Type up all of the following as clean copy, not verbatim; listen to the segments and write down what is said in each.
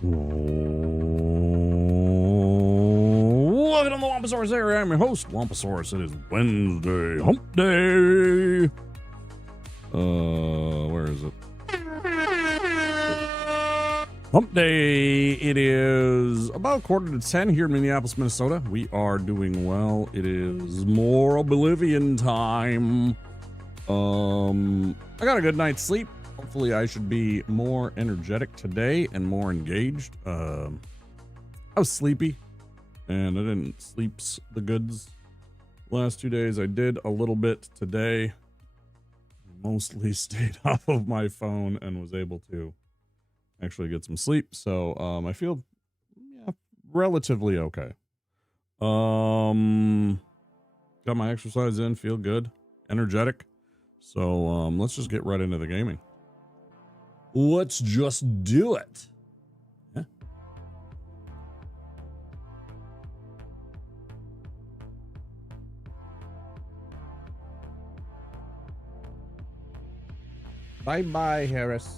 Welcome to the Wamposaurus area. I'm your host, Wamposaurus. It is Wednesday, hump day. Where is it? Hump day. It is about 9:45 here in Minneapolis, Minnesota. We are doing well. It is more Oblivion time. I got a good night's sleep. Hopefully I should be more energetic today and more engaged. I was sleepy and I didn't sleep the goods last 2 days. I did a little bit today. Mostly stayed off of my phone and was able to actually get some sleep. So I feel relatively okay. Got my exercise in, feel good, energetic. So let's just get right into the gaming. Let's just do it. Yeah. Bye-bye, Harris.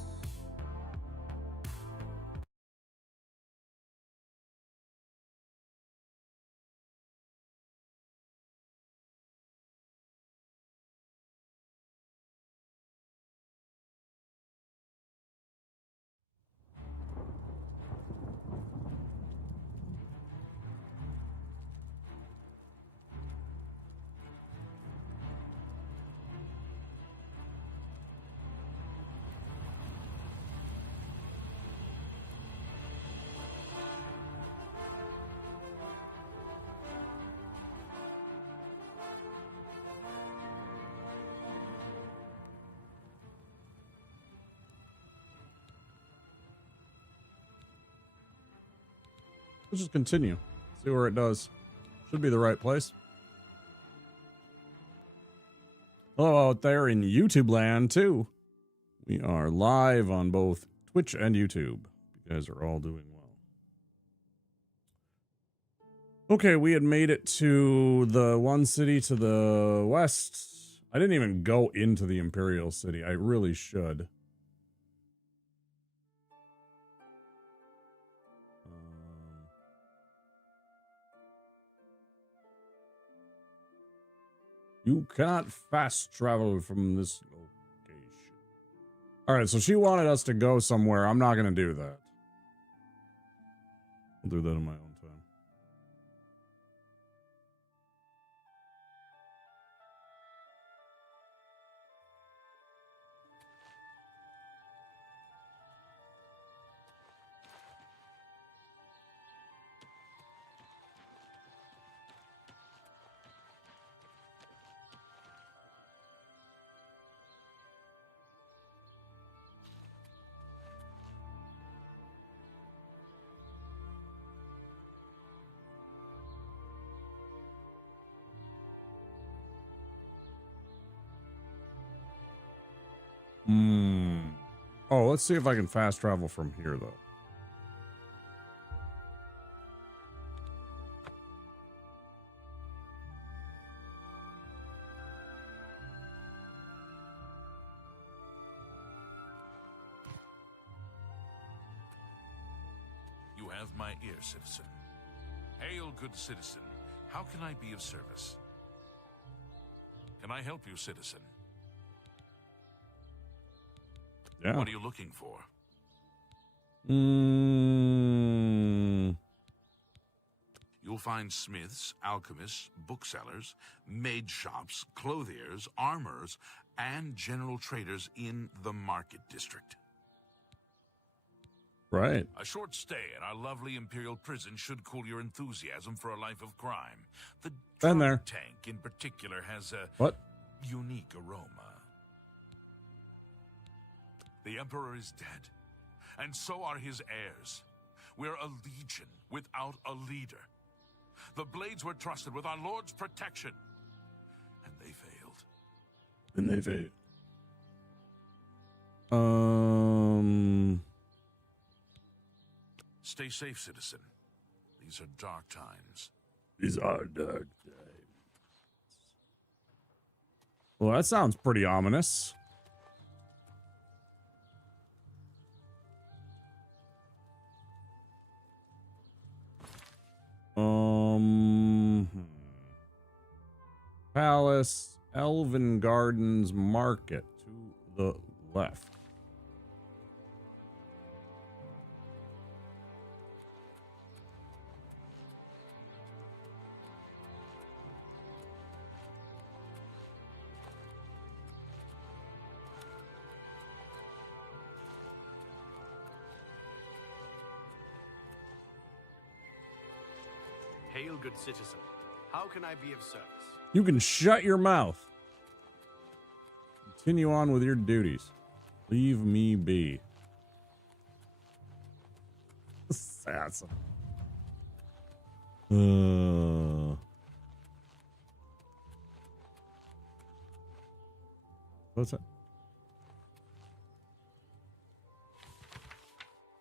Let's just continue. See where it does. Should be the right place. Hello out there in YouTube land, too. We are live on both Twitch and YouTube. You guys are all doing well. Okay, we had made it to the one city to the west. I didn't even go into the Imperial City. I really should. You can't fast travel from this location. All right, so she wanted us to go somewhere. I'm not going to do that. I'll do that on my own time. Oh, let's see if I can fast travel from here, though. You have my ear, citizen. Hail, good citizen. How can I be of service? Can I help you, citizen? Yeah. What are you looking for? You'll find smiths, alchemists, booksellers, maid shops, clothiers, armorers, and general traders in the market district. Right. A short stay at our lovely Imperial prison should cool your enthusiasm for a life of crime. The Been drug there. tank in particular has a unique aroma. The Emperor is dead, and so are his heirs. We're a legion without a leader. The Blades were trusted with our Lord's protection, and they failed. Stay safe, citizen. These are dark times. These are dark times. Well, that sounds pretty ominous. Palace, Elven Gardens, Market to the left. Hail, good citizen. How can I be of service? You can shut your mouth. Continue on with your duties. Leave me be. Assassin. What's that?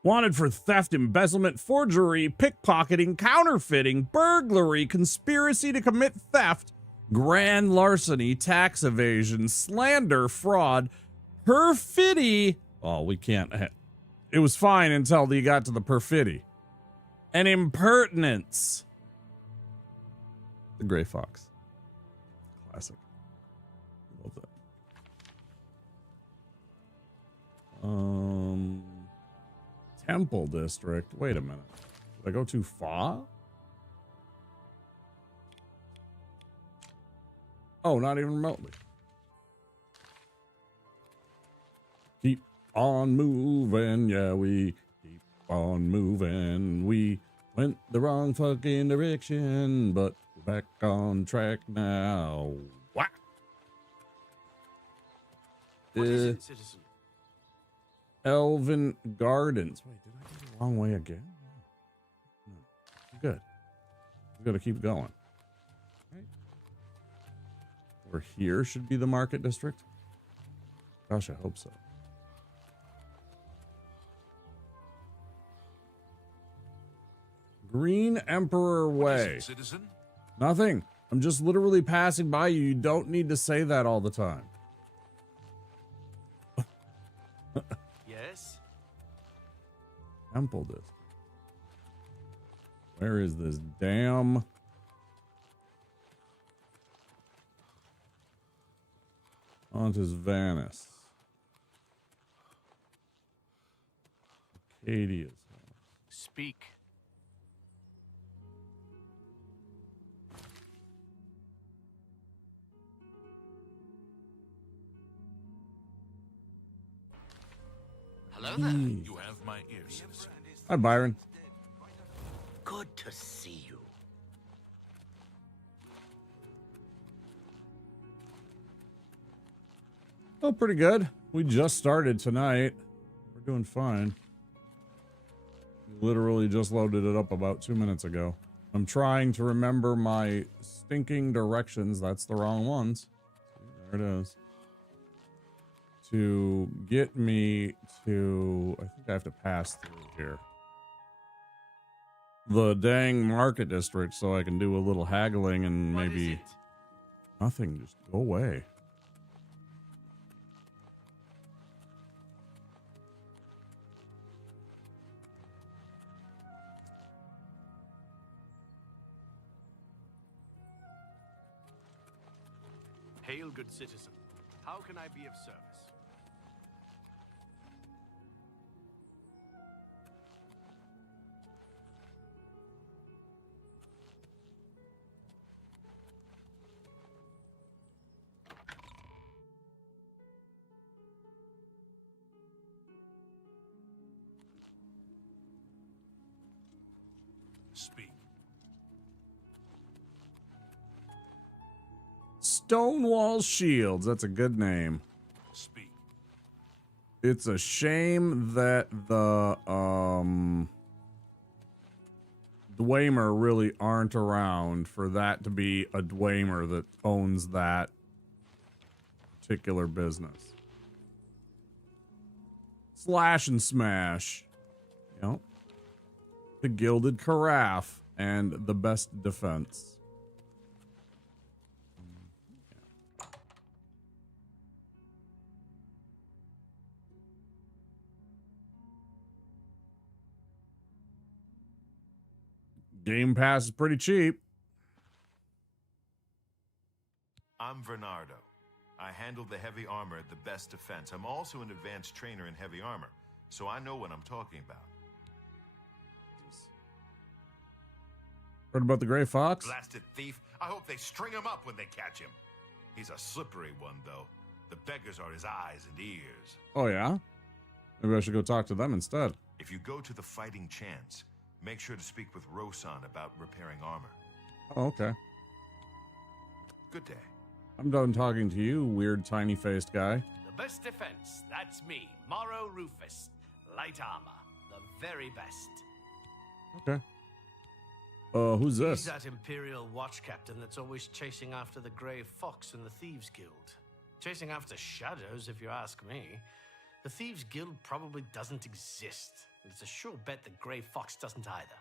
Wanted for theft, embezzlement, forgery, pickpocketing, counterfeiting, burglary, conspiracy to commit theft, grand larceny, tax evasion, slander, fraud, perfidy. Oh, we can't. It was fine until you got to the perfidy. And impertinence. The Gray Fox. Classic. Love that. Temple District. Wait a minute. Did I go too far? Oh, not even remotely. Keep on moving. Yeah, we keep on moving. We went the wrong fucking direction, but we're back on track now. Wow. What is it, citizen? Elven Gardens. Wait, did I go the wrong way again? No. Good. We gotta keep going. Right. Where here should be the market district. Gosh, I hope so. Green Emperor Way. What is it, citizen? Nothing. I'm just literally passing by you. You don't need to say that all the time. Yes? Temple District. Where is this damn... Ontus Vanis. Acadia's house. Speak. Hello there. You have my ear, citizen. Hi, Byron. Good to see you. Oh, pretty good. We just started tonight. We're doing fine. Literally just loaded it up about 2 minutes ago. I'm trying to remember my stinking directions. That's the wrong ones. There it is. To get me to... I think I have to pass through here. The dang market district so I can do a little haggling and What is maybe... it? Nothing. Just go away. Hail, good citizen. How can I be of service? Speak. Stonewall Shields. That's a good name. Speak. It's a shame that the Dwemer really aren't around for that to be a Dwemer that owns that particular business. Slash and smash. Yep. The Gilded Carafe and the best defense. Game Pass is pretty cheap. I'm Bernardo. I handle the heavy armor at the best defense. I'm also an advanced trainer in heavy armor, so I know what I'm talking about. Heard about the Gray Fox? Blasted thief. I hope they string him up when they catch him. He's a slippery one, though. The beggars are his eyes and ears. Oh, yeah? Maybe I should go talk to them instead. If you go to the Fighting Chance, make sure to speak with Rosan about repairing armor. Oh, okay. Good day. I'm done talking to you, weird tiny-faced guy. The best defense, that's me, Morrow Rufus. Light armor, the very best. Okay. Who's this? He's that Imperial Watch Captain that's always chasing after the Grey Fox and the Thieves Guild. Chasing after shadows, if you ask me. The Thieves Guild probably doesn't exist. And it's a sure bet the Grey Fox doesn't either.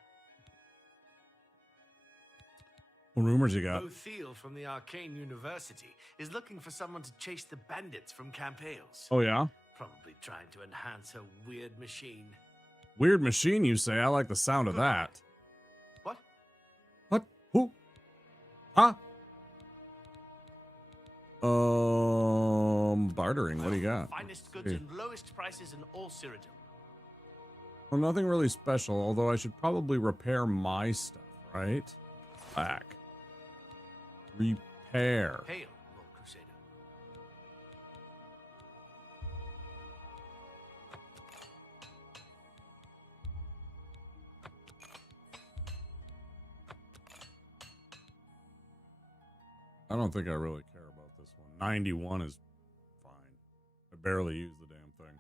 What rumors you got? Thiel from the Arcane University is looking for someone to chase the bandits from Camp Hales. Oh, yeah? Probably trying to enhance her weird machine. Weird machine, you say? I like the sound of that. What? What? Who? Huh? Bartering. What do you got? Finest goods and lowest prices in all Cyrodiil. Well, nothing really special, although I should probably repair my stuff, right? Back. Repair. Hail, Lord Crusader. I don't think I really care about this one. 91 is fine. I barely use the damn thing.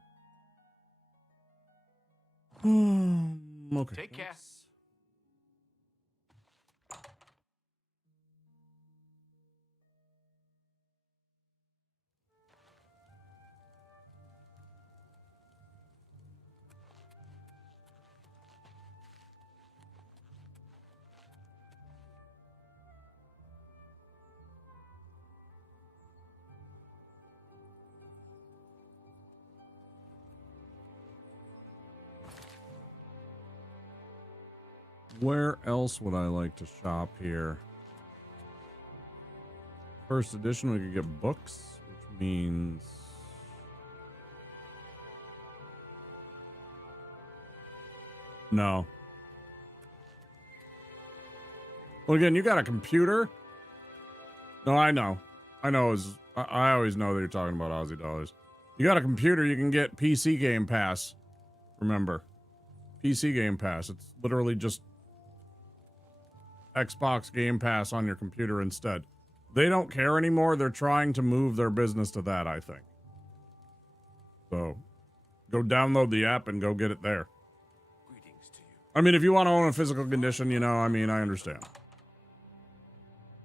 Okay. Take care. Where else would I like to shop here? First edition, we could get books, which means... No. Well, again, you got a computer? No, I know. I know. I always know that you're talking about Aussie dollars. You got a computer, you can get PC Game Pass. Remember. PC Game Pass. It's literally just Xbox Game Pass on your computer instead. They don't care anymore. They're trying to move their business to that, I think. So, go download the app and go get it there. Greetings to you. I mean, if you want to own a physical condition, you know, I mean, I understand.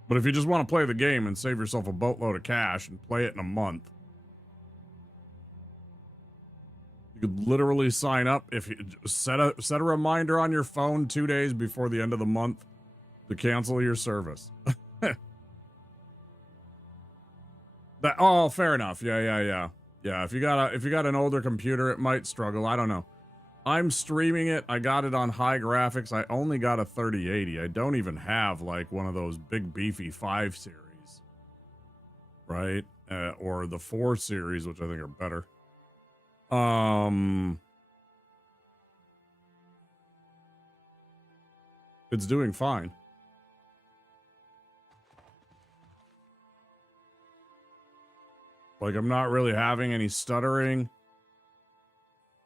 But if you just want to play the game and save yourself a boatload of cash and play it in a month, you could literally sign up if you set a reminder on your phone 2 days before the end of the month to cancel your service. Fair enough. Yeah. If you got an older computer, it might struggle. I don't know. I'm streaming it. I got it on high graphics. I only got a 3080. I don't even have like one of those big beefy 5 series, right? Or the 4 series, which I think are better. It's doing fine. Like, I'm not really having any stuttering.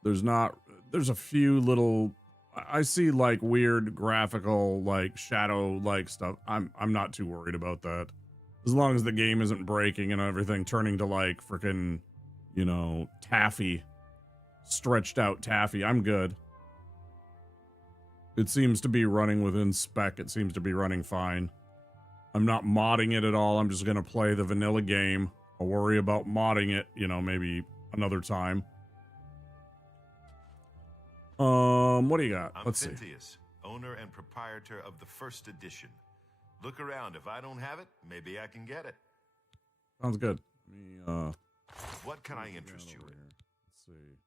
There's a few little, I see like weird graphical, like shadow like stuff. I'm not too worried about that. As long as the game isn't breaking and everything turning to like freaking, you know, taffy, stretched out taffy, I'm good. It seems to be running within spec. It seems to be running fine. I'm not modding it at all. I'm just going to play the vanilla game. I'll worry about modding it, you know, maybe another time. What do you got? Let's see. Phintius, owner and proprietor of the first edition. Look around. If I don't have it, maybe I can get it. Sounds good. Let me, what can I interest you in? Let's see.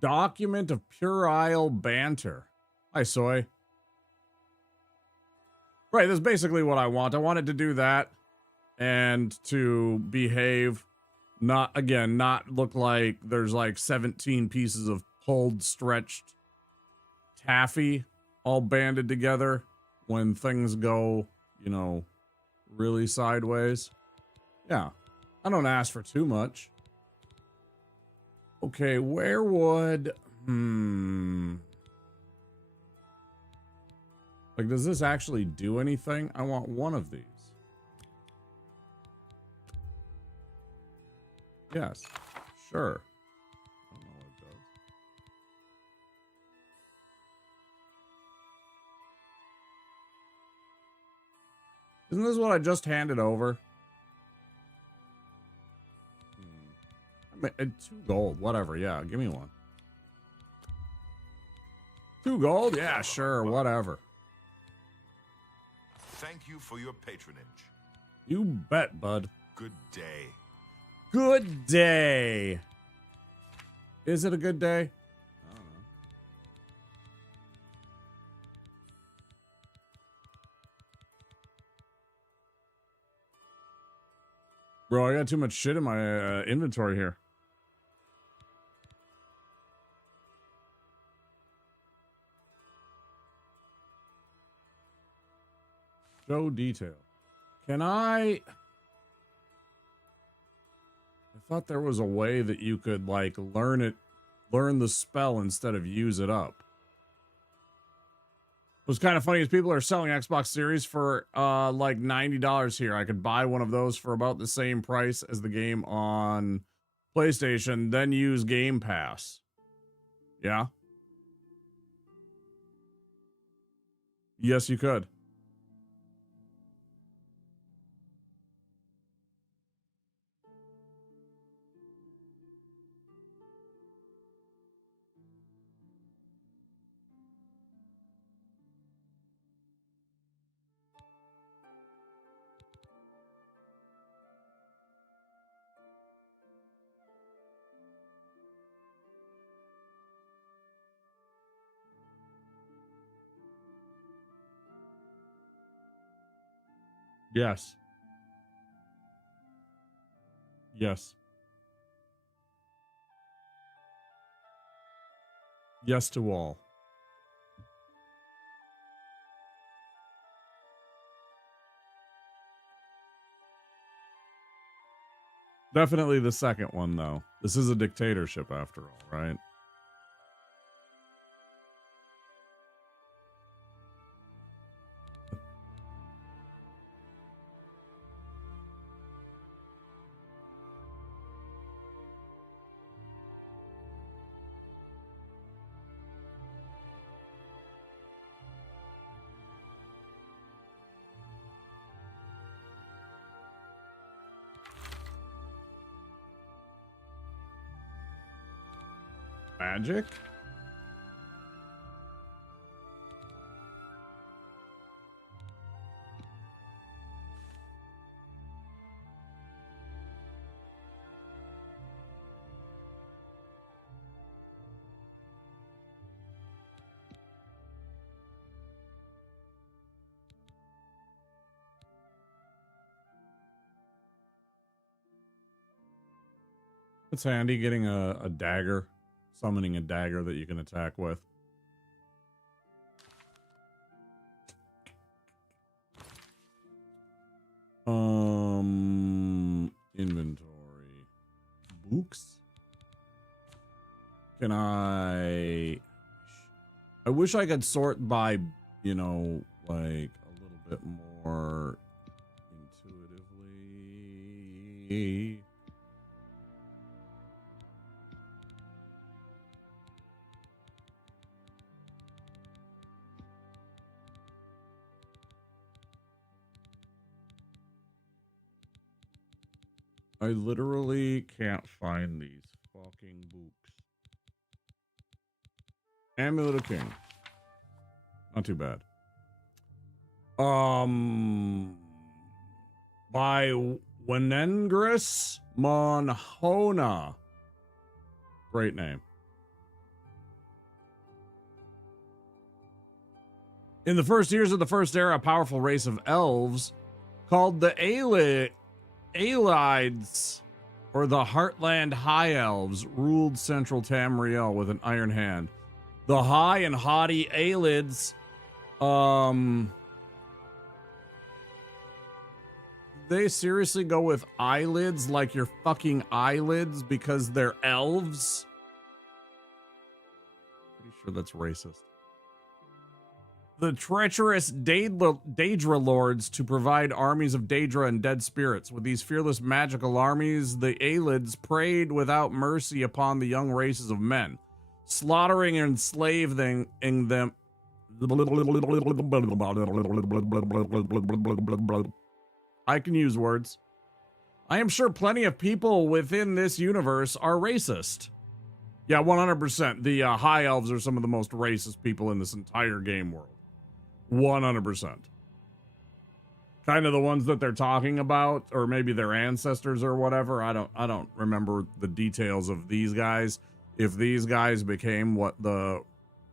Document of puerile banter. Hi, Soy. Right, that's basically what I want. I wanted to do that and to behave, not look like there's like 17 pieces of pulled, stretched taffy all banded together when things go, you know, really sideways. Yeah, I don't ask for too much. Okay, where would... Like, does this actually do anything? I want one of these. Yes, sure. I don't know what it does. Isn't this what I just handed over? 2 gold, whatever. Yeah, give me one. 2 gold? Yeah, sure, whatever. Thank you for your patronage. You bet, bud. Good day. Good day. Is it a good day? I don't know. Bro, I got too much shit in my inventory here. Show detail. Can I thought there was a way that you could like learn the spell instead of use it up. What's kind of funny is people are selling Xbox Series for like $90 here. I could buy one of those for about the same price as the game on PlayStation, then use Game Pass. Yeah? Yes, you could. Yes. Yes. Yes to all. Definitely the second one, though. This is a dictatorship after all, right? Magic? It's handy getting a dagger, summoning a dagger that you can attack with. Inventory. Books? Can I wish I could sort by, you know, like a little bit more intuitively. I literally can't find these fucking books. Amulet of King. Not too bad. By Wenengris Monhona. Great name. In the first years of the First Era, a powerful race of elves called the Aelids, or the Heartland High Elves, ruled central Tamriel with an iron hand. The high and haughty Aelids, they seriously go with eyelids like your fucking eyelids because they're elves? Pretty sure that's racist. The treacherous Daedra lords to provide armies of Daedra and dead spirits. With these fearless magical armies, the Aelids preyed without mercy upon the young races of men, slaughtering and enslaving them. I can use words. I am sure plenty of people within this universe are racist. Yeah, 100%. The High Elves are some of the most racist people in this entire game world. 100%. Kind of the ones that they're talking about, or maybe their ancestors or whatever. I don't remember the details of these guys. If these guys became what the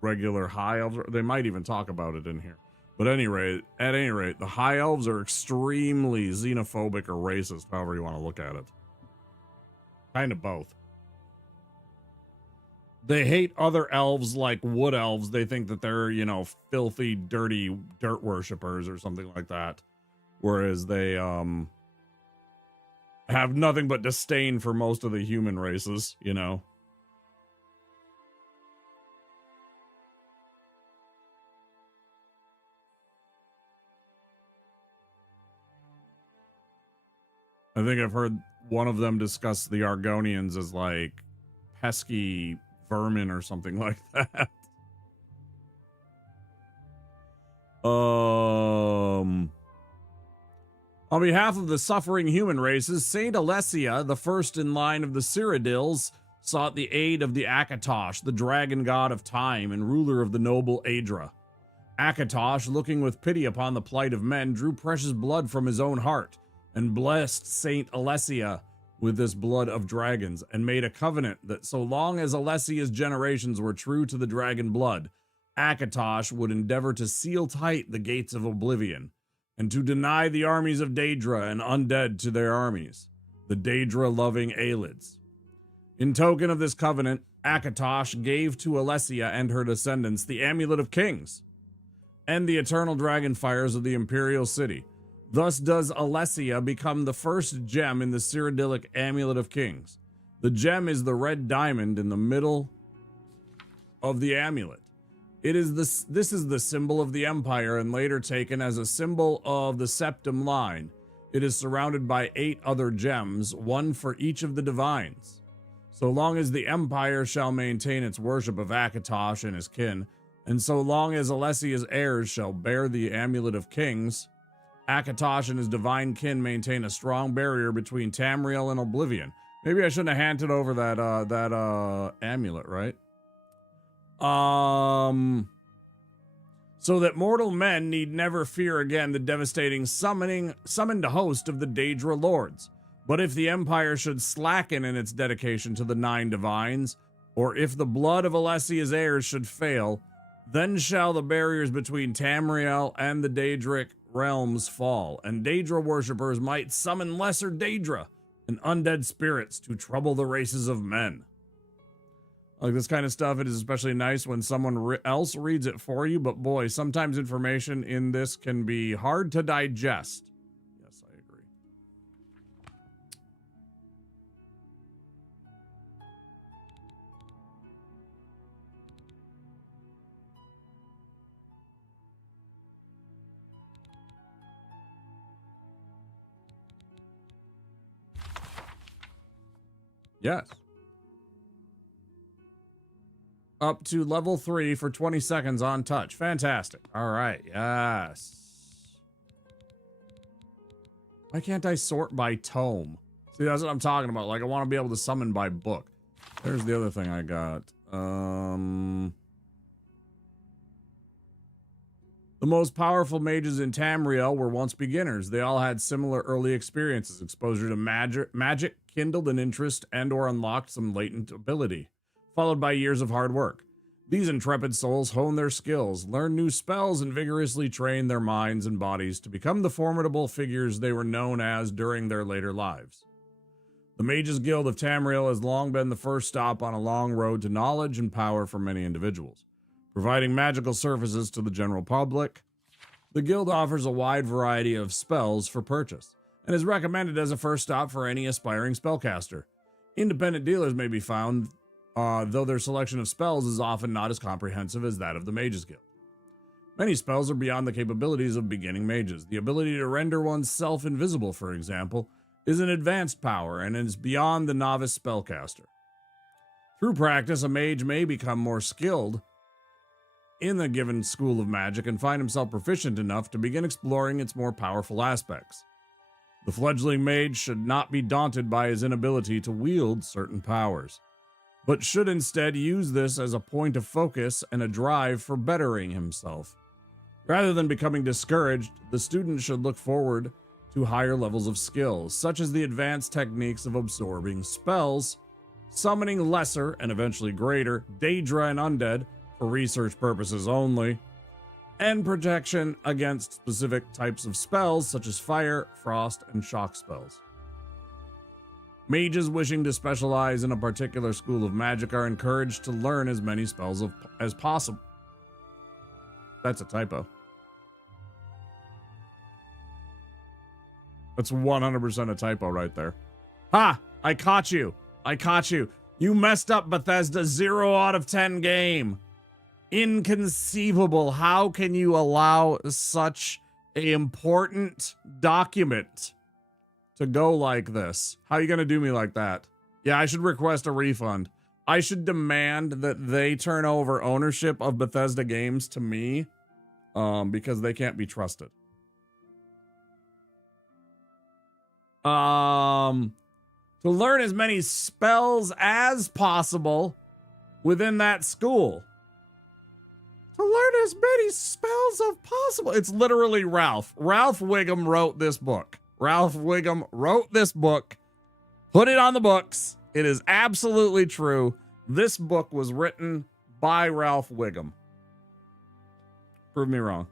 regular High Elves are, they might even talk about it in here. But at any rate, the High Elves are extremely xenophobic or racist, however you want to look at it. Kind of both. They hate other elves like wood elves. They think that they're, you know, filthy, dirty dirt worshippers or something like that. Whereas they have nothing but disdain for most of the human races, you know. I think I've heard one of them discuss the Argonians as like pesky vermin or something like that. On behalf of the suffering human races, Saint Alessia, the first in line of the Cyrodiils, sought the aid of the Akatosh, the dragon god of time and ruler of the noble Aedra. Akatosh, looking with pity upon the plight of men, drew precious blood from his own heart and blessed Saint Alessia with this blood of dragons, and made a covenant that so long as Alessia's generations were true to the dragon blood, Akatosh would endeavor to seal tight the gates of Oblivion, and to deny the armies of Daedra and undead to their armies, the Daedra-loving Aelids. In token of this covenant, Akatosh gave to Alessia and her descendants the Amulet of Kings, and the eternal dragon fires of the Imperial City. Thus does Alessia become the first gem in the Cyrodiilic Amulet of Kings. The gem is the red diamond in the middle of the amulet. This is the symbol of the Empire and later taken as a symbol of the Septim line. It is surrounded by 8 other gems, one for each of the divines. So long as the Empire shall maintain its worship of Akatosh and his kin, and so long as Alessia's heirs shall bear the Amulet of Kings, Akatosh and his divine kin maintain a strong barrier between Tamriel and Oblivion. Maybe I shouldn't have handed over that amulet, right? So that mortal men need never fear again the devastating summoned host of the Daedra lords. But if the Empire should slacken in its dedication to the 9 divines, or if the blood of Alessia's heirs should fail, then shall the barriers between Tamriel and the Daedric realms fall, and Daedra worshippers might summon lesser Daedra and undead spirits to trouble the races of men. Like this kind of stuff, it is especially nice when someone else reads it for you, but boy, sometimes information in this can be hard to digest. Yes, I agree. Yes. Up to level 3 for 20 seconds on touch. Fantastic. All right. Yes. Why can't I sort by tome? See, that's what I'm talking about. Like, I want to be able to summon by book. There's the other thing I got. The most powerful mages in Tamriel were once beginners. They all had similar early experiences. Exposure to magic kindled an interest and or unlocked some latent ability, followed by years of hard work. These intrepid souls hone their skills, learn new spells, and vigorously train their minds and bodies to become the formidable figures they were known as during their later lives. The Mages Guild of Tamriel has long been the first stop on a long road to knowledge and power for many individuals. Providing magical services to the general public, the guild offers a wide variety of spells for purchase, and is recommended as a first stop for any aspiring spellcaster. Independent dealers may be found, though their selection of spells is often not as comprehensive as that of the Mages Guild. Many spells are beyond the capabilities of beginning mages. The ability to render oneself invisible, for example, is an advanced power and is beyond the novice spellcaster. Through practice, a mage may become more skilled in the given school of magic and find himself proficient enough to begin exploring its more powerful aspects. The fledgling mage should not be daunted by his inability to wield certain powers, but should instead use this as a point of focus and a drive for bettering himself. Rather than becoming discouraged, the student should look forward to higher levels of skills, such as the advanced techniques of absorbing spells, summoning lesser and eventually greater Daedra and undead for research purposes only, and protection against specific types of spells such as fire, frost, and shock spells. Mages wishing to specialize in a particular school of magic are encouraged to learn as many spells as possible. That's a typo. That's 100% a typo right there. Ha! I caught you. I caught you. You messed up Bethesda 0 out of 10 game. Inconceivable. How can you allow such an important document to go like this? How are you going to do me like that? Yeah, I should request a refund. I should demand that they turn over ownership of Bethesda games to me, because they can't be trusted. To learn as many spells as possible within that school. To learn as many spells as possible. It's literally Ralph. Ralph Wiggum wrote this book. Ralph Wiggum wrote this book. Put it on the books. It is absolutely true. This book was written by Ralph Wiggum. Prove me wrong.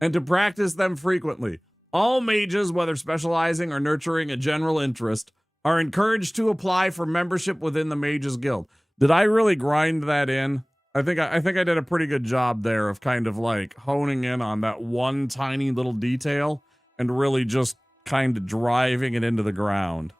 And to practice them frequently. All mages, whether specializing or nurturing a general interest, are encouraged to apply for membership within the Mages Guild. Did I really grind that in? I think I did a pretty good job there of kind of like honing in on that one tiny little detail and really just kind of driving it into the ground.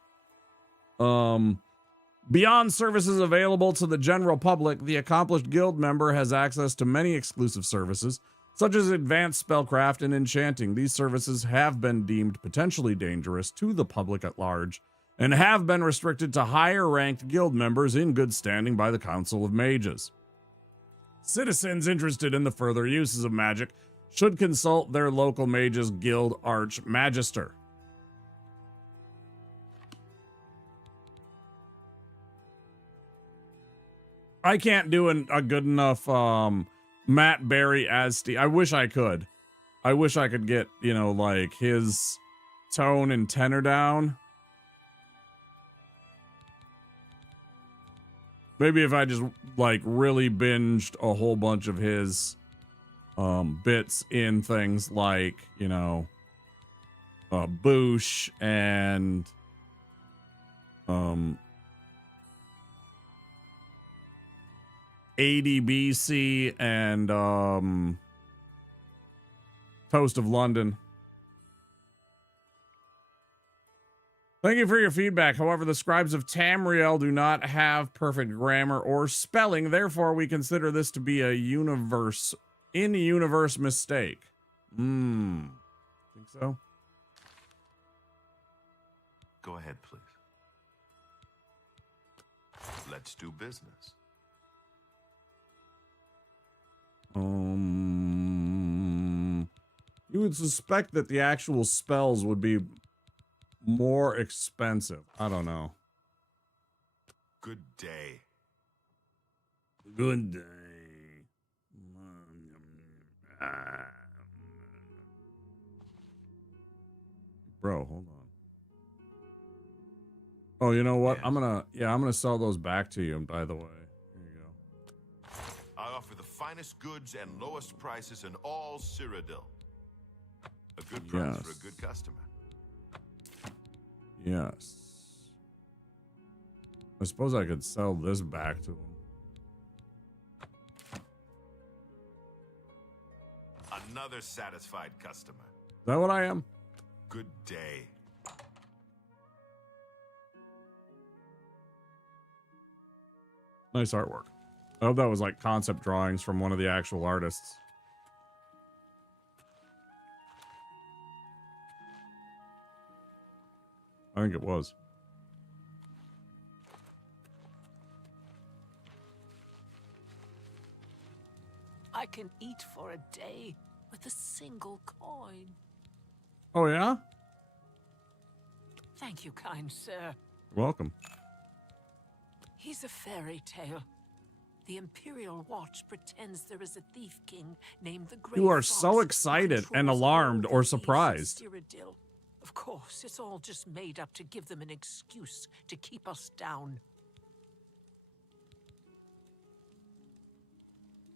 Beyond services available to the general public, the accomplished guild member has access to many exclusive services, such as advanced spellcraft and enchanting. These services have been deemed potentially dangerous to the public at large and have been restricted to higher ranked guild members in good standing by the Council of Mages. Citizens interested in the further uses of magic should consult their local Mages Guild Archmagister. I can't do a good enough Matt Berry as Steve. I wish I could. I wish I could get, you know, like his tone and tenor down. Maybe if I just like really binged a whole bunch of his bits in things like, you know, Boosh and ADBC and Toast of London. Thank you for your feedback. However, the scribes of Tamriel do not have perfect grammar or spelling. Therefore, we consider this to be a in-universe mistake. Think so? Go ahead, please. Let's do business. You would suspect that the actual spells would be more expensive. I don't know. Good day. Good day. Bro, hold on. Oh, you know what? Yes. I'm gonna sell those back to you, by the way. Here you go. I offer the finest goods and lowest prices in all Cyrodiil. A good price for a good customer. Yes. I suppose I could sell this back to him. Another satisfied customer. Is that what I am? Good day. Nice artwork. I hope that was like concept drawings from one of the actual artists. I think it was. I can eat for a day with a single coin. Oh, yeah? Thank you, kind sir. You're welcome. He's a fairy tale. The Imperial Watch pretends there is a thief king named the Grey You are Fox so who excited and controls alarmed all or the thieves in surprised. Cyrodiil. Of course, it's all just made up to give them an excuse to keep us down.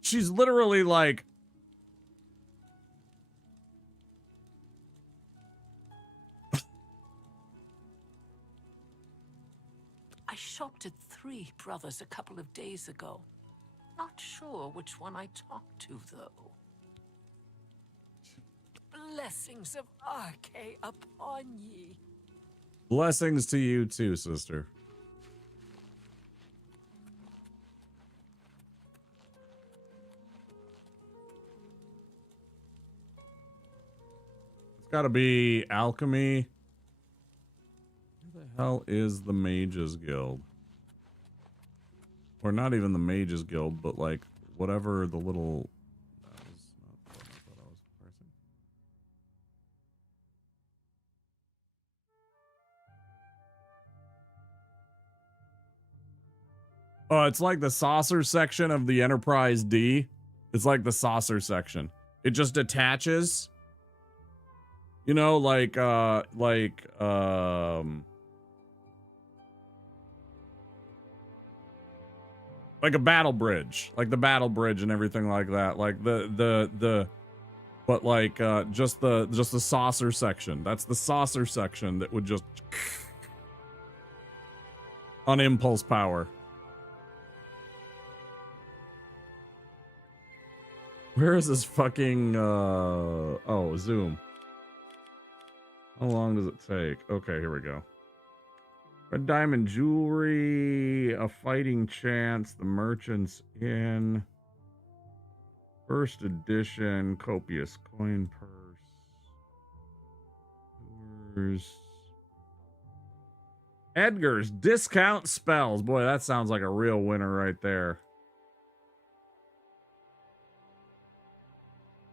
She's literally like... I shopped at 3 Brothers a couple of days ago. Not sure which one I talked to, though. Blessings of Arche upon ye. Blessings to you too, sister. It's gotta be alchemy. Where the hell is the Mages Guild? Or not even the Mages Guild, but like whatever the little... That was not the one I thought I was pressing. Oh, it's like the saucer section of the Enterprise D. It's like the saucer section. It just attaches. You know, like a battle bridge, like the battle bridge and everything like that. Like but like just the saucer section. That's the saucer section that would just on impulse power. Where is this fucking oh, Zoom. How long does it take? Okay, here we go. Red diamond jewelry, a fighting chance, the merchant's inn, first edition, copious coin purse, Edgar's discount spells. Boy, that sounds like a real winner right there.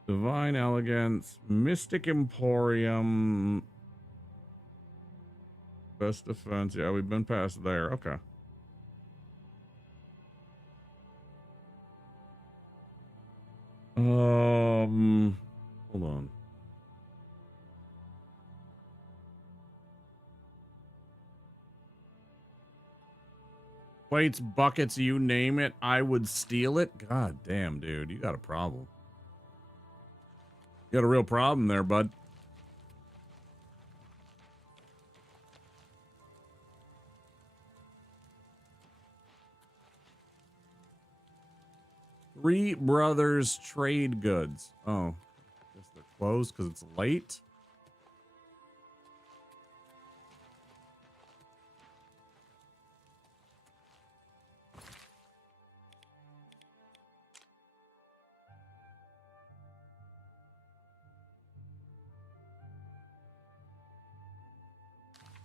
Divine Elegance, Mystic Emporium, Best Defense. Yeah, we've been past there. Okay. Hold on. Plates, buckets, you name it, I would steal it. God damn, dude, you got a problem. You got a real problem there, bud. Three Brothers Trade Goods. Oh, guess they're closed because it's late.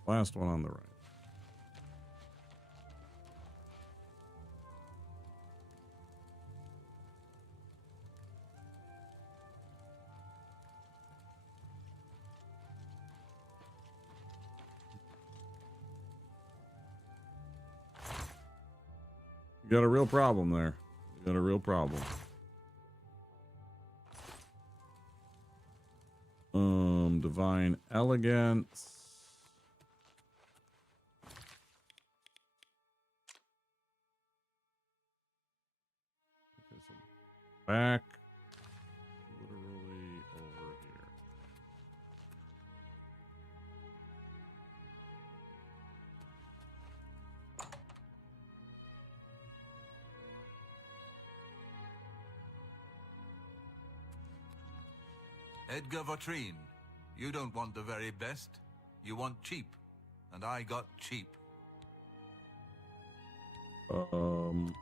Last one on the right. You got a real problem there. You got a real problem. Divine Elegance. Okay, so back. Literally over here. Edgar Vautrin, you don't want the very best. You want cheap. And I got cheap.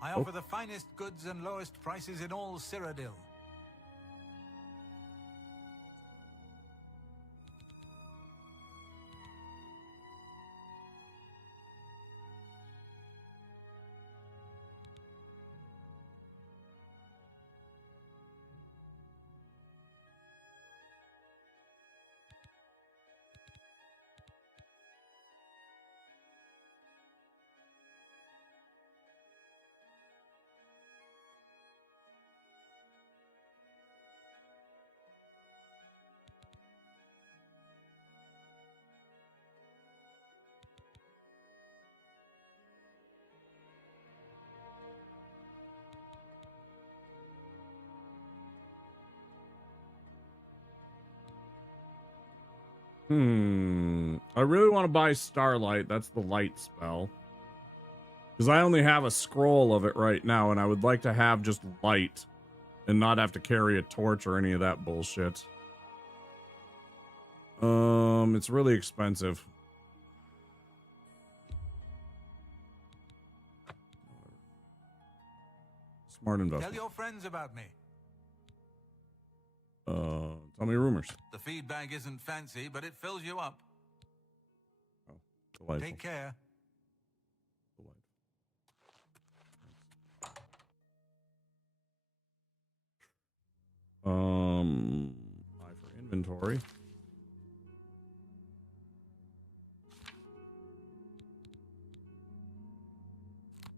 I offer the finest goods and lowest prices in all Cyrodiil. I really want to buy Starlight. That's the light spell. Because I only have a scroll of it right now, and I would like to have just light and not have to carry a torch or any of that bullshit. It's really expensive. Smart investment. Tell your friends about me. Tell me rumors. The feed bag isn't fancy, but it fills you up. Oh, delightful. Take care. I for inventory.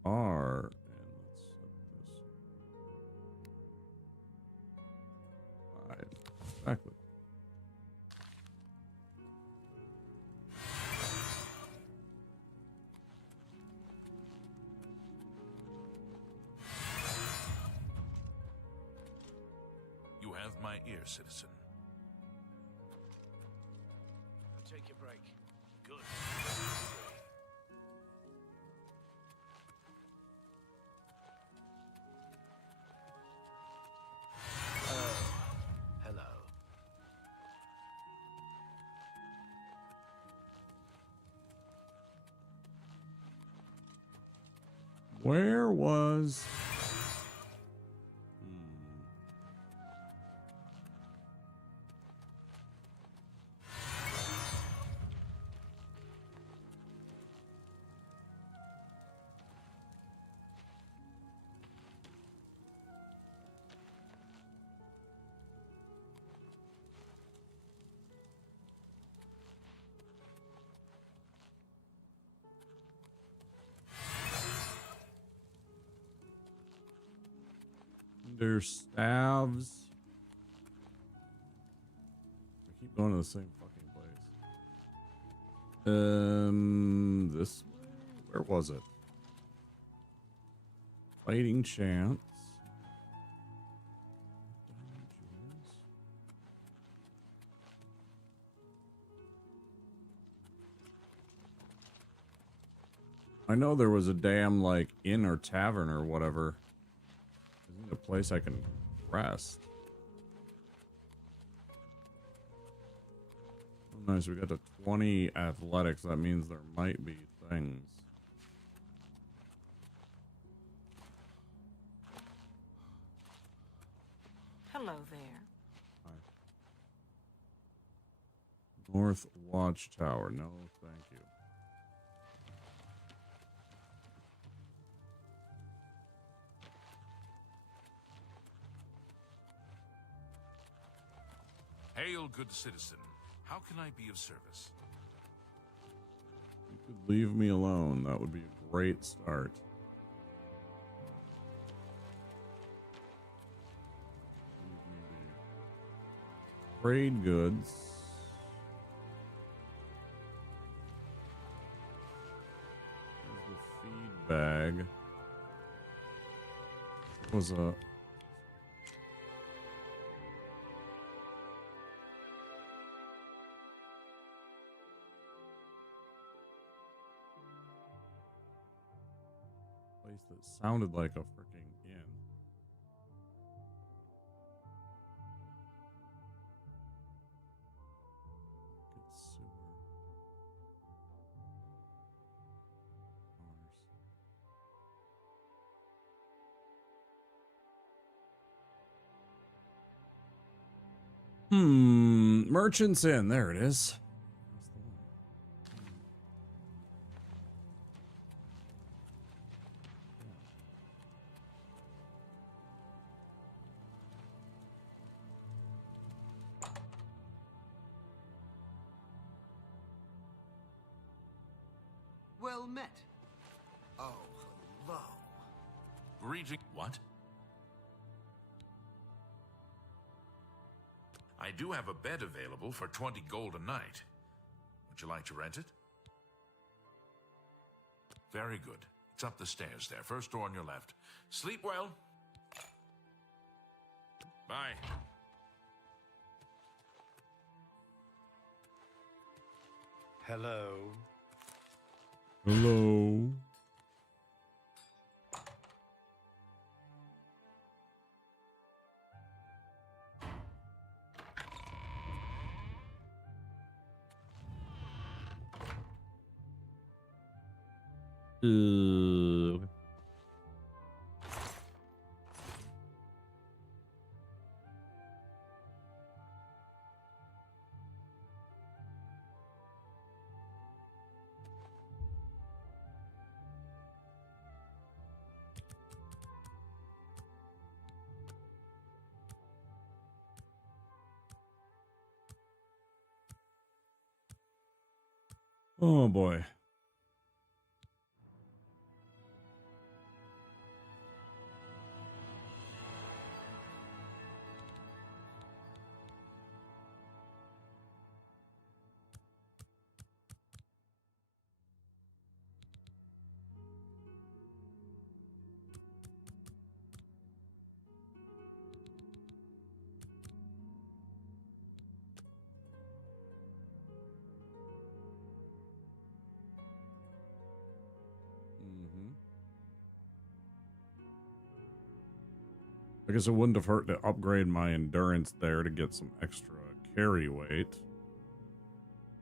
R, and let's set this 5 exactly. You have my ear, citizen. I'll take your break. Good. Hello. Where was... Their staves. I keep going to the same fucking place. This way? Where was it? Fighting chance. I know there was a damn like inn or tavern or whatever. A place I can rest. Oh, nice, we got to 20 athletics. That means there might be things. Hello there. Hi. North Watchtower. No, thank you. Hail, good citizen. How can I be of service? You could leave me alone. That would be a great start. Trade goods. There's the feed bag. What was a... Sounded like a freaking inn. Good sewer. Merchant's Inn. There it is. Well met. Oh, hello. Greeting. What? I do have a bed available for 20 gold a night. Would you like to rent it? Very good. It's up the stairs there. First door on your left. Sleep well. Bye. Hello. Hello. Oh boy. I guess it wouldn't have hurt to upgrade my endurance there to get some extra carry weight.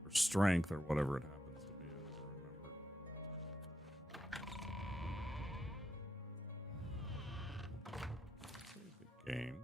Or strength, or whatever it happens to be. I never remember. Save the game.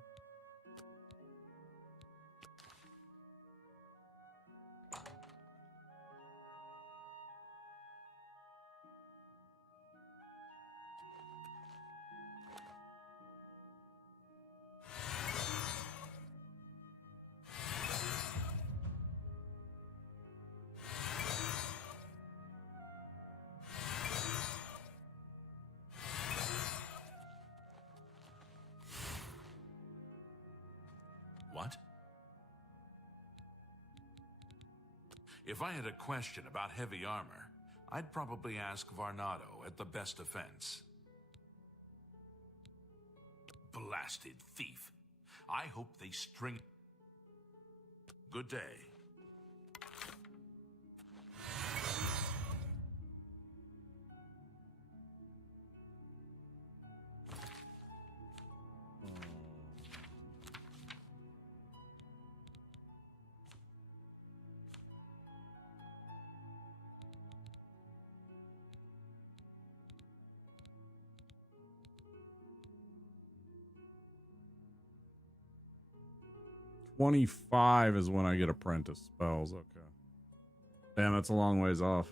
What? If I had a question about heavy armor, I'd probably ask Varnado at the best defense. Blasted thief. I hope they string... Good day. $25 is when I get apprentice spells. Okay. Damn, that's a long ways off.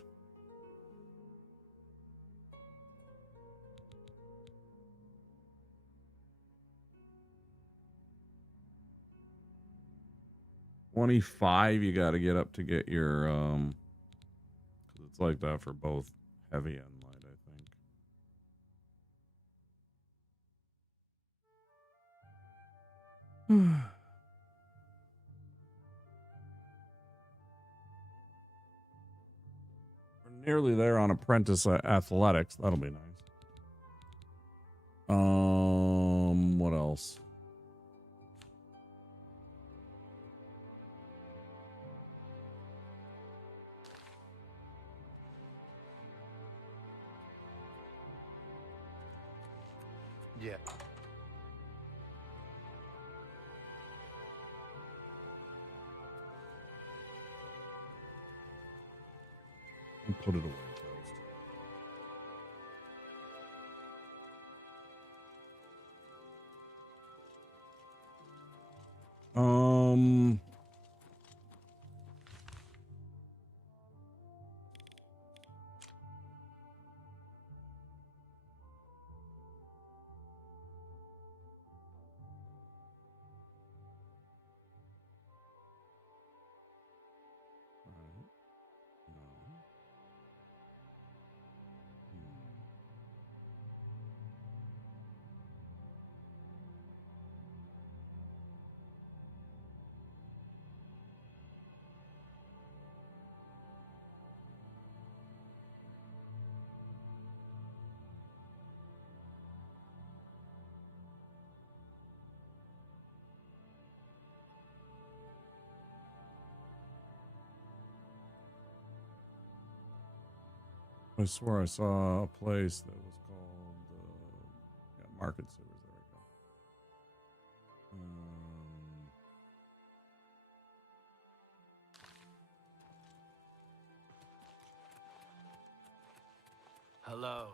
$25 you got to get up to get your 'cause it's like that for both heavy and light, I think. We're nearly there on apprentice athletics. That'll be nice. What else? Yeah. And put it away first. Alright. No. I swear I saw a place that was called Market Sewers. There we go. Hello.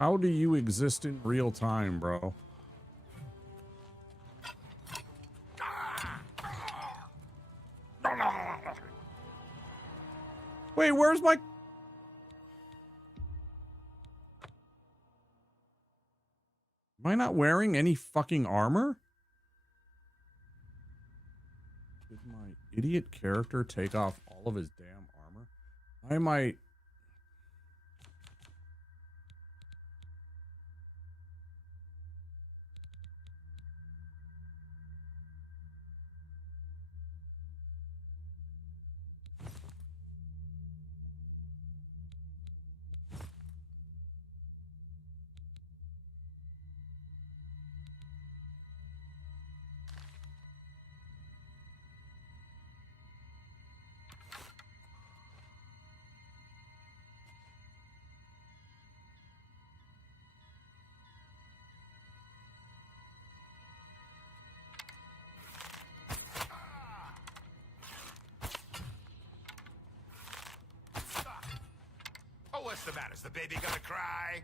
How do you exist in real time, bro? Wait, where's my... Am I not wearing any fucking armor? Did my idiot character take off all of his damn armor? Why am I... Oh, what's the matter? Is the baby gonna cry?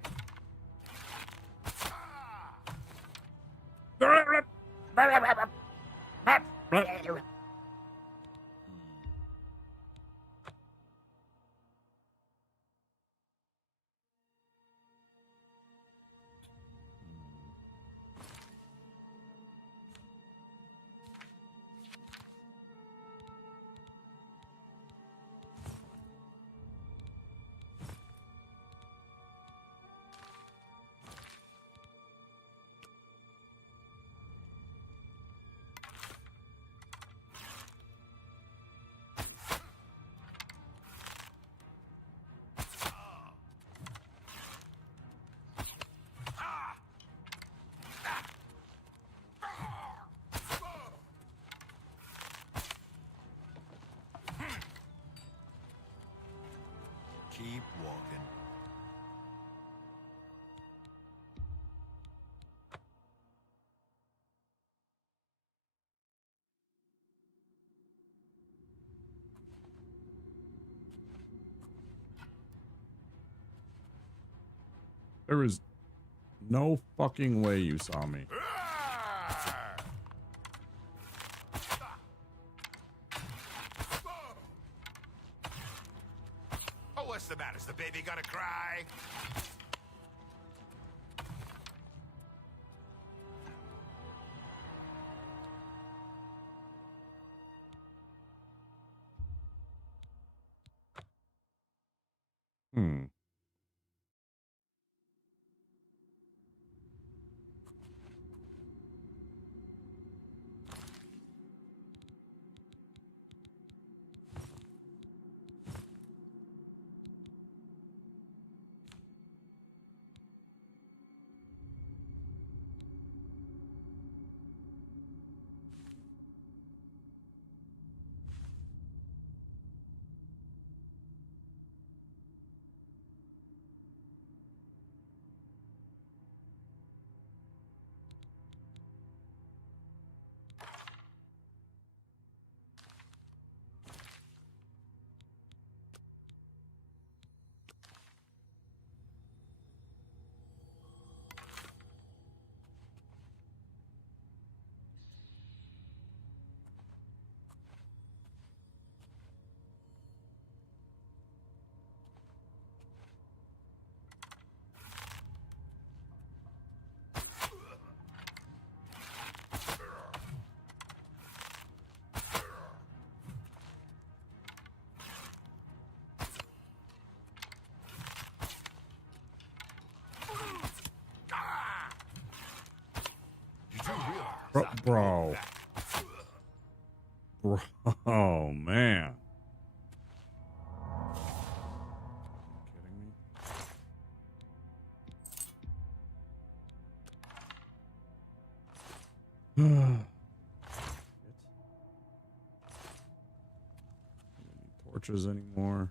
Keep walking. There is no fucking way you saw me. Oh, what's the matter? Is the baby gonna cry? Hmm. Bro. Oh, man. Kidding me? Don't need torches anymore.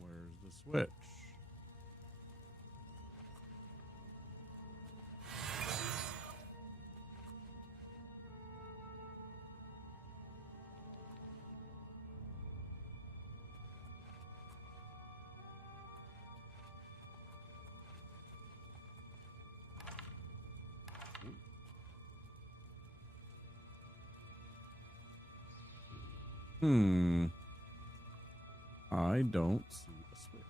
Where's the switch? I don't see a switch.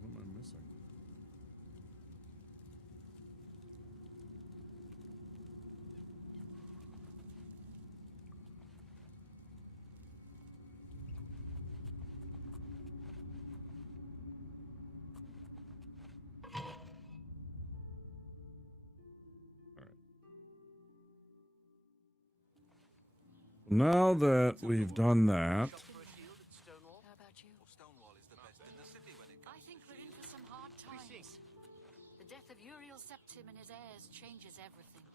What am I missing? Now that we've done that, How about you? Stonewall is the best in the city when it I comes think to we're in for some hard times. The death of Uriel Septim and his heirs changes everything.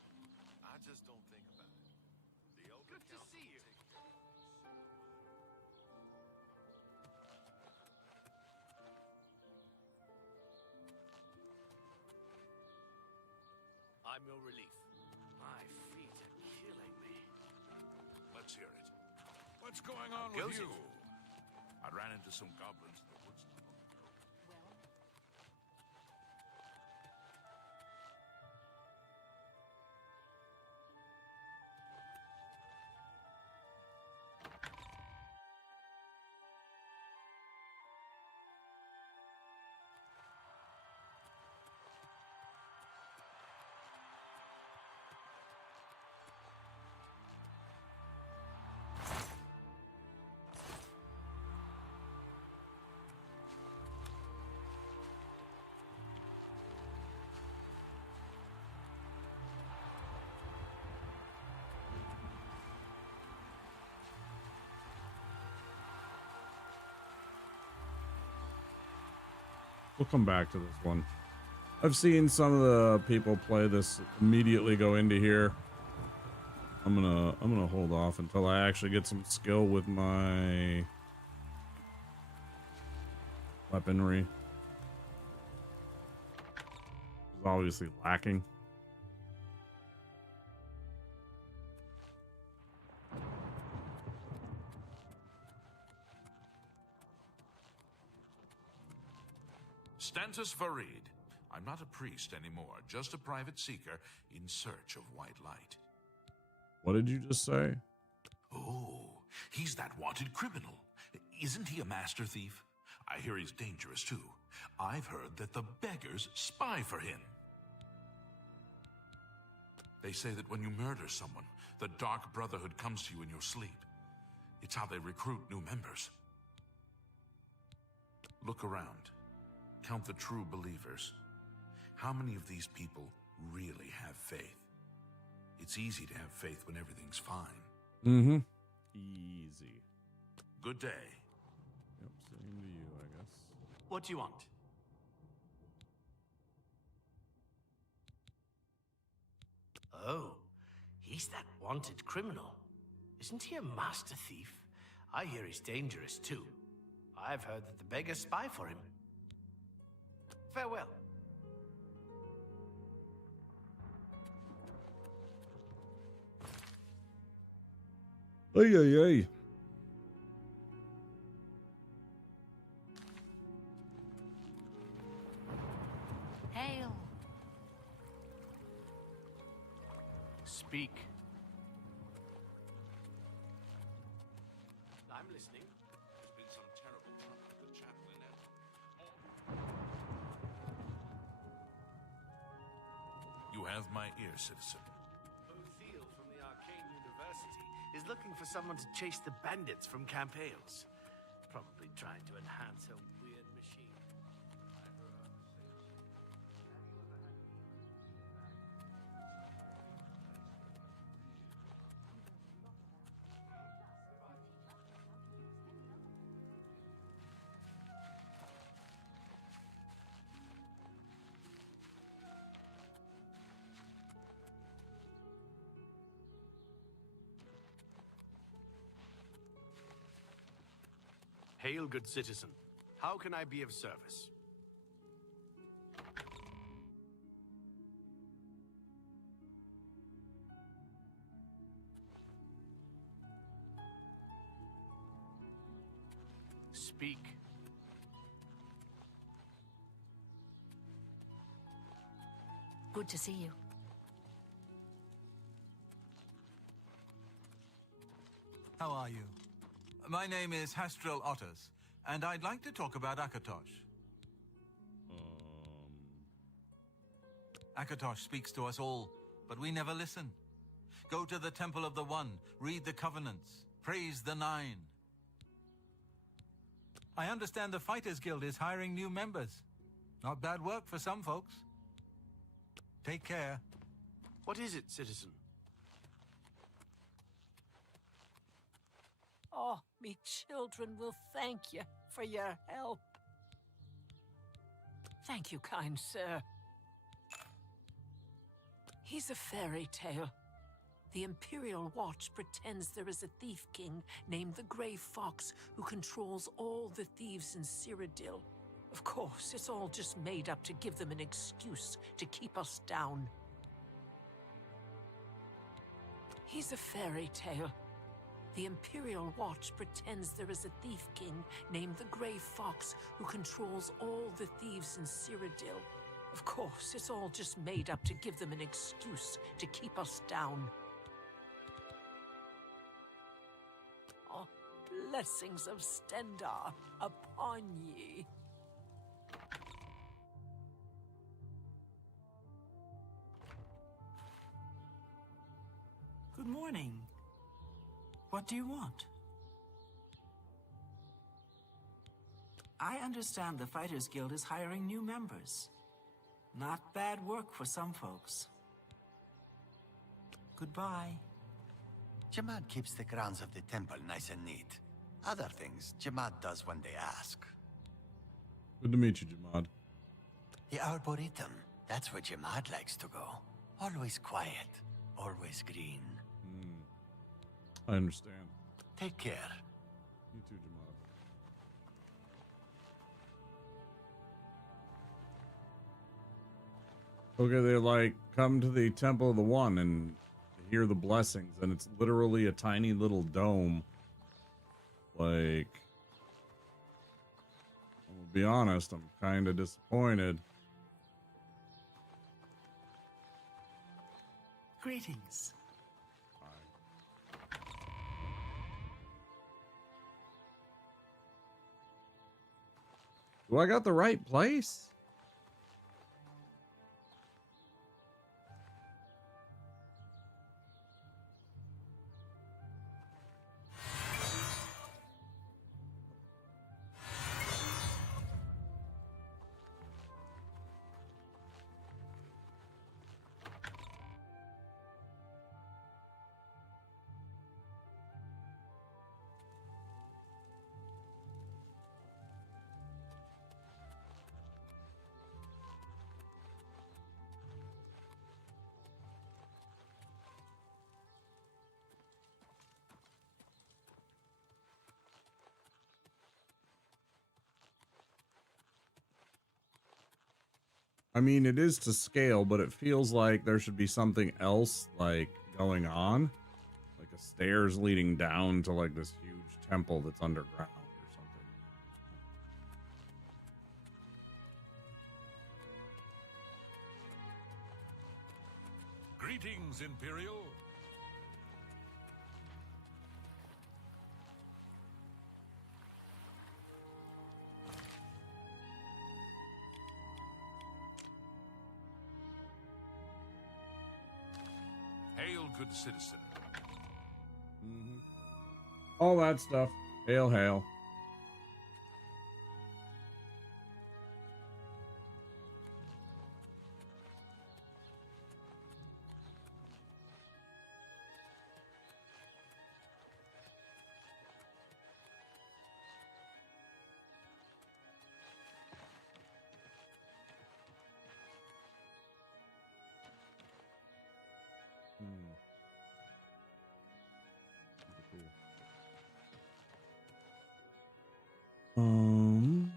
I just don't think about it. The Elder Good to see you. I'm your relief. My feet are killing me. Let's hear it. What's going on Goes with you? it. I'd ran into some goblins in the woods not long ago. Well, We'll come back to this one. I've seen some of the people play this immediately go into here. I'm gonna hold off until I actually get some skill with my weaponry. It's obviously lacking. Stantis Farid. I'm not a priest anymore, just a private seeker in search of white light. What did you just say? Oh, he's that wanted criminal. Isn't he a master thief? I hear he's dangerous too. I've heard that the beggars spy for him. They say that when you murder someone, the Dark Brotherhood comes to you in your sleep. It's how they recruit new members. Look around. Count the true believers. How many of these people really have faith? It's easy to have faith when everything's fine. Mm-hmm. Easy. Good day. Yep, same to you, I guess. What do you want? Oh, he's that wanted criminal. Isn't he a master thief? I hear he's dangerous too. I've heard that the beggars spy for him. Farewell. Ay, ay, ay. hail. Speak. I'm listening. There's been some terrible trouble at the chapel in You have my ear, citizen. O'Theal from the Arcane University is looking for someone to chase the bandits from Camp Hales. Probably trying to enhance her weird machine. Hail, good citizen. How can I be of service? Speak. Good to see you. How are you? My name is Hastrel Otters, and I'd like to talk about Akatosh. Akatosh speaks to us all, but we never listen. Go to the Temple of the One, read the Covenants, praise the Nine. I understand the Fighters Guild is hiring new members. Not bad work for some folks. Take care. What is it, citizen? Oh, me children will thank you for your help. Thank you, kind sir. He's a fairy tale. The Imperial Watch pretends there is a thief king named the Grey Fox who controls all the thieves in Cyrodiil. Of course, it's all just made up to give them an excuse to keep us down. He's a fairy tale. The Imperial Watch pretends there is a thief king named the Grey Fox who controls all the thieves in Cyrodiil. Of course, it's all just made up to give them an excuse to keep us down. Oh, blessings of Stendar upon ye. Good morning. What do you want? I understand the Fighters Guild is hiring new members. Not bad work for some folks. Goodbye. Jamad keeps the grounds of the temple nice and neat. Other things, Jamad does when they ask. Good to meet you, Jamad. The Arboretum, that's where Jamad likes to go. Always quiet, always green. I understand. Take care. You too, Jamad. Okay, they like come to the Temple of the One and hear the blessings, and it's literally a tiny little dome. Like, I'll be honest, I'm kind of disappointed. Greetings. Do I got the right place? I mean, it is to scale, but it feels like there should be something else, like, going on. Like a stairs leading down to, like, this huge temple that's underground or something. Greetings, Imperial. Hail, good citizen. All that stuff. Hail, hail. Um.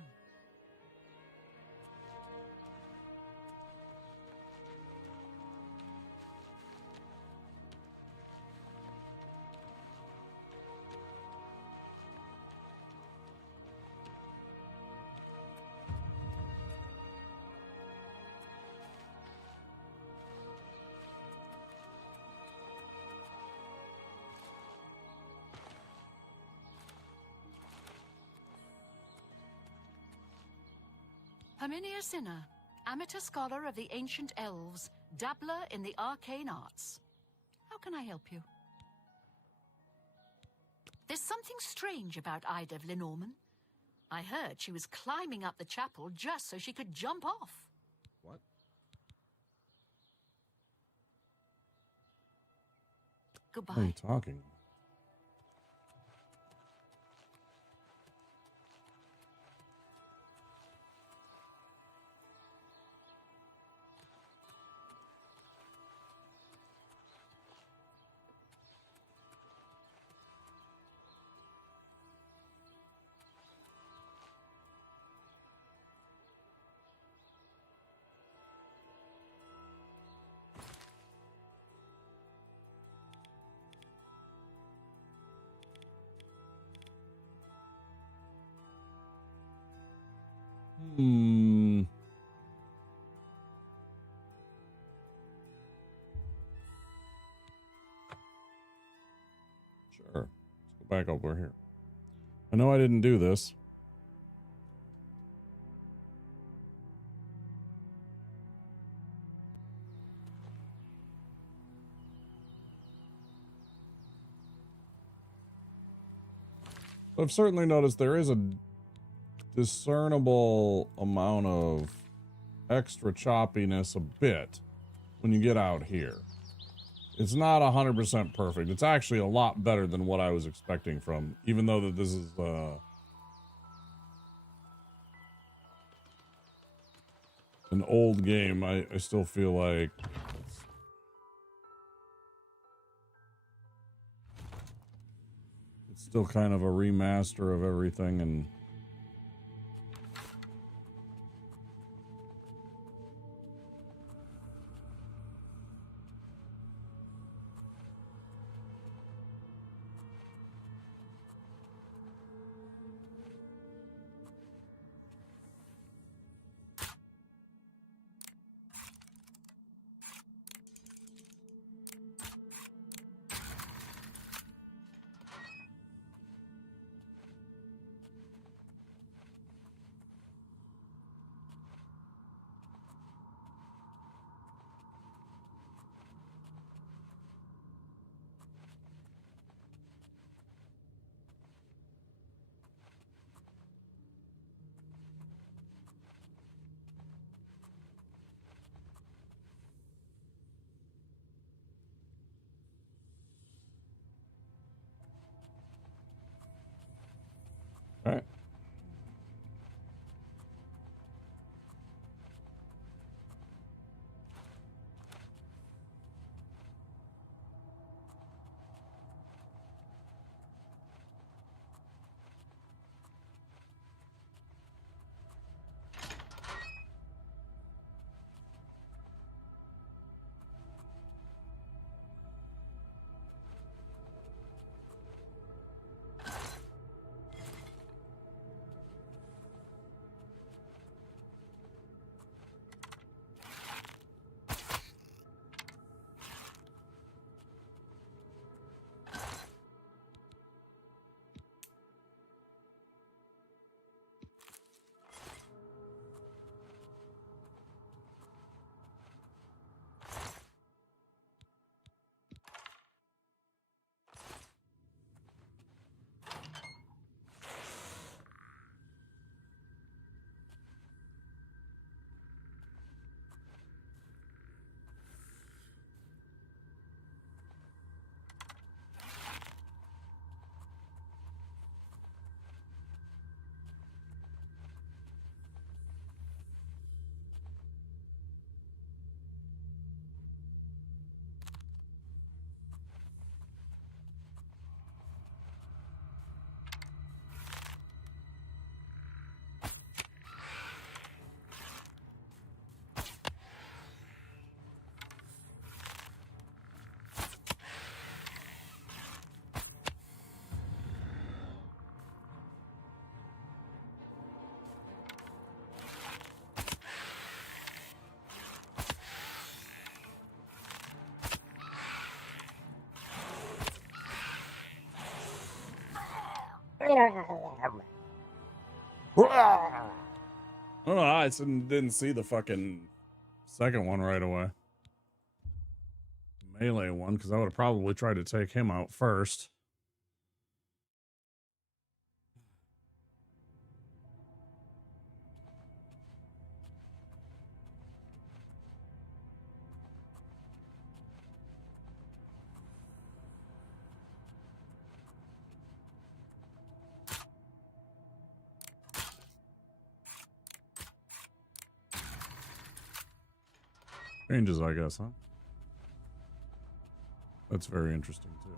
Herminia Sinner, amateur scholar of the ancient elves, dabbler in the arcane arts. How can I help you? There's something strange about Ida Lenormand. I heard she was climbing up the chapel just so she could jump off. What? Goodbye. What are you talking? Hmm. Sure. Let's go back over here. I know I didn't do this. I've certainly noticed there is a discernible amount of extra choppiness a bit when you get out here. It's not 100% perfect. It's actually a lot better than what I was expecting from, even though that this is an old game. I still feel like it's still kind of a remaster of everything, and all right. I don't know. I didn't see the fucking second one right away. Melee one, because I would have probably tried to take him out first. Ranges, I guess, huh? That's very interesting, too.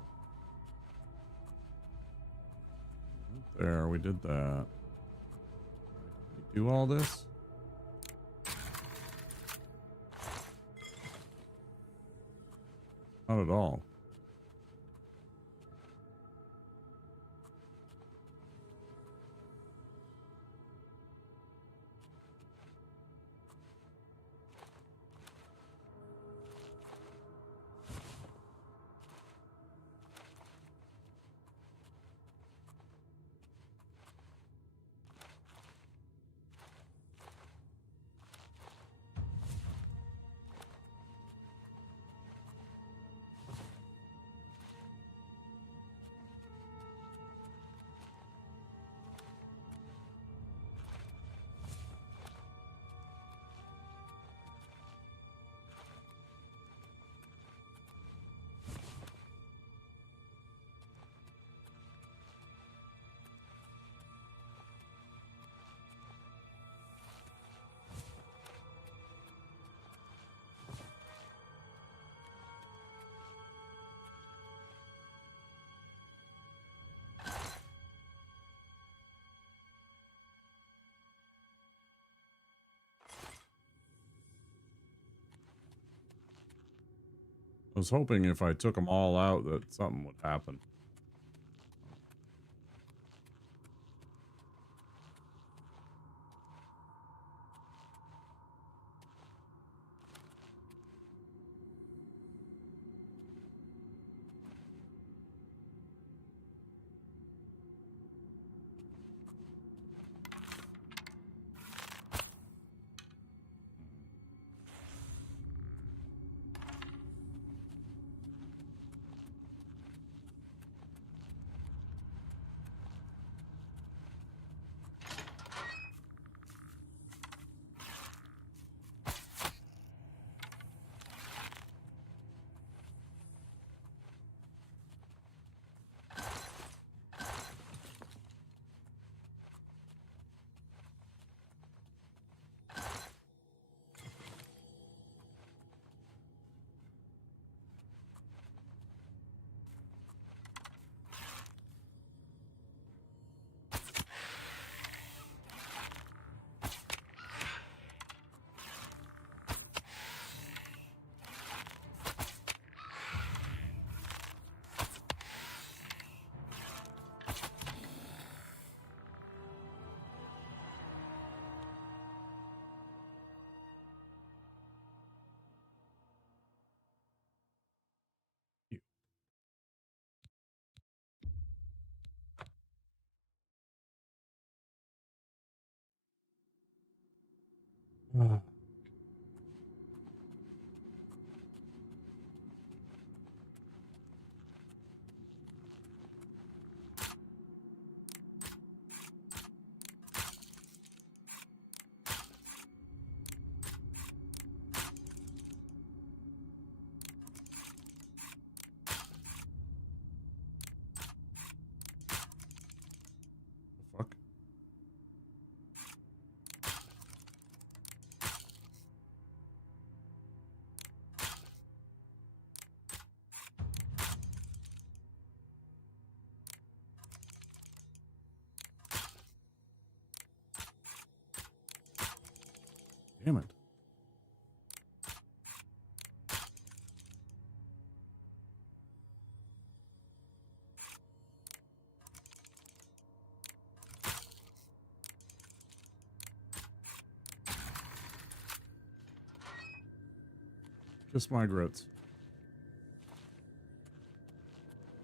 There, we did that. Did we do all this? Not at all. was hoping if I took them all out that something would happen. Fuck. Damn it. Just my grits.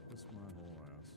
Just my whole ass.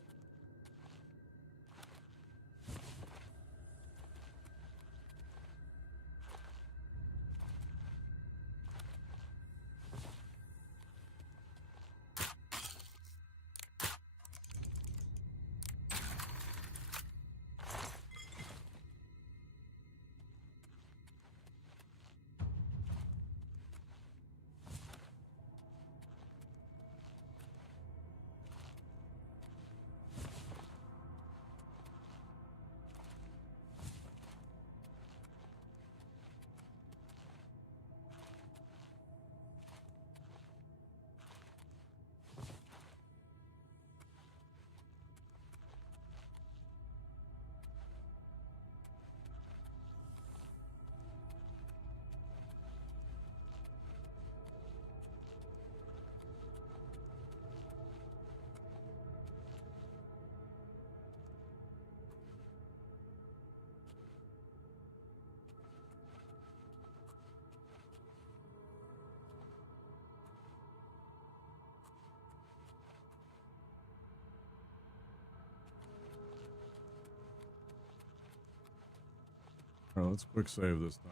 All right, let's quick save this time.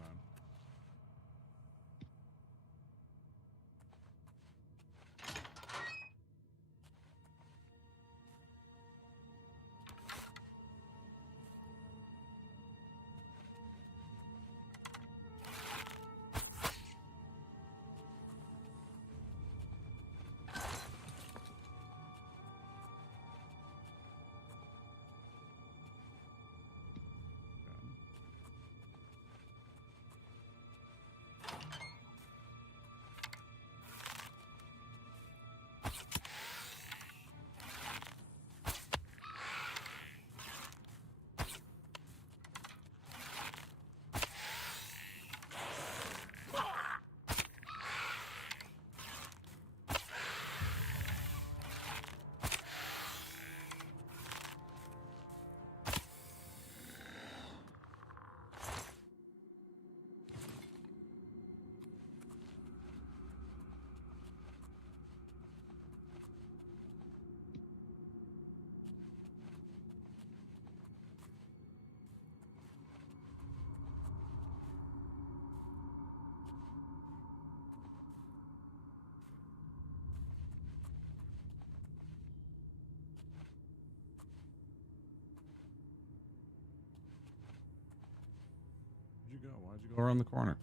you go? Why'd you go around the corner?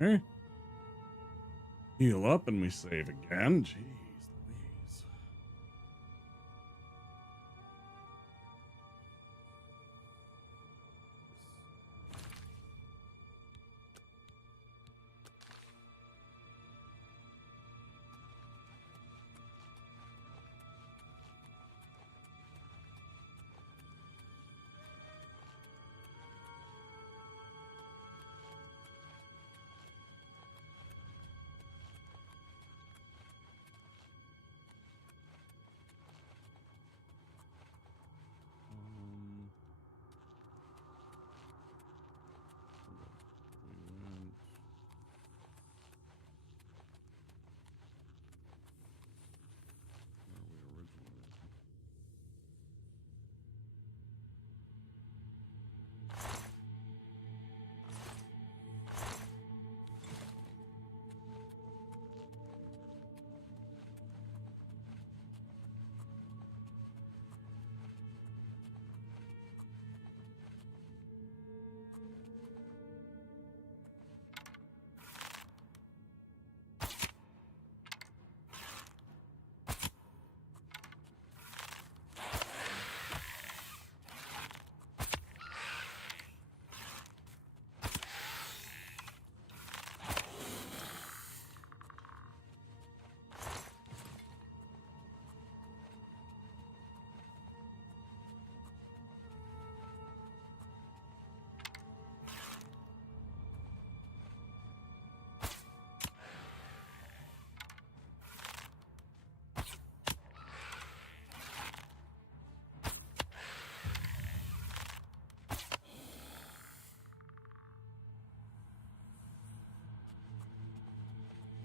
Hey. Heal up and we save again. Jeez Louise.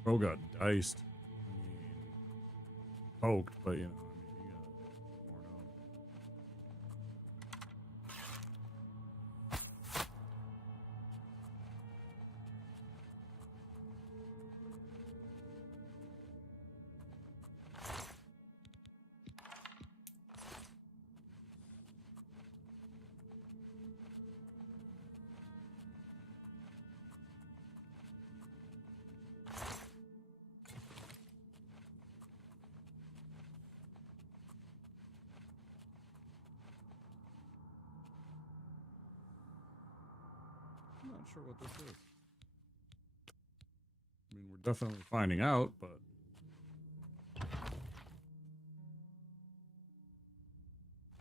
Oh, got diced. I mean, poked, but you know, I mean, he got worn out. I'm not sure what this is. I mean, we're definitely finding out, but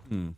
hmm.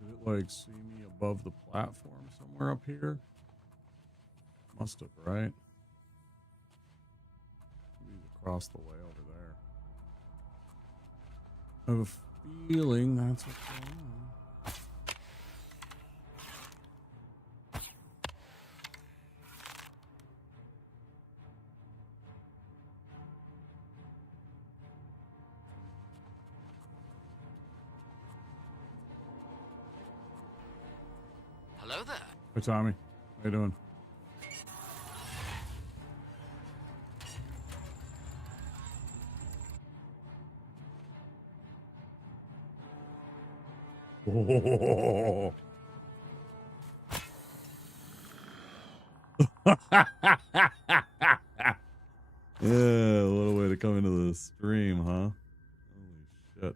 Did it like see me above the platform somewhere up here? Must have, right? Maybe across the way over there. I have a feeling that's what's going on. Hello there. Hey, Tommy. How you doing? Oh. Yeah, what a way to come into the stream, huh? Holy shit.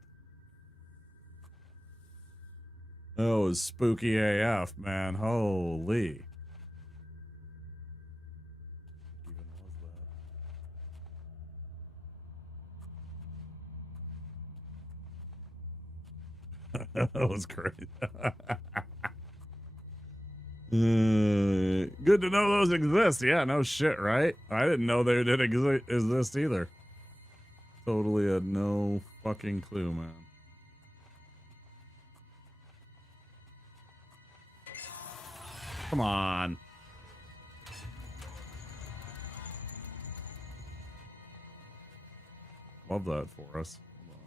That was spooky AF, man. Holy. Even was that? That was great. Good to know those exist. Yeah, no shit, right? I didn't know they did exist either. Totally had no fucking clue, man. Come on. Love that for us. Hold on.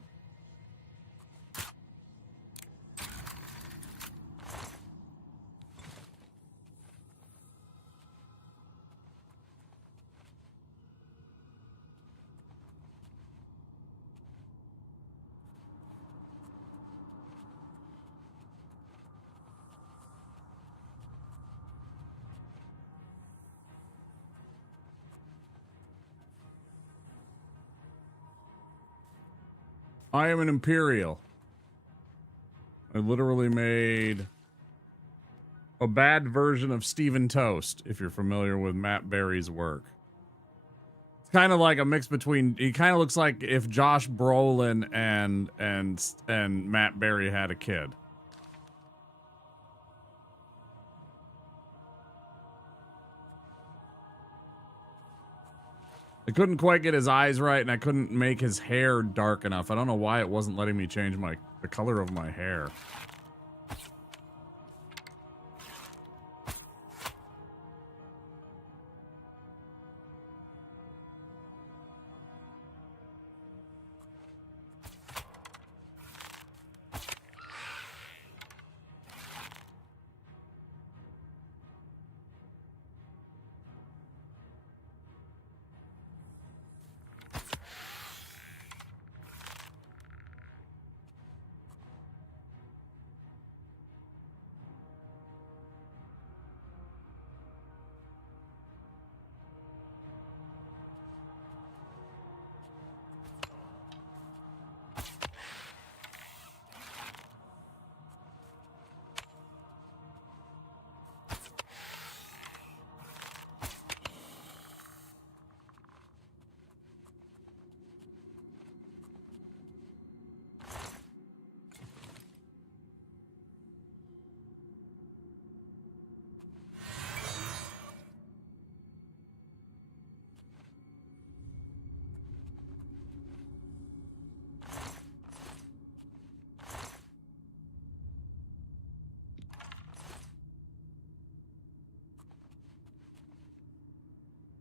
I am an Imperial. I literally made a bad version of Stephen Toast, if you're familiar with Matt Berry's work. It's kind of like a mix between, he kind of looks like if Josh Brolin and Matt Berry had a kid. I couldn't quite get his eyes right, and I couldn't make his hair dark enough. I don't know why it wasn't letting me change the color of my hair.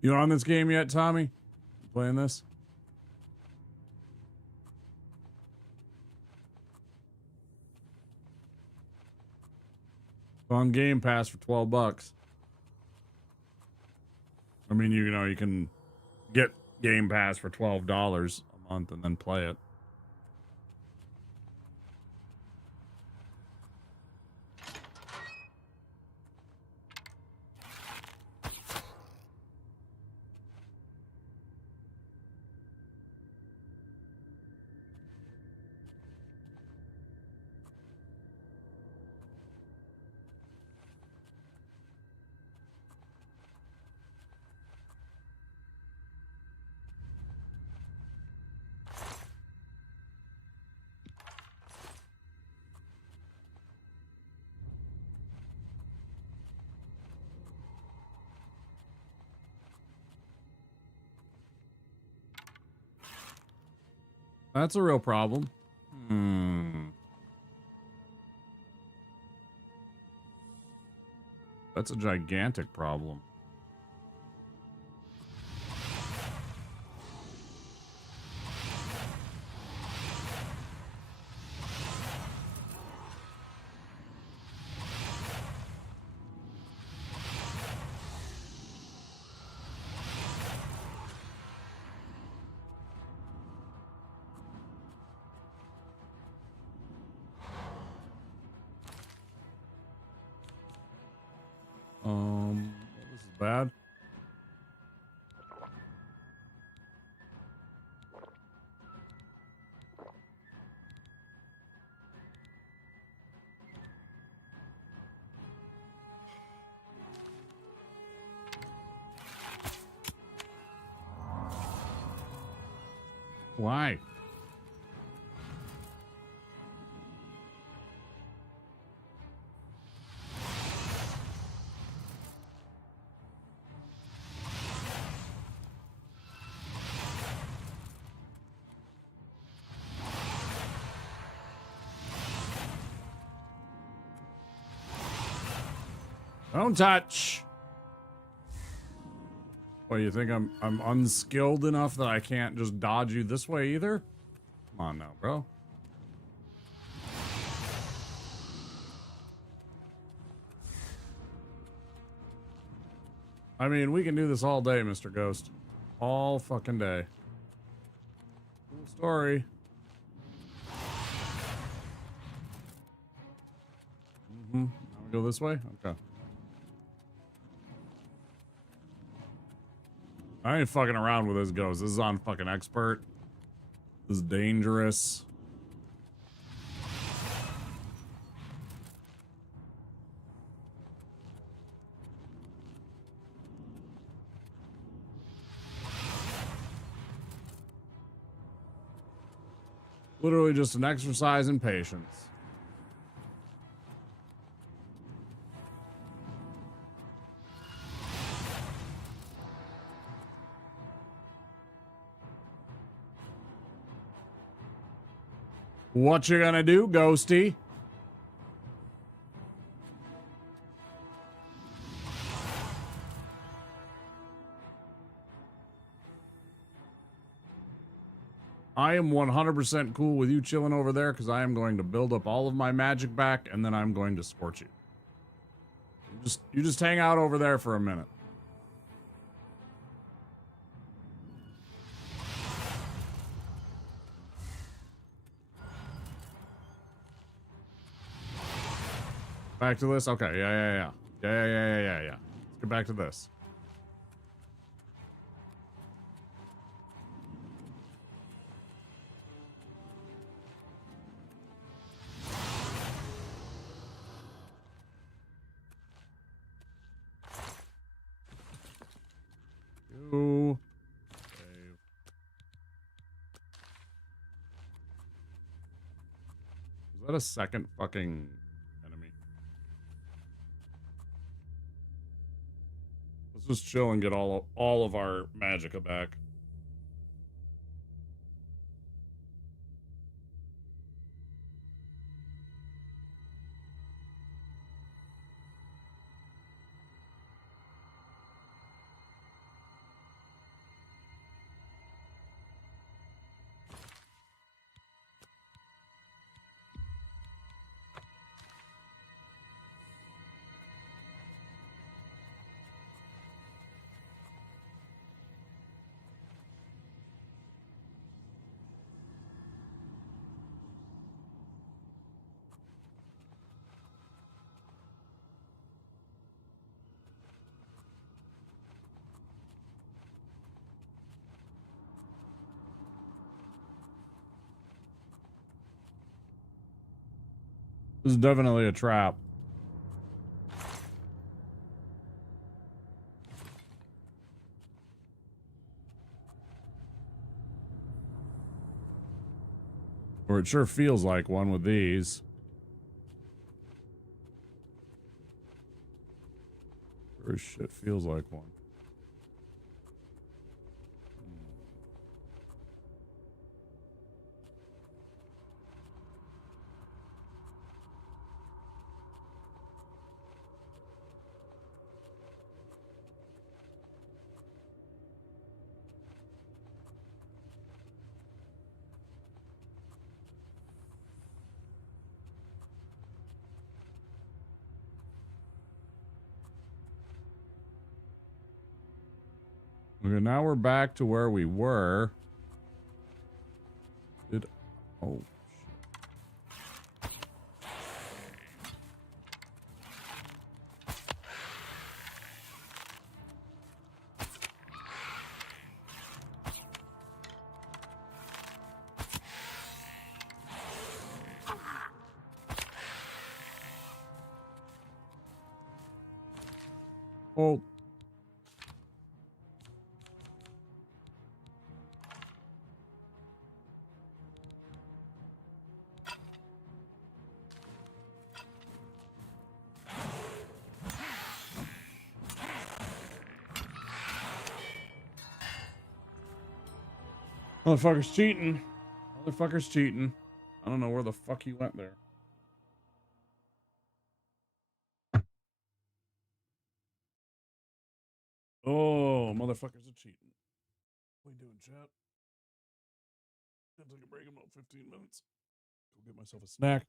You on this game yet, Tommy? Playing this? It's on Game Pass for $12. I mean, you know, you can get Game Pass for $12 a month and then play it. That's a real problem. That's a gigantic problem. This is bad. Why? Don't touch. What, do you think I'm unskilled enough that I can't just dodge you this way either? Come on now, bro. I mean, we can do this all day, Mr. Ghost. All fucking day. Cool story. Now we go this way? Okay. I ain't fucking around with this ghost. This is on fucking expert. This is dangerous. Literally just an exercise in patience. What you gonna do, Ghosty? I am 100% cool with you chilling over there because I am going to build up all of my magic back and then I'm going to scorch you. You just hang out over there for a minute. Back to this? Okay, yeah. Let's get back to this. Save. Is that a second fucking enemy? Let's just chill and get all of our magicka back. This is definitely a trap. Or it sure feels like one with these. Sure as shit feels like one. Okay, now we're back to where we were. Oh, oh. Motherfucker's cheating. Motherfucker's cheating. I don't know where the fuck he went there. Oh, motherfuckers are cheating. What are you doing, chat? Gonna take a break in about 15 minutes. Go get myself a snack.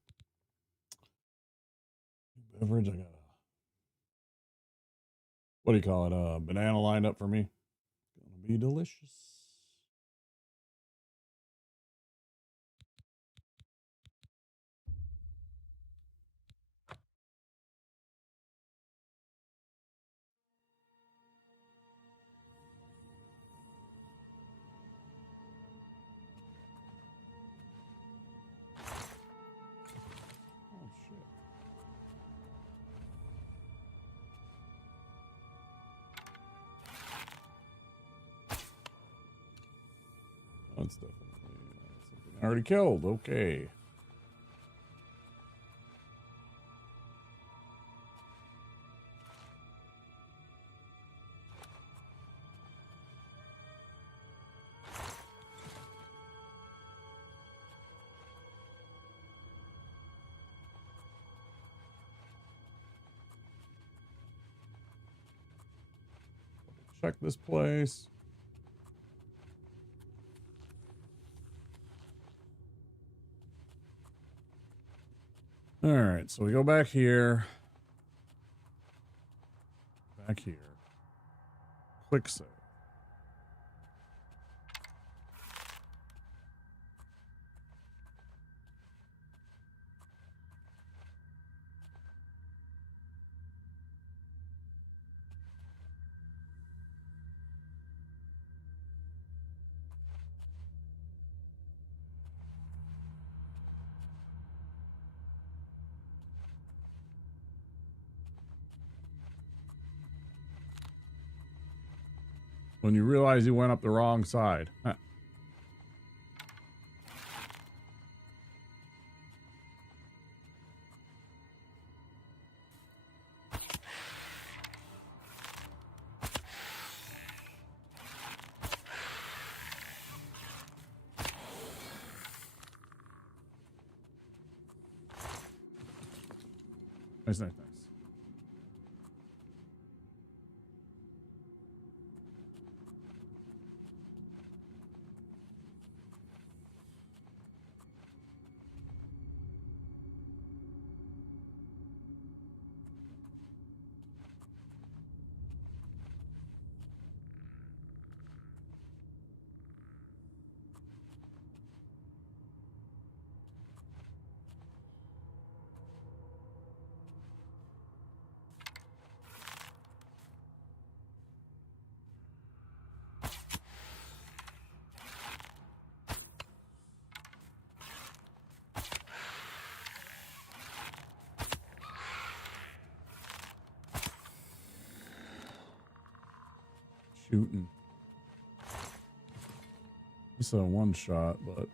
Beverage. I got a, what do you call it? A banana lined up for me. Gonna be delicious. Oh shit. That's definitely something I already killed. Okay. Check this place. All right, so we go back here. Back here. Quick save. When you realize you went up the wrong side. Huh. Nice, nice, nice. shooting. It's a one shot, but.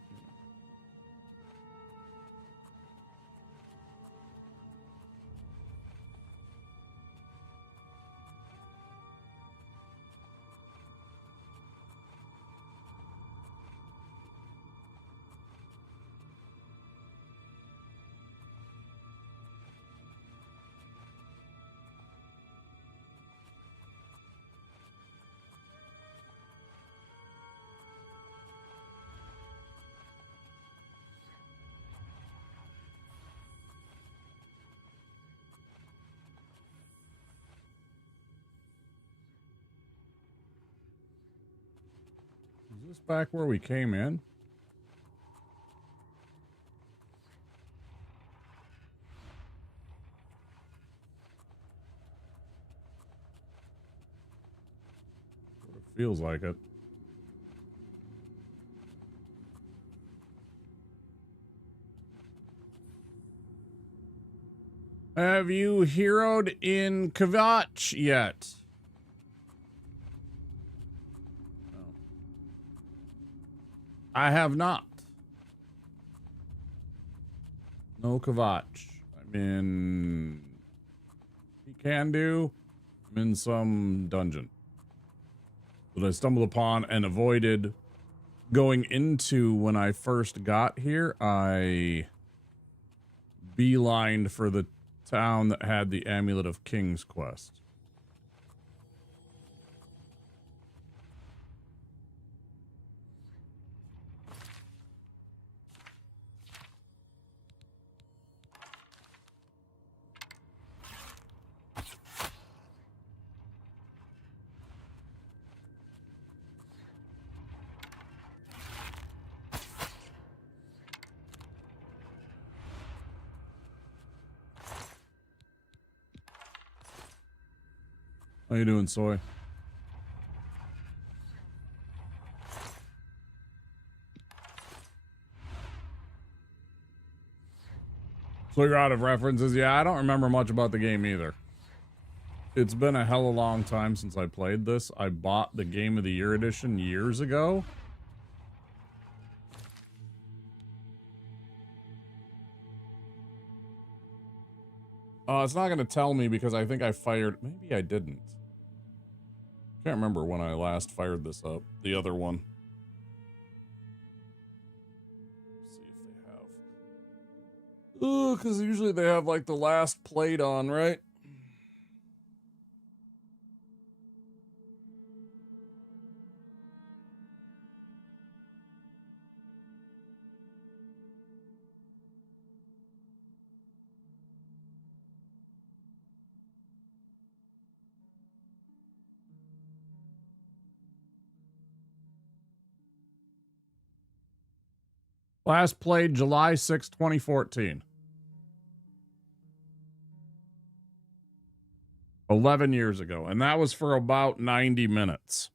Is this back where we came in? It feels like it. Have you heroed in Kvatch yet? No. I have not. No Kvatch. I'm in Candu. I'm in some dungeon that I stumbled upon and avoided going into when I first got here. I beelined for the town that had the Amulet of Kings quest. How you doing, Soy? So you're out of references? Yeah, I don't remember much about the game either. It's been a hella long time since I played this. I bought the Game of the Year edition years ago. It's not going to tell me because I think I fired... Maybe I didn't. Can't remember when I last fired this up. The other one. Let's see if they have... Oh, because usually they have like the last played on, right? Last played July 6, 2014. 11 years ago. And that was for about 90 minutes.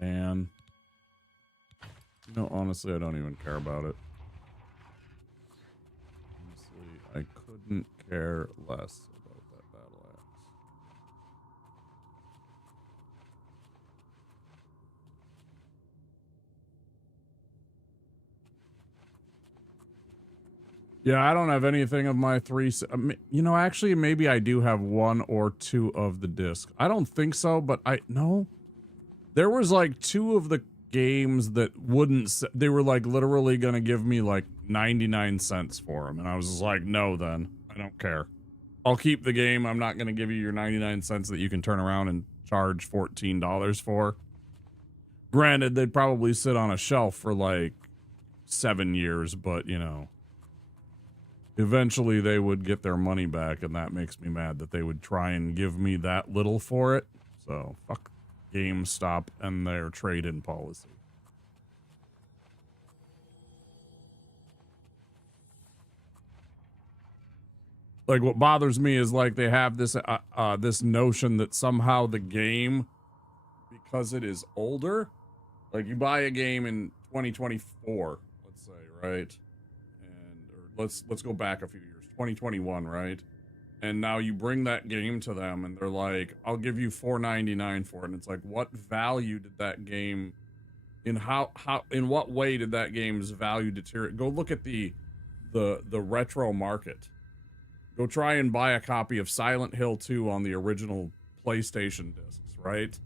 Man. No, honestly, I don't even care about it. Honestly, I couldn't care less about that battle axe. Yeah, I don't have anything of my three. You know, actually, maybe I do have one or two of the disc. I don't think so, but no. There was like two of the games that wouldn't. They were like literally going to give me like 99 cents for them. And I was just like, no, then. I don't care. I'll keep the game. I'm not going to give you your 99 cents that you can turn around and charge $14 for. Granted, they'd probably sit on a shelf for like 7 years, but you know, eventually they would get their money back, and that makes me mad that they would try and give me that little for it. So fuck GameStop and their trade-in policy. Like, what bothers me is like they have this this notion that somehow the game, because it is older, like you buy a game in 2024, let's say, right? And or let's go back a few years, 2021, right? And now you bring that game to them and they're like, I'll give you $4.99 for it. And it's like, what value did that game, in what way did that game's value deteriorate? Go look at the retro market. Go try and buy a copy of Silent Hill 2 on the original PlayStation discs, right?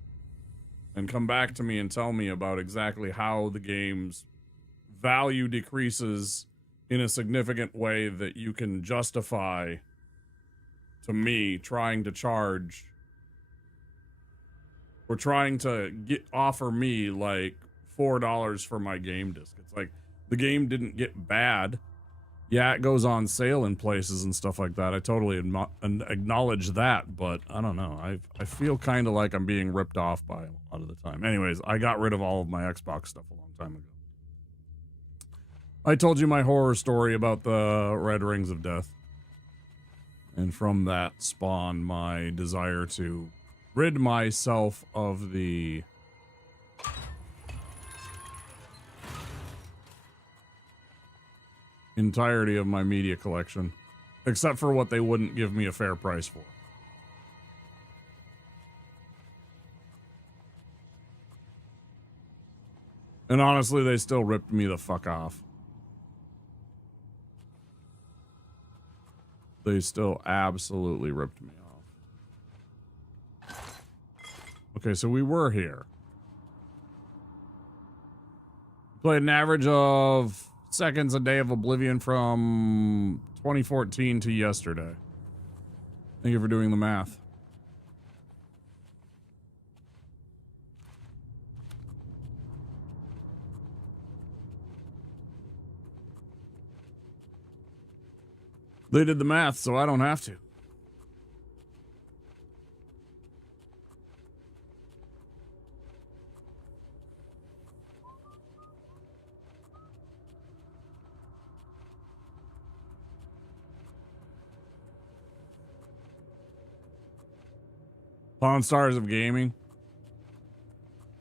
And come back to me and tell me about exactly how the game's value decreases in a significant way that you can justify to me trying to charge or trying to offer me like $4 for my game disc. It's like the game didn't get bad. Yeah, it goes on sale in places and stuff like that. I totally acknowledge that, but I don't know. I feel kind of like I'm being ripped off by a lot of the time. Anyways, I got rid of all of my Xbox stuff a long time ago. I told you my horror story about the Red Rings of Death. And from that spawned my desire to rid myself of the entirety of my media collection, except for what they wouldn't give me a fair price for. And honestly, they still ripped me the fuck off. They still absolutely ripped me off. Okay, so we were here. Played an average of seconds a day of Oblivion from 2014 to yesterday. Thank you for doing the math. They did the math, so I don't have to. Pawn Stars of Gaming.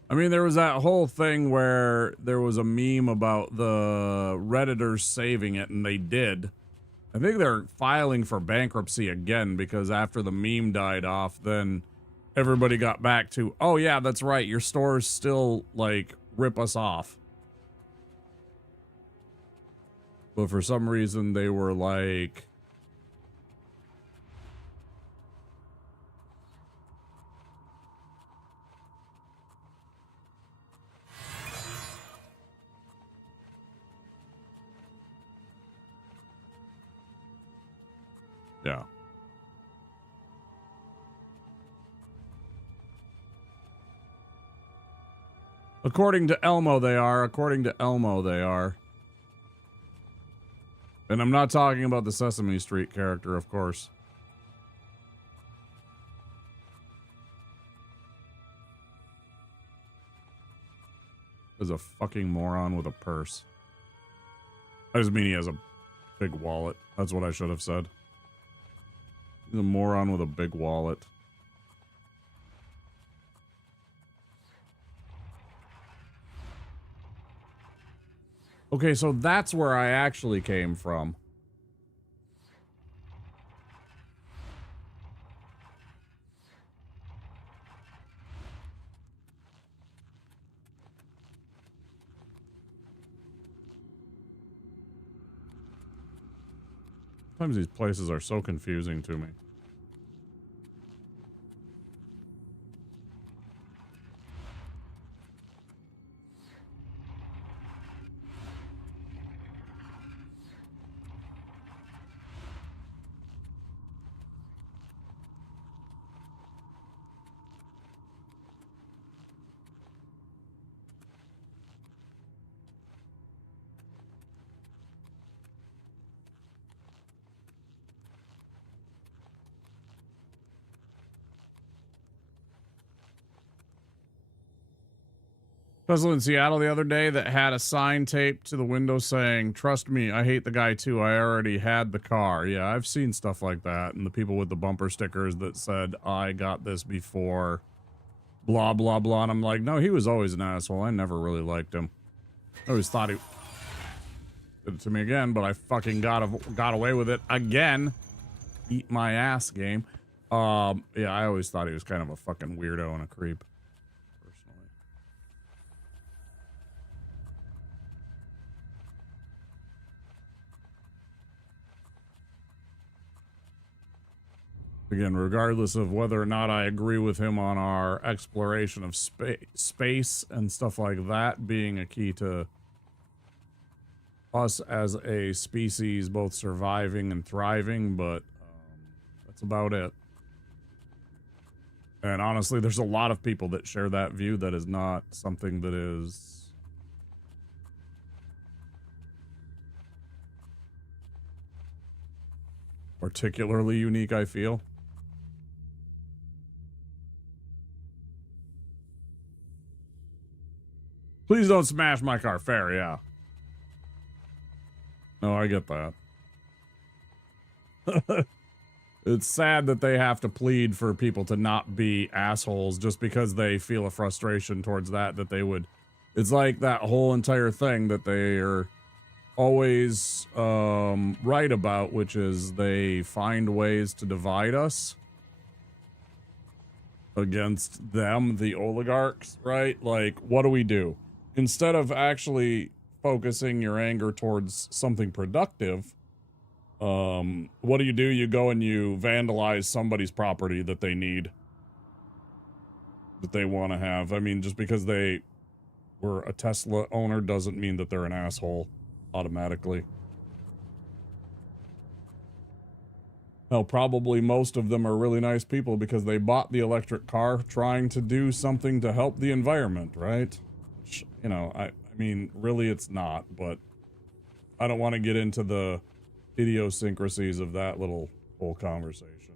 I mean, there was that whole thing where there was a meme about the Redditors saving it, and they did. I think they're filing for bankruptcy again because after the meme died off, then everybody got back to, oh yeah, that's right, your stores still, like, rip us off. But for some reason, they were like... Yeah. According to Elmo, they are. According to Elmo, they are. And I'm not talking about the Sesame Street character, of course. There's a fucking moron with a purse. I just mean he has a big wallet. That's what I should have said. He's a moron with a big wallet. Okay, so that's where I actually came from. Sometimes these places are so confusing to me. Tesla in Seattle the other day that had a sign taped to the window saying, "Trust me, I hate the guy too. I already had the car." Yeah, I've seen stuff like that. And the people with the bumper stickers that said, "I got this before, blah, blah, blah." And I'm like, no, he was always an asshole. I never really liked him. I always thought he did it to me again, but I fucking got away with it again. Eat my ass game. Yeah, I always thought he was kind of a fucking weirdo and a creep. Again, regardless of whether or not I agree with him on our exploration of space and stuff like that being a key to us as a species both surviving and thriving, but that's about it. And honestly, there's a lot of people that share that view. That is not something that is particularly unique, I feel. Please don't smash my car. Fair, yeah. No, I get that. It's sad that they have to plead for people to not be assholes just because they feel a frustration towards that they would. It's like that whole entire thing that they are always right about, which is they find ways to divide us against them, the oligarchs, right? Like, what do? Instead of actually focusing your anger towards something productive, what do? You go and you vandalize somebody's property that they need, that they want to have. I mean, just because they were a Tesla owner doesn't mean that they're an asshole automatically. Hell, probably most of them are really nice people because they bought the electric car trying to do something to help the environment, right? Which, you know, I mean, really it's not, but I don't want to get into the idiosyncrasies of that little whole conversation.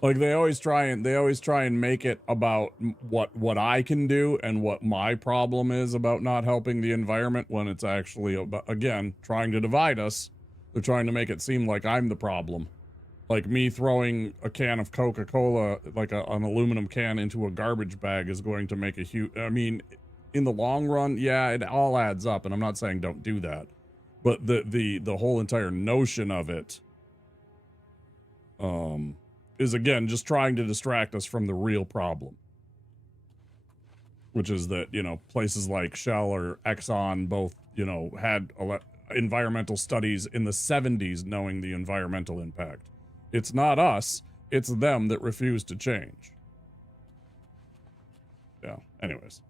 Like they always try and make it about what I can do and what my problem is about not helping the environment, when it's actually about, again, trying to divide us. They're trying to make it seem like I'm the problem. Like me throwing a can of Coca-Cola, like an aluminum can, into a garbage bag is going to make a huge, I mean, in the long run, yeah, it all adds up, and I'm not saying don't do that. But the whole entire notion of it is, again, just trying to distract us from the real problem. Which is that, you know, places like Shell or Exxon both, you know, had environmental studies in the 70s knowing the environmental impact. It's not us, it's them that refuse to change. Yeah, anyways.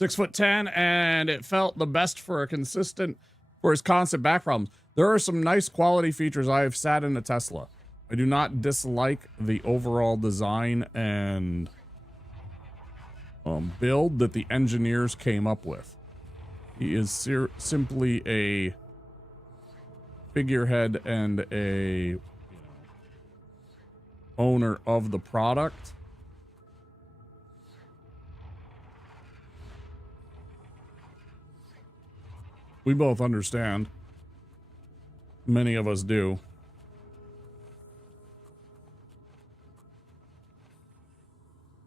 6'10", and it felt the best for his constant back problems. There are some nice quality features. I have sat in a Tesla. I do not dislike the overall design and build that the engineers came up with. He is simply a figurehead and a owner of the product. We both understand. Many of us do.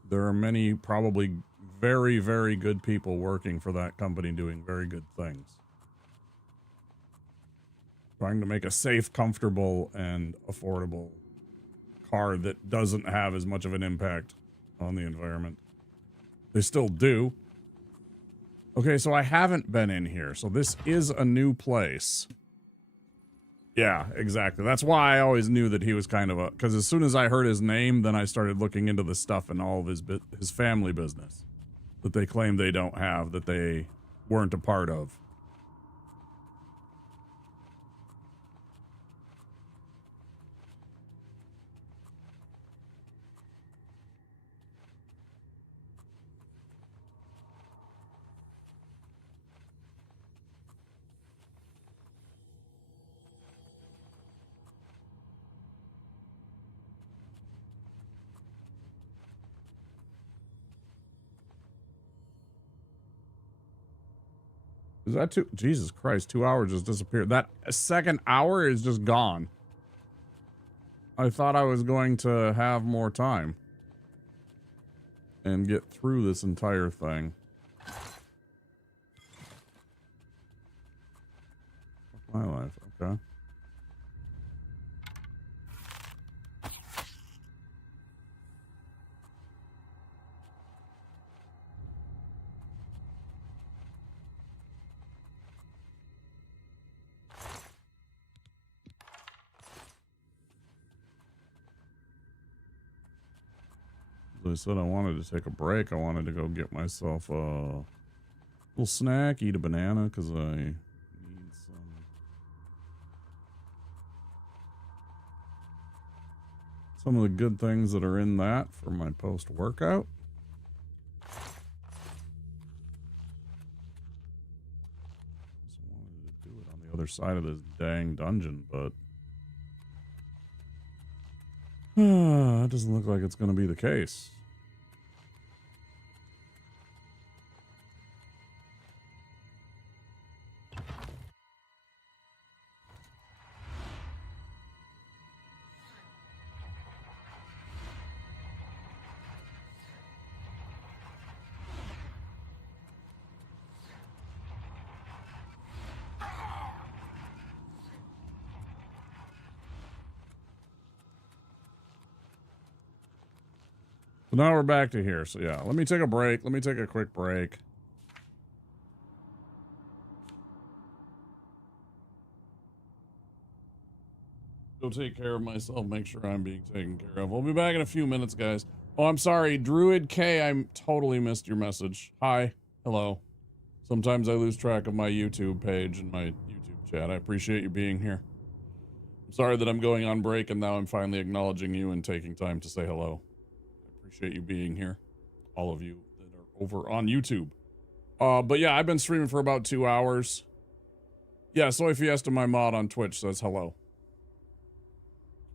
There are many probably very, very good people working for that company doing very good things. Trying to make a safe, comfortable, and affordable car that doesn't have as much of an impact on the environment. They still do. Okay, so I haven't been in here. So this is a new place. Yeah, exactly. That's why I always knew that he was kind of a... Because as soon as I heard his name, then I started looking into the stuff and all of his family business that they claim they don't have, that they weren't a part of. Is that two? Jesus Christ, 2 hours just disappeared. That second hour is just gone. I thought I was going to have more time and get through this entire thing. My life, okay. As I said, I wanted to take a break. I wanted to go get myself a little snack, eat a banana, because I need some of the good things that are in that for my post-workout. Just wanted to do it on the other side of this dang dungeon, but it doesn't look like it's going to be the case. So now we're back to here. So yeah, let me take a break. Let me take a quick break. Go take care of myself. Make sure I'm being taken care of. We'll be back in a few minutes, guys. Oh, I'm sorry. Druid K, I totally missed your message. Hi. Hello. Sometimes I lose track of my YouTube page and my YouTube chat. I appreciate you being here. I'm sorry that I'm going on break and now I'm finally acknowledging you and taking time to say hello. Appreciate you being here, all of you that are over on YouTube. But yeah, I've been streaming for about 2 hours. Yeah, Soy Fiesta, my mod on Twitch, says hello.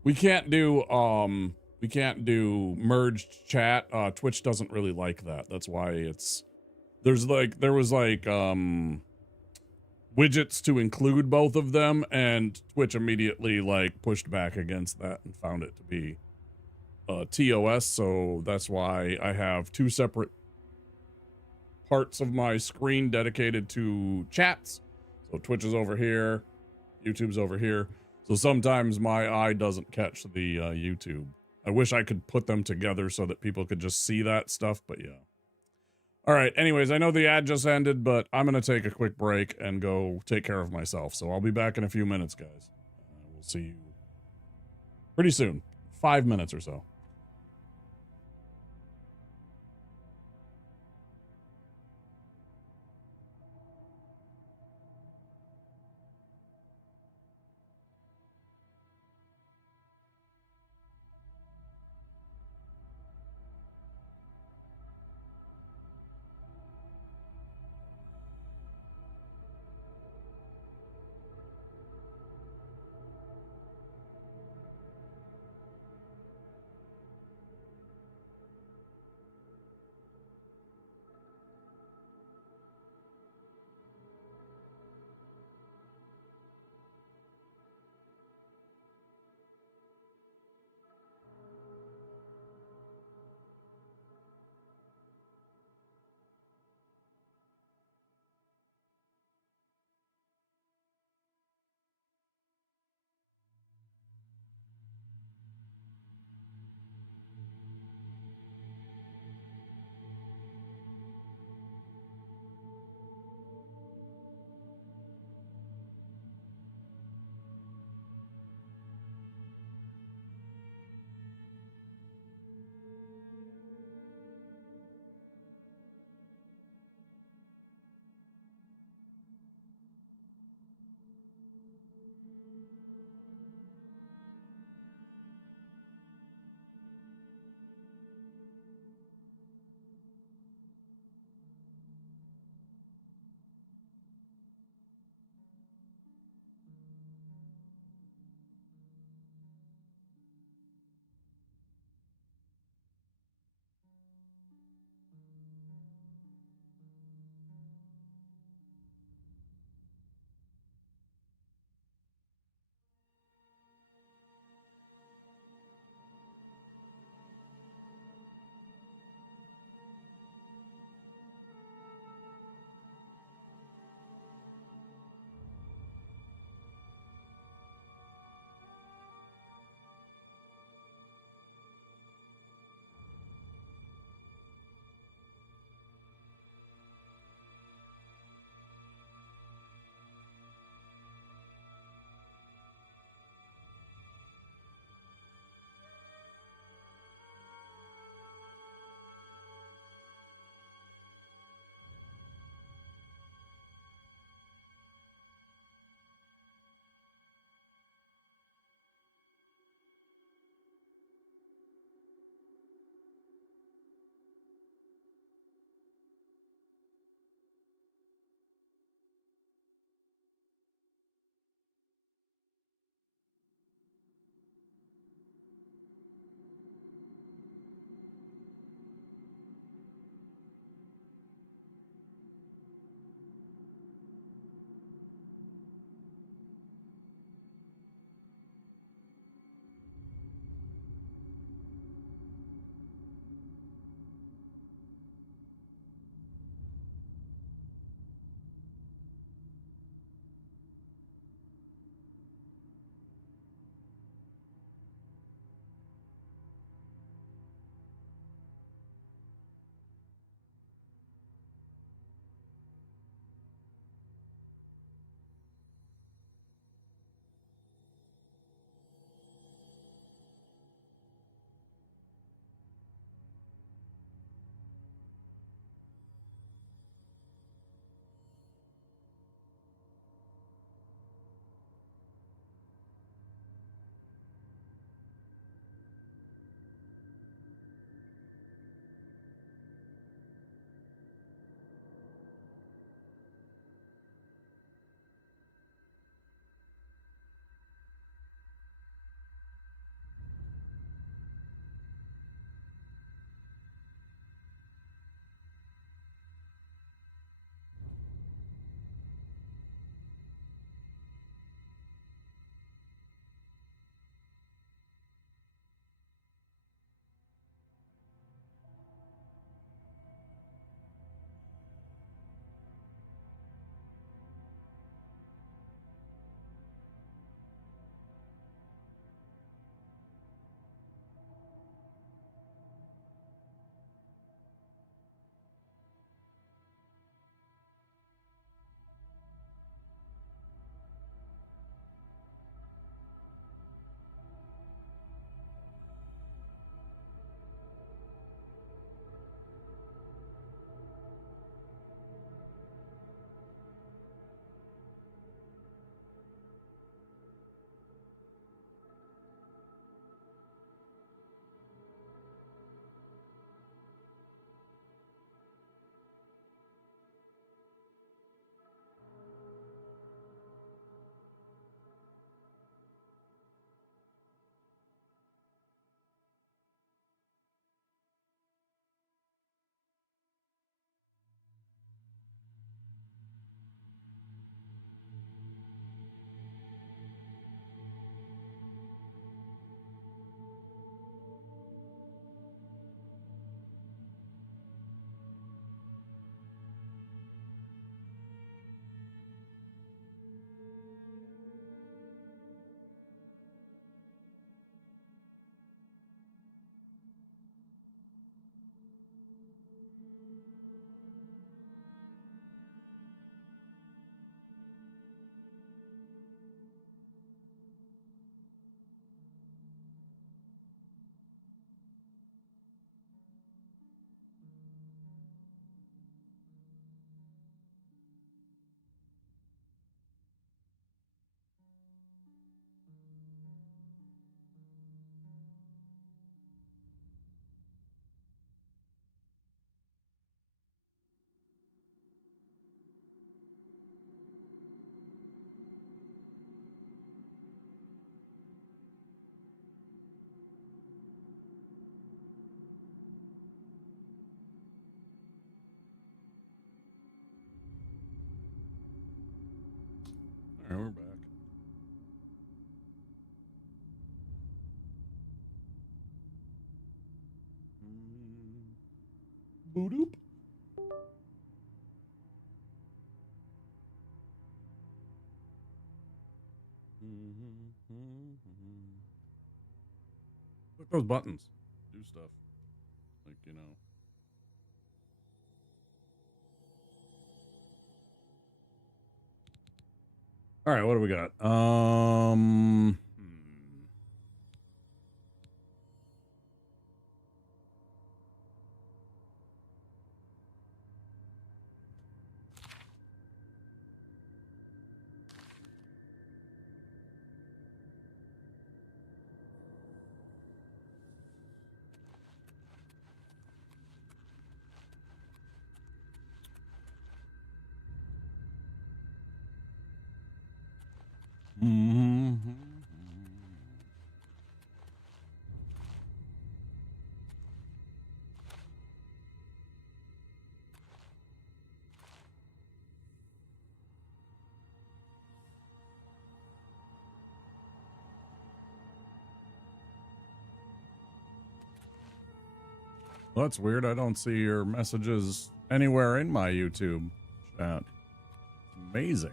We can't do merged chat. Twitch doesn't really like that. That's why there was widgets to include both of them, and Twitch immediately like pushed back against that and found it to be TOS, so that's why I have two separate parts of my screen dedicated to chats. So Twitch is over here, YouTube's over here. So sometimes my eye doesn't catch the YouTube. I wish I could put them together so that people could just see that stuff, but yeah. All right, anyways, I know the ad just ended, but I'm going to take a quick break and go take care of myself. So I'll be back in a few minutes, guys. We'll see you pretty soon. 5 minutes or so. Boop. Click those buttons. Do stuff. Like, you know. All right, what do we got? Well, that's weird. I don't see your messages anywhere in my YouTube chat. Amazing.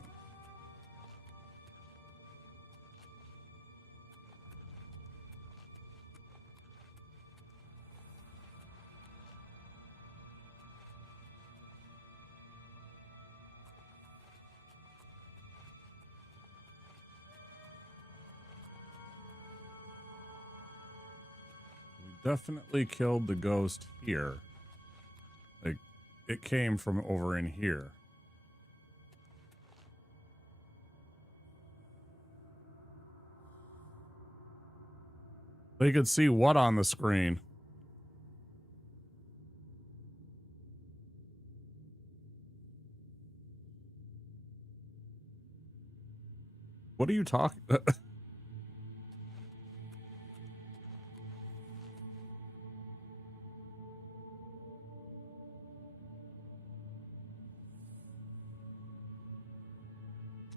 Definitely killed the ghost here. Like, it came from over in here. They could see what on the screen? What are you talking?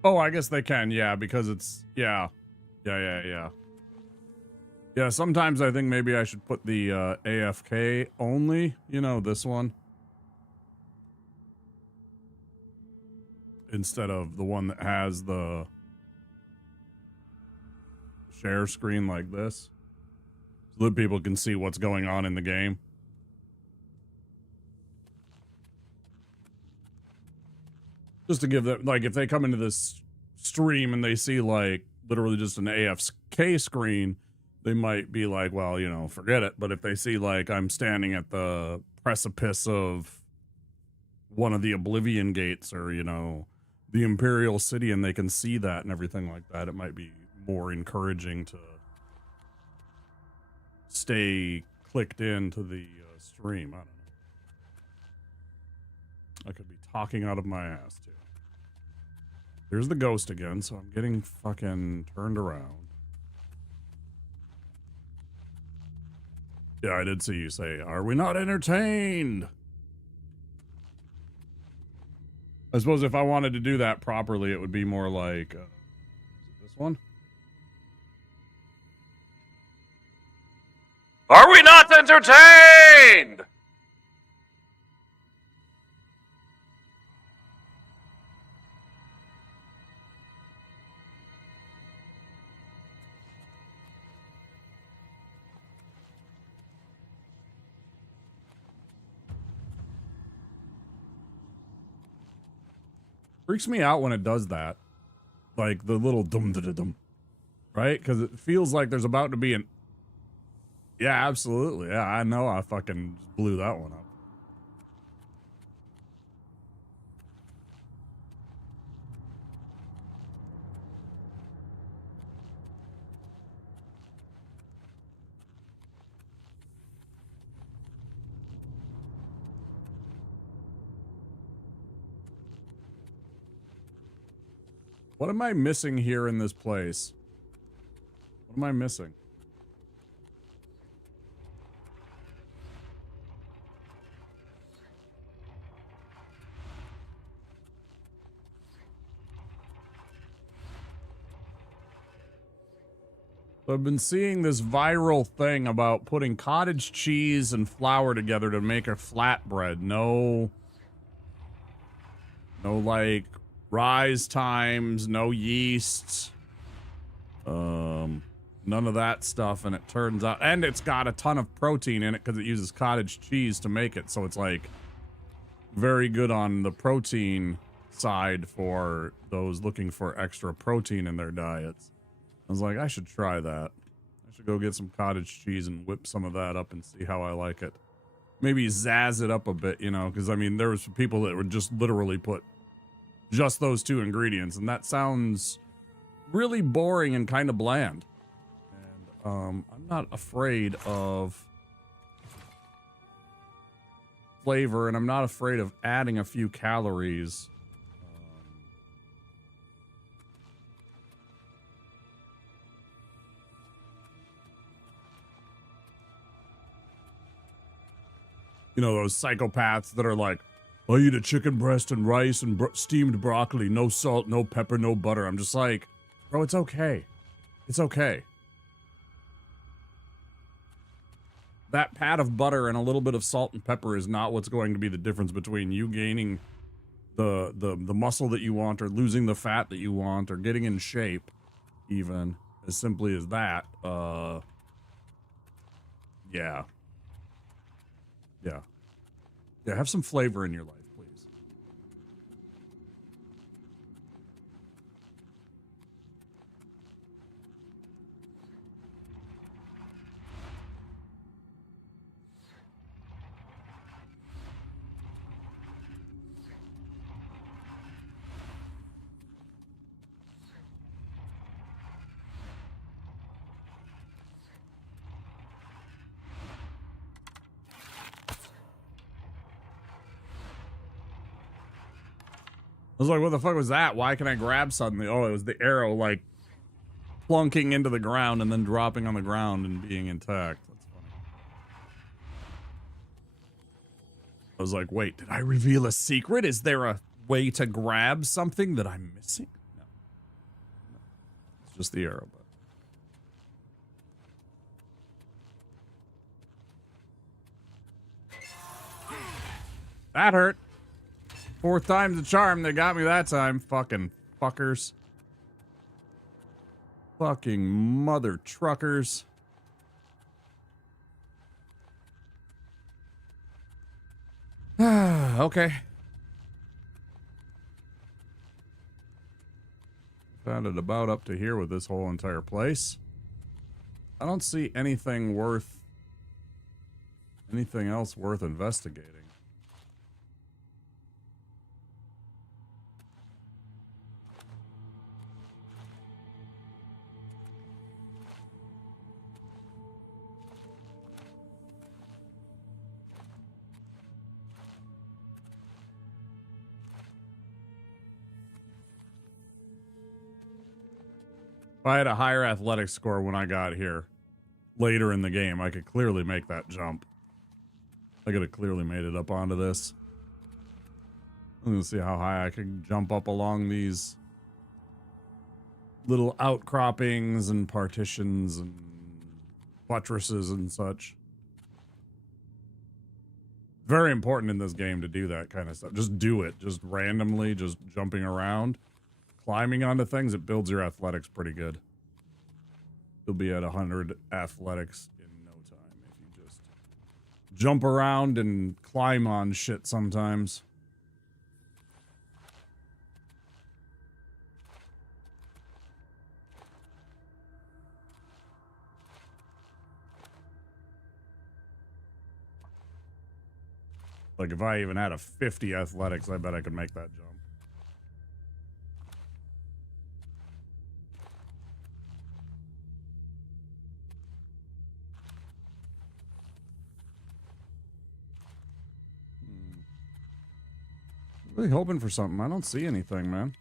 Oh, I guess they can, yeah, because it's, yeah. Yeah, sometimes I think maybe I should put the AFK only, you know, this one. Instead of the one that has the share screen like this. So that people can see what's going on in the game. Just to give them, like, if they come into this stream and they see, like, literally just an AFK screen, they might be like, well, you know, forget it. But if they see, like, I'm standing at the precipice of one of the Oblivion gates or, you know, the Imperial City, and they can see that and everything like that, it might be more encouraging to stay clicked into the stream. I don't know. I could be talking out of my ass, too. Here's the ghost again, so I'm getting fucking turned around. Yeah, I did see you say, are we not entertained? I suppose if I wanted to do that properly, it would be more like, is it this one? Are we not entertained? Freaks me out when it does that. Like the little dum-da-da-dum. Right? Because it feels like there's about to be an... Yeah, absolutely. Yeah, I know I fucking blew that one up. What am I missing here in this place? What am I missing? So I've been seeing this viral thing about putting cottage cheese and flour together to make a flatbread. No like rise times, no yeast, none of that stuff. And it turns out, and it's got a ton of protein in it because it uses cottage cheese to make it. So it's like very good on the protein side for those looking for extra protein in their diets. I was like, I should try that. I should go get some cottage cheese and whip some of that up and see how I like it. Maybe zazz it up a bit, you know, because I mean, there was people that would just literally put just those two ingredients, and that sounds really boring and kind of bland. And I'm not afraid of flavor, and I'm not afraid of adding a few calories. You know, those psychopaths that are like, I eat a chicken breast and rice and steamed broccoli, no salt, no pepper, no butter. I'm just like, bro, it's okay. It's okay. That pat of butter and a little bit of salt and pepper is not what's going to be the difference between you gaining the muscle that you want, or losing the fat that you want, or getting in shape, even as simply as that. Yeah. Yeah, have some flavor in your life, please. I was like, what the fuck was that? Why can I grab suddenly? Oh, it was the arrow, like, plunking into the ground and then dropping on the ground and being intact. That's funny. I was like, wait, did I reveal a secret? Is there a way to grab something that I'm missing? No. It's just the arrow, but. That hurt. 4th time's the charm. They got me that time. Fucking fuckers. Fucking mother truckers. Okay. Found it about up to here with this whole entire place. I don't see anything else worth investigating. If I had a higher athletics score when I got here later in the game, I could clearly make that jump. I could have clearly made it up onto this. I'm gonna see how high I can jump up along these little outcroppings and partitions and buttresses and such. Very important in this game to do that kind of stuff. Just do it. Just randomly, just jumping around. Climbing onto things, it builds your athletics pretty good. You'll be at 100 athletics in no time if you just jump around and climb on shit sometimes. Like if I even had a 50 athletics, I bet I could make that jump. Really hoping for something. I don't see anything, man.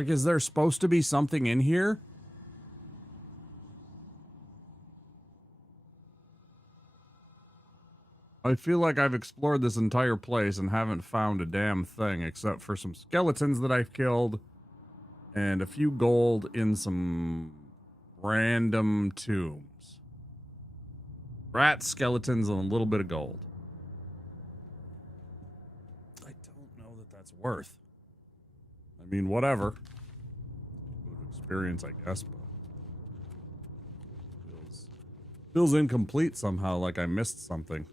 Like, is there supposed to be something in here? I feel like I've explored this entire place and haven't found a damn thing except for some skeletons that I've killed and a few gold in some random tombs. Rat skeletons and a little bit of gold. I don't know that that's worth. I mean, whatever. Good experience, I guess, but feels incomplete somehow, like I missed something.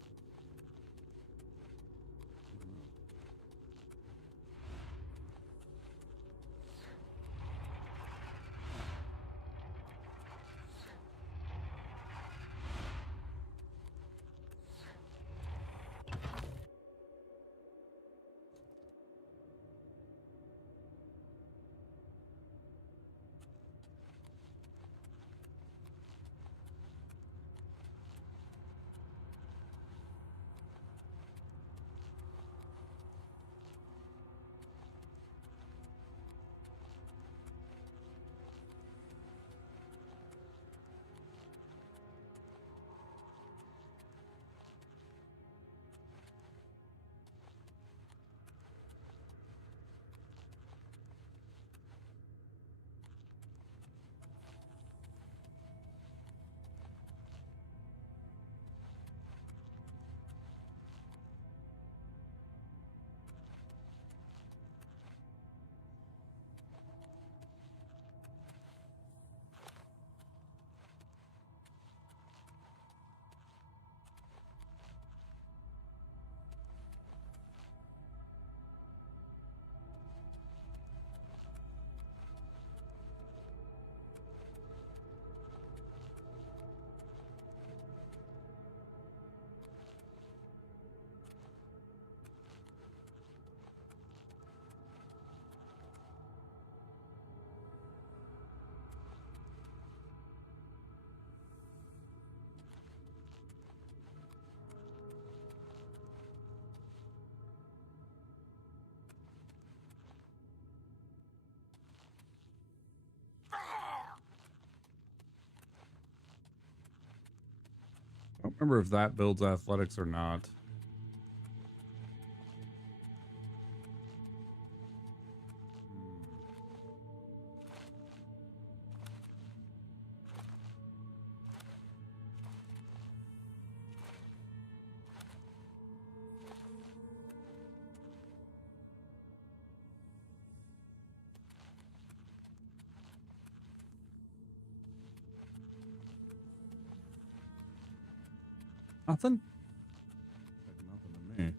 I don't remember if that builds athletics or not. Nothing? Like nothing to me.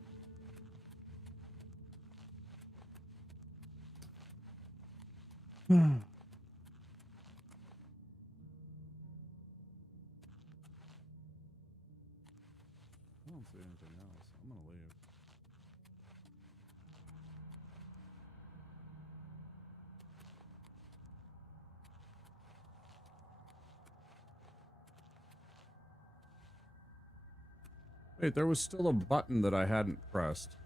I don't see anything else. I'm gonna leave. Wait, there was still a button that I hadn't pressed.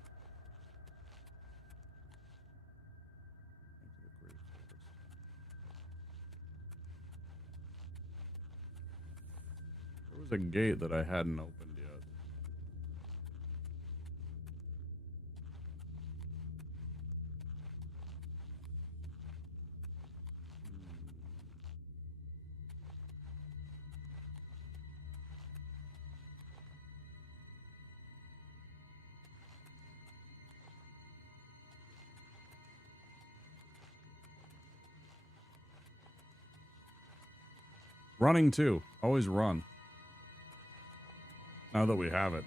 There was a gate that I hadn't opened yet. Running too. Always run. Now that we have it.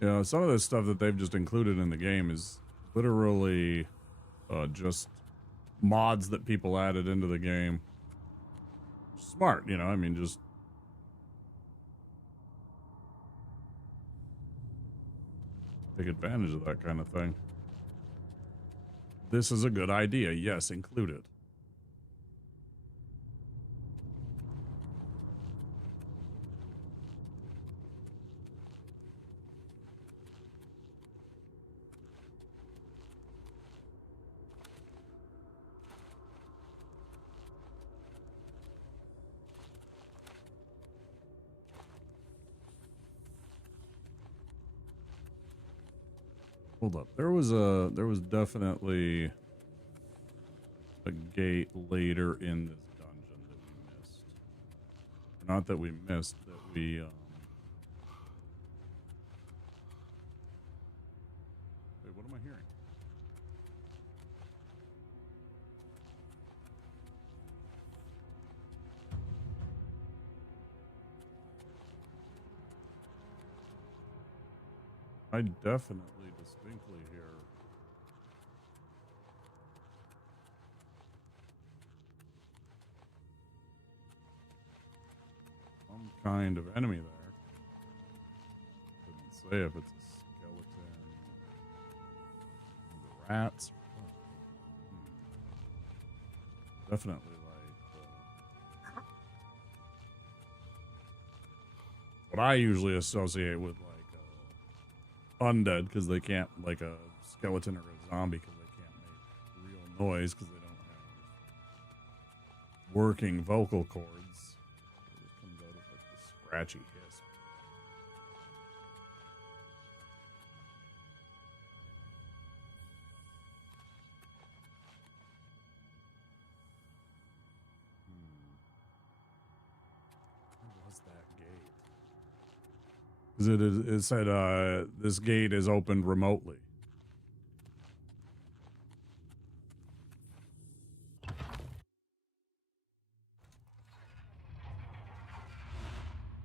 You know, some of the stuff that they've just included in the game is literally just mods that people added into the game. Smart, you know, I mean, just take advantage of that kind of thing. This is a good idea. Yes, include it. Hold up. There was definitely a gate later in this dungeon that we missed. Not that we missed, that we wait, what am I hearing? I definitely distinctly hear some kind of enemy there. Couldn't say if it's a skeleton, the rats. Definitely like what I usually associate with like undead, because they can't, like a skeleton or a zombie, because they can't make real noise because they don't have working vocal cords. It just comes out as like the scratchy hiss. What was that gate? Because it said this gate is opened remotely.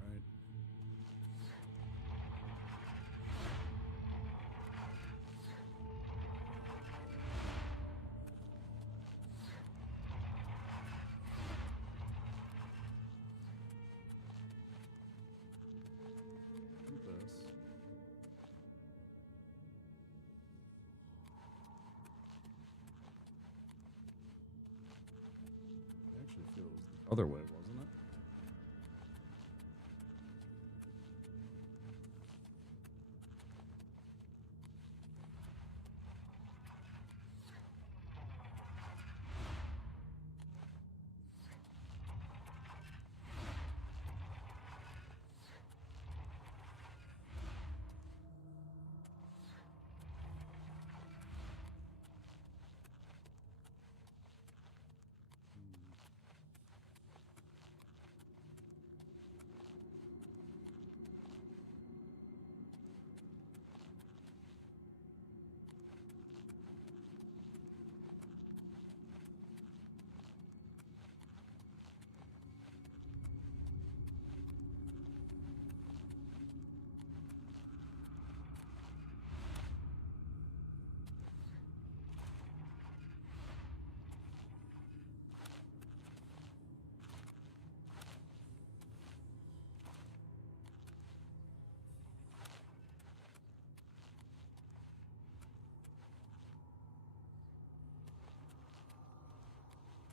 Right. This. I actually feel it was the other way, wasn't it?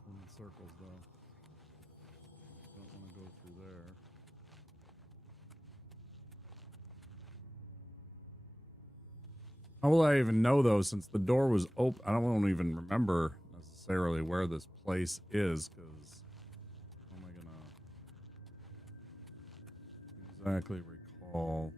In circles, though. Don't want to go through there. How will I even know, though, since the door was open? I won't even remember necessarily where this place is, because how am I going to exactly recall?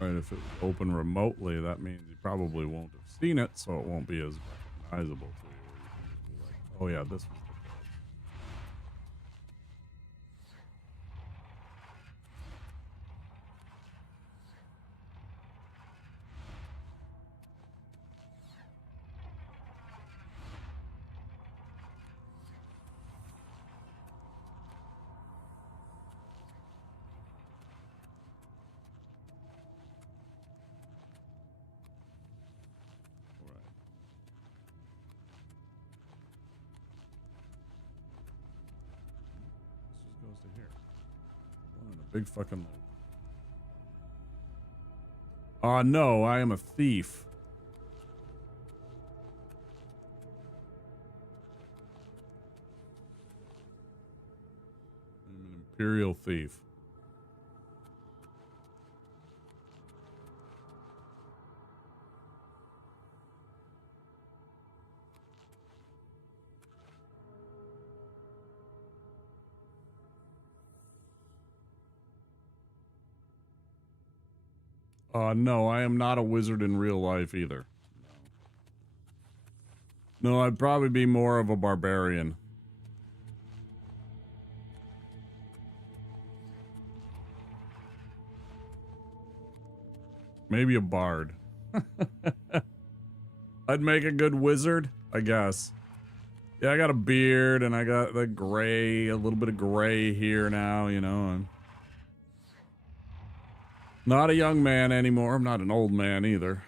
Right, if it was open remotely, that means you probably won't have seen it, so it won't be as recognizable to you. Where you can just be like, oh yeah, this was the place. All right. This just goes to here. One in a big fucking loop. No, I am a thief. I'm an imperial thief. No, I am not a wizard in real life either. No, I'd probably be more of a barbarian. Maybe a bard. I'd make a good wizard, I guess. Yeah, I got a beard and I got the gray, a little bit of gray here now, you know. I'm not a young man anymore. I'm not an old man either.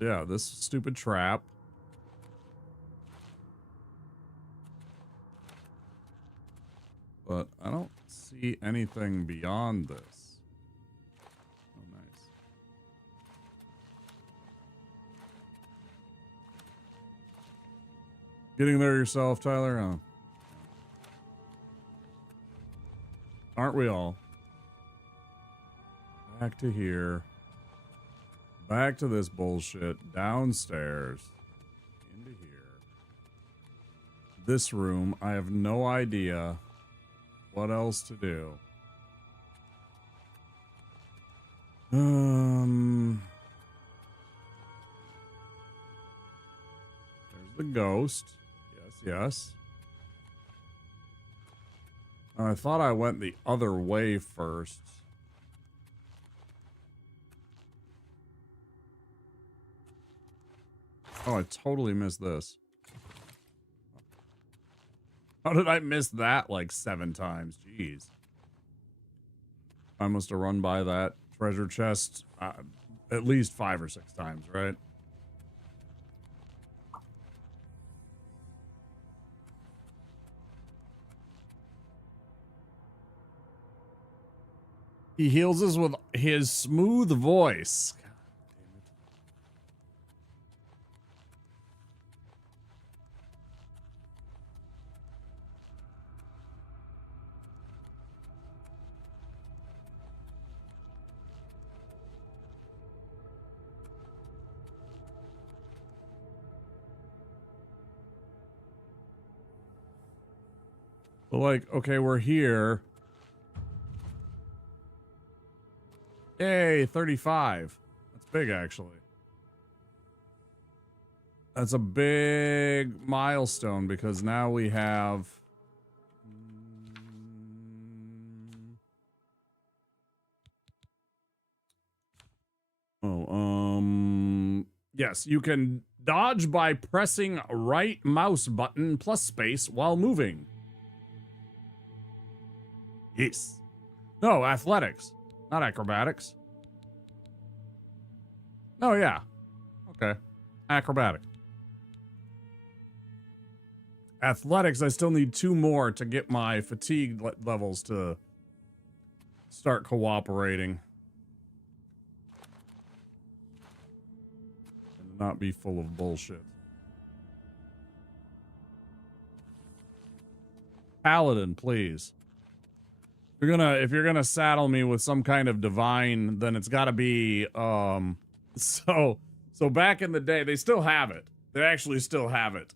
Yeah, this stupid trap. But I don't see anything beyond this. Oh, nice. Getting there yourself, Tyler? Oh. Aren't we all? Back to here. Back to this bullshit. Downstairs. Into here. This room. I have no idea what else to do. There's the ghost. Yes, yes. I thought I went the other way first. Oh, I totally missed this. How did I miss that like 7 times? Jeez. I must have run by that treasure chest at least 5 or 6 times, right? He heals us with his smooth voice. But like, okay, we're here. Yay, 35. That's big, actually. That's a big milestone because now we have... Yes, you can dodge by pressing right mouse button plus space while moving. Yes. No, athletics, not acrobatics. Oh, yeah. Okay. Acrobatic. Athletics, I still need 2 more to get my fatigue levels to start cooperating. And not be full of bullshit. Paladin, please. If you're gonna saddle me with some kind of divine, then it's gotta be, so back in the day, they still have it. They actually still have it.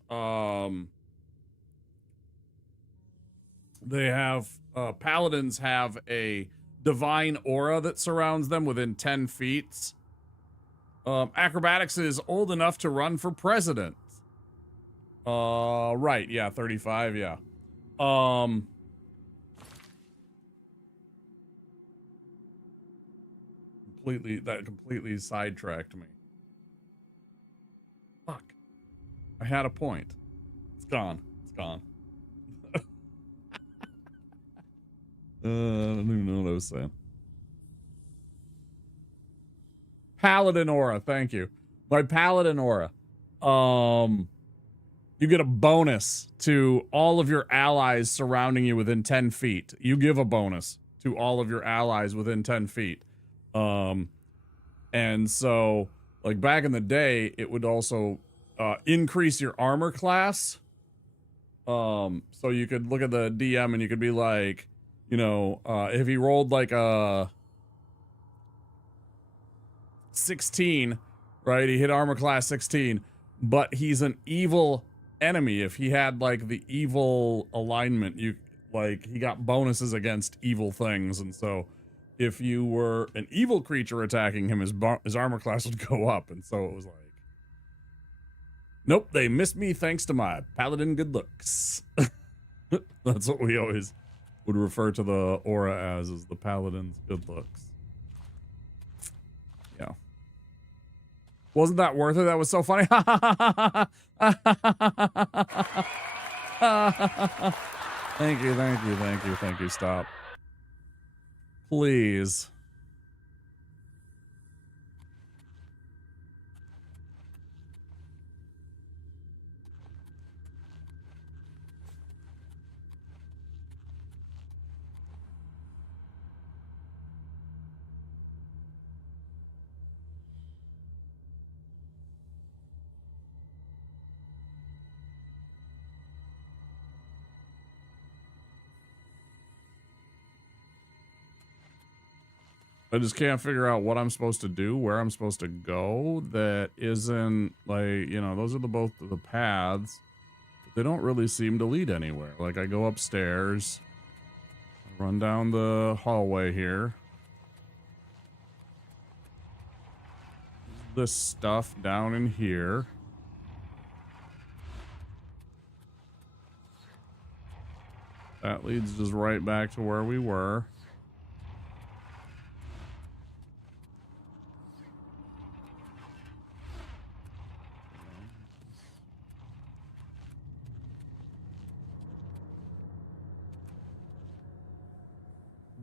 They have, paladins have a divine aura that surrounds them within 10 feet. Acrobatics is old enough to run for president. Right, yeah, 35, yeah. That completely sidetracked me. Fuck. I had a point. It's gone. It's gone. I don't even know what I was saying. Paladin aura, thank you. My paladin aura. You get a bonus to all of your allies surrounding you within 10 feet. You give a bonus to all of your allies within 10 feet. And so, like, back in the day, it would also increase your armor class. So you could look at the DM and you could be like, you know, if he rolled like a 16, right? He hit armor class 16, but he's an evil enemy. If he had like the evil alignment, you like he got bonuses against evil things, and so if you were an evil creature attacking him, his armor class would go up, and so it was like, nope, they missed me thanks to my paladin good looks. That's what we always would refer to the aura as, is the paladin's good looks. Yeah. Wasn't that worth it? That was so funny. Thank you, thank you, thank you, thank you. Stop. Please. I just can't figure out what I'm supposed to do, where I'm supposed to go. That isn't like, you know, those are both the paths. But they don't really seem to lead anywhere. Like I go upstairs, I run down the hallway here. This stuff down in here. That leads just right back to where we were.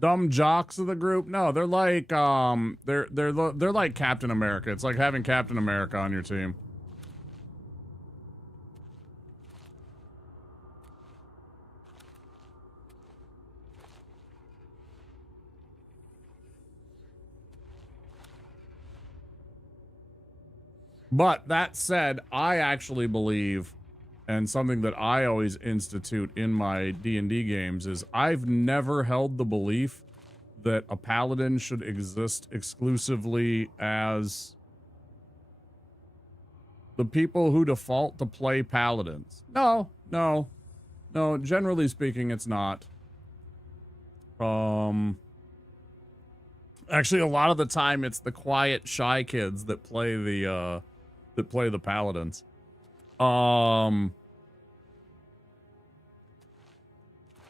Dumb jocks of the group? No, they're like they're like Captain America. It's like having Captain America on your team. But that said, I actually believe, and something that I always institute in my D&D games is I've never held the belief that a paladin should exist exclusively as the people who default to play paladins. No, generally speaking, it's not. Actually, a lot of the time it's the quiet, shy kids that play the paladins.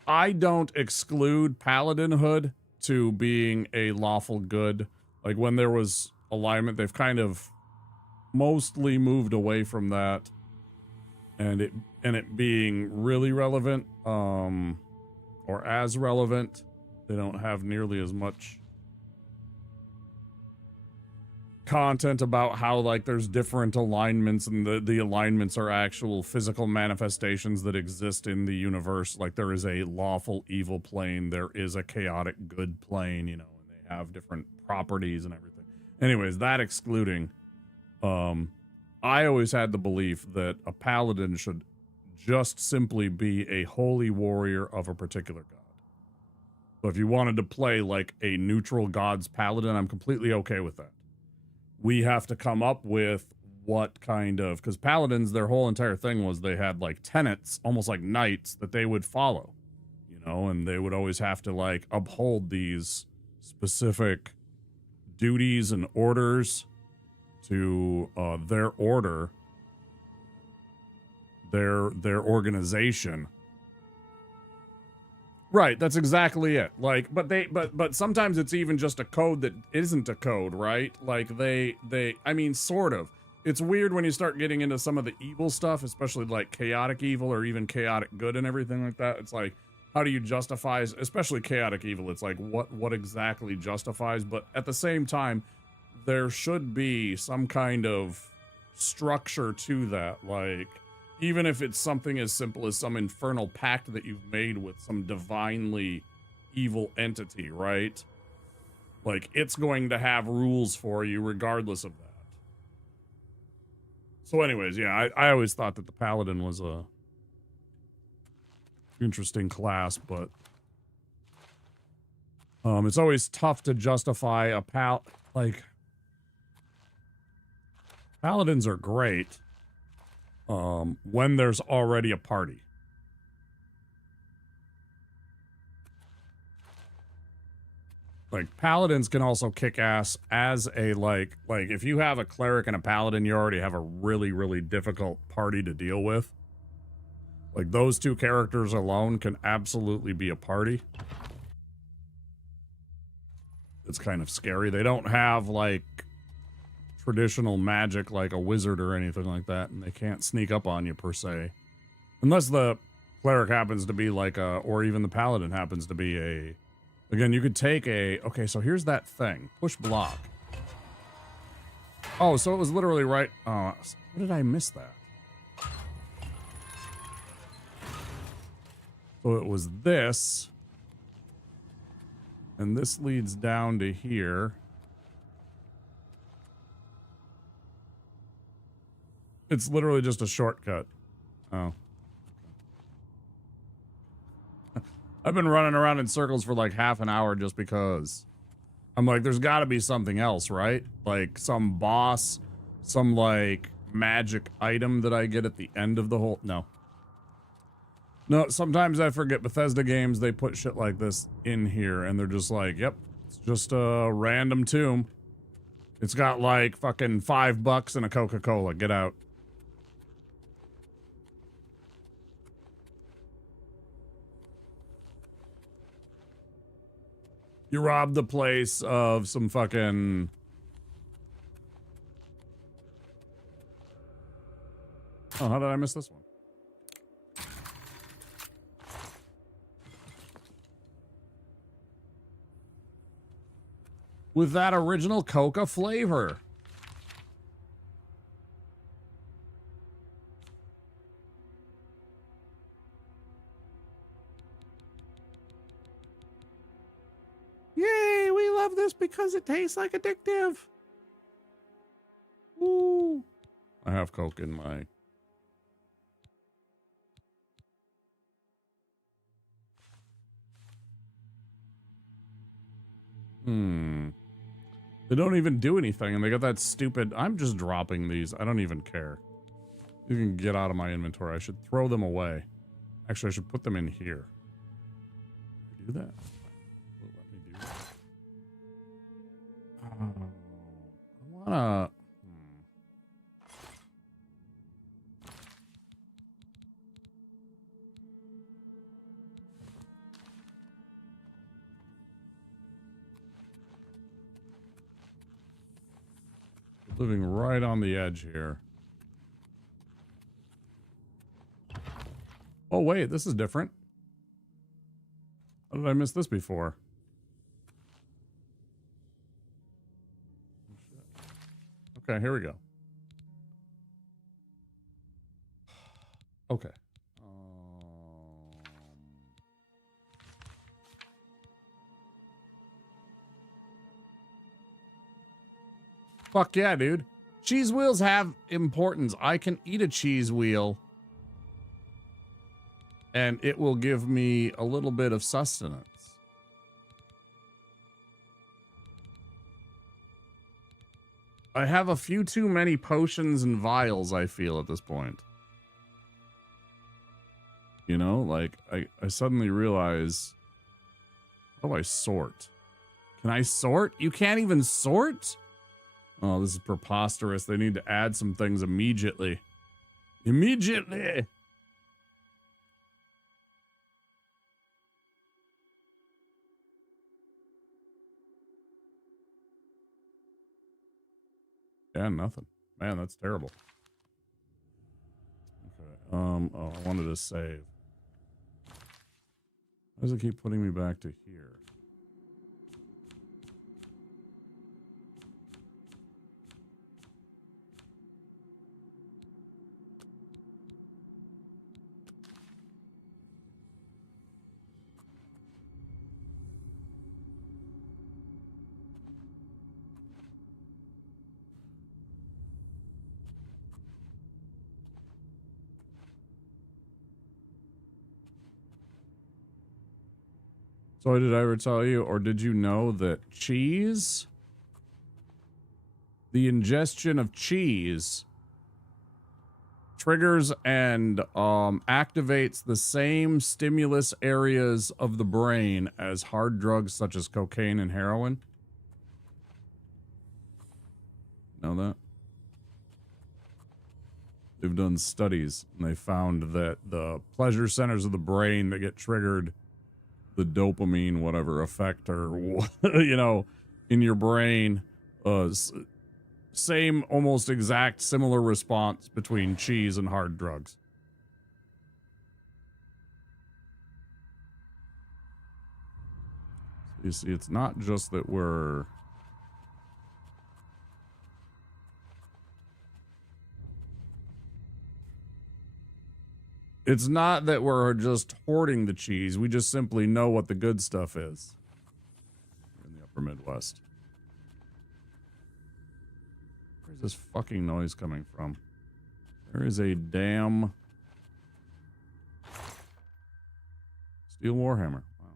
I don't exclude paladinhood to being a lawful good. Like when there was alignment, they've kind of mostly moved away from that, and it being really relevant, or as relevant. They don't have nearly as much content about how like there's different alignments, and the alignments are actual physical manifestations that exist in the universe. Like there is a lawful evil plane, there is a chaotic good plane, you know, and they have different properties and everything. Anyways, that excluding, I always had the belief that a paladin should just simply be a holy warrior of a particular god. So if you wanted to play like a neutral god's paladin, I'm completely okay with that. We have to come up with what kind of, because paladins, their whole entire thing was they had like tenets, almost like knights, that they would follow, you know, and they would always have to like uphold these specific duties and orders to their order, their organization. Right, that's exactly it. Like, but sometimes it's even just a code that isn't a code, right? Like I mean, sort of. It's weird when you start getting into some of the evil stuff, especially like chaotic evil or even chaotic good and everything like that. It's like, how do you justify, especially chaotic evil? It's like, what exactly justifies? But at the same time, there should be some kind of structure to that, like, even if it's something as simple as some infernal pact that you've made with some divinely evil entity, right? Like, it's going to have rules for you regardless of that. So anyways, yeah, I always thought that the paladin was a interesting class, but it's always tough to justify a paladins are great when there's already a party. Like, paladins can also kick ass as a, like, if you have a cleric and a paladin, you already have a really, really difficult party to deal with. Like, those two characters alone can absolutely be a party. It's kind of scary. They don't have, like, traditional magic like a wizard or anything like that, and they can't sneak up on you, per se. Unless the cleric happens to be like a, or even the paladin happens to be a... Again, you could take a... Okay, so here's that thing. Push block. Oh, so it was literally right... Oh, how did I miss that? So it was this. And this leads down to here. It's literally just a shortcut. Oh. I've been running around in circles for like half an hour just because. I'm like, there's got to be something else, right? Like some boss, some like magic item that I get at the end of the whole... No. No, sometimes I forget Bethesda games, they put shit like this in here and they're just like, yep, it's just a random tomb. It's got like fucking $5 and a Coca-Cola. Get out. You robbed the place of some fucking... Oh, how did I miss this one? With that original Coca flavor. Yay, we love this because it tastes like addictive. Woo. I have Coke in my... They don't even do anything, and they got that stupid... I'm just dropping these. I don't even care. You can get out of my inventory. I should throw them away. Actually, I should put them in here. Do that? Will it let me do that? I wanna... Living right on the edge here. Oh, wait, this is different. How did I miss this before? Okay, here we go. Okay. Fuck yeah, dude. Cheese wheels have importance. I can eat a cheese wheel and it will give me a little bit of sustenance. I have a few too many potions and vials, I feel, at this point. You know, like, I suddenly realize, how do I sort? Can I sort? You can't even sort? Oh, this is preposterous. They need to add some things immediately. Immediately! Yeah, nothing. Man, that's terrible. Okay. Oh, I wanted to save. Why does it keep putting me back to here? So did I ever tell you, or did you know that cheese, the ingestion of cheese, triggers and activates the same stimulus areas of the brain as hard drugs such as cocaine and heroin? Know that? They've done studies and they found that the pleasure centers of the brain that get triggered, the dopamine, whatever effect, or, you know, in your brain, same, almost exact, similar response between cheese and hard drugs. You see, it's not just that we're... It's not that we're just hoarding the cheese. We just simply know what the good stuff is. In the upper Midwest. Where's this fucking noise coming from? There is a damn steel warhammer. Wow.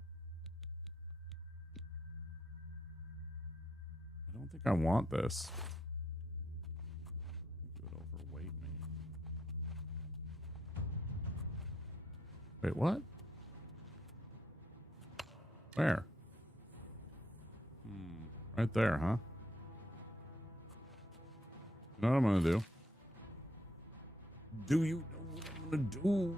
I don't think I want this. It would overweight me. Wait, what? Where? Right there, huh? You know what I'm gonna do? Do you know what I'm gonna do?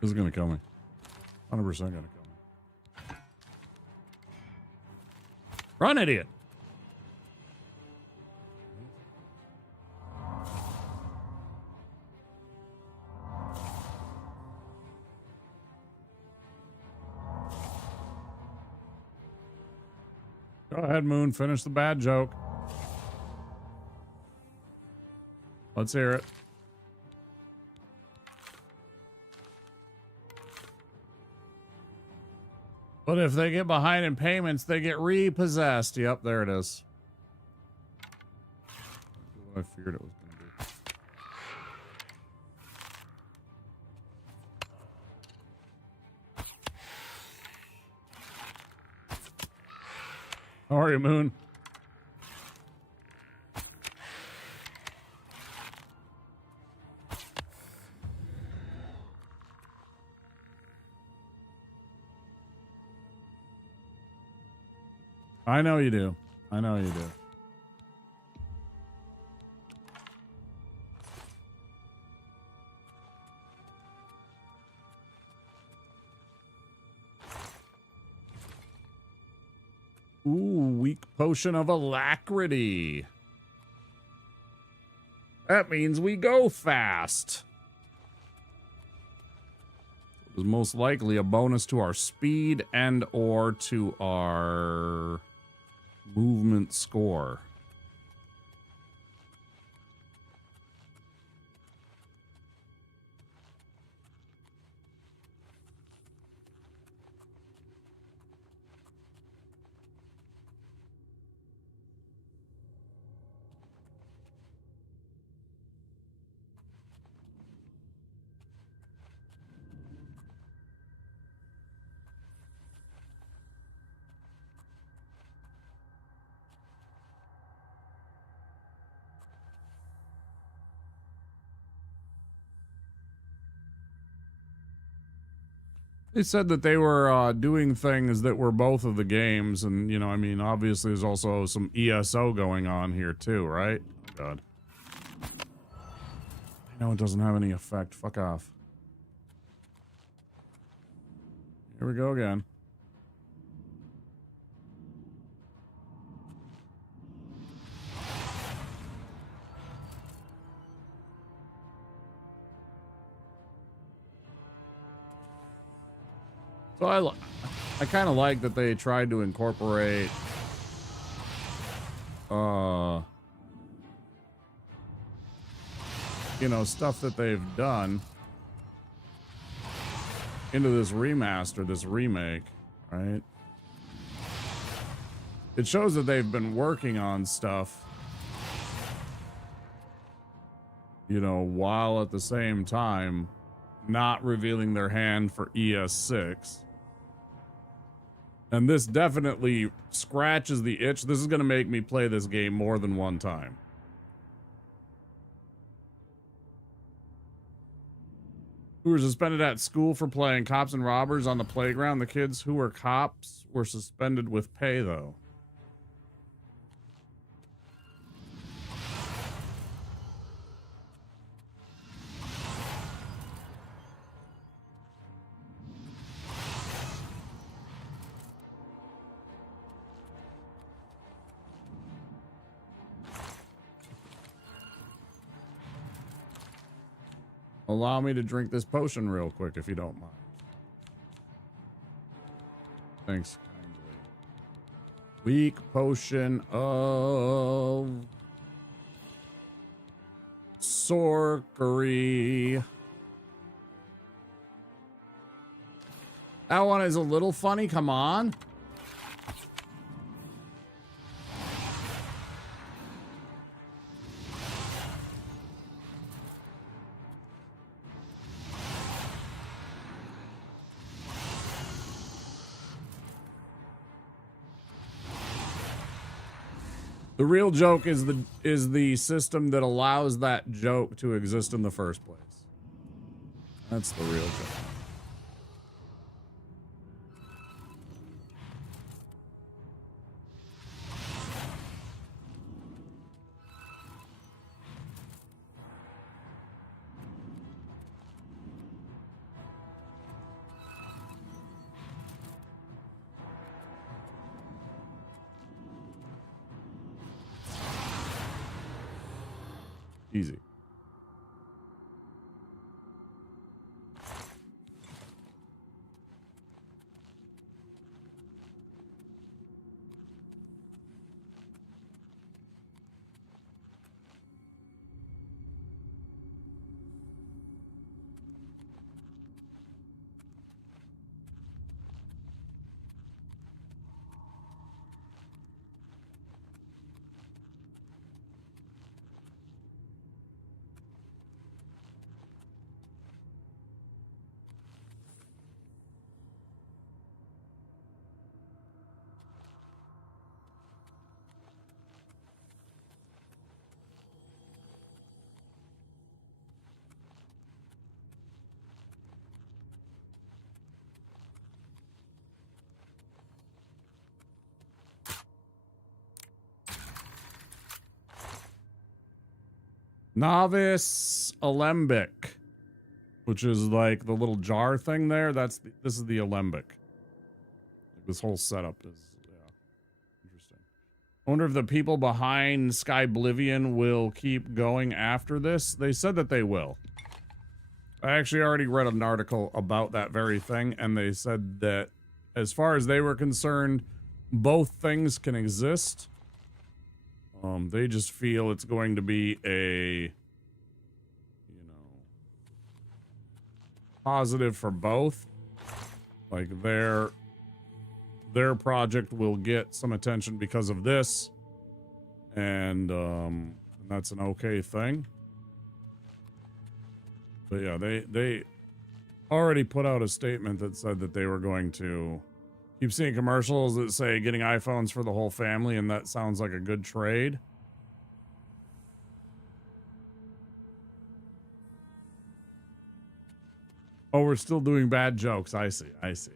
This is gonna kill me. 100% gonna kill me. Run, idiot! Go ahead, Moon. Finish the bad joke. Let's hear it. But if they get behind in payments, they get repossessed. Yep, there it is. What I feared it was going to be. How are you, Moon? I know you do. I know you do. Ooh, weak potion of alacrity. That means we go fast. It was most likely a bonus to our speed and or to our movement score. They said that they were doing things that were both of the games, and, you know, I mean, obviously there's also some ESO going on here too, right? Oh, God. I know it doesn't have any effect. Fuck off. Here we go again. So I kind of like that they tried to incorporate you know, stuff that they've done into this remaster, this remake, right? It shows that they've been working on stuff, you know, while at the same time not revealing their hand for ES6. And this definitely scratches the itch. This is going to make me play this game more than one time. Who were suspended at school for playing cops and robbers on the playground. The kids who were cops were suspended with pay, though. Allow me to drink this potion real quick, if you don't mind. Thanks kindly. Weak potion of sorcery. That one is a little funny. Come on. The real joke is the system that allows that joke to exist in the first place. That's the real joke. Easy. Novice Alembic, which is like the little jar thing there. This is the Alembic. This whole setup is, yeah, interesting. I wonder if the people behind Skyblivion will keep going after this. They said that they will. I actually already read an article about that very thing, and they said that as far as they were concerned, both things can exist. They just feel it's going to be a, you know, positive for both. Like their project will get some attention because of this, and that's an okay thing. But yeah, they already put out a statement that said that they were going to keep seeing commercials that say getting iPhones for the whole family, and that sounds like a good trade. Oh, we're still doing bad jokes. I see. I see.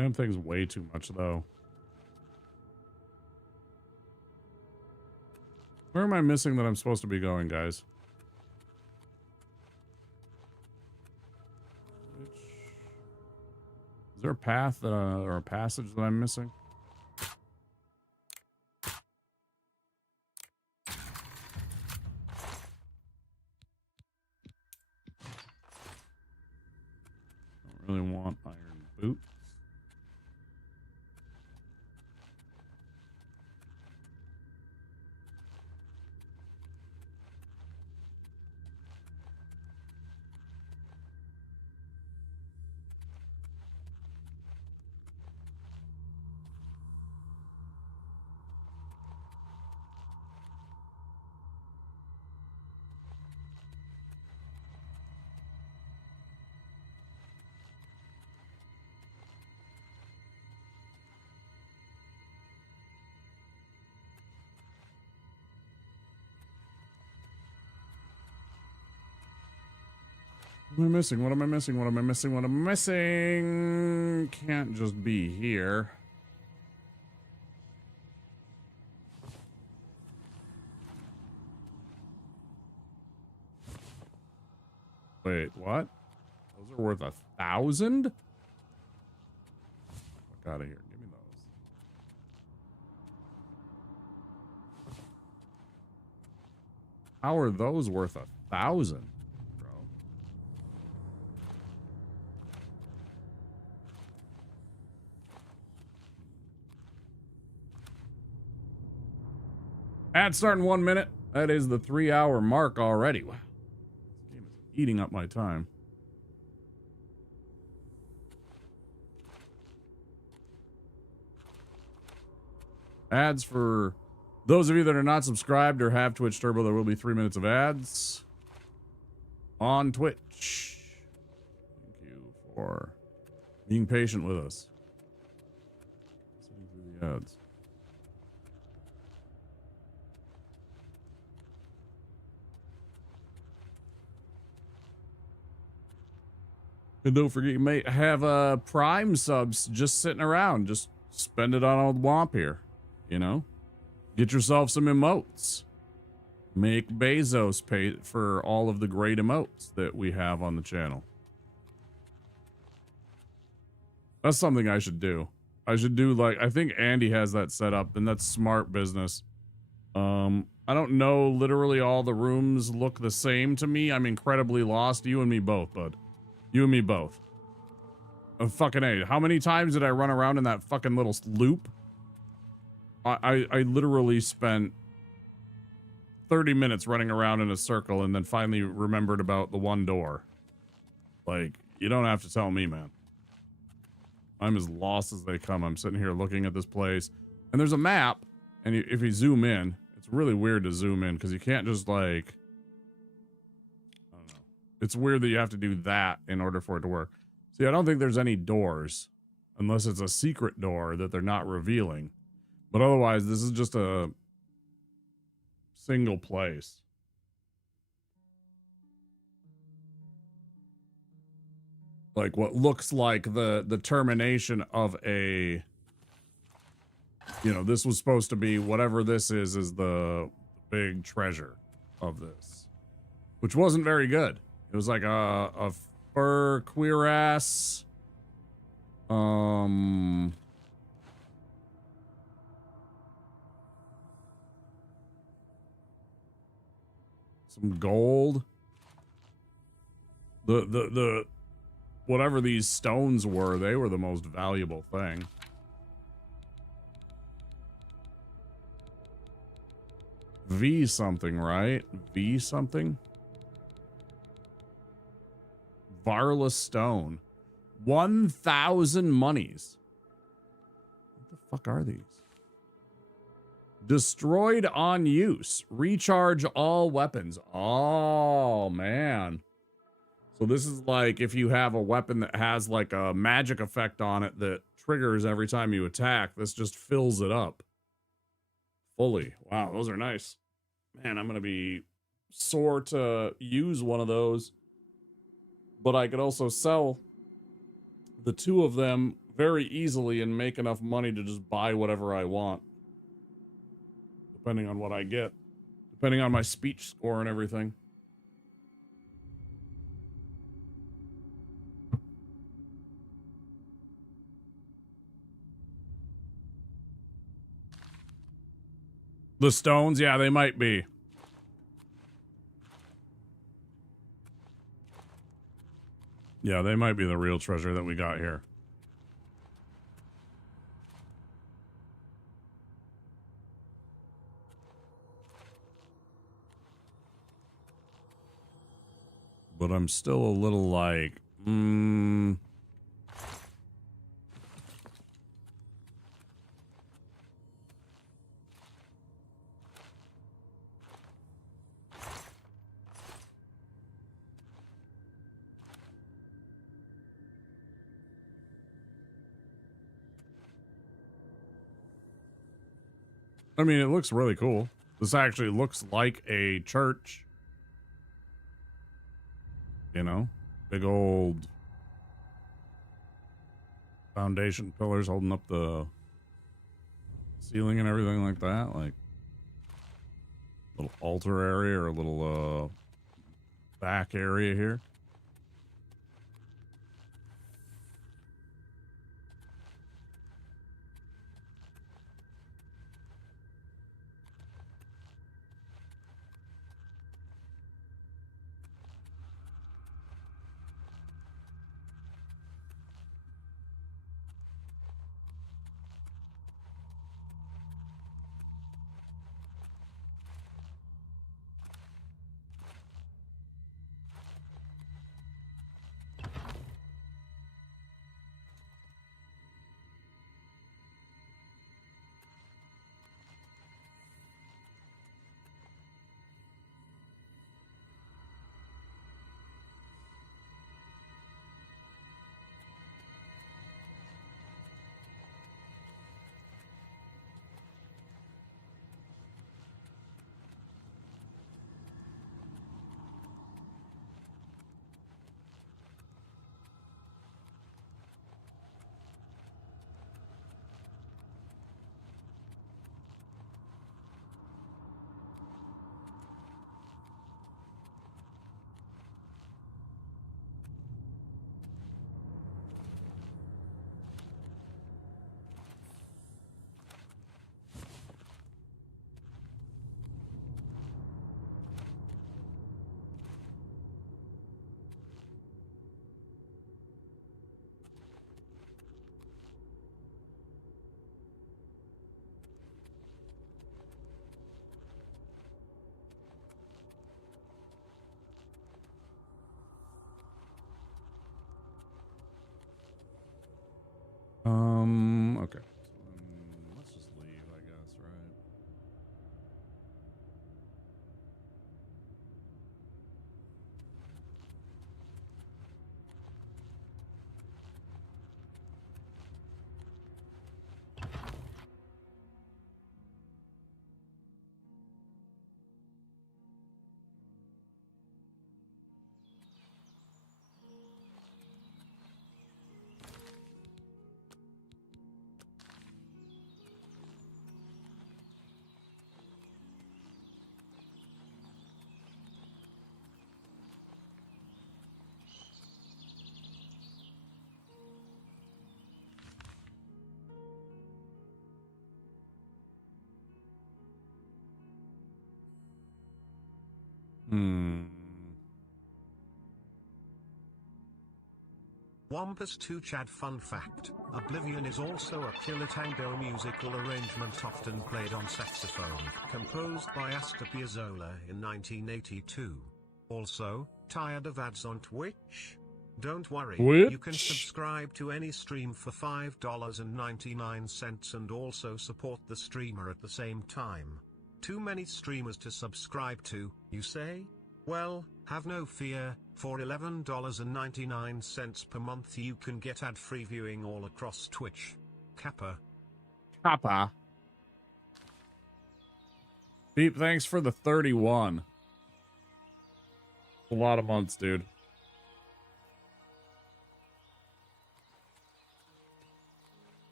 Damn thing's way too much, though. Where am I missing that I'm supposed to be going, guys? Is there a path or a passage that I'm missing? Don't really want iron boots. What am I missing? What am I missing? What am I missing? What am I missing? Can't just be here. Wait, what? Those are worth 1,000? Fuck out of here. Give me those. How are those worth 1,000? Ad starting 1 minute. That is the 3-hour mark already. Wow. This game is eating up my time. Ads for those of you that are not subscribed or have Twitch Turbo, there will be 3 minutes of ads on Twitch. Thank you for being patient with us. Sitting through the ads. And don't forget, you may have Prime subs just sitting around. Just spend it on old Womp here. You know? Get yourself some emotes. Make Bezos pay for all of the great emotes that we have on the channel. That's something I should do. I should do, like, I think Andy has that set up, and that's smart business. I don't know, literally all the rooms look the same to me. I'm incredibly lost. You and me both, bud. You and me both. Oh, fucking A. How many times did I run around in that fucking little loop? I literally spent 30 minutes running around in a circle and then finally remembered about the one door. Like, you don't have to tell me, man. I'm as lost as they come. I'm sitting here looking at this place. And there's a map. And if you zoom in, it's really weird to zoom in because you can't just, like... I don't know. It's weird that you have to do that in order for it to work. See, I don't think there's any doors. Unless it's a secret door that they're not revealing. But otherwise, this is just a single place. Like what looks like the termination of a, you know, this was supposed to be whatever this is the big treasure of this, which wasn't very good. It was like a fur queer ass, some gold. The whatever these stones were, they were the most valuable thing. V something, right? V something? Varla stone. 1,000 monies. What the fuck are these? Destroyed on use. Recharge all weapons. Oh, man. So this is like if you have a weapon that has like a magic effect on it that triggers every time you attack, this just fills it up fully. Wow, those are nice. Man, I'm going to be sore to use one of those. But I could also sell the two of them very easily and make enough money to just buy whatever I want. Depending on what I get. Depending on my speech score and everything. The stones? Yeah, they might be. Yeah, they might be the real treasure that we got here. But I'm still a little like, I mean, it looks really cool. This actually looks like a church. You know? Big old foundation pillars holding up the ceiling and everything like that. Like, little altar area or a little, back area here. Okay. Let's just leave, I guess, right? Wampus 2 Chad fun fact, Oblivion is also a killer tango musical arrangement often played on saxophone, composed by Astor Piazzolla in 1982. Also, tired of ads on Twitch? Don't worry, you can subscribe to any stream for $5.99 and also support the streamer at the same time. Too many streamers to subscribe to, you say? Well, have no fear, for $11.99 per month you can get ad-free viewing all across Twitch. Kappa. Kappa. Beep, thanks for the 31. A lot of months, dude.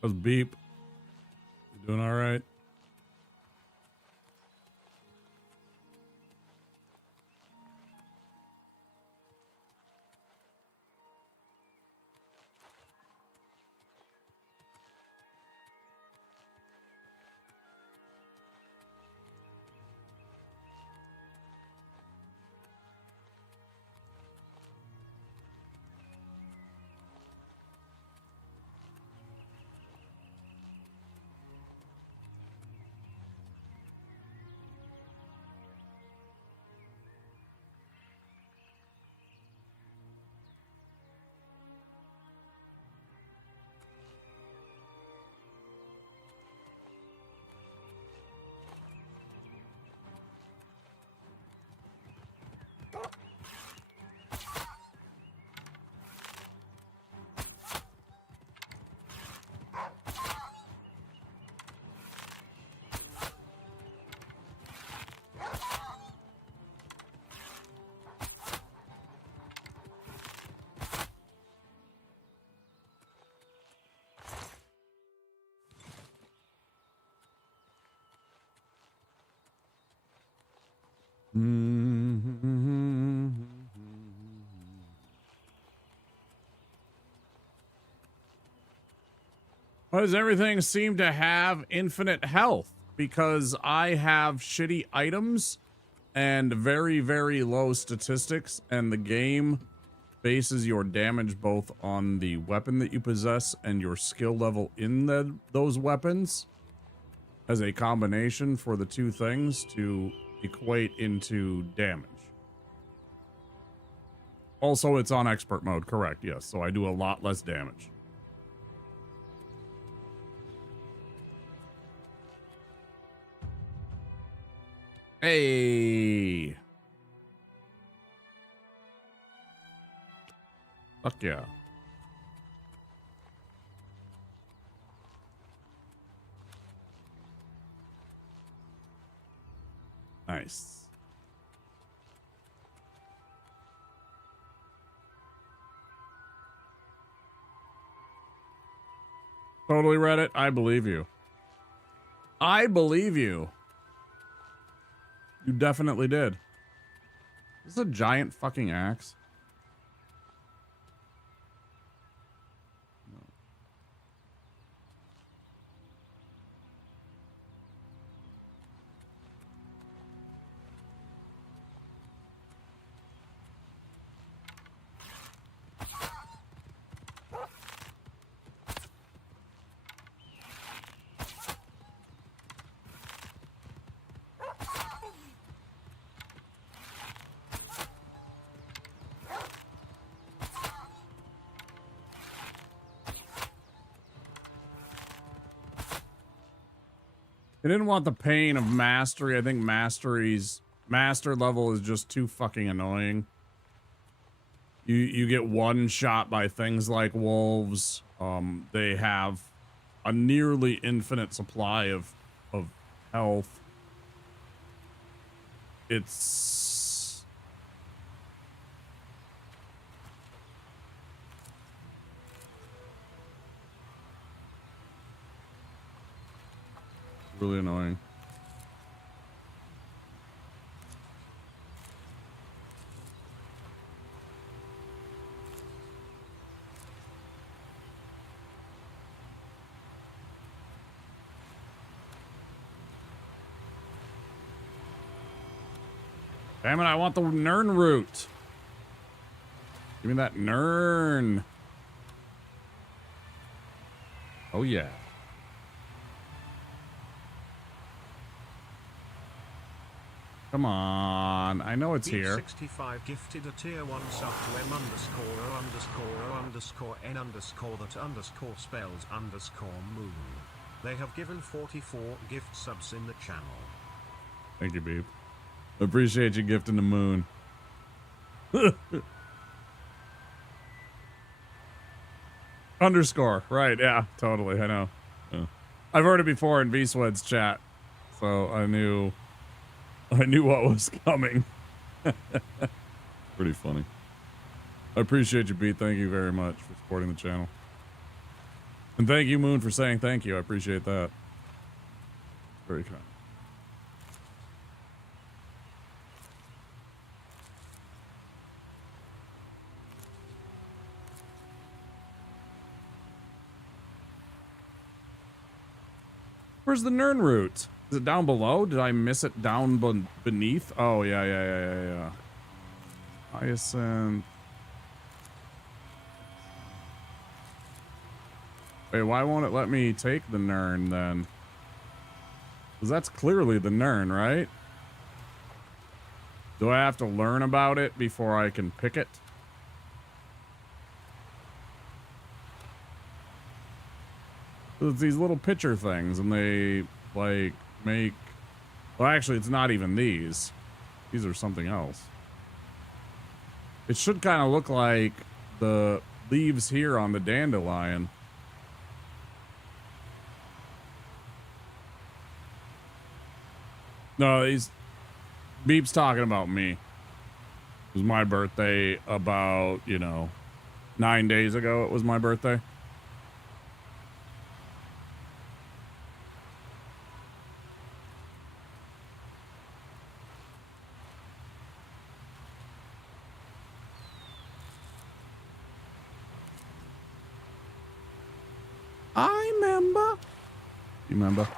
That was Beep. You doing all right? Why does everything seem to have infinite health? Because I have shitty items and very, very low statistics, and the game bases your damage both on the weapon that you possess and your skill level in those weapons as a combination for the two things to equate into damage. Also, it's on expert mode, correct? Yes, so I do a lot less damage. Hey. Fuck yeah. Nice. Totally read it. I believe you. I believe you. You definitely did. This is a giant fucking axe. I didn't want the pain of mastery. I think master level is just too fucking annoying. You get one shot by things like wolves. They have a nearly infinite supply of health. It's really annoying. Damn it, I want the Nern root. Give me that Nern. Oh yeah. Come on, I know it's here. 65 gifted a tier 1 sub to M_O_N_that_spells_moon. They have given 44 gift subs in the channel. Thank you, Beep. Appreciate you gifting the moon. Underscore, right, yeah, totally, I know. Yeah. I've heard it before in V-Swed's chat, so I knew what was coming. Pretty funny. I appreciate you, Beat. Thank you very much for supporting the channel. And thank you, Moon, for saying thank you. I appreciate that. Very kind. Where's the Nern route? Is it down below? Did I miss it down beneath? Oh, yeah. Hyacinth. Wait, why won't it let me take the Nern then? Because that's clearly the Nern, right? Do I have to learn about it before I can pick it? It's these little picture things, and they, like, make... Well, actually, it's not even these. These are something else. It should kind of look like the leaves here on the dandelion. No, Beep's talking about me. It was my birthday about, 9 days ago. It was my birthday. I remember. You remember?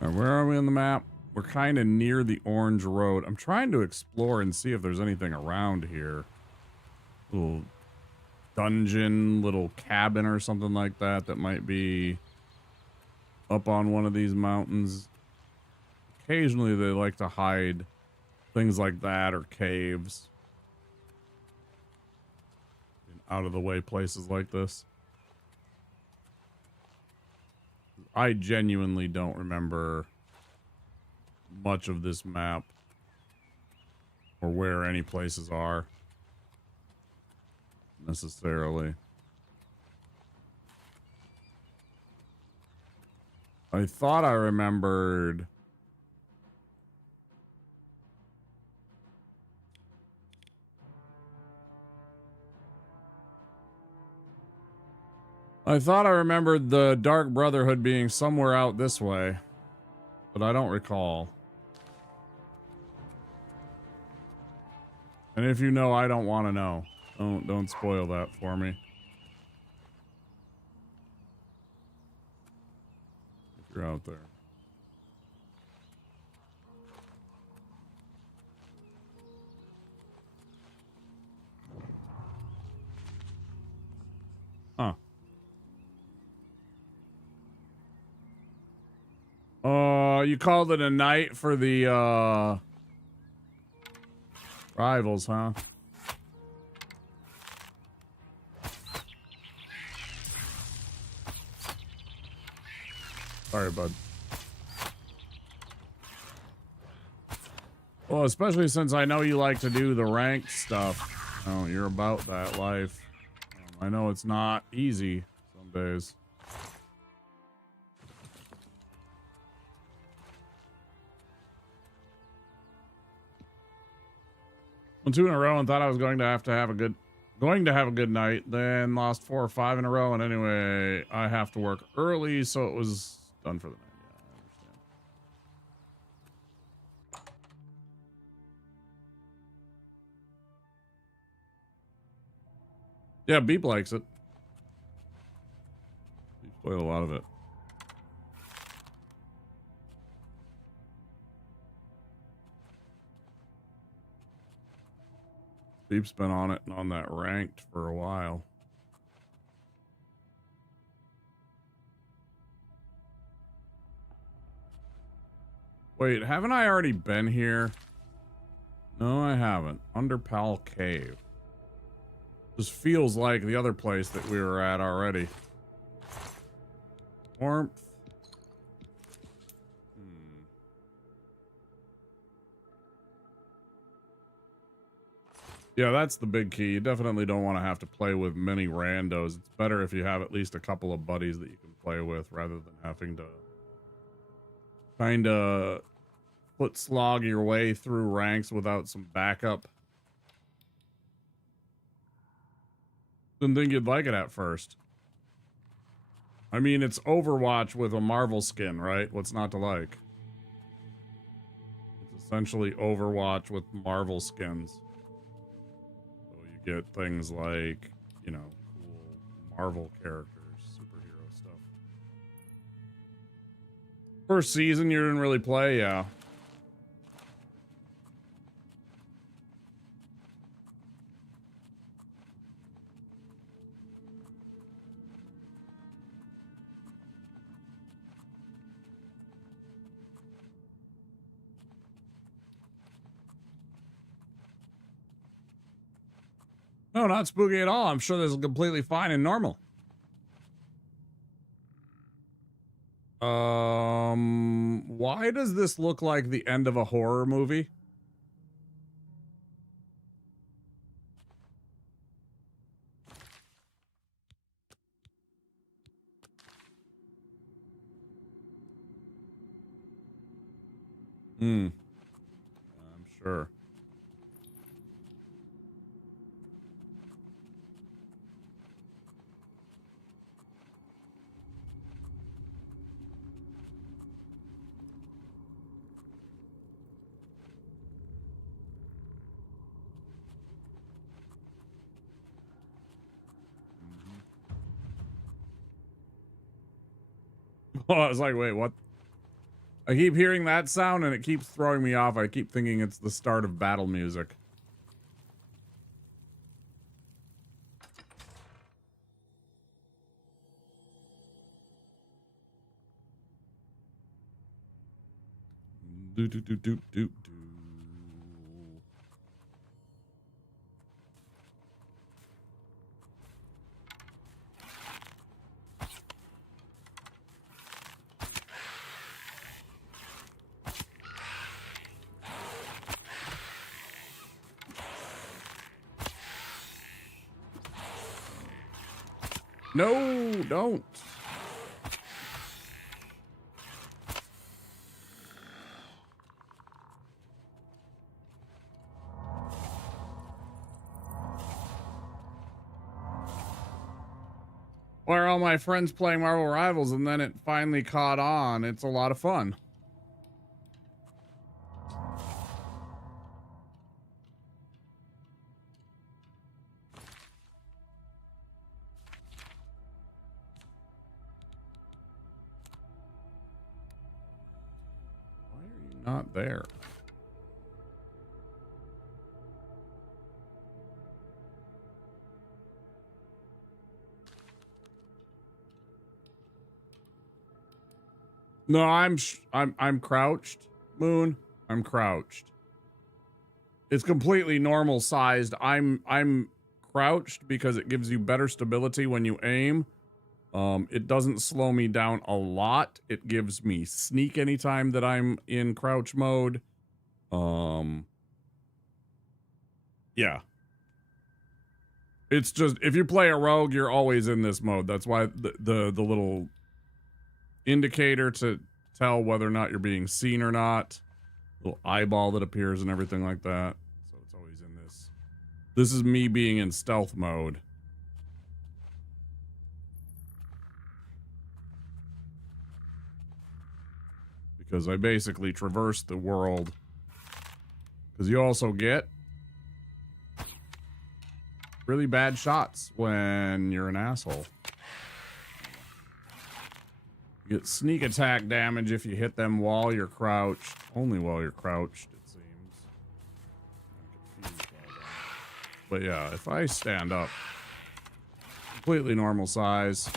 Where are we on the map? We're kind of near the orange road. I'm trying to explore and see if there's anything around here. Little dungeon, little cabin or something like that that might be up on one of these mountains. Occasionally they like to hide things like that or caves in out of the way places like this. I genuinely don't remember much of this map or where any places are necessarily. I thought I remembered the Dark Brotherhood being somewhere out this way, but I don't recall. And if you know, I don't want to know. Don't spoil that for me. If you're out there. Huh. You called it a night for the rivals, huh? Sorry, bud. Well, especially since I know you like to do the ranked stuff. Oh, you're about that life. I know it's not easy some days. Won 2 in a row and thought I was going to have a good night, then lost 4 or 5 in a row, and anyway, I have to work early, so it was done for the night. Yeah, I understand. Yeah, Beep likes it. Beep played a lot of it. Beep's been on it and on that ranked for a while. Wait, haven't I already been here? No, I haven't. Underpal Cave. Just feels like the other place that we were at already. Warmth. Yeah, that's the big key. You definitely don't want to have to play with many randos. It's better if you have at least a couple of buddies that you can play with rather than having to kind of foot slog your way through ranks without some backup. Didn't think you'd like it at first. I mean, it's Overwatch with a Marvel skin, right? What's not to like? It's essentially Overwatch with Marvel skins. So you get things like, you know, cool Marvel characters, superhero stuff. First season you didn't really play, yeah. No, not spooky at all. I'm sure this is completely fine and normal. Why does this look like the end of a horror movie? I'm sure. Oh, I was like, wait, what? I keep hearing that sound and it keeps throwing me off. I keep thinking it's the start of battle music. Do do do do do do. No, don't. Why are all my friends playing Marvel Rivals and then it finally caught on? It's a lot of fun. Why are you not there? No, I'm crouched, Moon. I'm crouched. It's completely normal sized. I'm crouched because it gives you better stability when you aim. It doesn't slow me down a lot. It gives me sneak anytime that I'm in crouch mode. Yeah. It's just if you play a rogue, you're always in this mode. That's why the little indicator to tell whether or not you're being seen or not, little eyeball that appears and everything like that. So it's always in this. This is me being in stealth mode. Because I basically traverse the world. Because you also get really bad shots when you're an asshole. You get sneak attack damage if you hit them while you're crouched. Only while you're crouched, it seems. I'm confused by that. But yeah, if I stand up, completely normal size.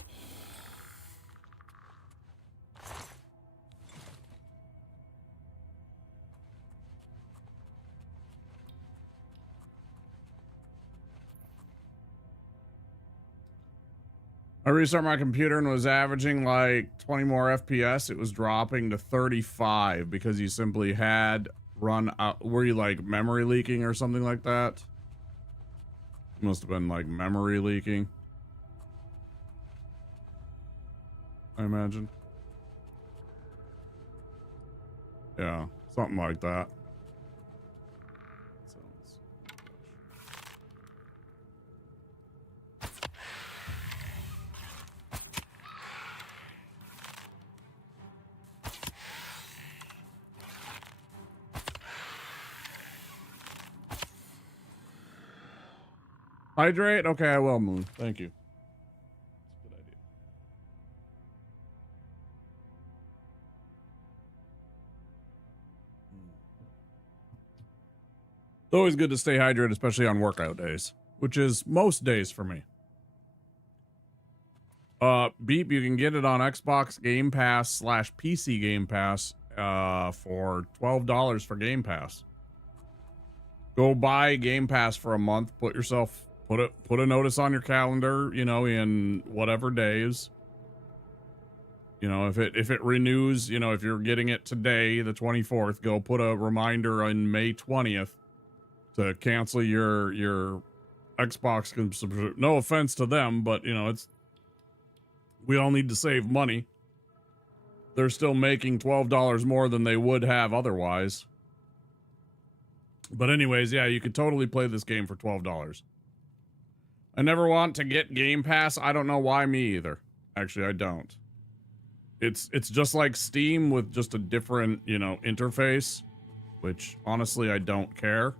I restarted my computer and was averaging like 20 more FPS. It was dropping to 35 because you simply had run out. Were you like memory leaking or something like that? Must have been like memory leaking, I imagine. Yeah, something like that. Hydrate? Okay, I will, Moon. Thank you. Good idea. It's always good to stay hydrated, especially on workout days, which is most days for me. Beep, you can get it on Xbox Game Pass / PC Game Pass for $12 for Game Pass. Go buy Game Pass for a month. Put a notice on your calendar, you know, in whatever days. You know, if it renews, you know, if you're getting it today, the 24th, go put a reminder on May 20th to cancel your Xbox subscription. No offense to them, but you know, we all need to save money. They're still making $12 more than they would have otherwise. But anyways, yeah, you could totally play this game for $12. I never want to get Game Pass. I don't know why, me either. Actually, I don't. It's just like Steam with just a different, you know, interface, which honestly I don't care.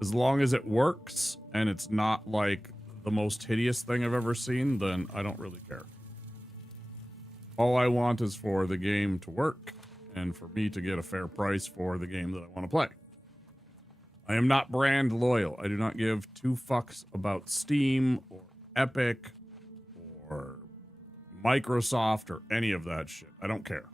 As long as it works and it's not like the most hideous thing I've ever seen, then I don't really care. All I want is for the game to work and for me to get a fair price for the game that I want to play. I am not brand loyal. I do not give two fucks about Steam or Epic or Microsoft or any of that shit. I don't care.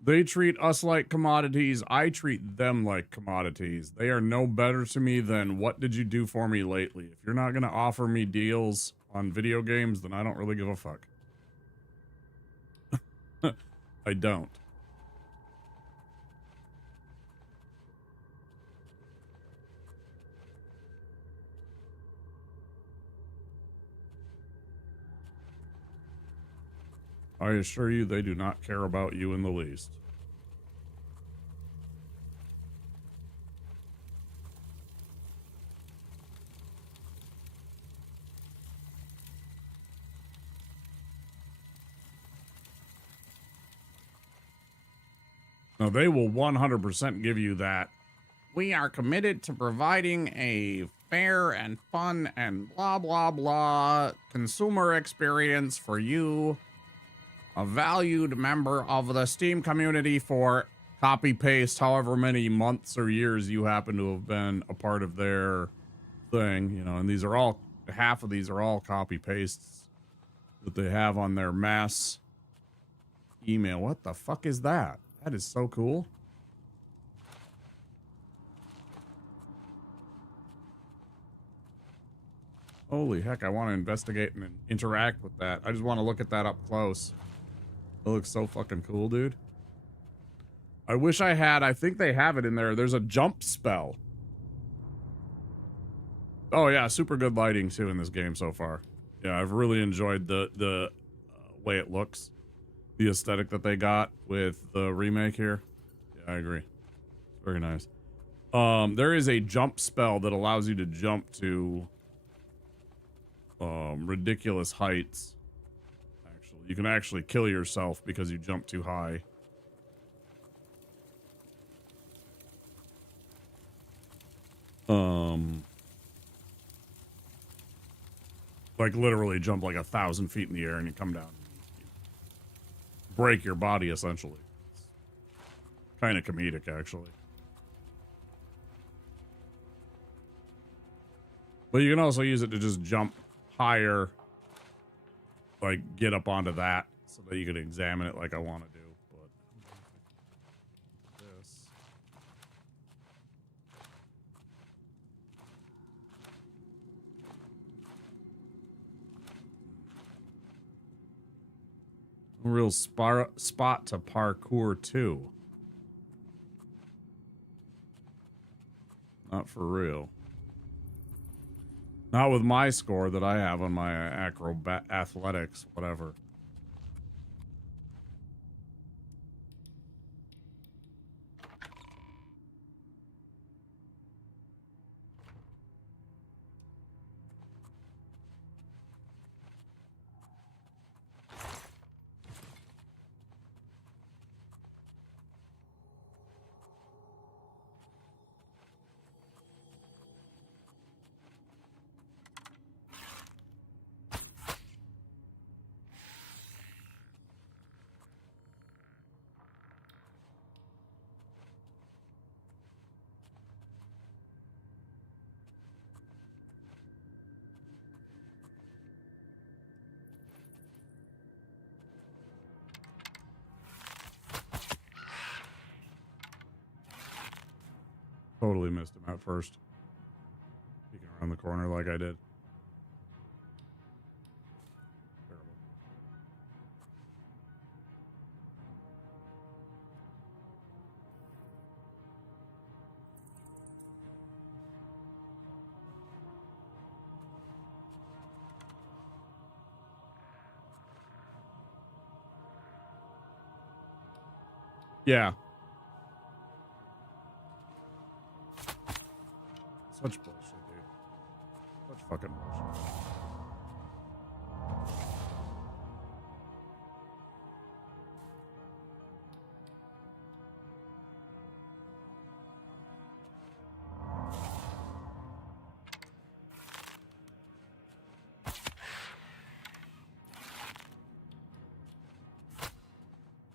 They treat us like commodities. I treat them like commodities. They are no better to me than what did you do for me lately? If you're not going to offer me deals on video games, then I don't really give a fuck. I don't. I assure you they do not care about you in the least. Now, they will 100% give you that. We are committed to providing a fair and fun and blah, blah, blah consumer experience for you, a valued member of the Steam community for copy paste however many months or years you happen to have been a part of their thing, you know, and these are all, half of these are all copy pastes that they have on their mass email. What the fuck is that? That is so cool. Holy heck, I want to investigate and interact with that. I just want to look at that up close. It looks so fucking cool, dude. I wish I had, I think they have it in there. There's a jump spell. Oh yeah, super good lighting too in this game so far. Yeah, I've really enjoyed the way it looks. The aesthetic that they got with the remake here. Yeah, I agree. It's very nice. There is a jump spell that allows you to jump to ridiculous heights. Actually, you can actually kill yourself because you jump too high. Like literally jump like 1,000 feet in the air and you come down. Break your body, essentially. Kind of comedic, actually. But you can also use it to just jump higher, like get up onto that so that you can examine it like I want to do. But this. Real spot to parkour too. Not for real. Not with my score that I have on my athletics, whatever. Totally missed him at first. Peeking around the corner like I did. Terrible. Yeah. Such bullshit, dude. Such fucking bullshit.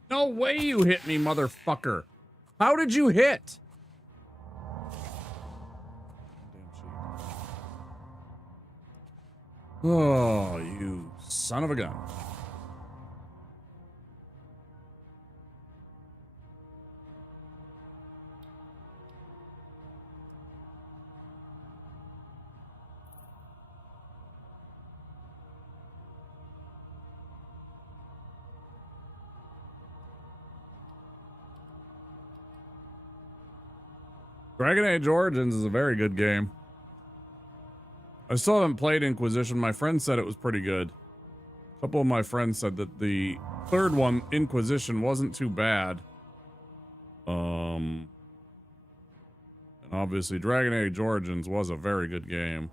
No way you hit me, motherfucker. How did you hit? Oh, you son of a gun. Dragon Age Origins is a very good game. I still haven't played Inquisition. My friend said it was pretty good. A couple of my friends said that the third one, Inquisition, wasn't too bad. And obviously Dragon Age Origins was a very good game.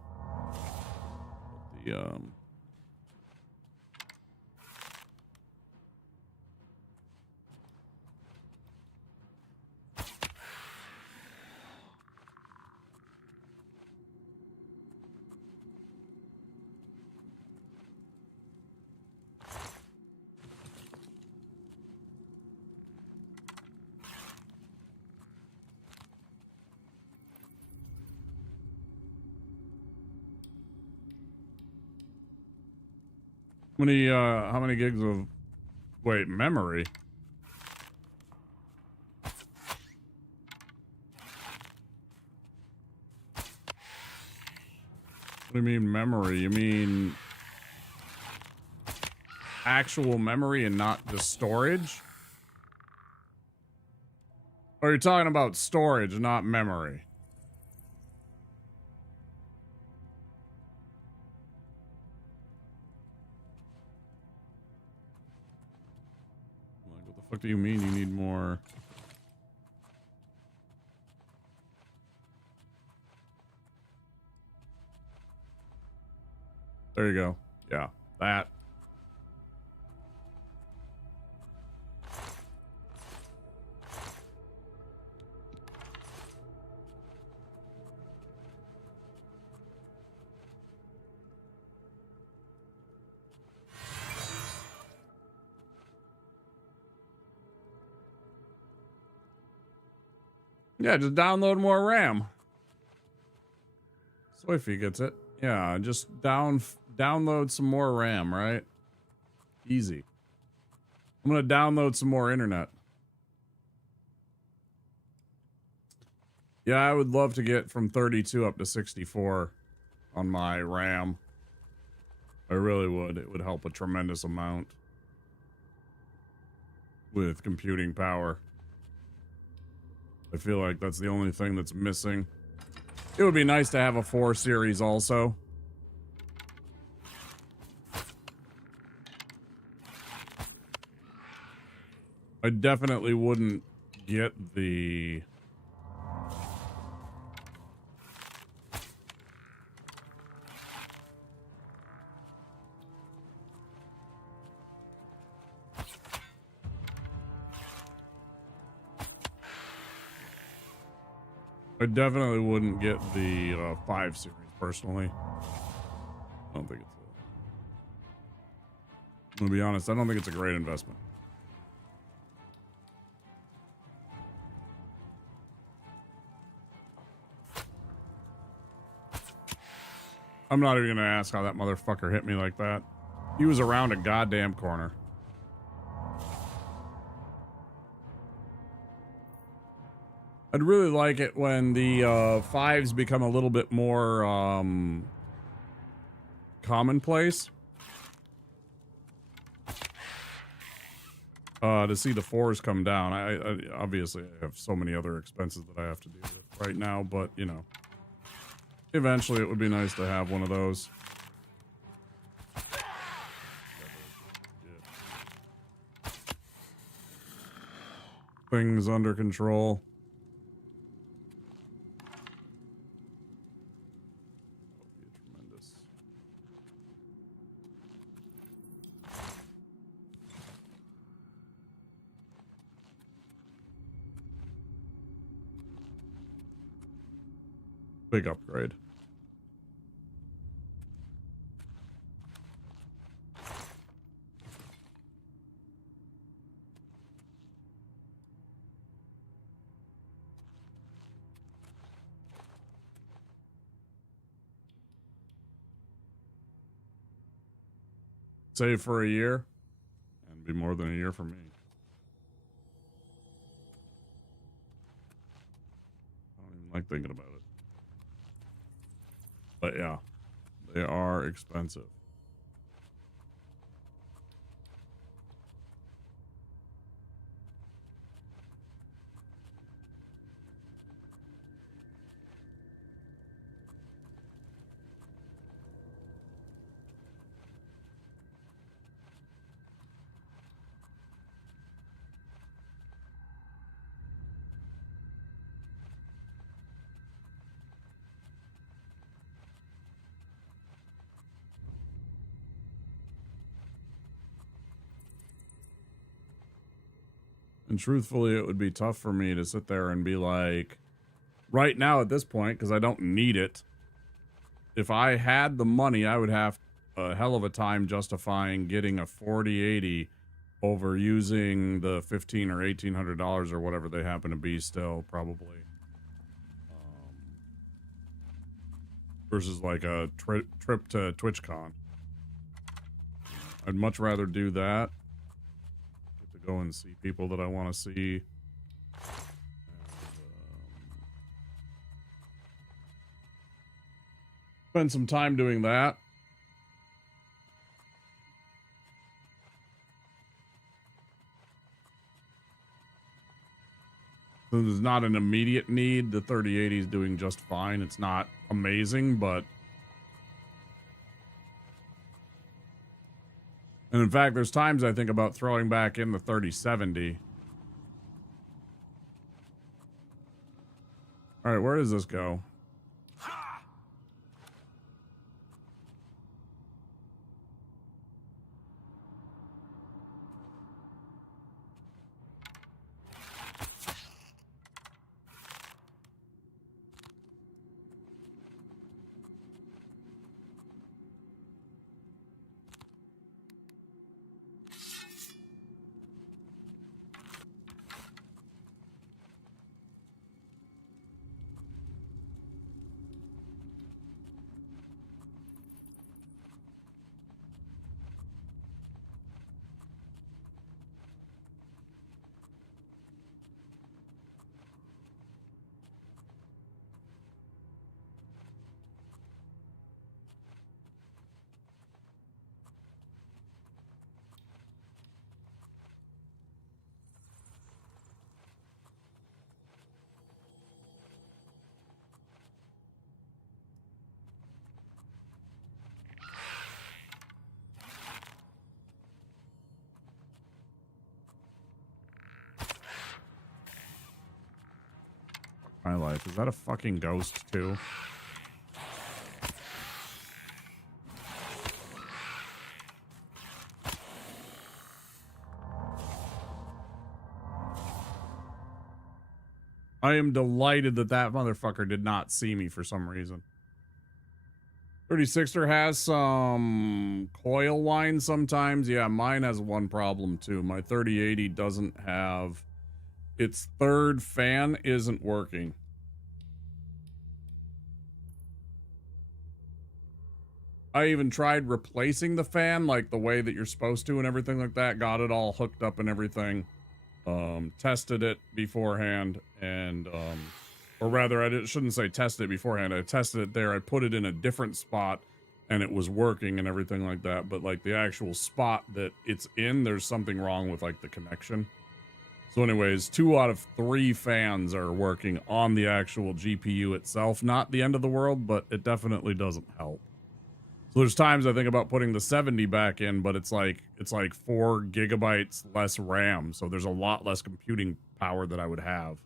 The how many gigs of, wait, memory? What do you mean memory? You mean actual memory and not the storage? Or you're talking about storage, not memory? Like, what the fuck do you mean you need more? There you go. Yeah, that. Yeah, just download more RAM. Swifty gets it. Yeah, just download some more RAM, right? Easy. I'm gonna download some more internet. Yeah, I would love to get from 32 up to 64 on my RAM. I really would. It would help a tremendous amount. with computing power. I feel like that's the only thing that's missing. It would be nice to have a 4 series also. I definitely wouldn't get the... I definitely wouldn't get the 5 series personally. I don't think it's I'm gonna be honest, I don't think it's a great investment. I'm not even gonna ask how that motherfucker hit me like that. He was around a goddamn corner. I'd really like it when the 5s become a little bit more commonplace. To see the 4s come down. I obviously I have so many other expenses that I have to deal with right now, but you know, eventually it would be nice to have one of those. Things under control. Big upgrade. Save for a year and be more than a year for me. I don't even like thinking about it. But yeah, they are expensive. And truthfully, it would be tough for me to sit there and be like, right now at this point, because I don't need it. If I had the money, I would have a hell of a time justifying getting a 4080 over using the $1,500 or $1,800 or whatever they happen to be still, probably. Versus like a trip to TwitchCon. I'd much rather do that. Go and see people that I want to see. Spend some time doing that. So there's not an immediate need. The 3080 is doing just fine. It's not amazing, but... And in fact, there's times I think about throwing back in the 3070. All right, where does this go? my life. Is that a fucking ghost too? I am delighted that that motherfucker did not see me for some reason. 36er has some coil whine sometimes. Yeah, mine has one problem too. My 3080 doesn't have... Its third fan isn't working. I even tried replacing the fan like the way that you're supposed to and everything like that. Got it all hooked up and everything. Tested it beforehand and... or rather, shouldn't say tested it beforehand. I tested it there. I put it in a different spot and it was working and everything like that. But like the actual spot that it's in, there's something wrong with like the connection. So anyways, 2 out of 3 fans are working on the actual GPU itself. Not the end of the world, but it definitely doesn't help. So there's times I think about putting the 70 back in, but it's like 4 gigabytes less RAM. So there's a lot less computing power that I would have.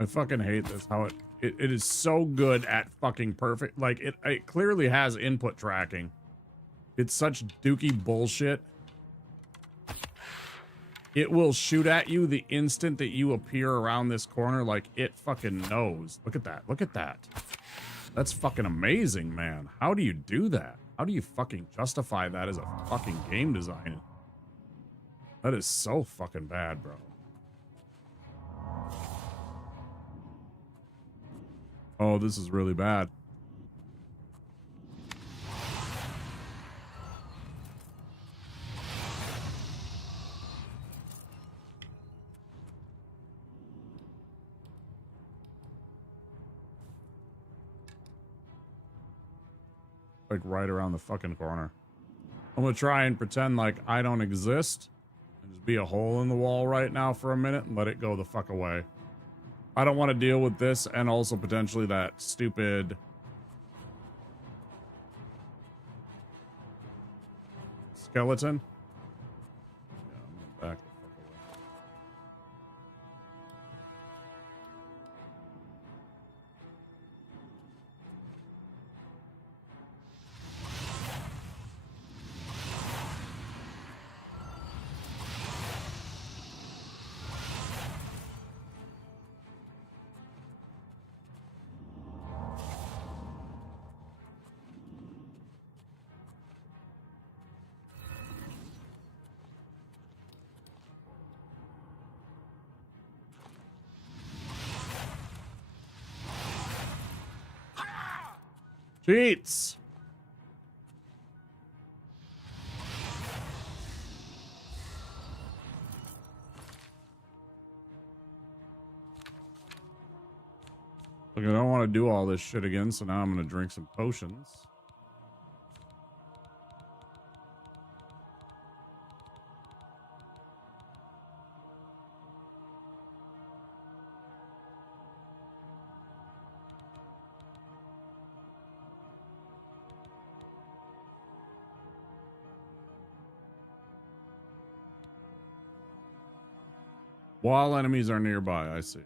I fucking hate this, how it is so good at fucking perfect. Like, it clearly has input tracking. It's such dookie bullshit. It will shoot at you the instant that you appear around this corner, like it fucking knows. Look at that. Look at that. That's fucking amazing, man. How do you do that? How do you fucking justify that as a fucking game design? That is so fucking bad, bro. Oh, this is really bad. Like right around the fucking corner. I'm gonna try and pretend like I don't exist and just be a hole in the wall right now for a minute and let it go the fuck away. I don't want to deal with this and also potentially that stupid skeleton. Yeah, I'm gonna back the fuck away. Cheats. Look, I don't want to do all this shit again, so now I'm going to drink some potions. While enemies are nearby, I see.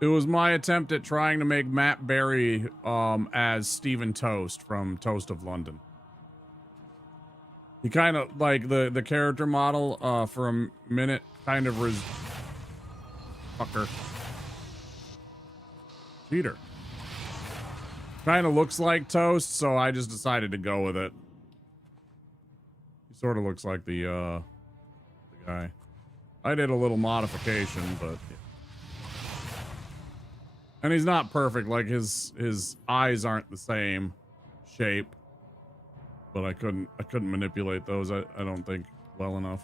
It was my attempt at trying to make Matt Berry as Stephen Toast from Toast of London. He kind of, like, the character model for a minute kind of fucker. Cheater. Kind of looks like Toast, so I just decided to go with it. He sort of looks like the guy. I did a little modification, but... And he's not perfect, like his eyes aren't the same shape. But I couldn't manipulate those, I don't think, well enough.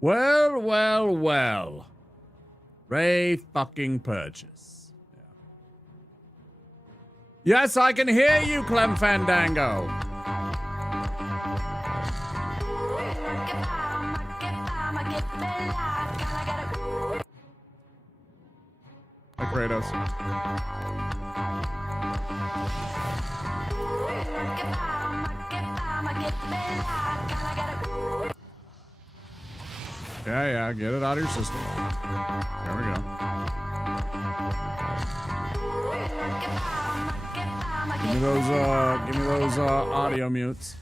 Well, well, well. Ray fucking Purchase. Yeah. Yes, I can hear you, Clem Fandango. Hi, Kratos. Yeah, get it out of your system. There we go. Give me those audio mutes.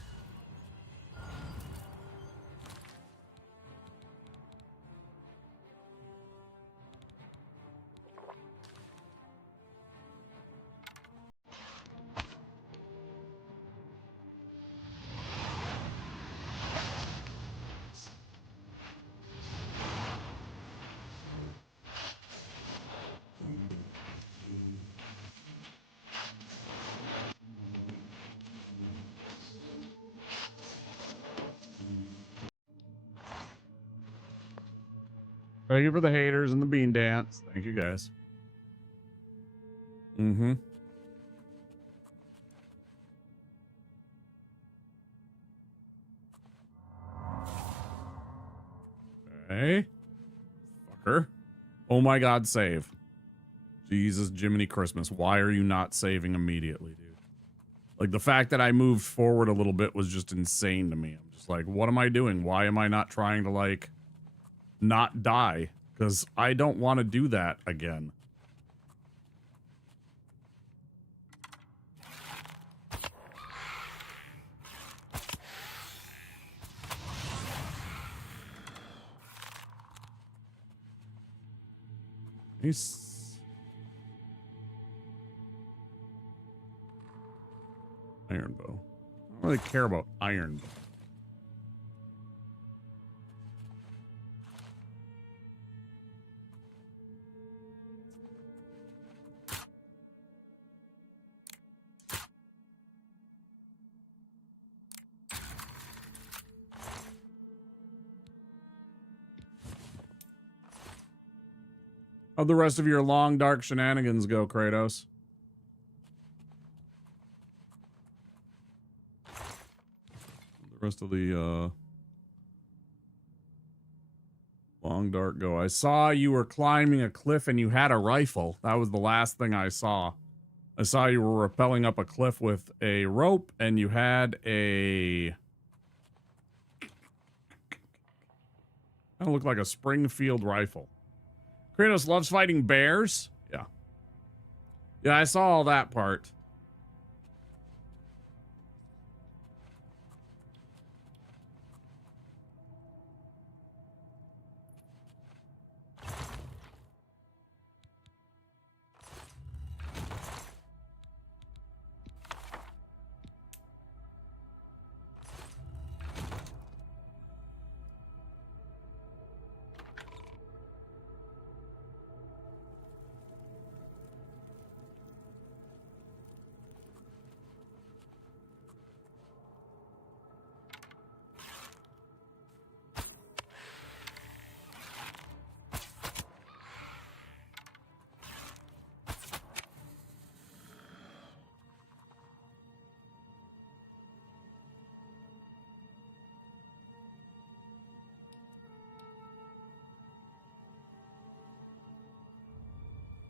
Thank you for the haters and the bean dance. Thank you, guys. Mm-hmm. Okay. Fucker. Oh my god, save. Jesus, Jiminy Christmas. Why are you not saving immediately, dude? Like, the fact that I moved forward a little bit was just insane to me. I'm just like, what am I doing? Why am I not trying to, like... not die, because I don't want to do that again. Iron bow. I don't really care about iron bow. How'd the rest of your long, dark shenanigans go, Kratos? The rest of the, long, dark go. I saw you were climbing a cliff and you had a rifle. That was the last thing I saw. I saw you were rappelling up a cliff with a rope and you had a... kind of looked like a Springfield rifle. Kratos loves fighting bears? Yeah. Yeah, I saw all that part.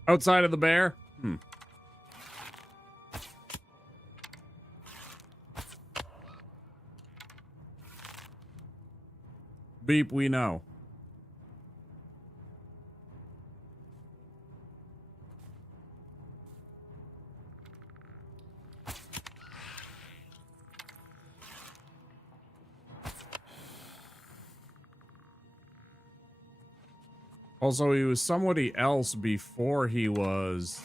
Outside of the bear? Hmm. beep, we know. Also, he was somebody else before he was...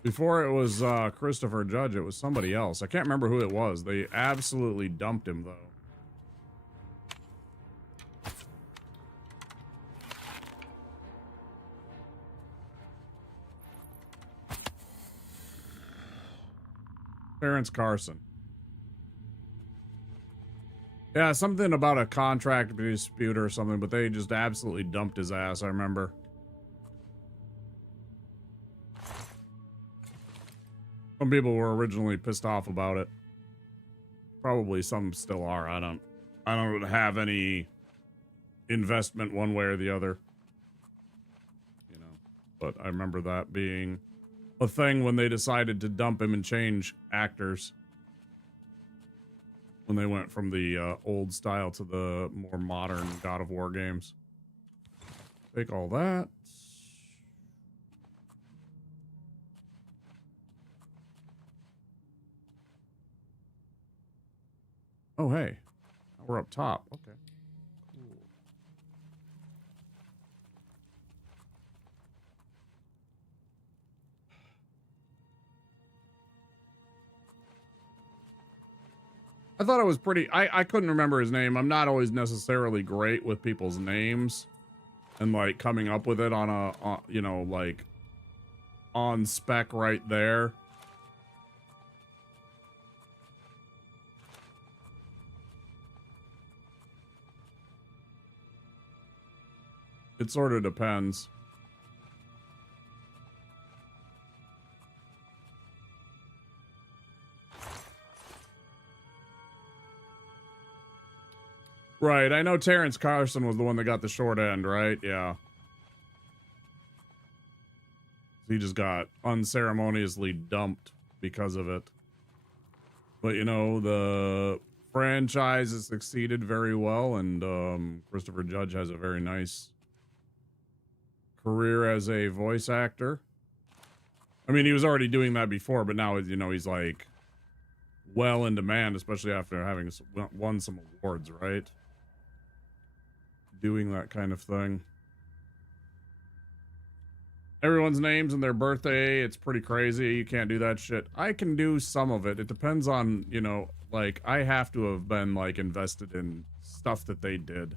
Before it was Christopher Judge, it was somebody else. I can't remember who it was. They absolutely dumped him, though. Terrence Carson. Yeah, something about a contract dispute or something, but they just absolutely dumped his ass, I remember. Some people were originally pissed off about it. Probably some still are. I don't have any investment one way or the other. You know, but I remember that being a thing when they decided to dump him and change actors. When they went from the old style to the more modern God of War games. Take all that. Oh, hey. We're up top. Okay. Cool. I thought it was pretty... I couldn't remember his name. I'm not always necessarily great with people's names. And, like, coming up with it on a... you know, like... on spec right there. It sort of depends. Right, I know Terrence Carson was the one that got the short end, right? Yeah. He just got unceremoniously dumped because of it. But, you know, the franchise has succeeded very well, and Christopher Judge has a very nice career as a voice actor. I mean, he was already doing that before, but now, you know, he's like well in demand, especially after having won some awards, right? Doing that kind of thing. Everyone's names and their birthday, it's pretty crazy. You can't do that shit. I can do some of it. It depends on, you know, like, I have to have been, like, invested in stuff that they did.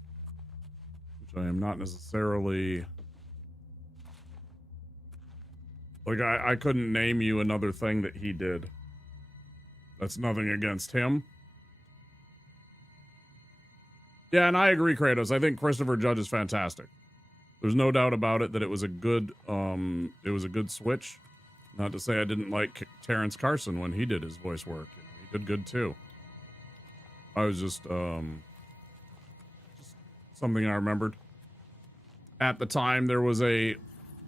Which I am not necessarily... Like, I couldn't name you another thing that he did. That's nothing against him. Yeah, and I agree, Kratos. I think Christopher Judge is fantastic. There's no doubt about it that it was a good switch. Not to say I didn't like Terrence Carson when he did his voice work. You know, he did good too. I was just something I remembered. At the time, there was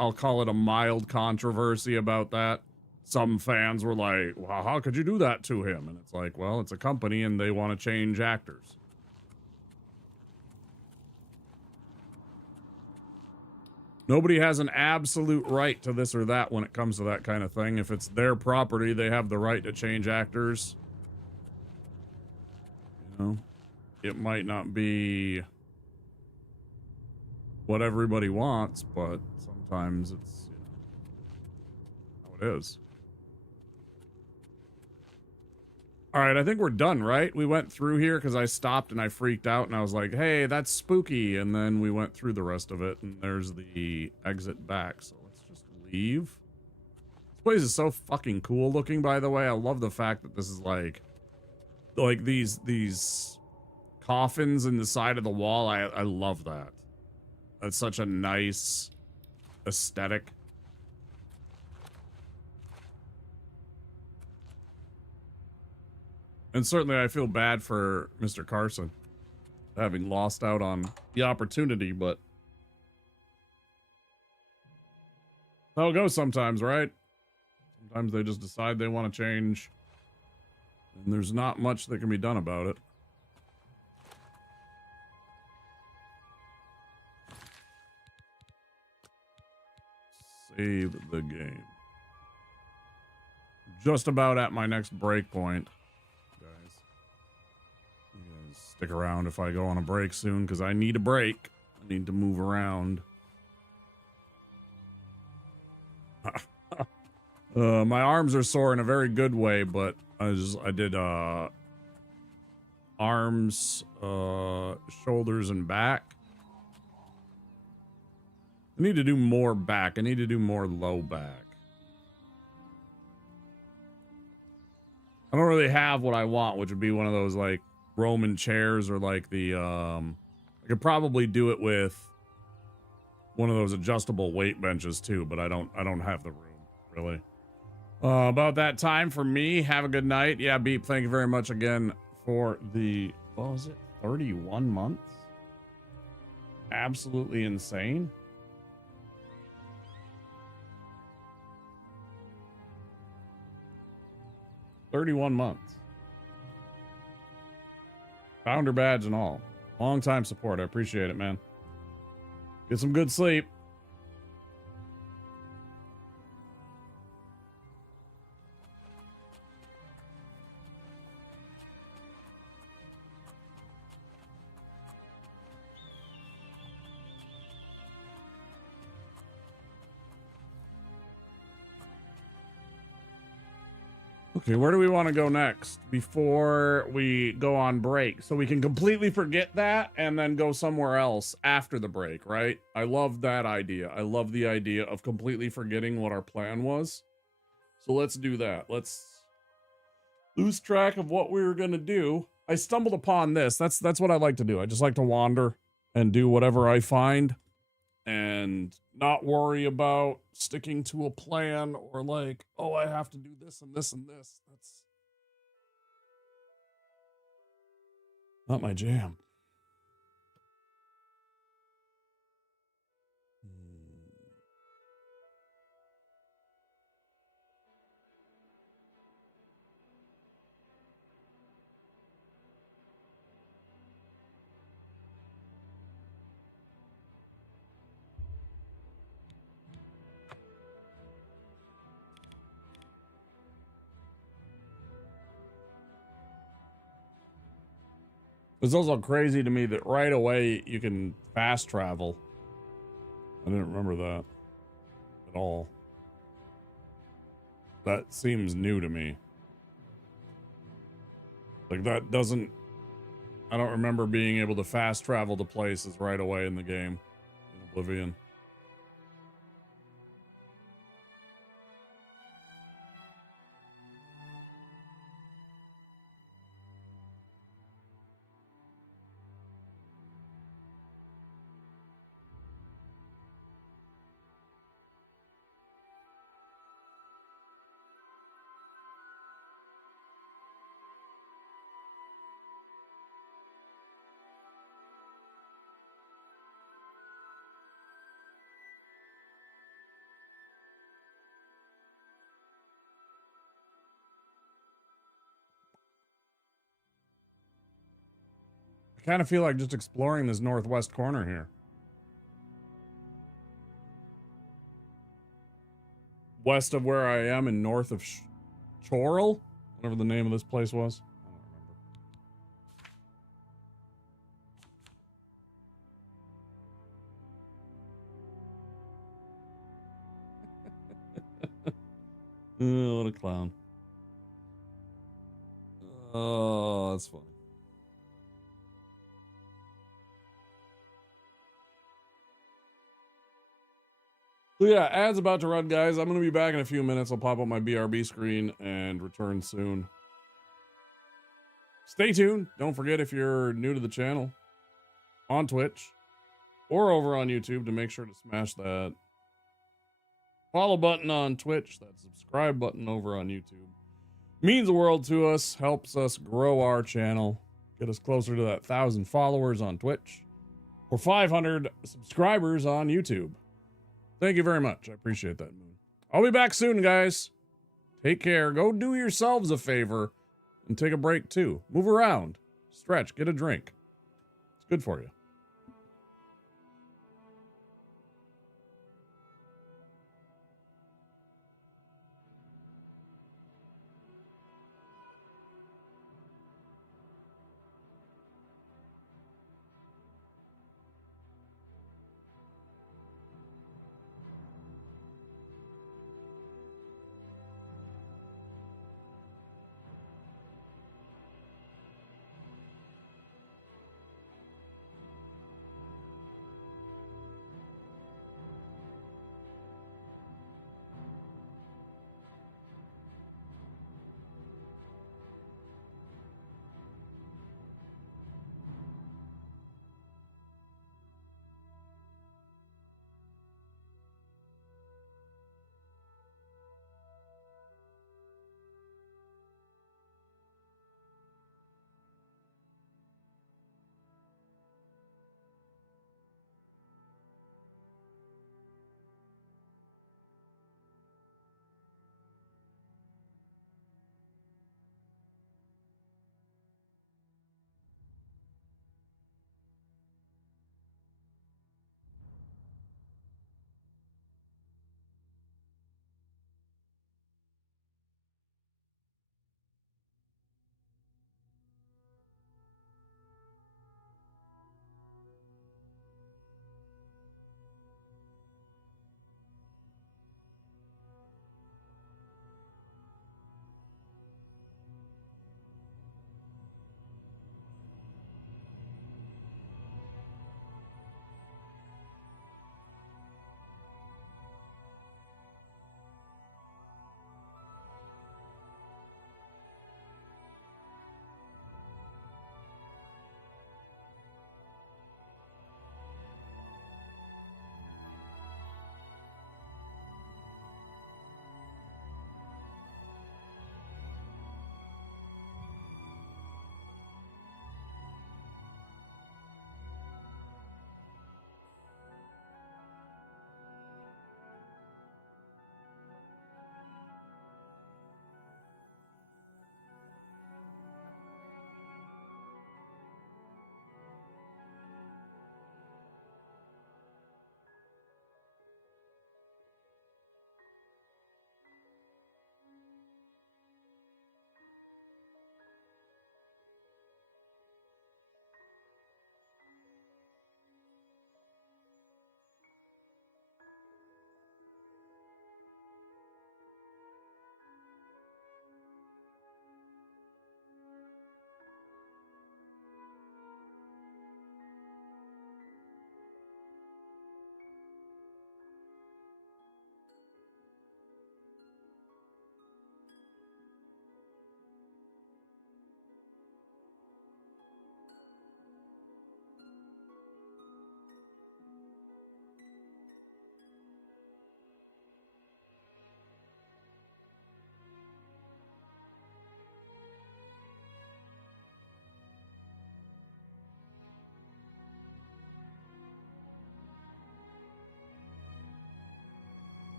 I'll call it a mild controversy about that. Some fans were like, well, how could you do that to him? And it's like, well, it's a company and they want to change actors. Nobody has an absolute right to this or that when it comes to that kind of thing. If it's their property, they have the right to change actors. You know, it might not be what everybody wants, but sometimes it's, you know, how it is. All right, I think we're done, right? We went through here because I stopped and I freaked out and I was like, hey, that's spooky. And then we went through the rest of it and there's the exit back. So let's just leave. This place is so fucking cool looking, by the way. I love the fact that this is like these coffins in the side of the wall. I love that. That's such a nice aesthetic. And certainly I feel bad for Mr. Carson having lost out on the opportunity, but how it goes sometimes, right? Sometimes they just decide they want to change And there's not much that can be done about it. Save the game. Just about at my next breakpoint, guys. You guys stick around if I go on a break soon, because I need a break. I need to move around. My arms are sore in a very good way, but I did arms, shoulders, and back. I need to do more back. I need to do more low back. I don't really have what I want, which would be one of those like Roman chairs or like the I could probably do it with one of those adjustable weight benches too, but I don't have the room really. About that time for me. Have a good night. Yeah, Beep, thank you very much again for the, what was it, 31 months? Absolutely insane. $31 months. Founder badge and all. Long time support. I appreciate it, man. Get some good sleep. Okay, where do we want to go next before we go on break? So we can completely forget that and then go somewhere else after the break, right? I love that idea. I love the idea of completely forgetting what our plan was. So let's do that. Let's lose track of what we were going to do. I stumbled upon this. That's what I like to do. I just like to wander and do whatever I find and not worry about sticking to a plan or like, oh, I have to do this and this and this. That's not my jam. It's also crazy to me that right away you can fast travel. I didn't remember that at all. That seems new to me. Like that doesn't, I don't remember being able to fast travel to places right away in the game in Oblivion. I kind of feel like just exploring this northwest corner here. West of where I am and north of Chorrol, whatever the name of this place was. I don't remember. What a clown. Oh, that's funny. So yeah, ads about to run, guys. I'm going to be back in a few minutes. I'll pop up my BRB screen and return soon. Stay tuned. Don't forget, if you're new to the channel, on Twitch or over on YouTube, to make sure to smash that follow button on Twitch, that subscribe button over on YouTube. Means the world to us, helps us grow our channel, get us closer to that 1,000 followers on Twitch or 500 subscribers on YouTube. Thank you very much. I appreciate that, Moon. I'll be back soon, guys. Take care. Go do yourselves a favor and take a break too. Move around, stretch, get a drink. It's good for you.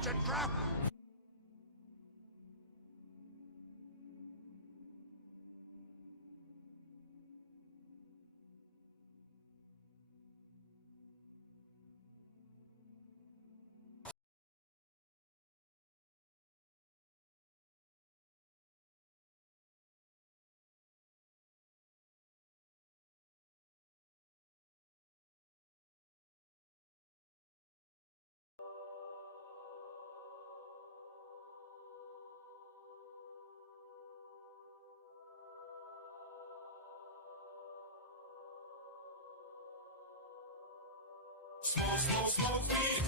It's a trap! Smoke weed.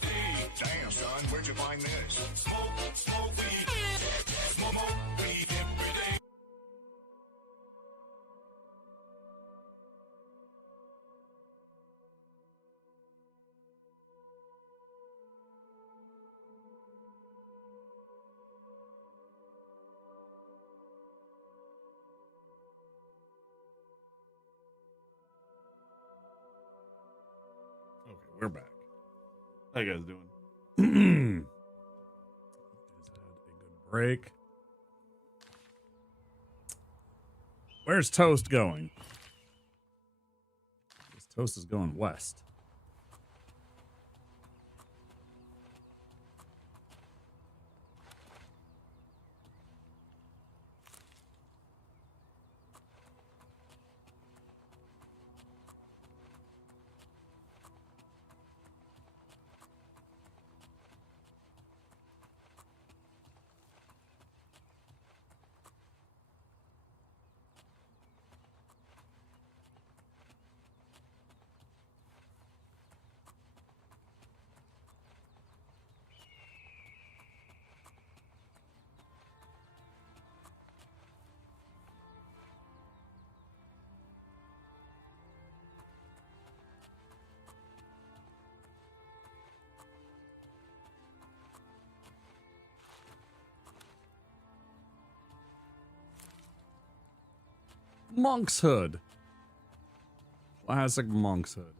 Hey, damn, son, where'd you find this? Smoke weed. Smoke weed every day. Okay, we're back. How you guys doing? Just had a good break. Where's Toast going? This Toast is going west. Monk's Hood. Classic Monk's Hood.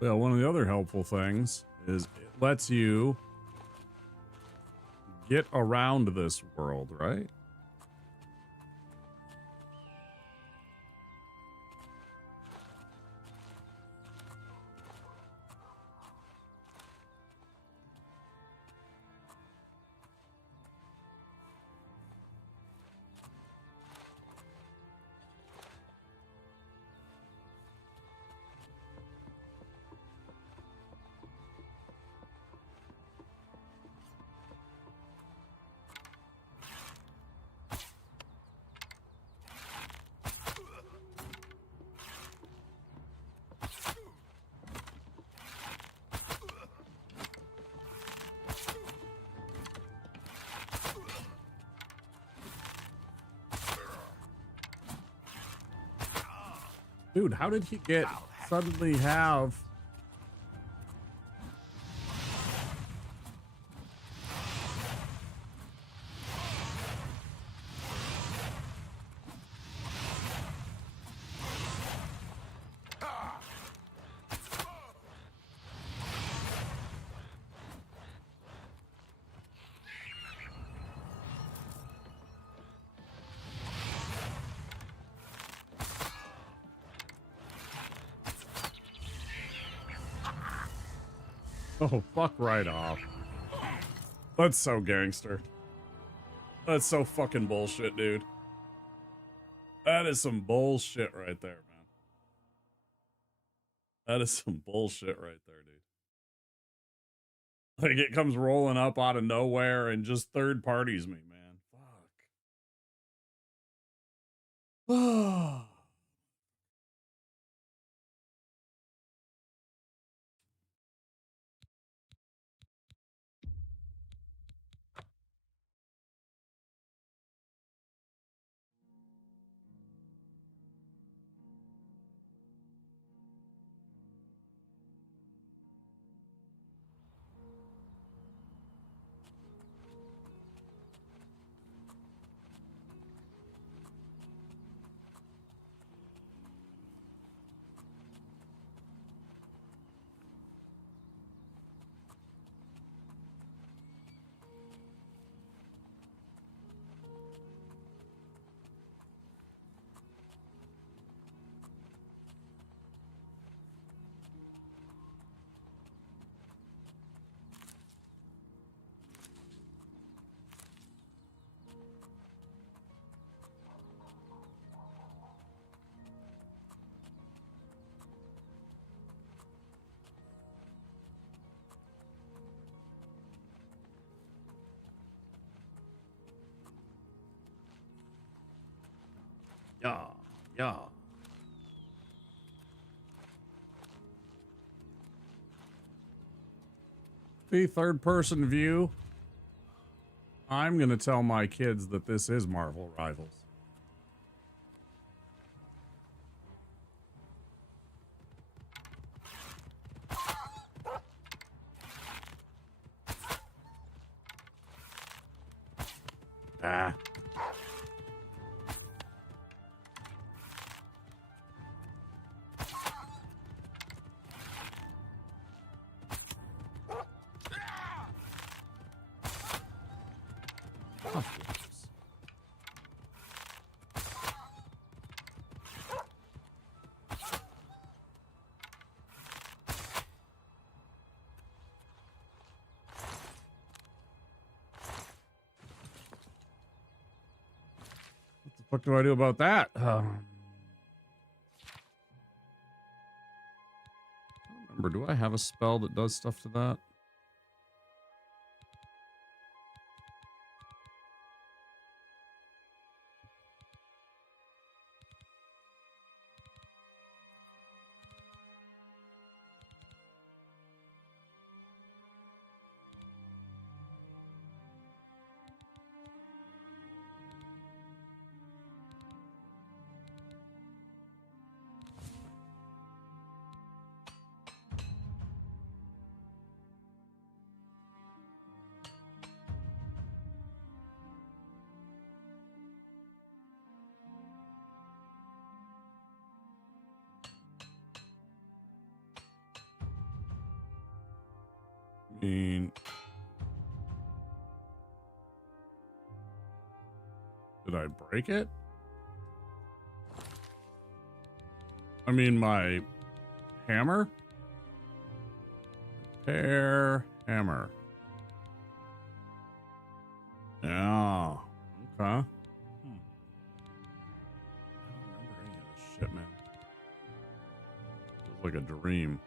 Well, one of the other helpful things is it lets you get around this world, right? Dude, how did he get suddenly have... Oh, fuck right off. That's so gangster. That's so fucking bullshit, dude. That is some bullshit right there, man. That is some bullshit right there, dude. Like, it comes rolling up out of nowhere and just third parties me, man. Fuck. Yeah. Yeah. The third person view. I'm going to tell my kids that this is Marvel Rivals. Ah. What do I do about that? Remember, do I have a spell that does stuff to that? Did I break it? I mean, my hammer? Repair hammer. Yeah. Okay. I don't remember any of this shit, man. It was like a dream.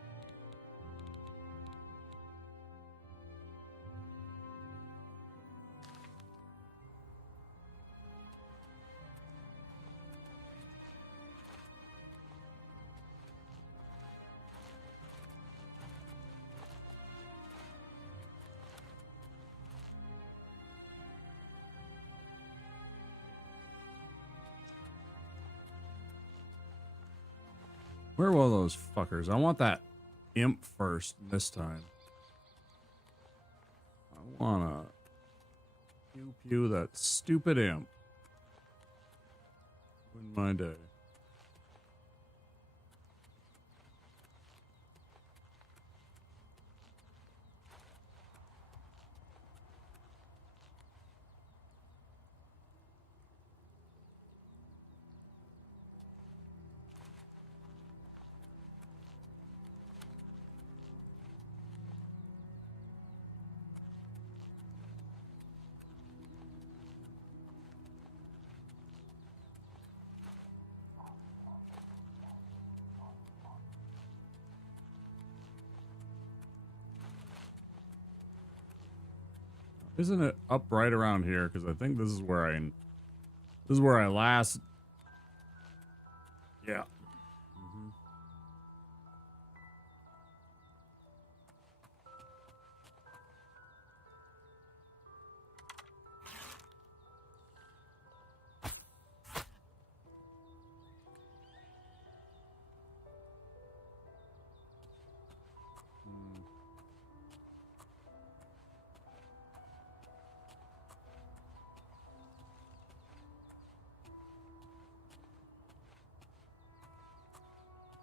Where were those fuckers? I want that imp first this time. I wanna pew that stupid imp. Win my day. Isn't it up right around here? Because I think this is where I last. Yeah.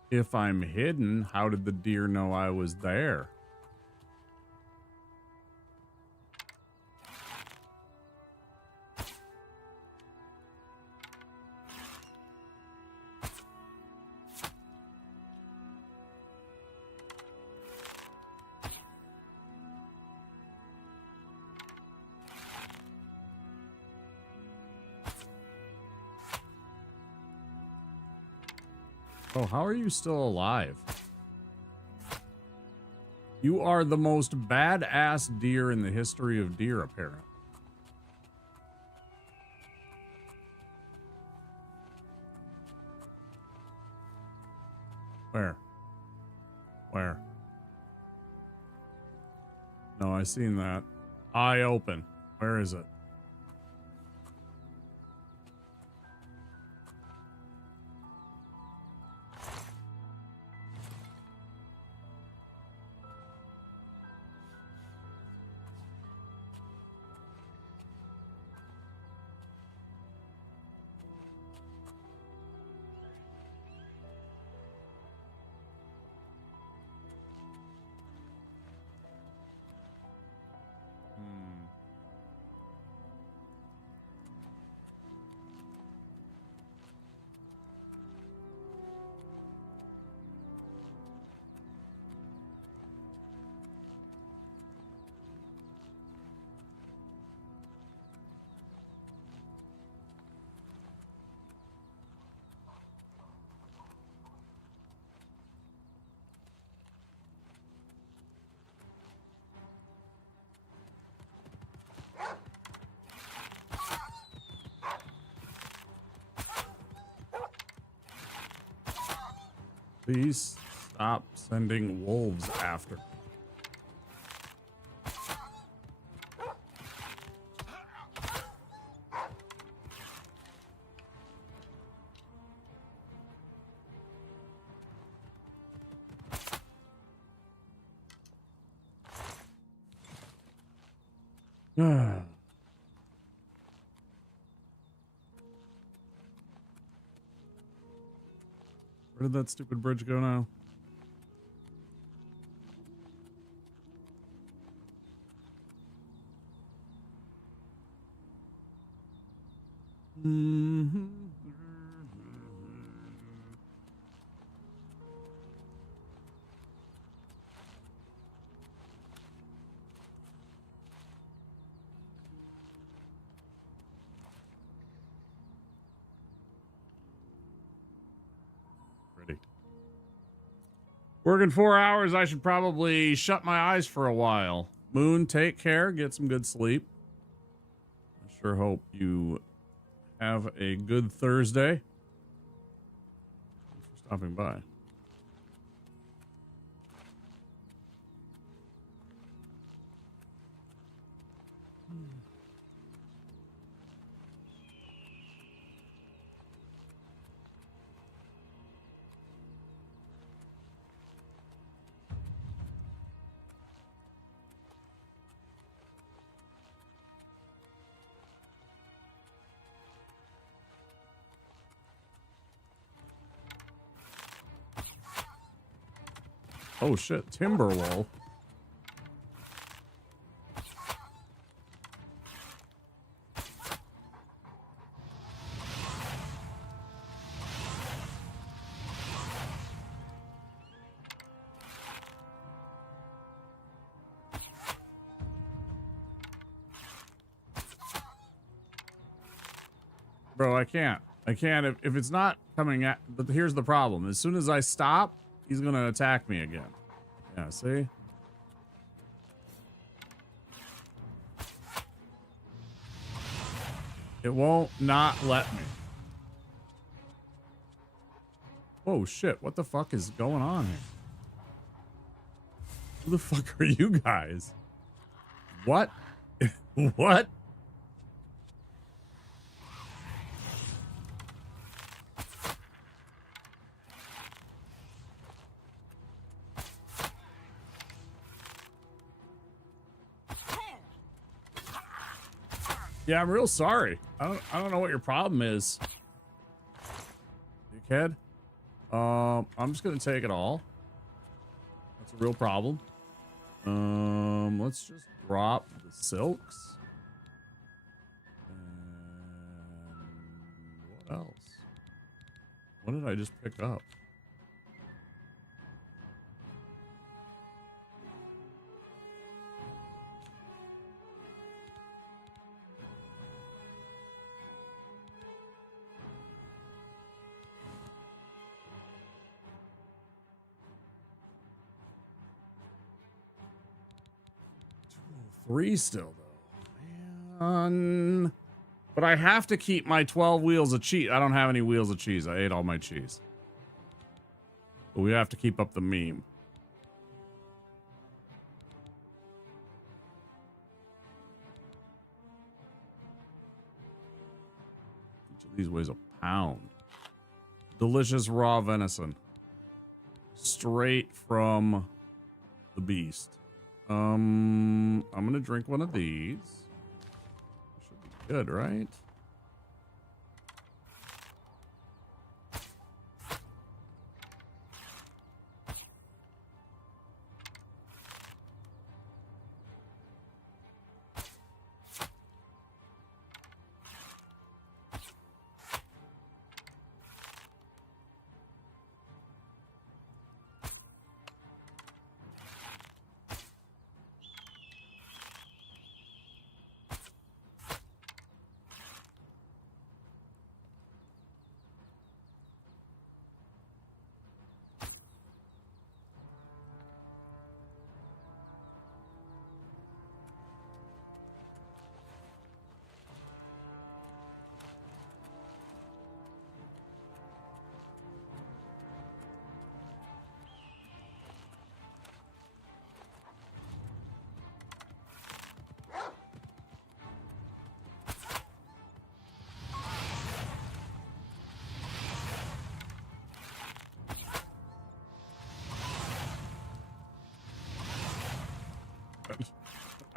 If I'm hidden, how did the deer know I was there? Oh, how are you still alive? You are the most badass deer in the history of deer, apparently. Where? No, I seen that. Eye open. Where is it? Please stop sending wolves after. Where did that stupid bridge go now? Ready. Working 4 hours, I should probably shut my eyes for a while. Moon, take care. Get some good sleep. I sure hope you have a good Thursday. Thanks for stopping by. Oh shit, Timberwolf. Bro, I can't. If it's not coming at, but here's the problem. As soon as I stop, he's gonna attack me again. Yeah, see? It won't not let me. Oh shit, what the fuck is going on here? Who the fuck are you guys? What? What? Yeah, I'm real sorry. I don't know what your problem is, dickhead. I'm just gonna take it all. That's a real problem. Let's just drop the silks. And what else? What did I just pick up? Three still though, man. But I have to keep my 12 wheels of cheese. I don't have any wheels of cheese. I ate all my cheese. But we have to keep up the meme. Each of these weighs a pound. Delicious raw venison. Straight from the beast. I'm gonna drink one of these. Should be good, right?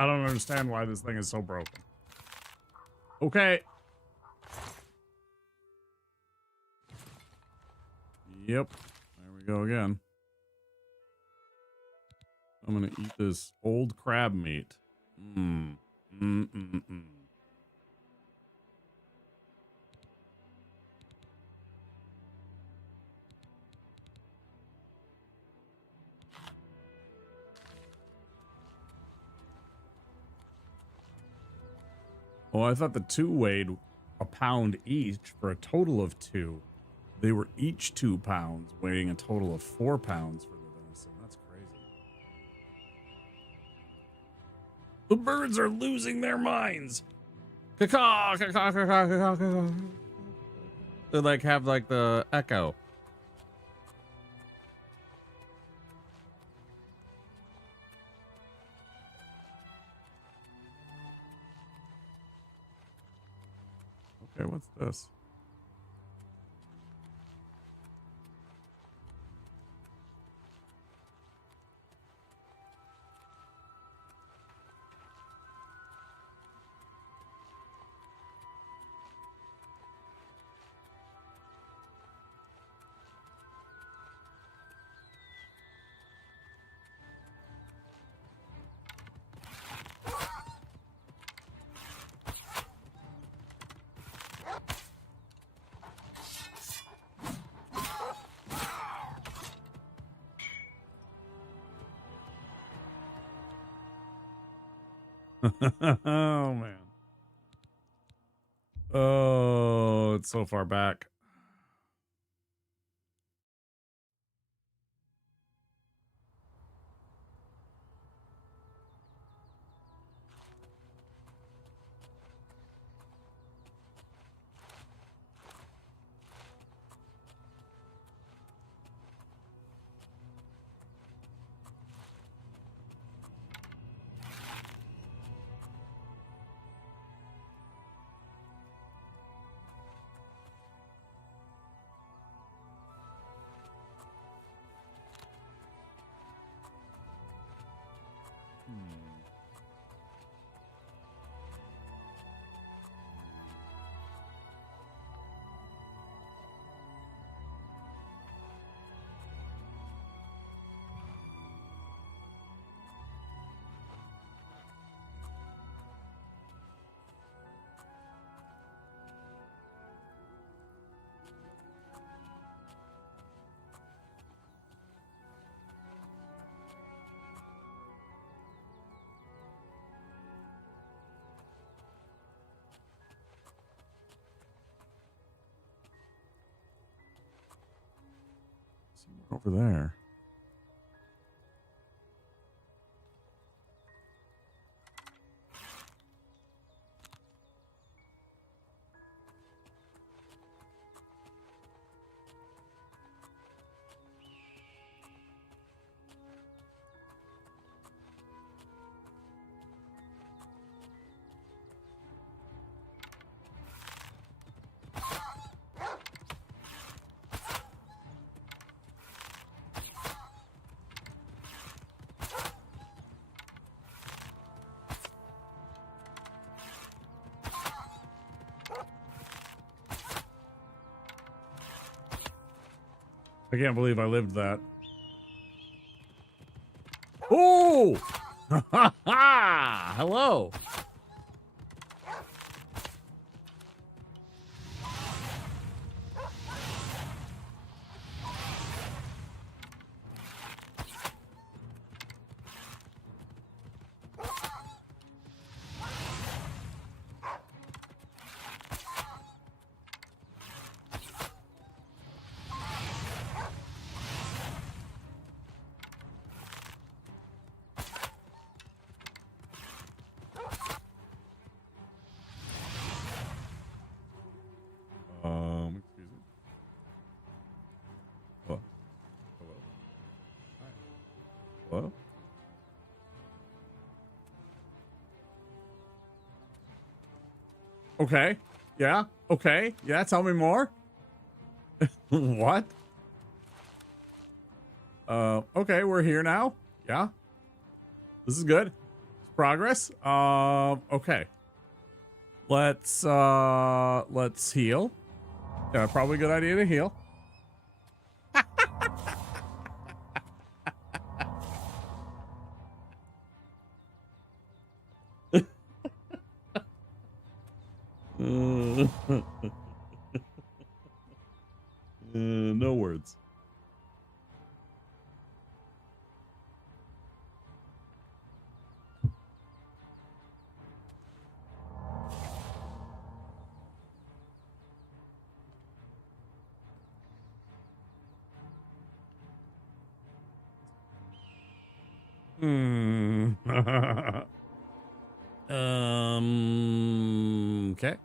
I don't understand why this thing is so broken. Okay. Yep. There we go again. I'm gonna eat this old crab meat. Oh, I thought the two weighed a pound each for a total of 2. They were each 2 pounds, weighing a total of 4 pounds for the venison. That's crazy. The birds are losing their minds. Caw, caw, caw, caw, caw, caw, caw. They like have like the echo. Okay, what's this? Oh man. Oh, it's so far back. Over there. I can't believe I lived that. Oh! Ha ha! Hello! Excuse me. Hello? Hello? Hi. Hello? Okay. Yeah. Okay. Yeah. Tell me more. What? Okay. We're here now. Yeah. This is good. Progress. Okay. Let's heal. Yeah, probably a good idea to heal. No words. Okay.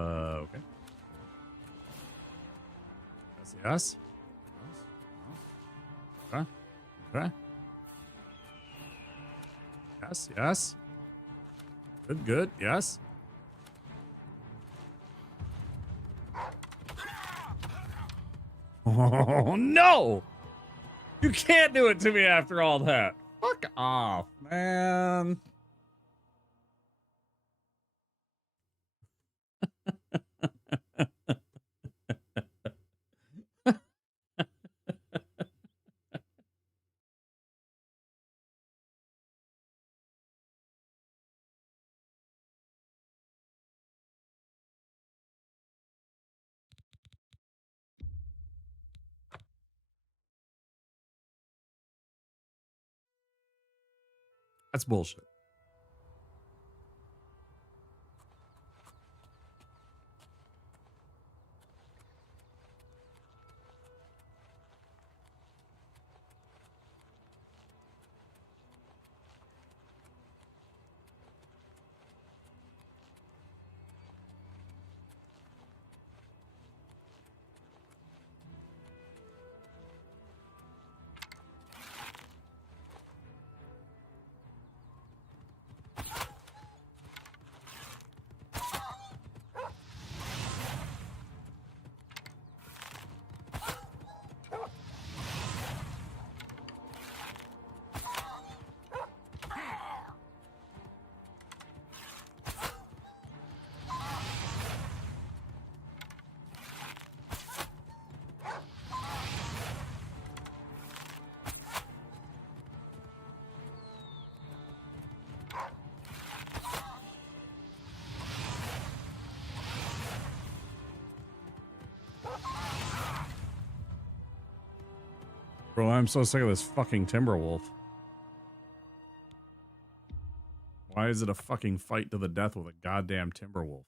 Okay. Yes. Okay. Okay. Yes. Yes. Good. Good. Yes. Oh no! You can't do it to me after all that. Fuck off, man. That's bullshit. Bro, I'm so sick of this fucking Timberwolf. Why is it a fucking fight to the death with a goddamn Timberwolf?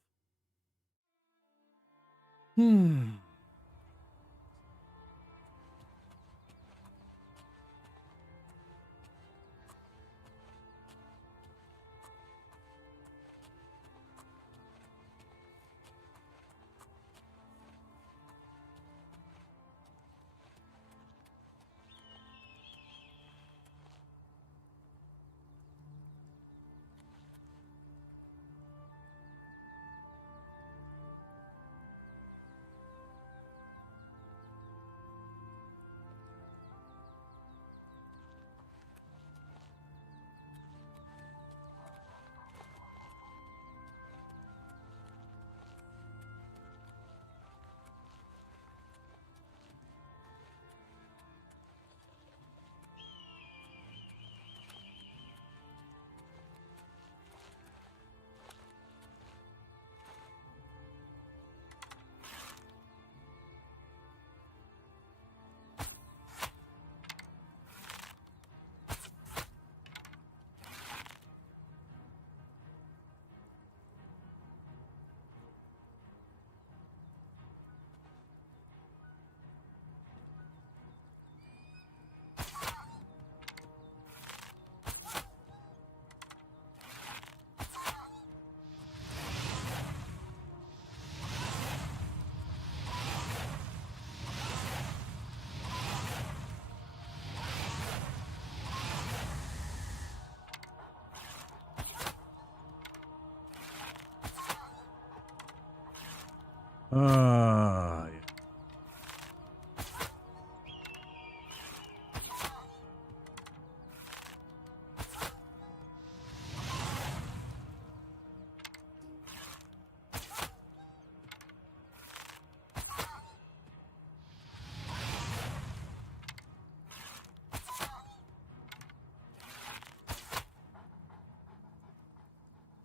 Yeah.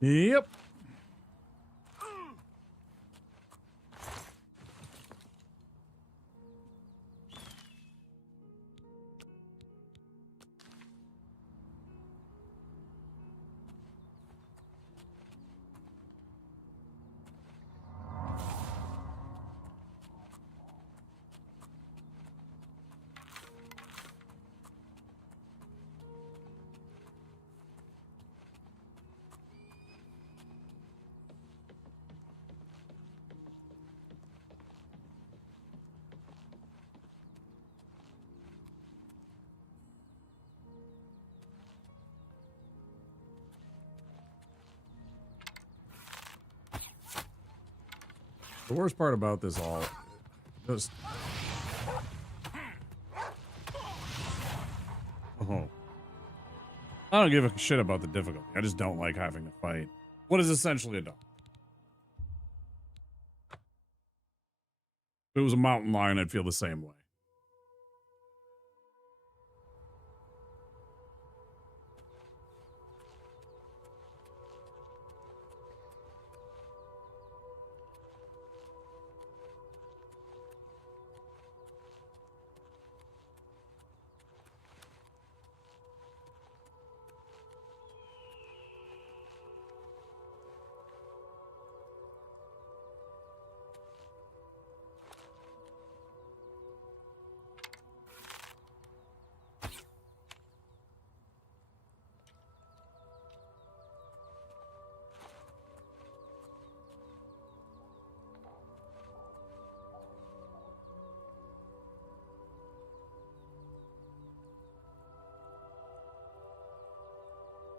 Yep. The worst part about this all, just, oh, I don't give a shit about the difficulty. I just don't like having to fight what is essentially a dog. If it was a mountain lion, I'd feel the same way.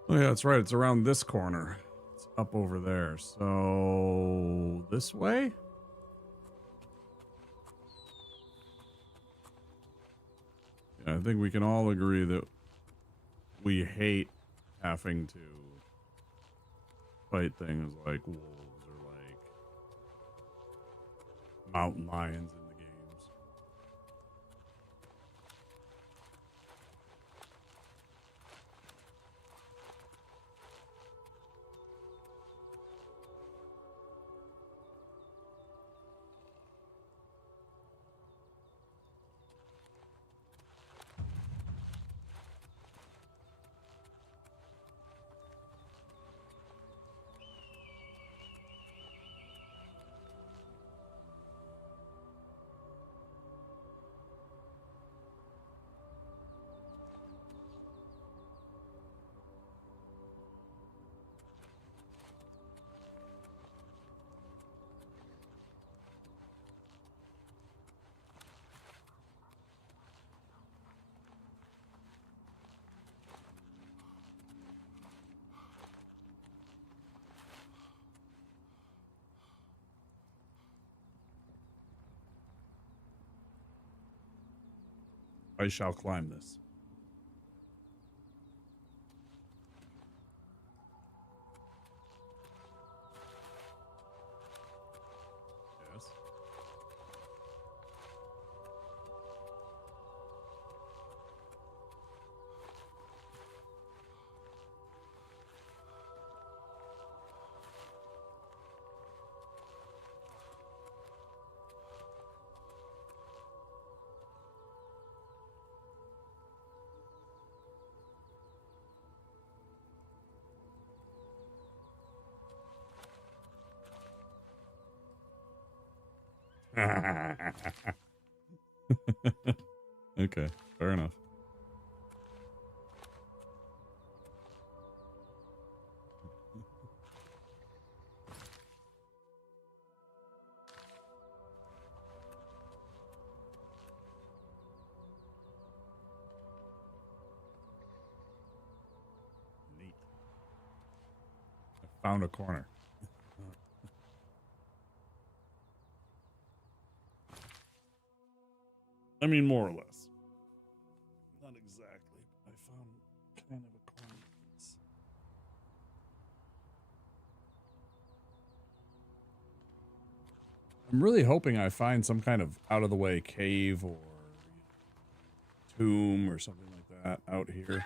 Oh yeah, that's right. It's around this corner. It's up over there. So this way? Yeah, I think we can all agree that we hate having to fight things like wolves or like mountain lions in the games. I shall climb this. Yes. Okay, fair enough. Neat. I found a corner. I mean, more or less. Not exactly. I found kind of a corner piece. I'm really hoping I find some kind of out-of-the-way cave or tomb or something like that out here.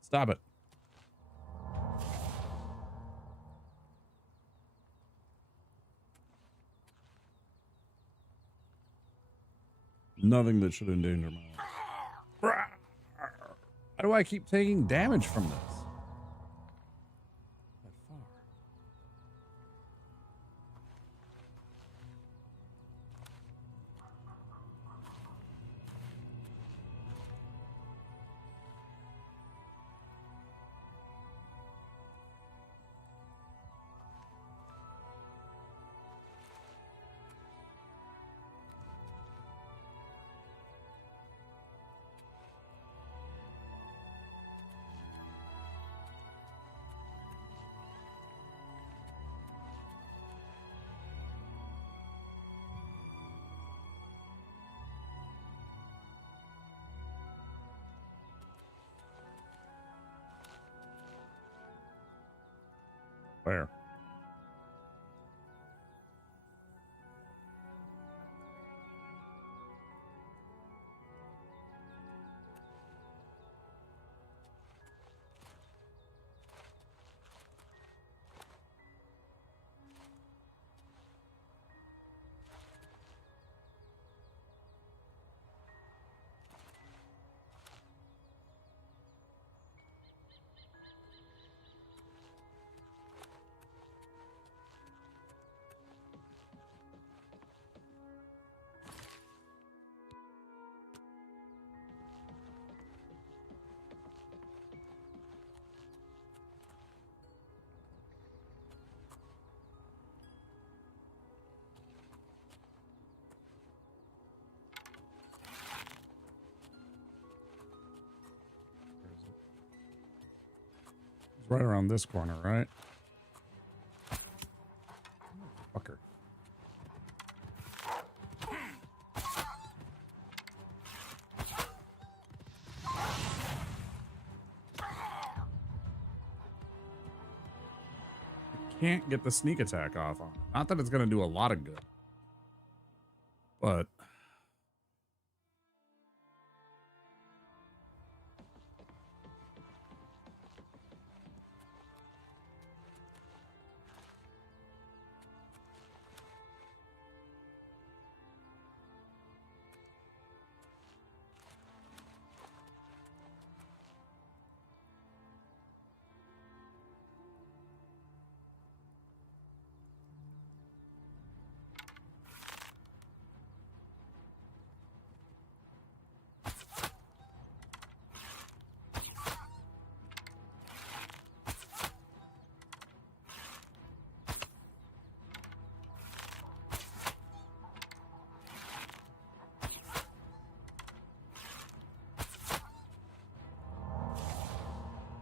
Stop it. Nothing that should endanger my life. How do I keep taking damage from this? That far. Where? It's right around this corner, right? Fucker. Can't get the sneak attack off on it. Not that it's going to do a lot of good, but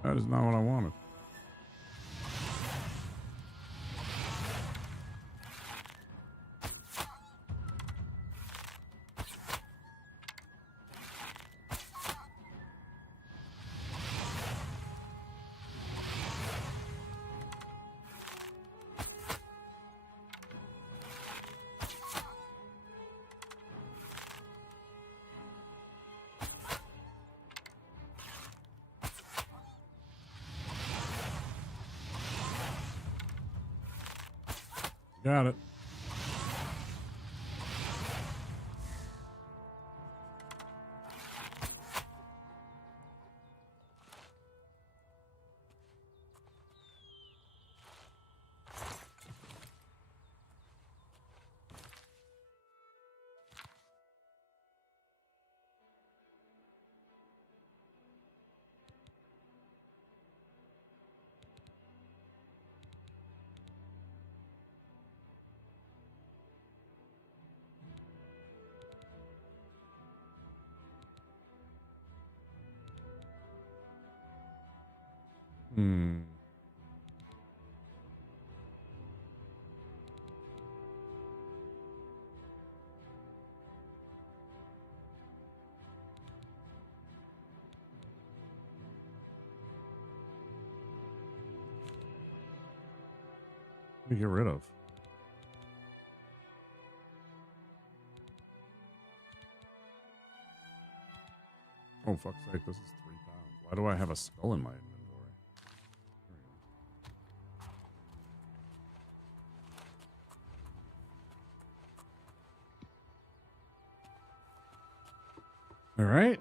that is not what I wanted. Got it. What do we get rid of? Oh, fuck's sake, this is 3 pounds. Why do I have a skull in my inventory? There we go. All right.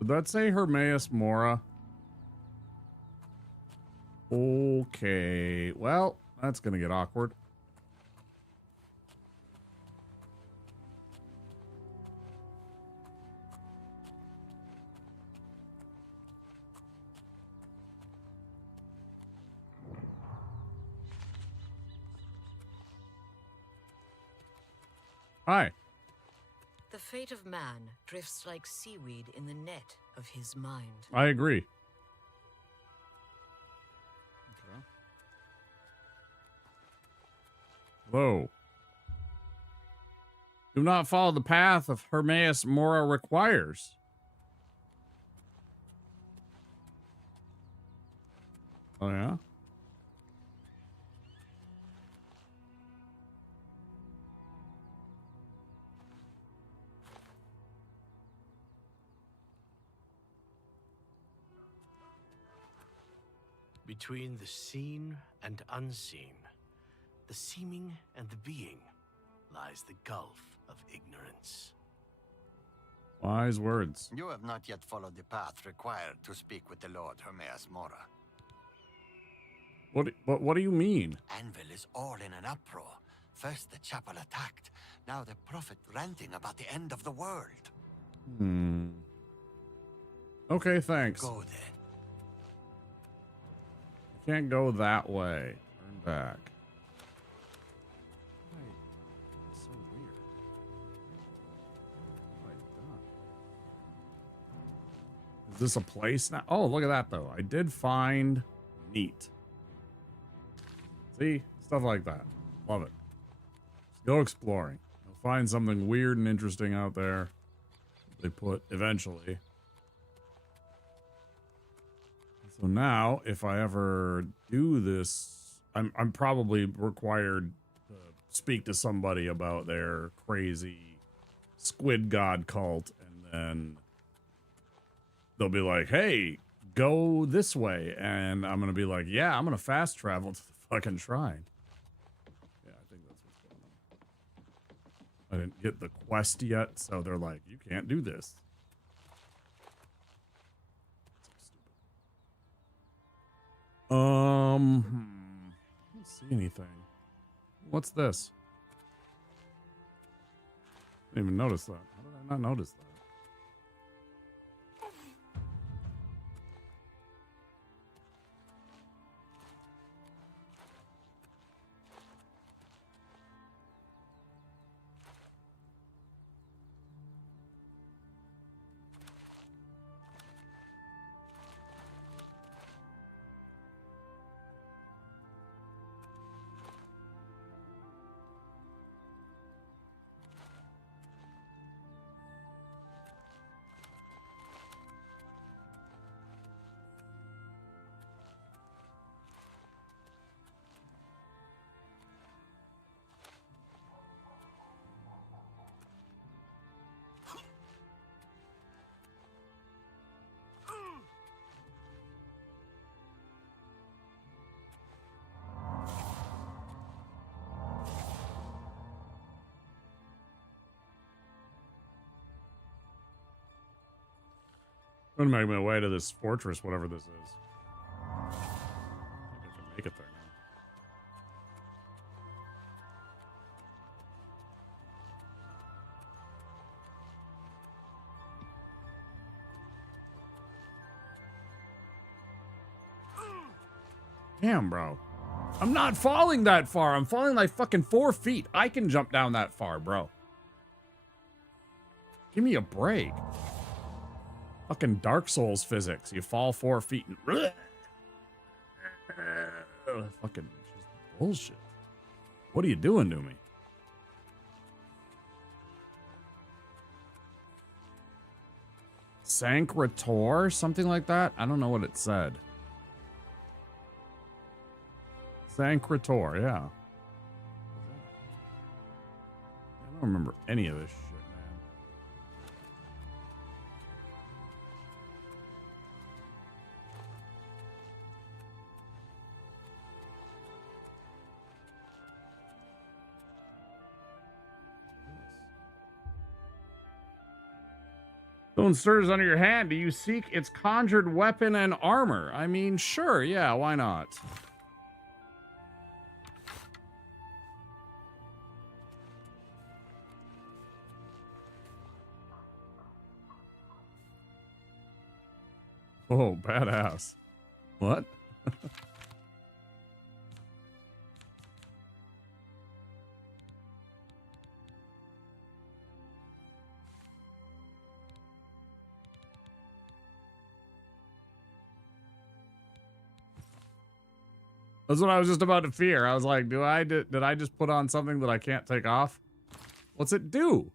Did that say Hermaeus Mora? Okay. Well, that's going to get awkward. Hi. The fate of man drifts like seaweed in the net of his mind. I agree. Okay. Whoa. Do not follow the path of Hermaeus Mora requires. Oh, yeah? Between the seen and unseen, the seeming and the being, lies the gulf of ignorance. Wise words. You have not yet followed the path required to speak with the Lord Hermaeus Mora. What do you mean? Anvil is all in an uproar. First the chapel attacked, now the prophet ranting about the end of the world. Okay, thanks. Go then. Can't go that way. Turn back. Wait, it's so weird. What have I done? Is this a place now? Oh, look at that though. I did find neat. See? Stuff like that. Love it. Let's go exploring. You'll find something weird and interesting out there. They put eventually. So now, if I ever do this, I'm probably required to speak to somebody about their crazy squid god cult, and then they'll be like, "Hey, go this way," and I'm gonna be like, "Yeah, I'm gonna fast travel to the fucking shrine." Yeah, I think that's what's going on. I didn't get the quest yet, so they're like, "You can't do this." I don't see anything. What's this? Didn't even notice that. How did I not notice that? I'm gonna make my way to this fortress, whatever this is. I think I can make it there now. Damn, bro. I'm not falling that far. I'm falling like fucking 4 feet. I can jump down that far, bro. Give me a break. Fucking Dark Souls physics. You fall 4 feet and... Fucking just bullshit. What are you doing to me? Sancrator? Something like that? I don't know what it said. Sancrator, yeah. I don't remember any of this shit, man. Stone stirs under your hand. Do you seek its conjured weapon and armor? I mean, sure, yeah, why not? Oh, badass. What? That's what I was just about to fear. I was like, did I just put on something that I can't take off? What's it do?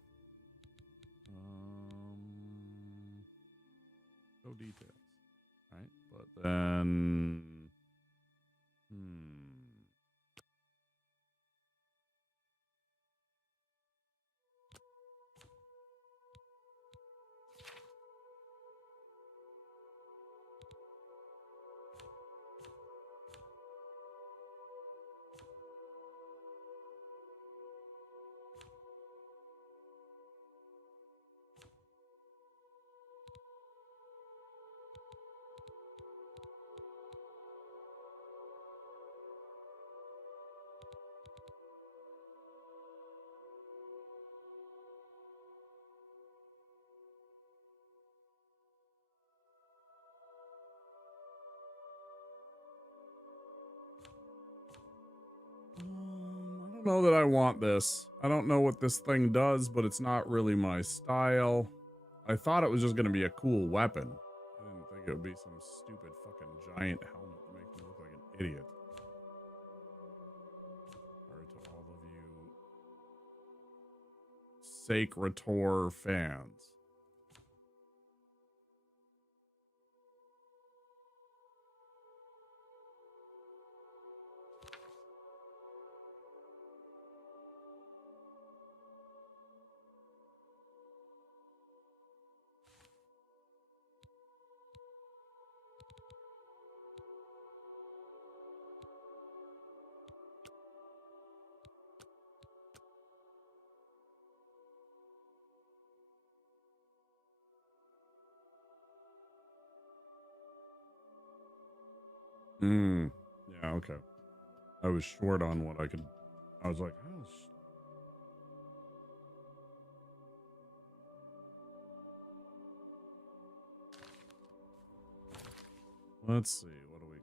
No details. Right? But then... I don't know that I want this. I don't know what this thing does, but it's not really my style. I thought it was just going to be a cool weapon. I didn't think it would be some stupid fucking giant helmet that makes me look like an idiot. Sorry to all of you Sacrator fans. Yeah, okay. I was short on what I could. I was like, oh, let's see. What do we got?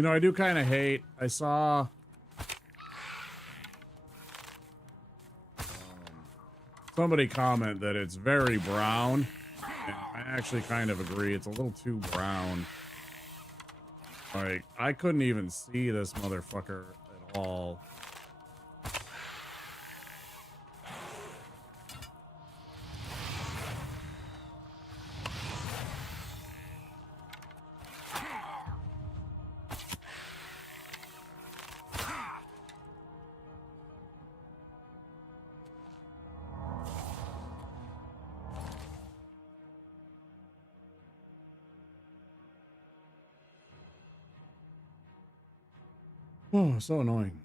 You know, I do kind of hate. I saw somebody comment that it's very brown, and I actually kind of agree. It's a little too brown. Like, I couldn't even see this motherfucker at all. Oh, so annoying.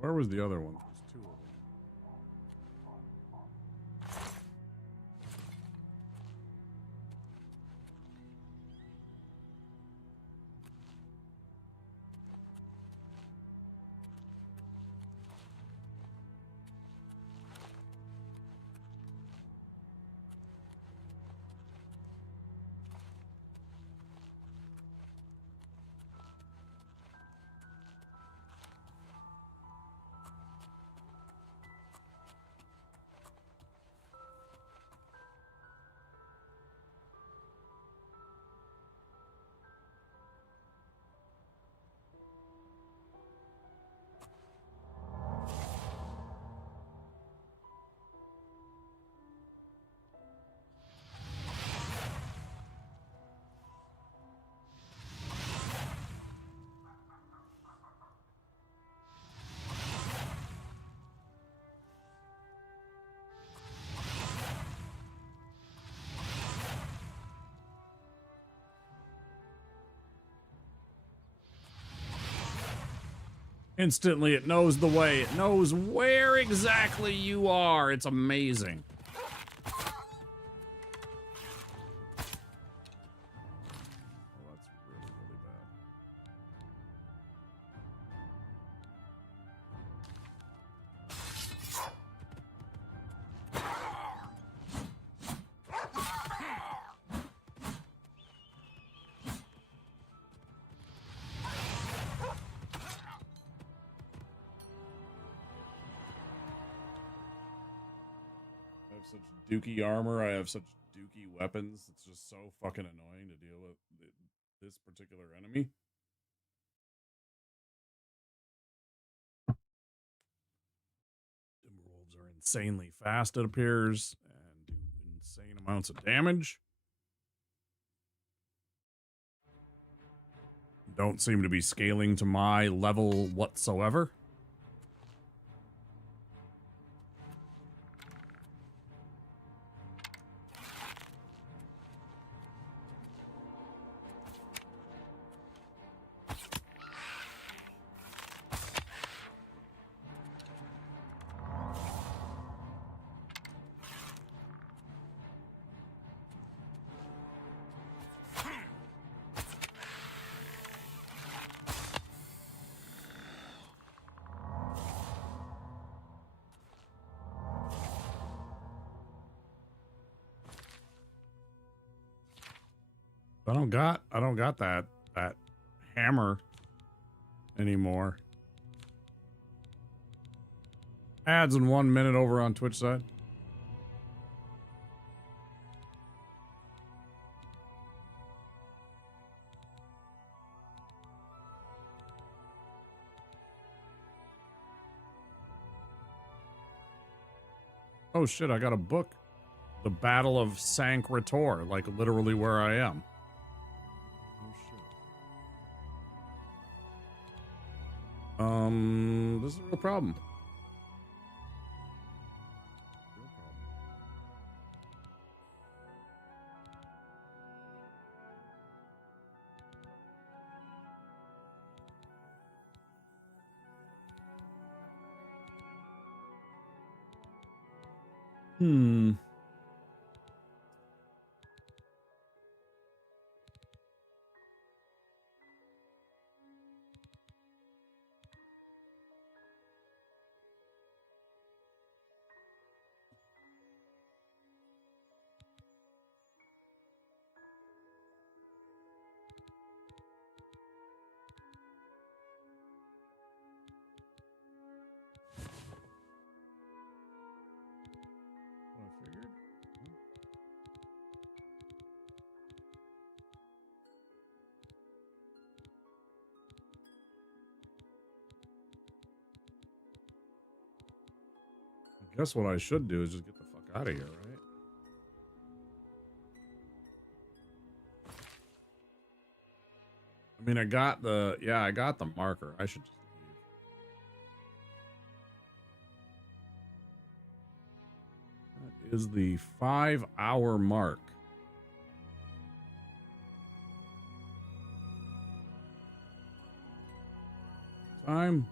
Where was the other one? There's two of them. Instantly, it knows the way. It knows where exactly you are. It's amazing. Such dookie armor. I have such dookie weapons. It's just so fucking annoying to deal with this particular enemy. Timberwolves are insanely fast, it appears, and do insane amounts of damage. Don't seem to be scaling to my level whatsoever. I don't got that hammer anymore. Ads in 1 minute over on Twitch side. Oh shit, I got a book. The Battle of Sank Ritor, like literally where I am. Oh shit. This is a real problem. Hmm. I guess what I should do is just get the fuck out of here, right? I mean, I got the marker. I should just leave. That is the 5-hour mark. Time.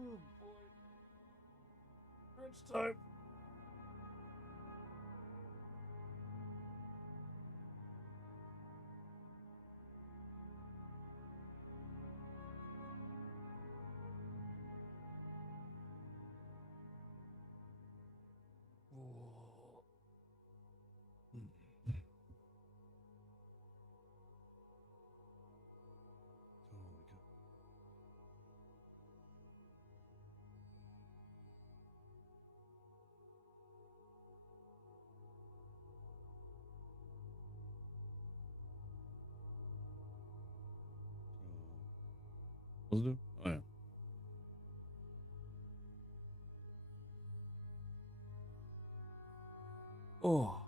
Oh boy. Crunch time. Let's do. Oh, yeah. Oh.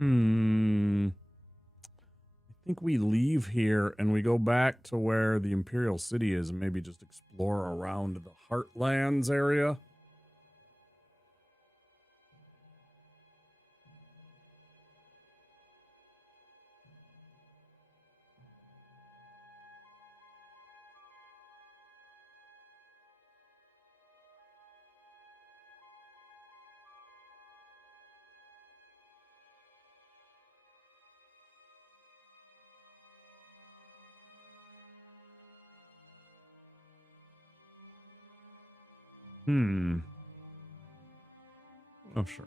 I think we leave here and we go back to where the Imperial City is and maybe just explore around the Heartlands area. Oh, sure.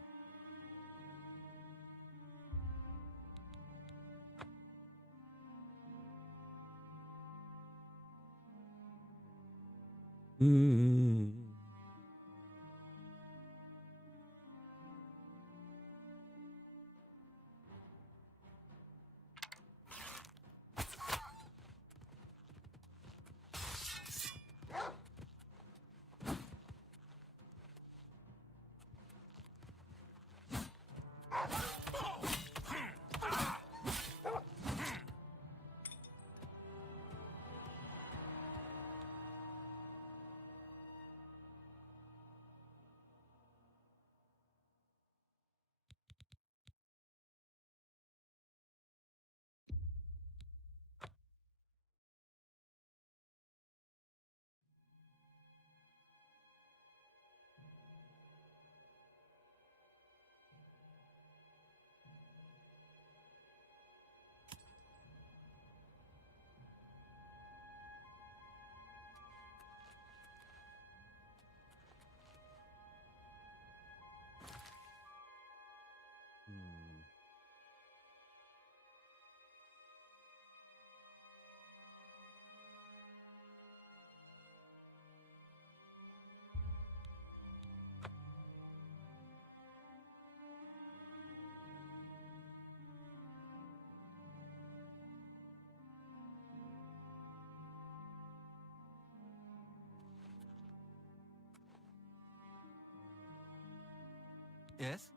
Yes?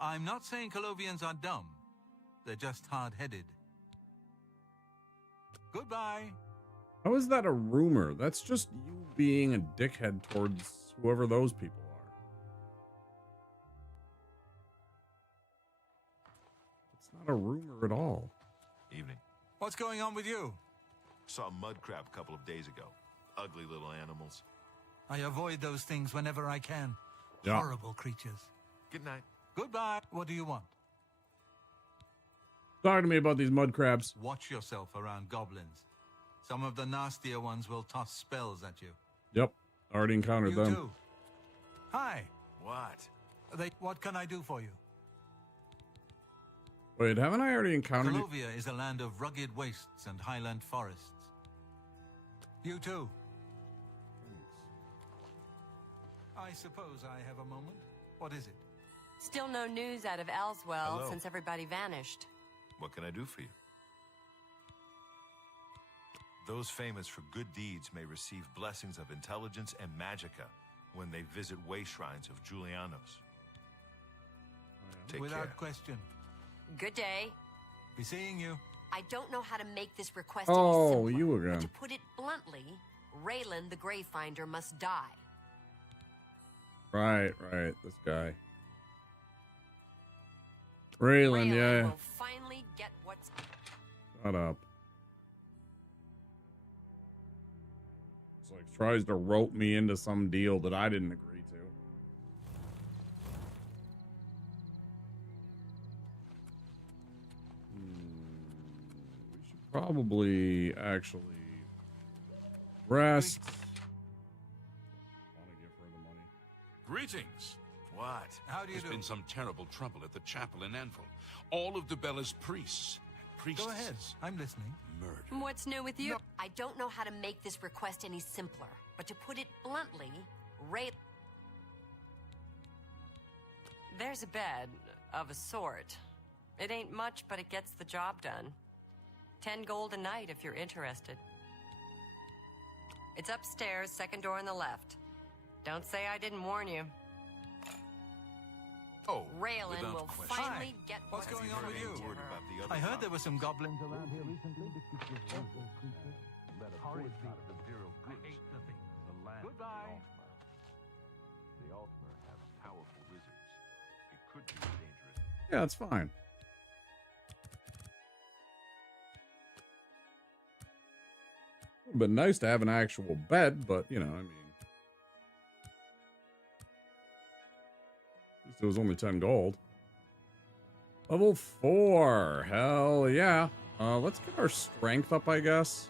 I'm not saying Colovians are dumb. They're just hard-headed. Goodbye. How is that a rumor? That's just you being a dickhead towards whoever those people are. It's not a rumor at all. Evening. What's going on with you? Saw a mud crab a couple of days ago. Ugly little animals. I avoid those things whenever I can. Yeah. Horrible creatures. Good night. Goodbye. What do you want? Talk to me about these mud crabs. Watch yourself around goblins. Some of the nastier ones will toss spells at you. Yep. Already encountered You them. too. Hi. What? What can I do for you? Wait, haven't I already encountered it? Colovia is a land of rugged wastes and highland forests. You too. I suppose I have a moment. What is it? Still no news out of Elswell Hello. since everybody vanished. What can I do for you? Those famous for good deeds may receive blessings of intelligence and magicka when they visit way shrines of Julianos. Take Without care. question. Good day. Be seeing you. I don't know how to make this request Oh, any simpler, you but again. to put it bluntly, Raylan the Gravefinder must die. Right, this guy. Raylan, yeah. will finally get what's... Shut up. It's like tries to rope me into some deal that I didn't agree to. We should probably actually rest. I want to give her the money. Greetings. What? How do you There's do? been some terrible trouble at the chapel in Anvil. All of Debella's priests and priestesses Go ahead. I'm listening. murdered. What's new with you? I don't know how to make this request any simpler, but to put it bluntly, There's a bed, of a sort. It ain't much, but it gets the job done. 10 gold a night if you're interested. It's upstairs, second door on the left. Don't say I didn't warn you. Oh, Raylan without will question. finally get What's what's going on with you? Word about the other I heard there goblins. were some goblins around here recently. Goodbye. The Altmer have powerful wizards. It could be dangerous. Yeah, it's fine. Would have been nice to have an actual bed, but you know, I mean, at least it was only 10 gold. Level 4, hell yeah. Let's get our strength up, I guess.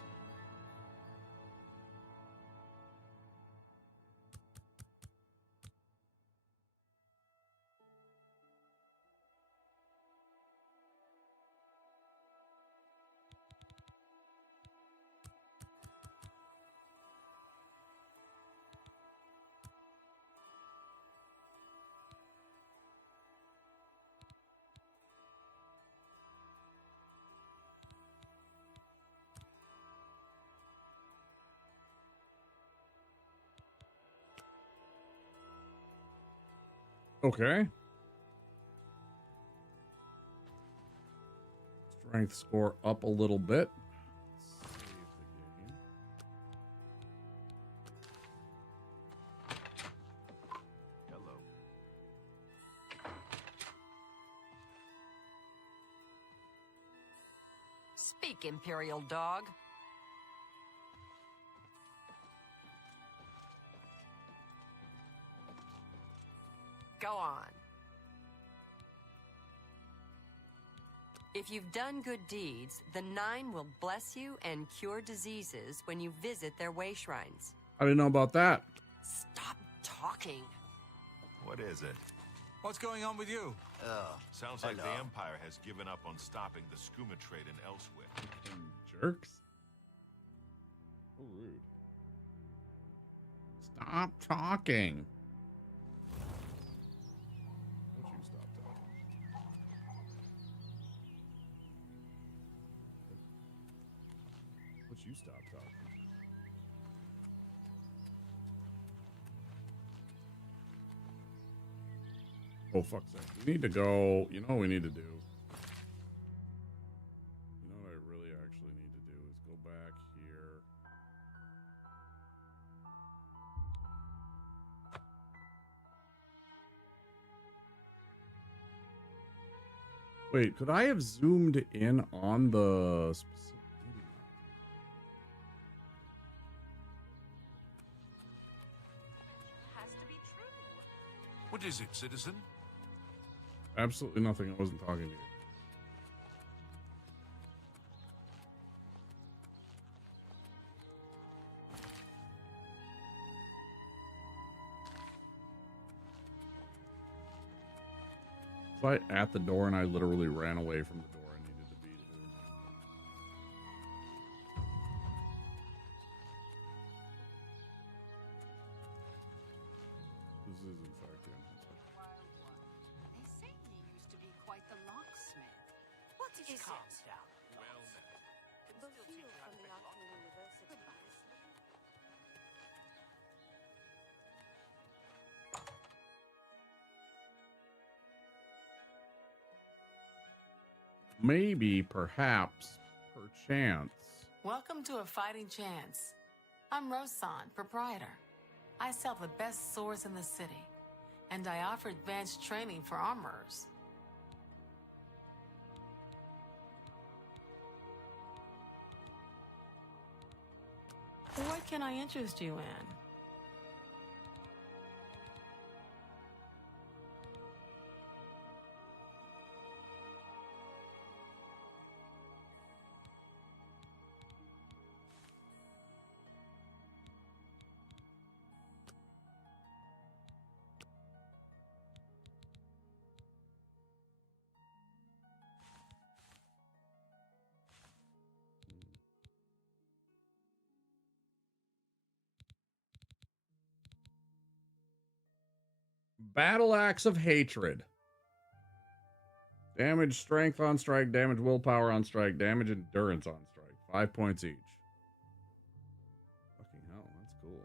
Okay. Strength score up a little bit. Save the game. Hello. Speak, Imperial Dog. Go on. If you've done good deeds, the Nine will bless you and cure diseases when you visit their way shrines. I didn't know about that. Stop talking. What is it? What's going on with you? Sounds like the Empire has given up on stopping the skooma trade in Elsewhere. Jerks. So rude. Stop talking. Don't you stop talking. Don't you stop talking. Oh, fuck's sake. We need to go. You know what we need to do? You know what I really actually need to do is go back here. Wait, could I have zoomed in on the specific? What is it, citizen? Absolutely nothing. I wasn't talking to you. Was I at the door and I literally ran away from the door I needed to be to? This is in fact the entrance. They say you used to be quite the locksmith. What is it? Calm down. Well met. The view from the Arcane University. Maybe, perhaps, perchance. Welcome to A Fighting Chance. I'm Rosan, proprietor. I sell the best swords in the city, and I offer advanced training for armorers. What can I interest you in? Battle Axe of Hatred. Damage strength on strike, damage willpower on strike, damage endurance on strike. 5 points each. Fucking hell, that's cool.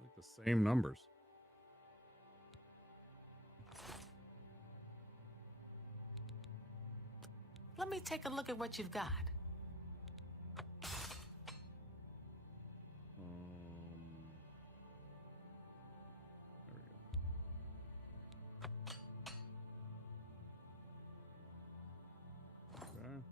Like the same numbers. Let me take a look at what you've got. There we go. Okay.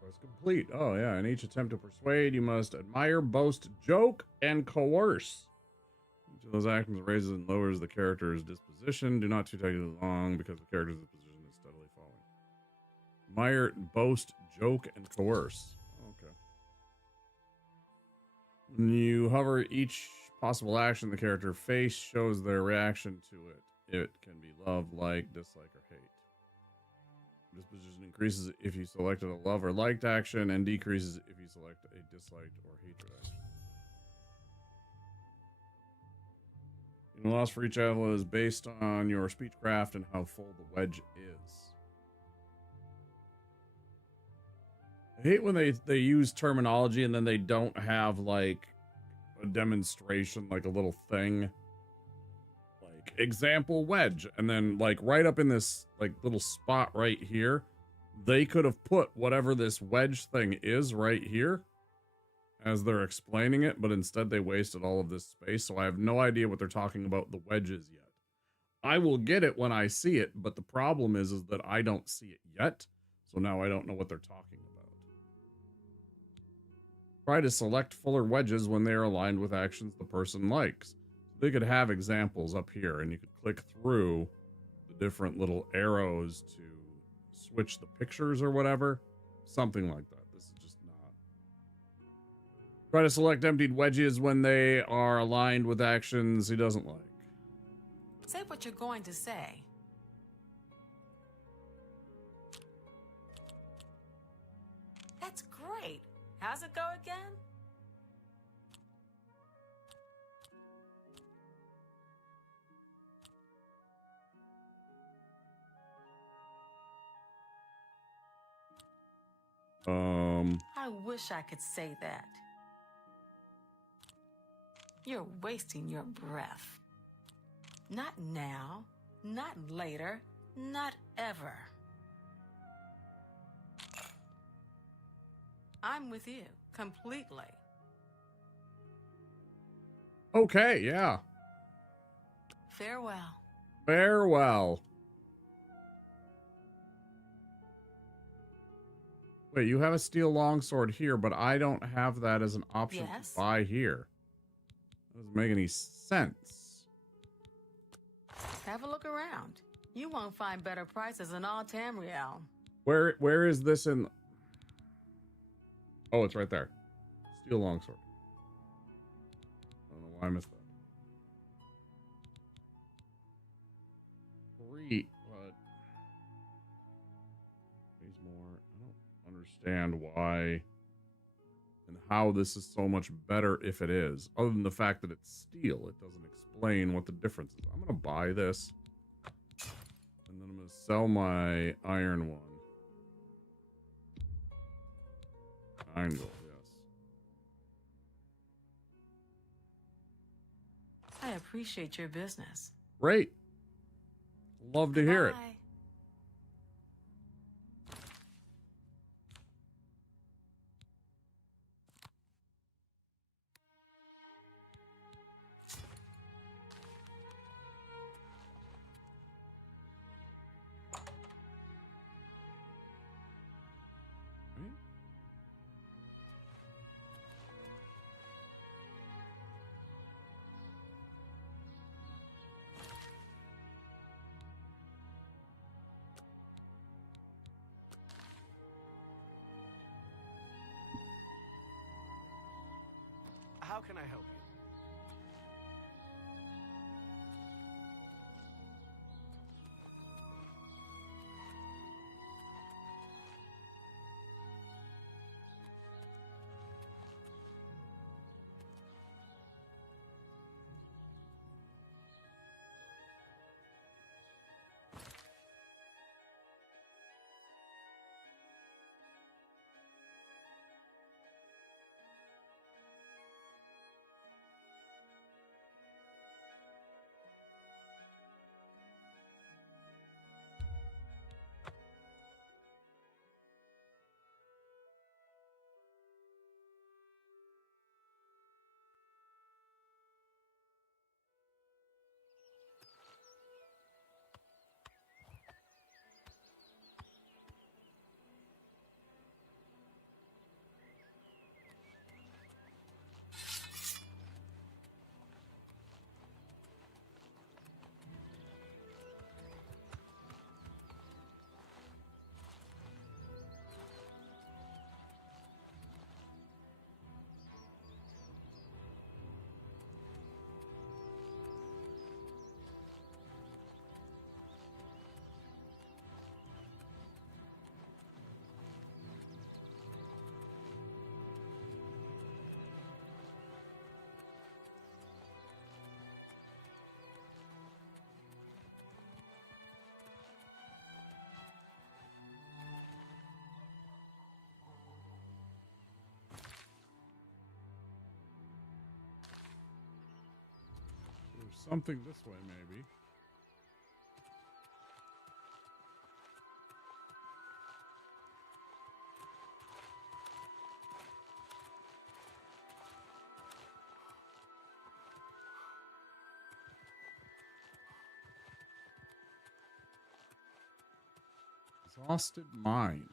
Quest complete. Oh yeah, in each attempt to persuade, you must admire, boast, joke, and coerce. Each of those actions raises and lowers the character's disposition. Do not too technically long because the character's disposition is steadily falling. Admire, boast, joke, and coerce. Okay. When you hover each possible action the character face shows their reaction to it. It can be love, like, dislike, or hate. Disposition increases if you selected a love or liked action and decreases if you select a disliked or hatred action. The loss for each outlet is based on your speechcraft and how full the wedge is. I hate when they use terminology and then they don't have like a demonstration, like a little thing. Like example wedge, and then like right up in this like little spot right here, they could have put whatever this wedge thing is right here, as they're explaining it, but instead they wasted all of this space, so I have no idea what they're talking about the wedges yet. I will get it when I see it, but the problem is that I don't see it yet, so now I don't know what they're talking about. Try to select fuller wedges when they are aligned with actions the person likes. They could have examples up here, and you could click through the different little arrows to switch the pictures or whatever. Something like that. This is just not. Try to select emptied wedges when they are aligned with actions he doesn't like. Say what you're going to say. That's great. How's it go again? I wish I could say that. You're wasting your breath. Not now, not later, not ever. I'm with you completely. Okay, yeah. Farewell. Farewell. Wait, you have a steel longsword here, but I don't have that as an option to buy here. That doesn't make any sense. Have a look around. You won't find better prices in all Tamriel. Where is this in? Oh, it's right there. Steel longsword. I don't know why I missed that. Free, but pays more. I don't understand why and how this is so much better if it is. Other than the fact that it's steel, it doesn't explain what the difference is. I'm gonna buy this, and then I'm gonna sell my iron one. Iron gold, yes. I appreciate your business. Great. Love to hear it. Bye. How can I help you? There's something this way, maybe. Exhausted mind.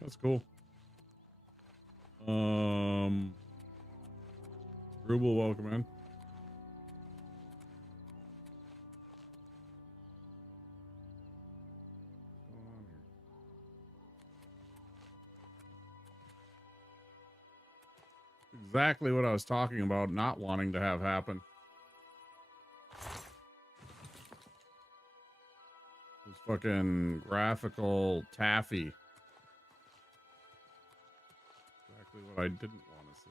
That's cool. Rubel, welcome in. Exactly what I was talking about not wanting to have happen. This fucking graphical taffy. Exactly what I didn't want to see.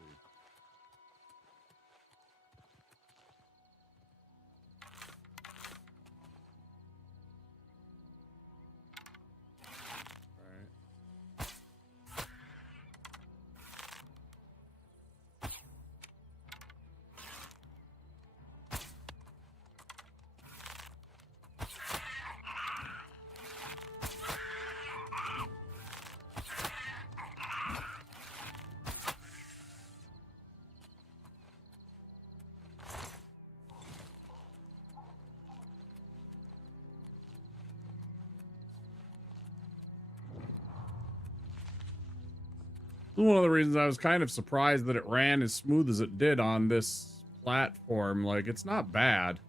One of the reasons I was kind of surprised that it ran as smooth as it did on this platform. Like, it's not bad.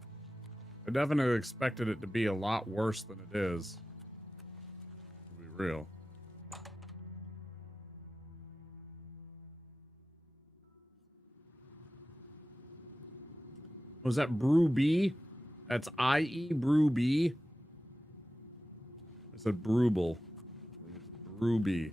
I definitely expected it to be a lot worse than it is. To be real. Was that Brew B? That's IE Brew B? I said Brewable. I think it's Brew B.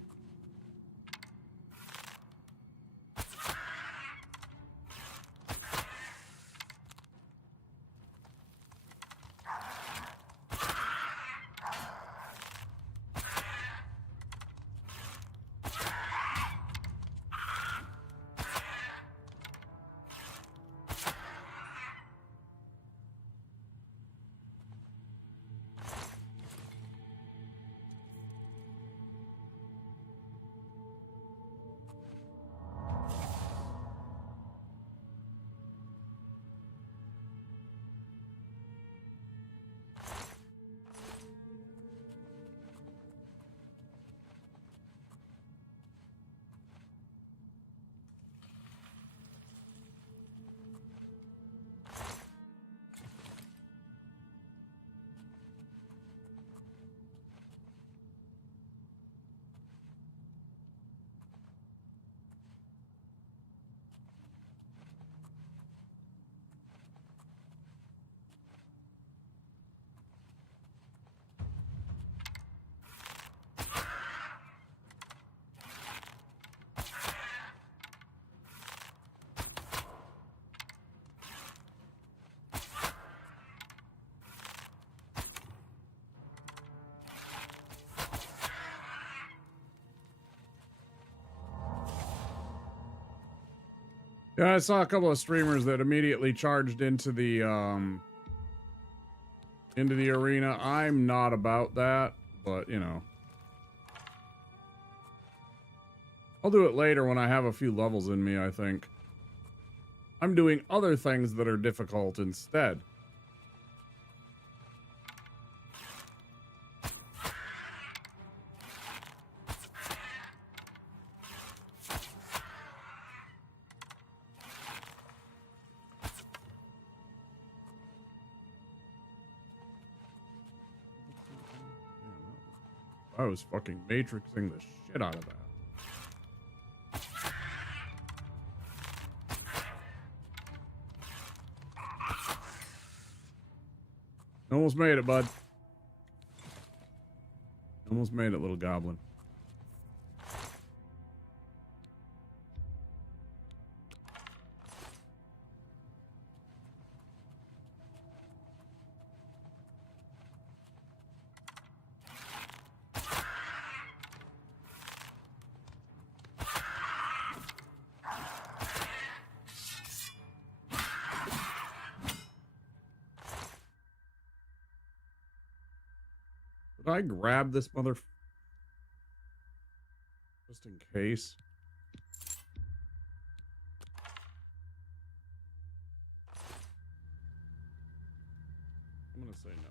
Yeah, I saw a couple of streamers that immediately charged into the arena. I'm not about that, but you know. I'll do it later when I have a few levels in me, I think. I'm doing other things that are difficult instead. I was fucking matrixing the shit out of that. Almost made it, bud. Almost made it, little goblin. Can I grab this mother? Just in case. I'm gonna say no.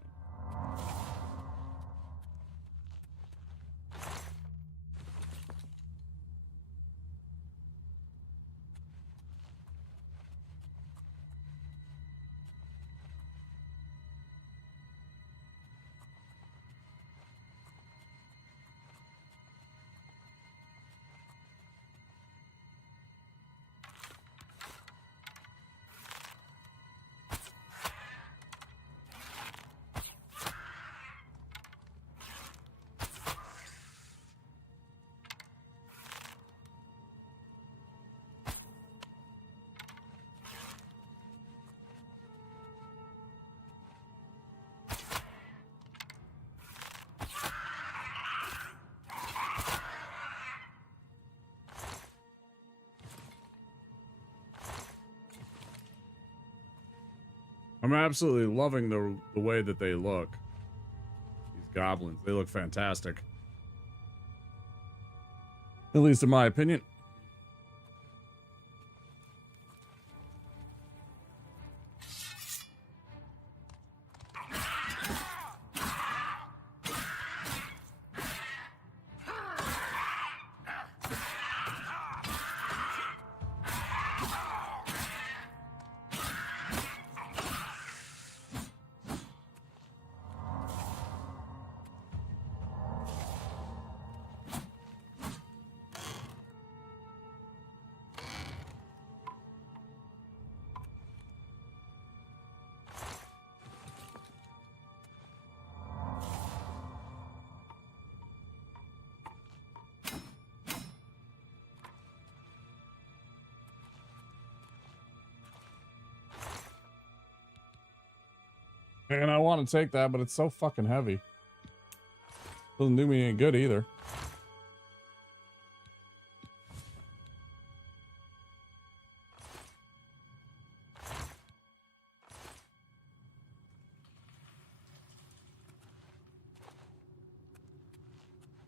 I'm absolutely loving the way that they look. These goblins, they look fantastic. At least in my opinion. And I want to take that, but it's so fucking heavy. Doesn't do me any good either.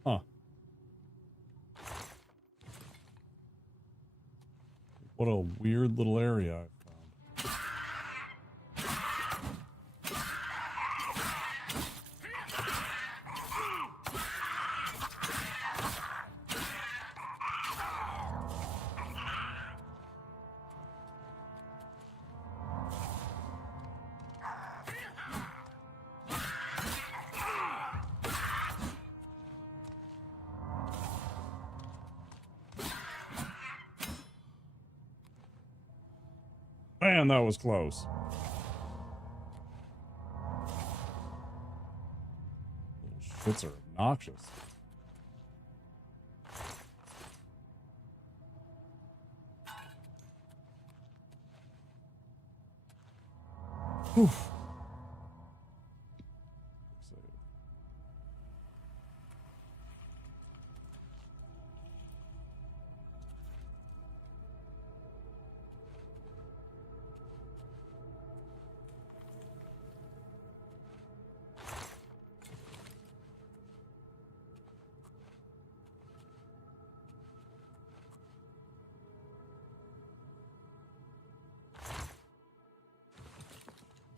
Huh. What a weird little area I found. Man, that was close. Little shits are obnoxious. Whew.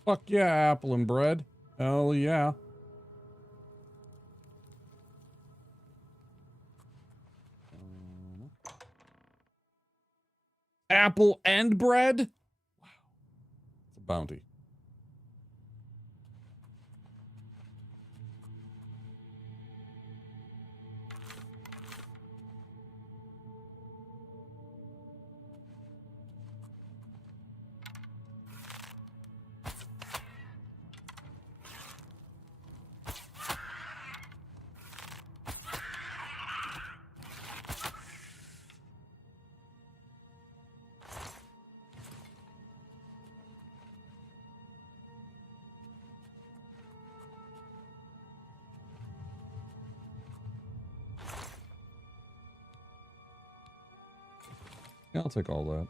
Fuck yeah, apple and bread. Hell yeah. Apple and bread? Wow. It's a bounty. Yeah, I'll take all that.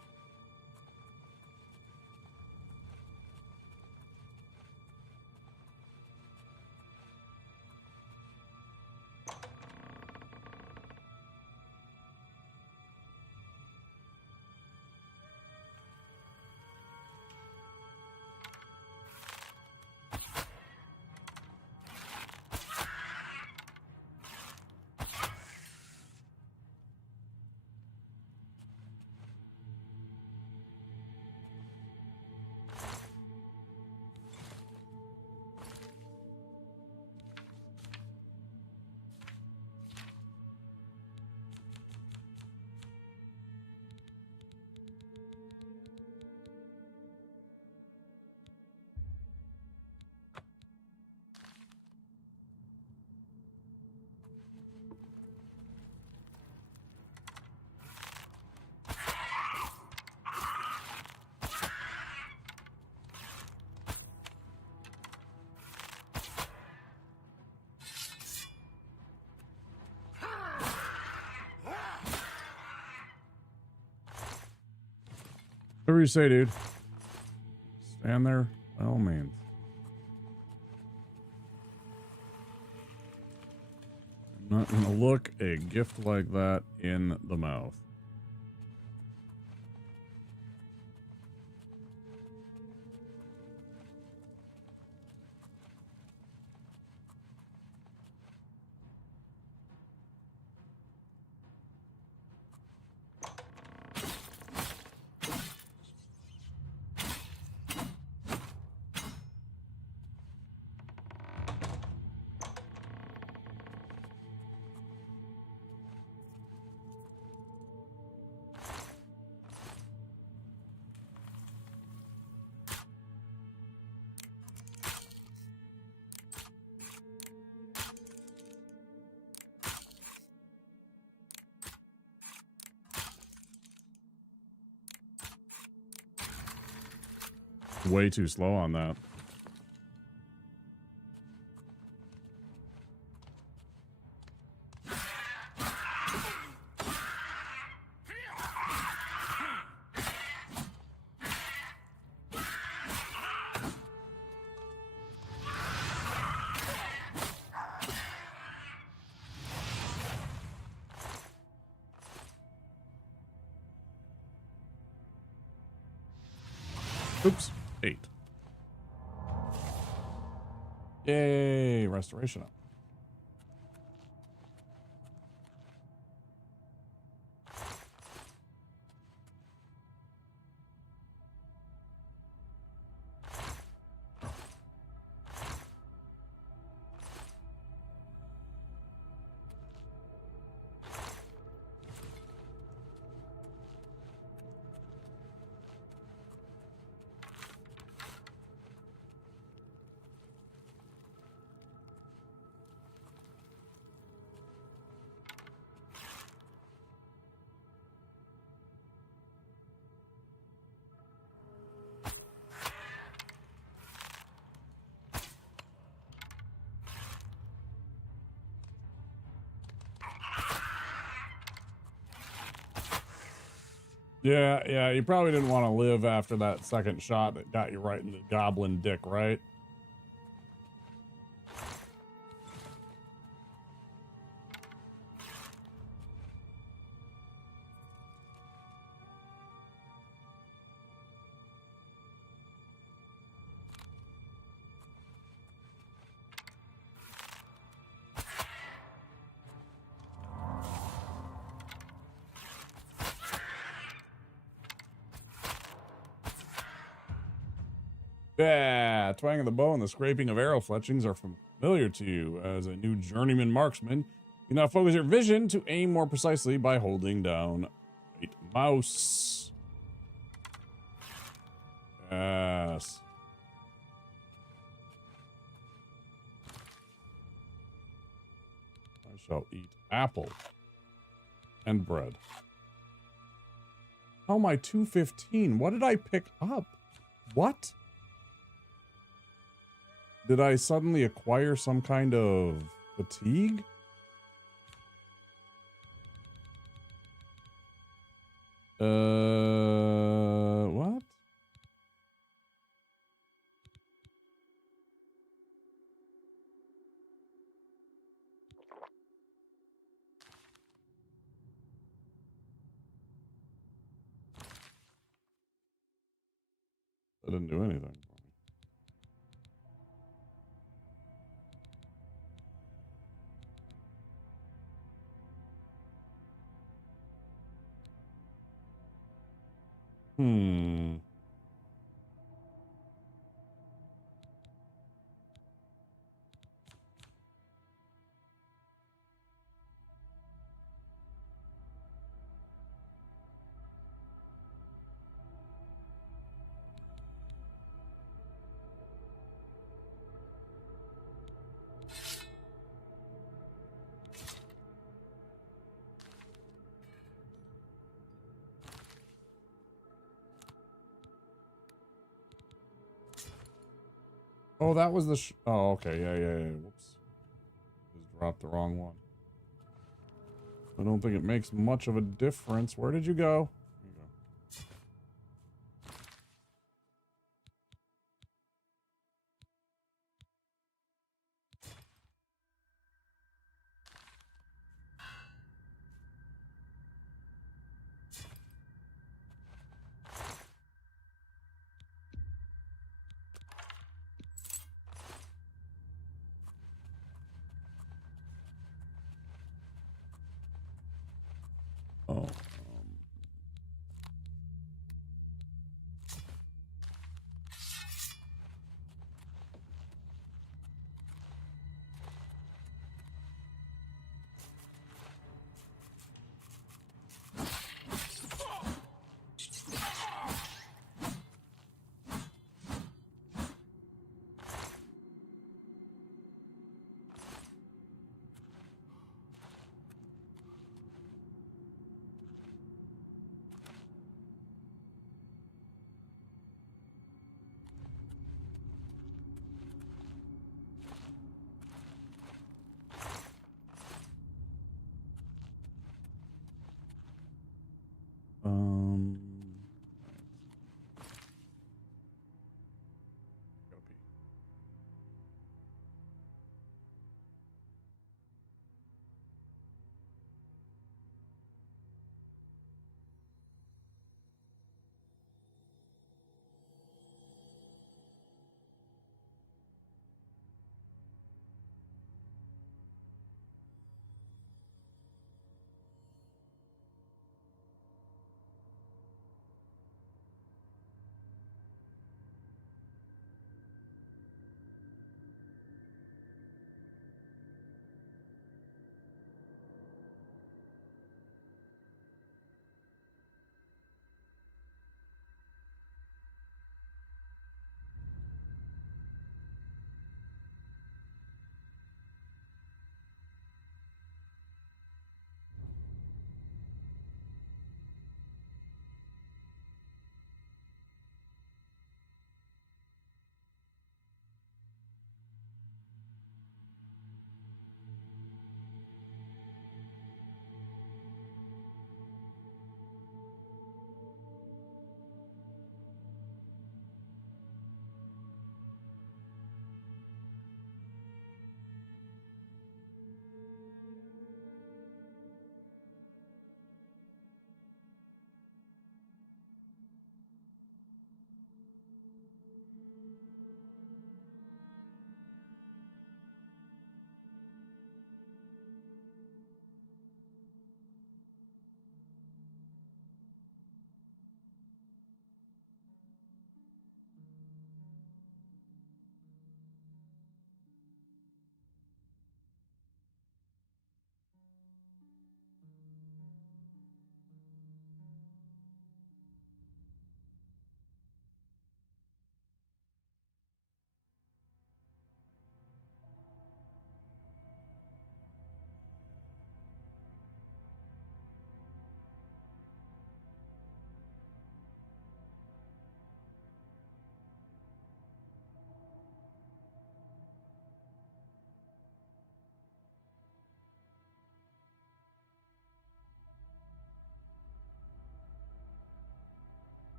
Whatever you say, dude. Stand there. By all means. I'm not gonna look a gift like that in the mouth. Way too slow on that. Oops. 8. Yay, restoration up. Yeah, you probably didn't want to live after that second shot that got you right in the goblin dick, right? Yeah, twang of the bow and the scraping of arrow fletchings are familiar to you. As a new journeyman marksman, you now focus your vision to aim more precisely by holding down right mouse. Yes. I shall eat apple and bread. How am I 215? What did I pick up? What? Did I suddenly acquire some kind of fatigue? What? I didn't do anything. Hmm. Oh, that was the oh, okay. Yeah. Whoops. Just dropped the wrong one. I don't think it makes much of a difference. Where did you go? There you go.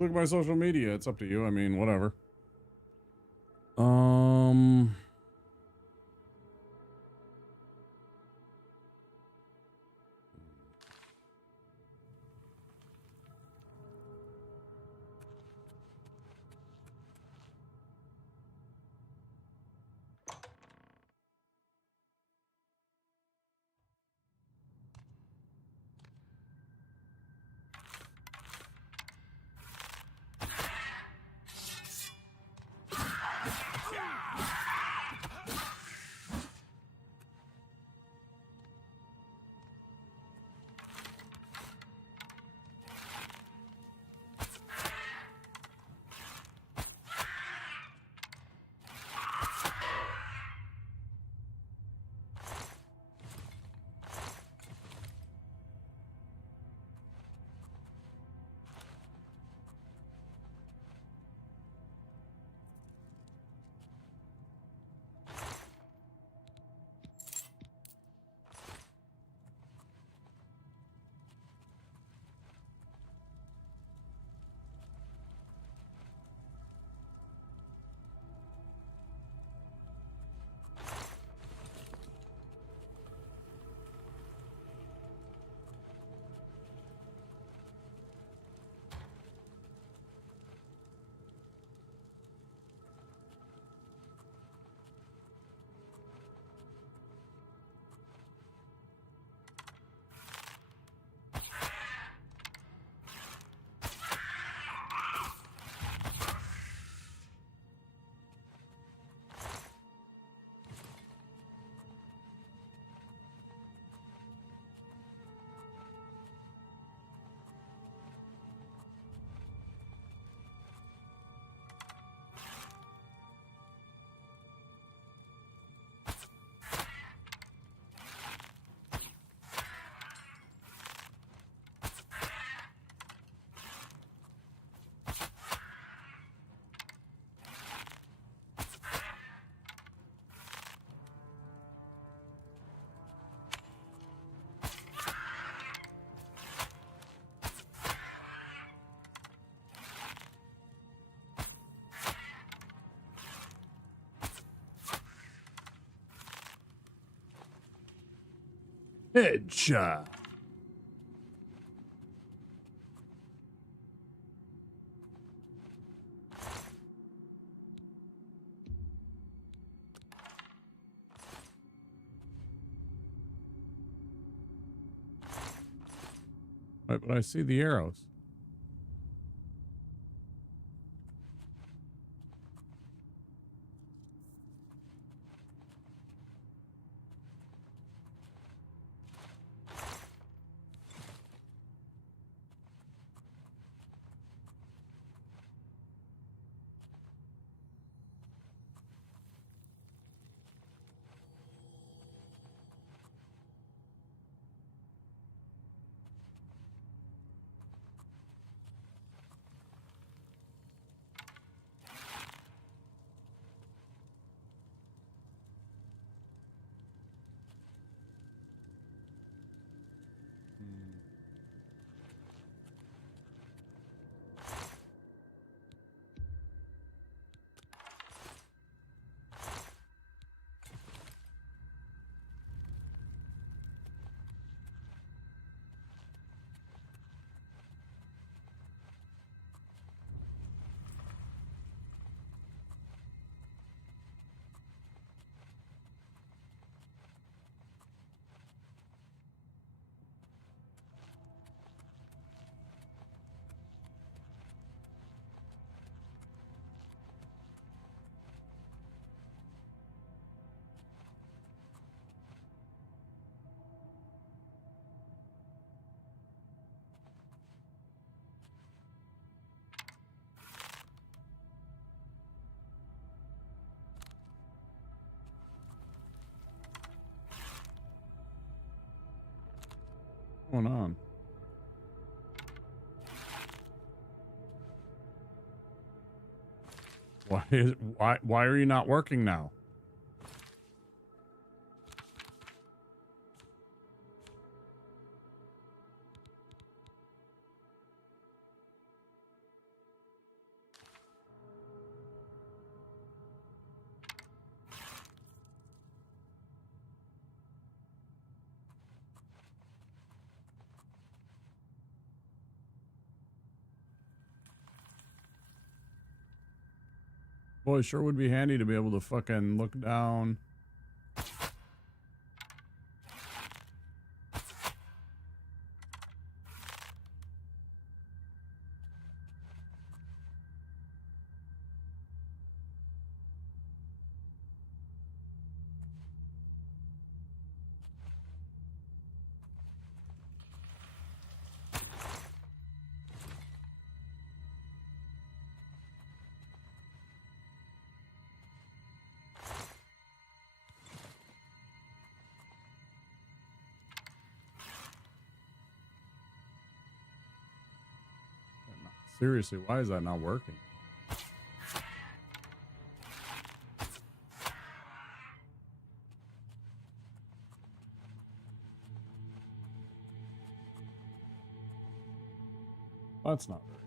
Look at my social media. It's up to you. I mean, whatever. Headshot. Right, but I see the arrows. What's going on? Why are you not working now? Boy, sure would be handy to be able to fucking look down. Seriously, why is that not working? That's not very nice.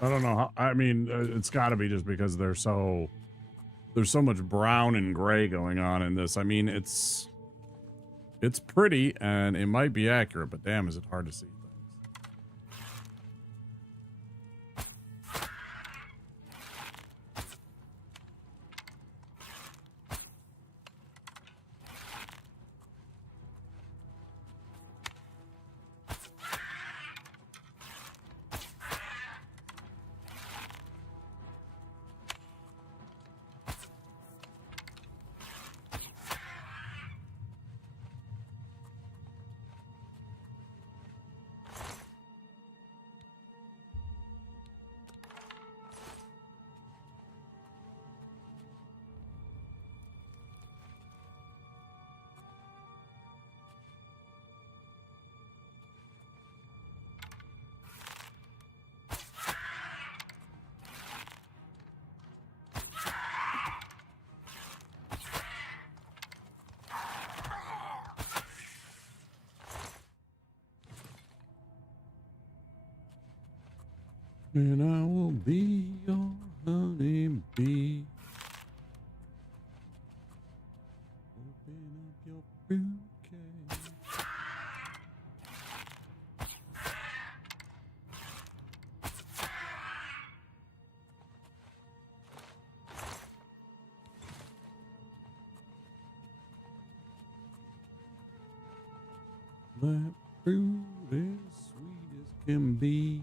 I don't know how, I mean, it's got to be just because there's so much brown and gray going on in this. I mean, it's pretty and it might be accurate, but damn, is it hard to see. And I will be your honey bee. Open up your fruitcake. That fruit is sweet as can be.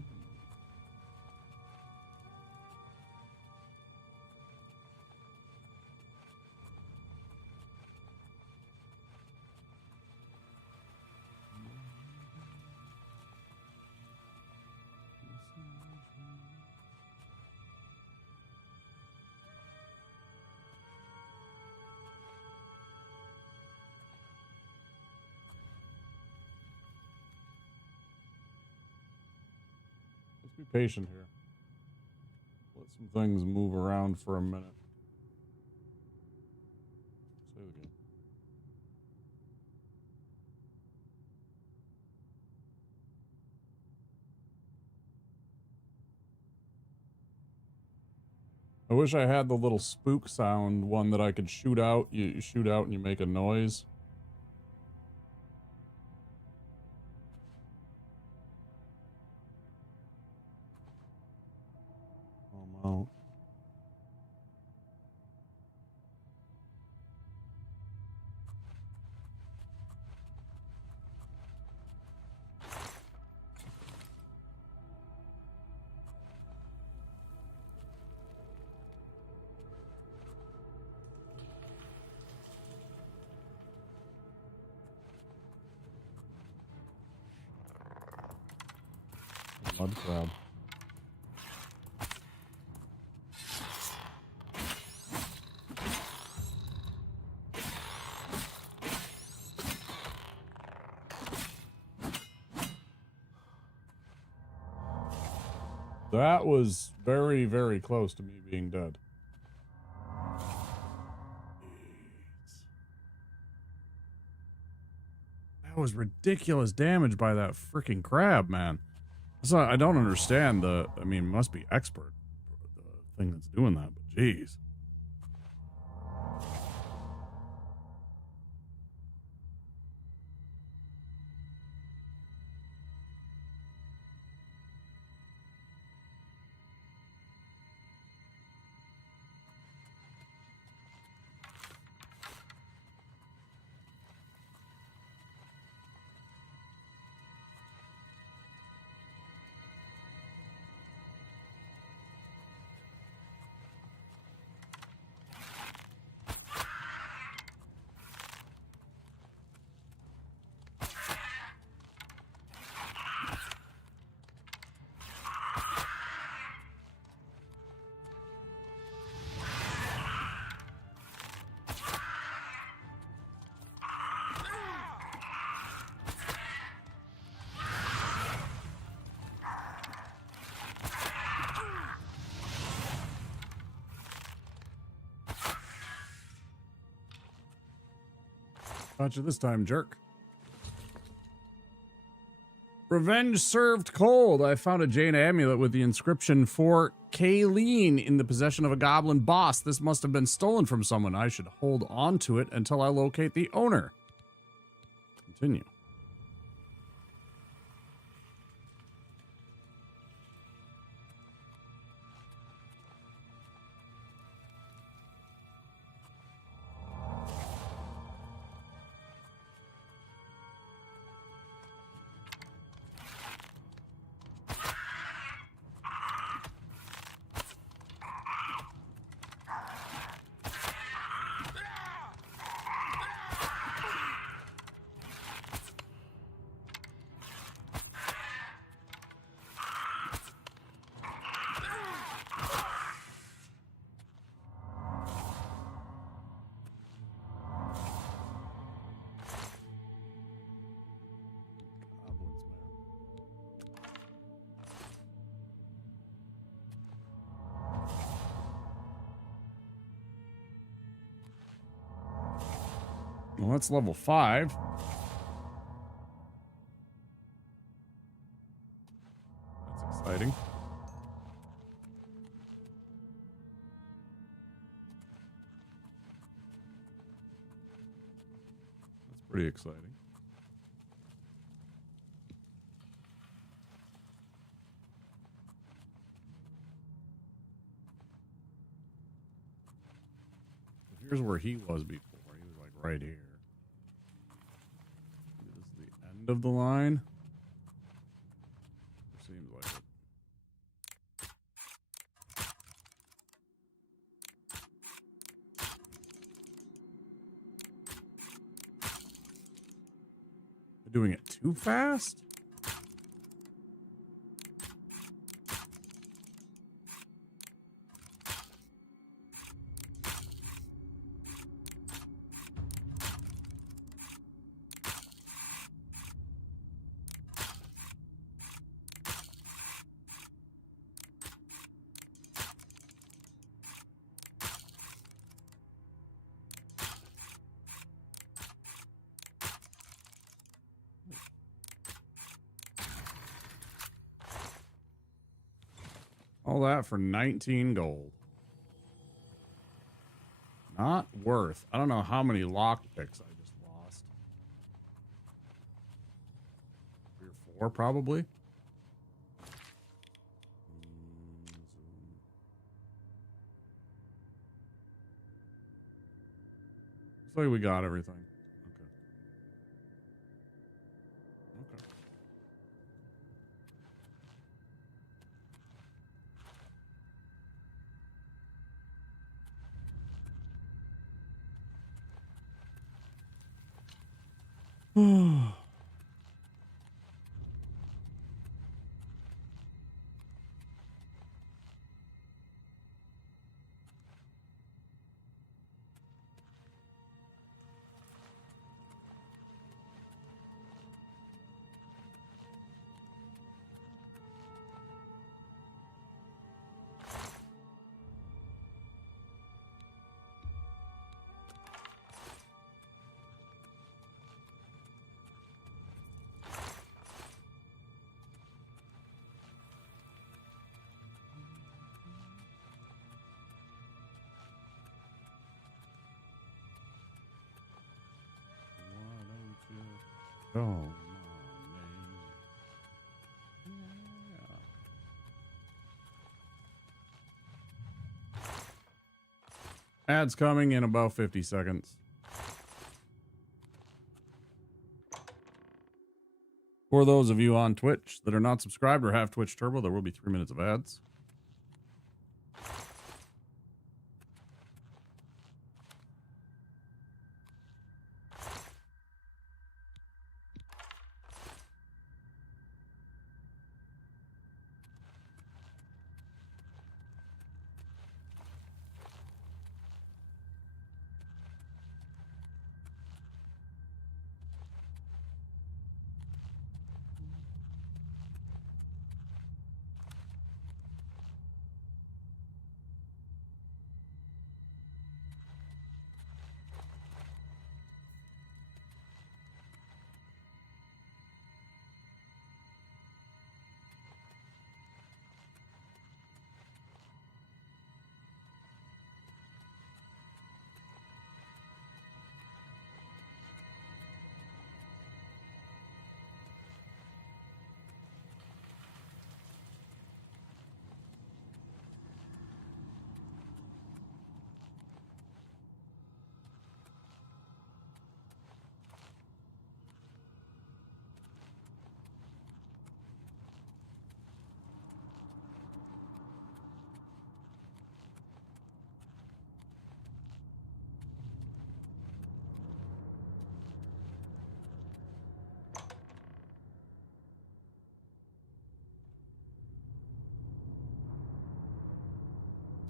Let's be patient here. Let some things move around for a minute. Say it again. I wish I had the little spook sound one that I could shoot out. You shoot out and you make a noise. Oh, mud crab. That was very, very close to me being dead. That was ridiculous damage by that freaking crab, man. So I don't understand the. I mean, must be expert, the thing that's doing that, but jeez. Got you this time, jerk. Revenge served cold. I found a Jane amulet with the inscription for Kayleen in the possession of a goblin boss. This must have been stolen from someone. I should hold on to it until I locate the owner. Continue. Well, that's level 5. That's exciting. pretty exciting. Here's where he was before. He was like right here. This is the end of the line. Seems like it. They're doing it too fast? All that for 19 gold. Not worth. I don't know how many lockpicks I just lost. 3 or 4 probably. Looks like we got everything. Okay. Okay. Oh, my name. Yeah. Ads coming in about 50 seconds. For those of you on Twitch that are not subscribed or have Twitch Turbo, there will be 3 minutes of ads.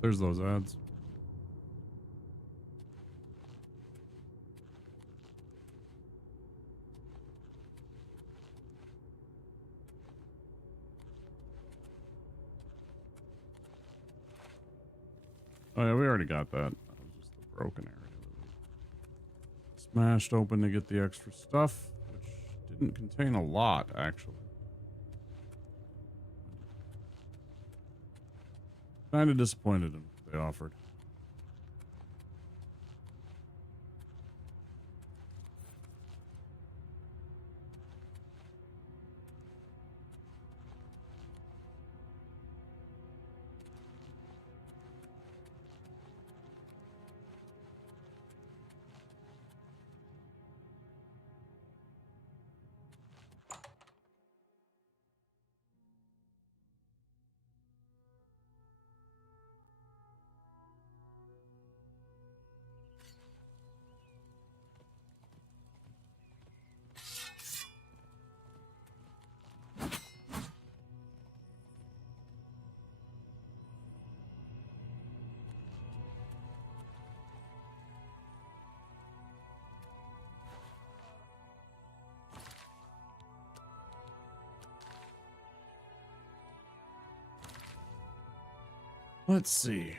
There's those ads. Oh yeah, we already got that. That was just the broken area that we smashed open to get the extra stuff, which didn't contain a lot, actually. Kind of disappointed in what they offered. Let's see.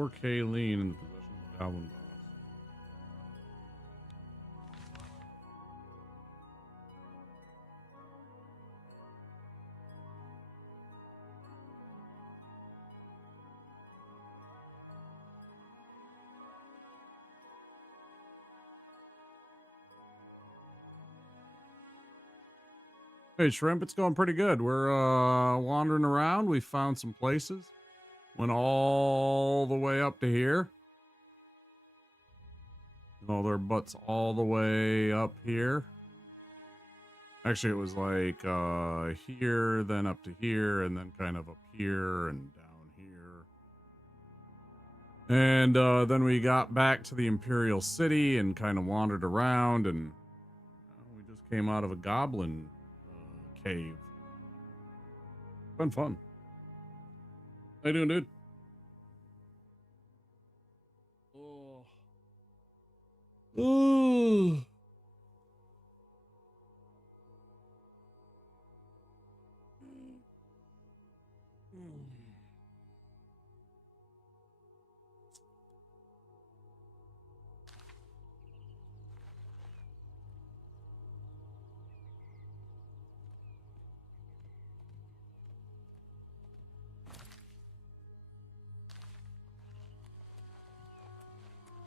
Or Kayleen in possession of the Goblin Boss. Hey, Shrimp, it's going pretty good. We're wandering around. We found some places. Went all the way up to here. All their butts all the way up here. Actually, it was like here, then up to here, and then kind of up here and down here. And then we got back to the Imperial City and kind of wandered around, and we just came out of a goblin cave. Been fun. How you doing, dude? Ooh.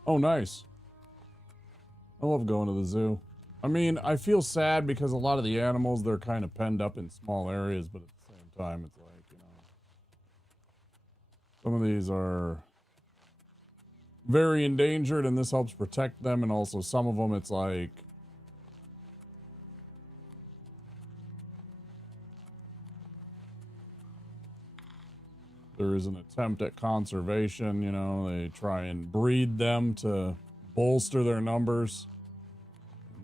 Oh, nice. I love going to the zoo. I mean, I feel sad because a lot of the animals, they're kind of penned up in small areas, but at the same time, it's like, you know, some of these are very endangered and this helps protect them. And also some of them, it's like, there is an attempt at conservation, you know, they try and breed them to bolster their numbers.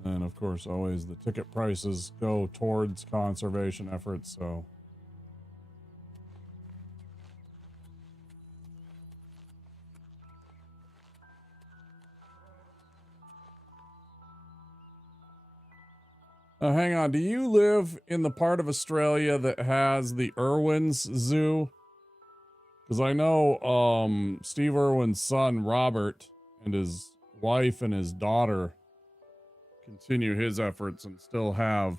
And then, of course, always the ticket prices go towards conservation efforts, so. Now, hang on, do you live in the part of Australia that has the Irwin's Zoo? Because I know Steve Irwin's son, Robert, and his wife and his daughter continue his efforts and still have.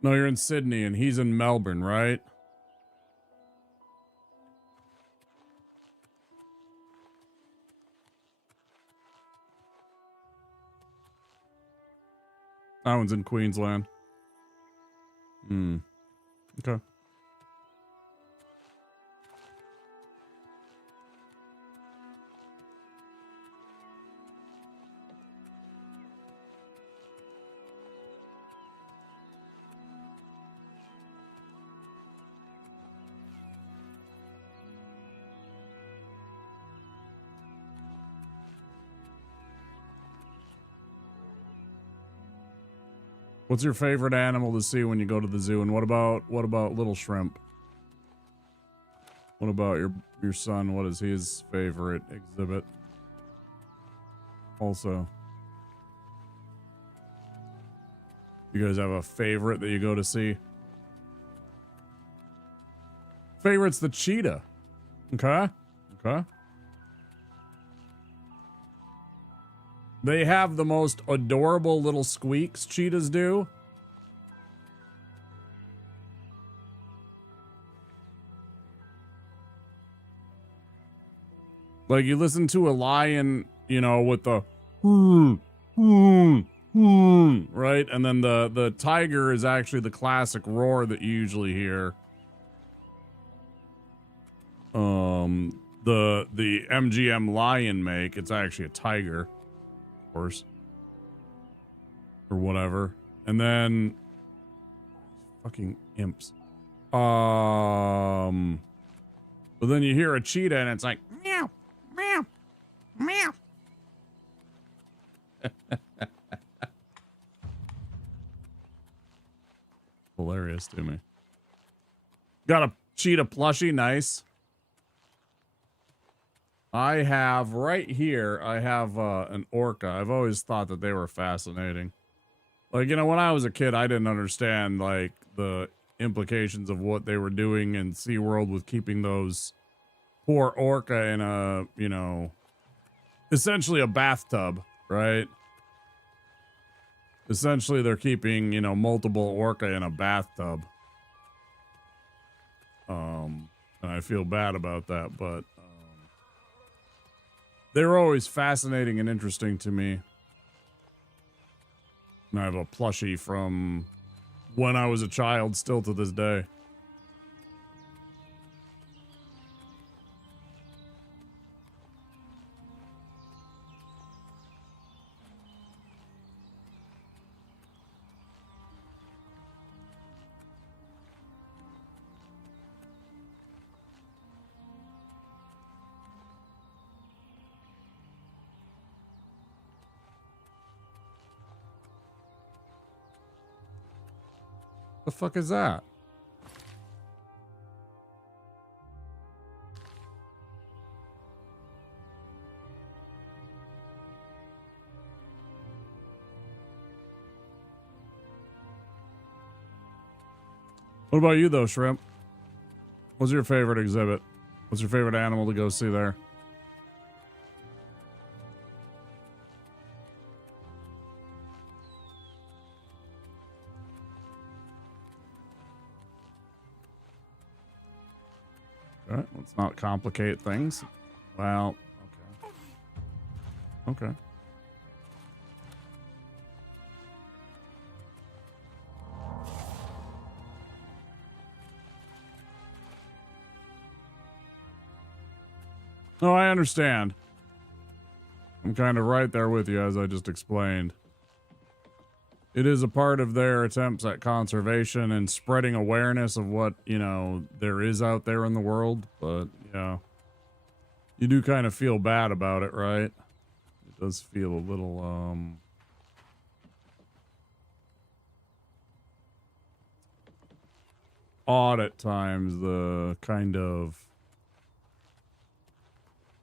No, you're in Sydney and he's in Melbourne, right? That one's in Queensland. Okay. What's your favorite animal to see when you go to the zoo? And what about little shrimp? What about your son? What is his favorite exhibit? Also, you guys have a favorite that you go to see? Favorite's the cheetah. Okay. Okay. They have the most adorable little squeaks, cheetahs do. Like, you listen to a lion, you know, with the right? And then the tiger is actually the classic roar that you usually hear. The MGM lion make, it's actually a tiger, of course. Or whatever. And then fucking imps. But then you hear a cheetah and it's like meow, meow, meow. Hilarious to me. Got a cheetah plushie, nice. I have right here, I have an orca. I've always thought that they were fascinating. Like, you know, when I was a kid, I didn't understand, like, the implications of what they were doing in SeaWorld with keeping those poor orca in a, you know, essentially a bathtub, right? Essentially, they're keeping, you know, multiple orca in a bathtub. And I feel bad about that, but they were always fascinating and interesting to me. And I have a plushie from when I was a child, still to this day. The fuck is that? What about you though, Shrimp? What's your favorite exhibit? What's your favorite animal to go see there? All right, let's not complicate things. Well, okay. Okay. Oh, I understand. I'm kind of right there with you, as I just explained. It is a part of their attempts at conservation and spreading awareness of what, you know, there is out there in the world. But, yeah, you do kind of feel bad about it, right? It does feel a little, odd at times, the kind of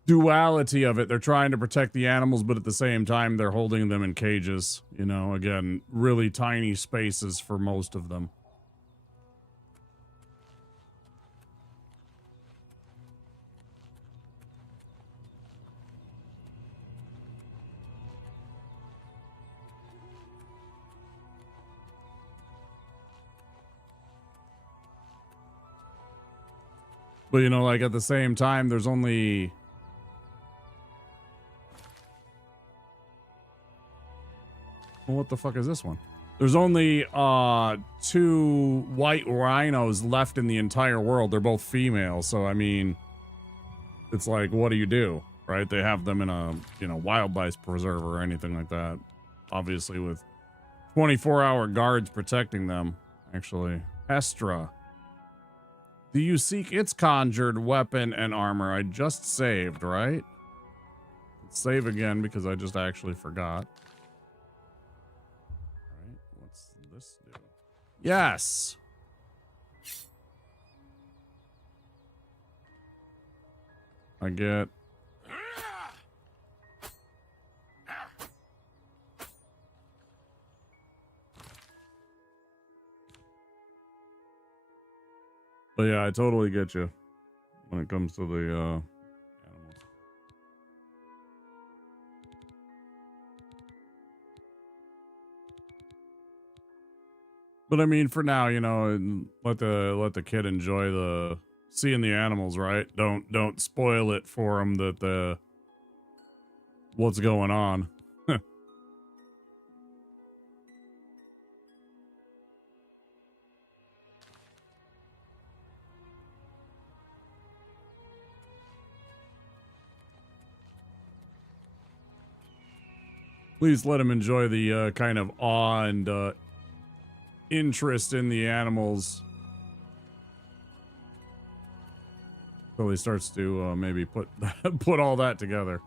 duality of it. They're trying to protect the animals, but at the same time, they're holding them in cages. You know, again, really tiny spaces for most of them. But, you know, like at the same time, there's only... Well, what the fuck is this one? There's only 2 white rhinos left in the entire world. They're both female, so I mean, it's like, what do you do, right? They have them in a, you know, wildlife preserve or anything like that. Obviously, with 24-hour guards protecting them. Actually, Estra. Do you seek its conjured weapon and armor? I just saved, right? Let's save again because I just actually forgot. this do? Yes. I get. But yeah, I totally get you when it comes to the animals. But I mean, for now, you know, and let the kid enjoy the seeing the animals, right? Don't spoil it for him that the what's going on. Please let him enjoy the kind of awe and interest in the animals. So he starts to maybe put put all that together.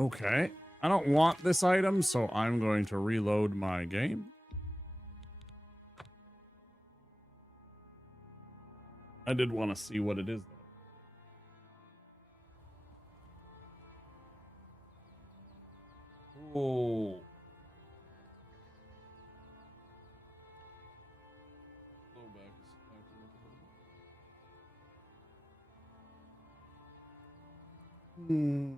Okay, I don't want this item, so I'm going to reload my game. I did want to see what it is, though. Oh. Hmm.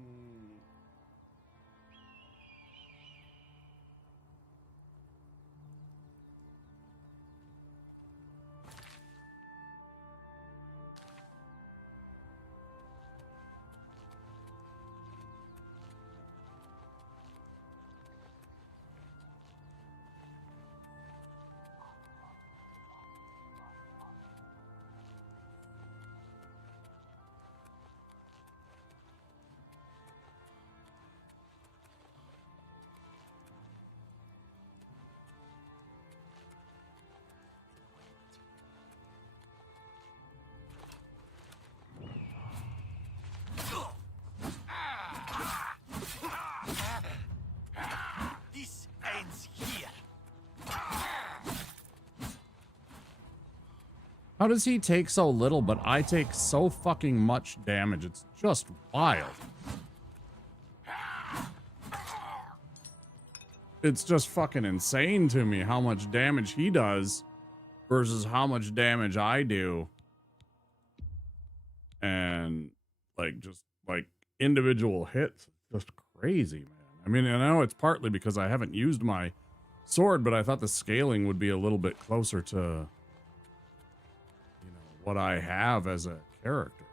This ends here. How does he take so little, but I take so fucking much damage? It's just wild. It's just fucking insane to me how much damage he does versus how much damage I do. And like, just like individual hits, just crazy, man. I mean, I know it's partly because I haven't used my sword, but I thought the scaling would be a little bit closer to, you know, what I have as a character.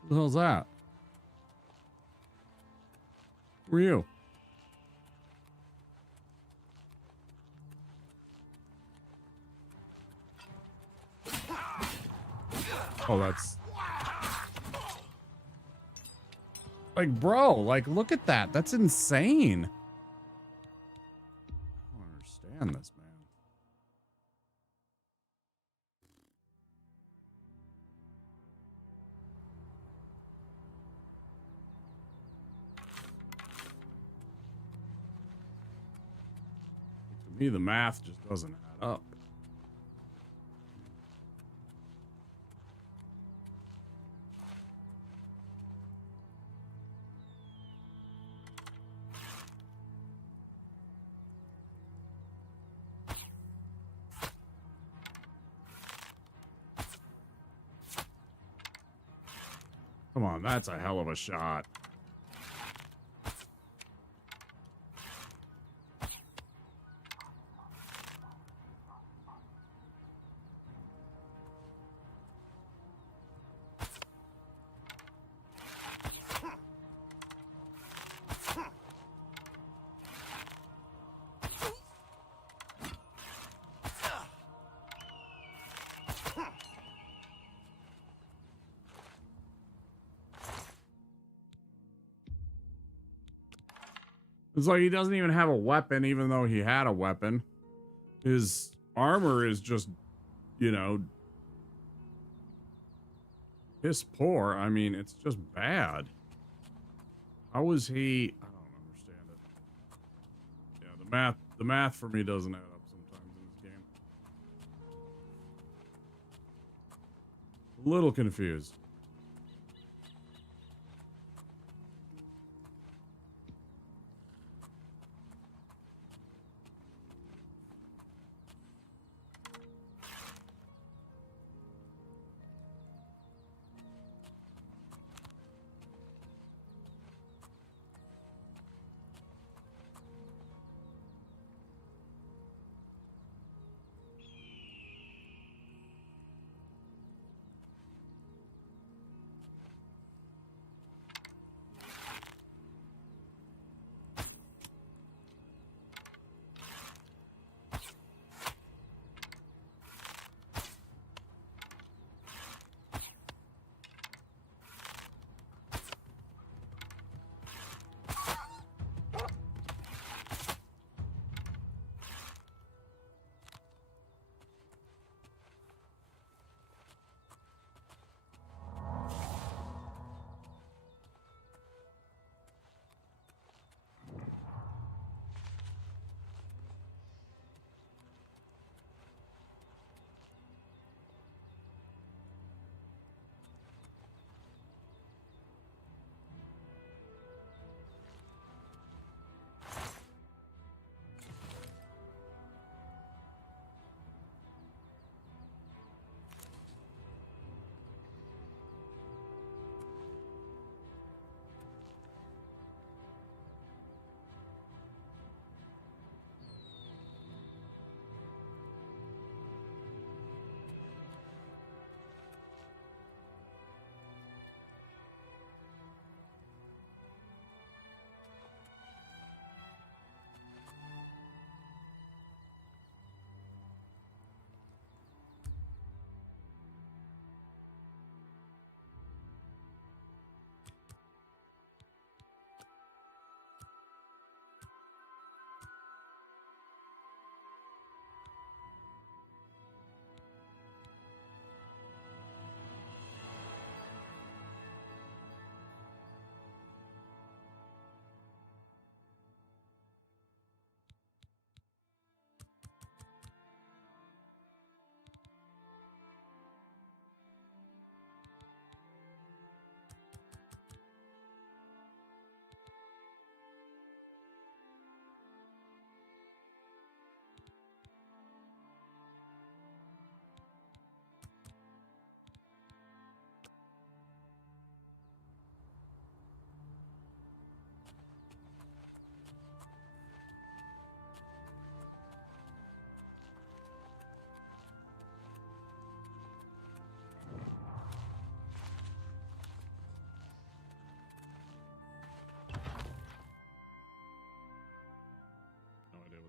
What the hell's that? Who are you? Oh, that's like, bro, like, look at that. That's insane. I don't understand this, man. To me, the math just doesn't add up. Come on, that's a hell of a shot. It's like he doesn't even have a weapon, even though he had a weapon. His armor is just, you know, piss poor. I mean, it's just bad. How is he? I don't understand it. Yeah, the math for me doesn't add up sometimes in this game. A little confused.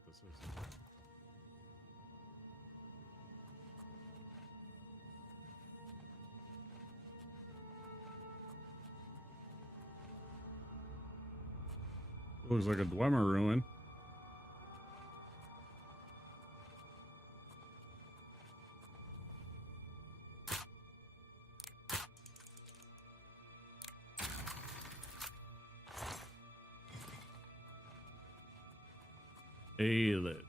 This is. Looks like a Dwemer ruin. Aelid.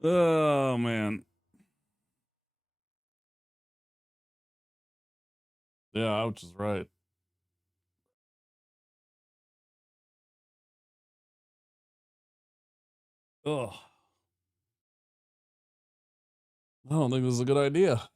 Oh, man. Yeah, ouch is right. Ugh. I don't think this is a good idea.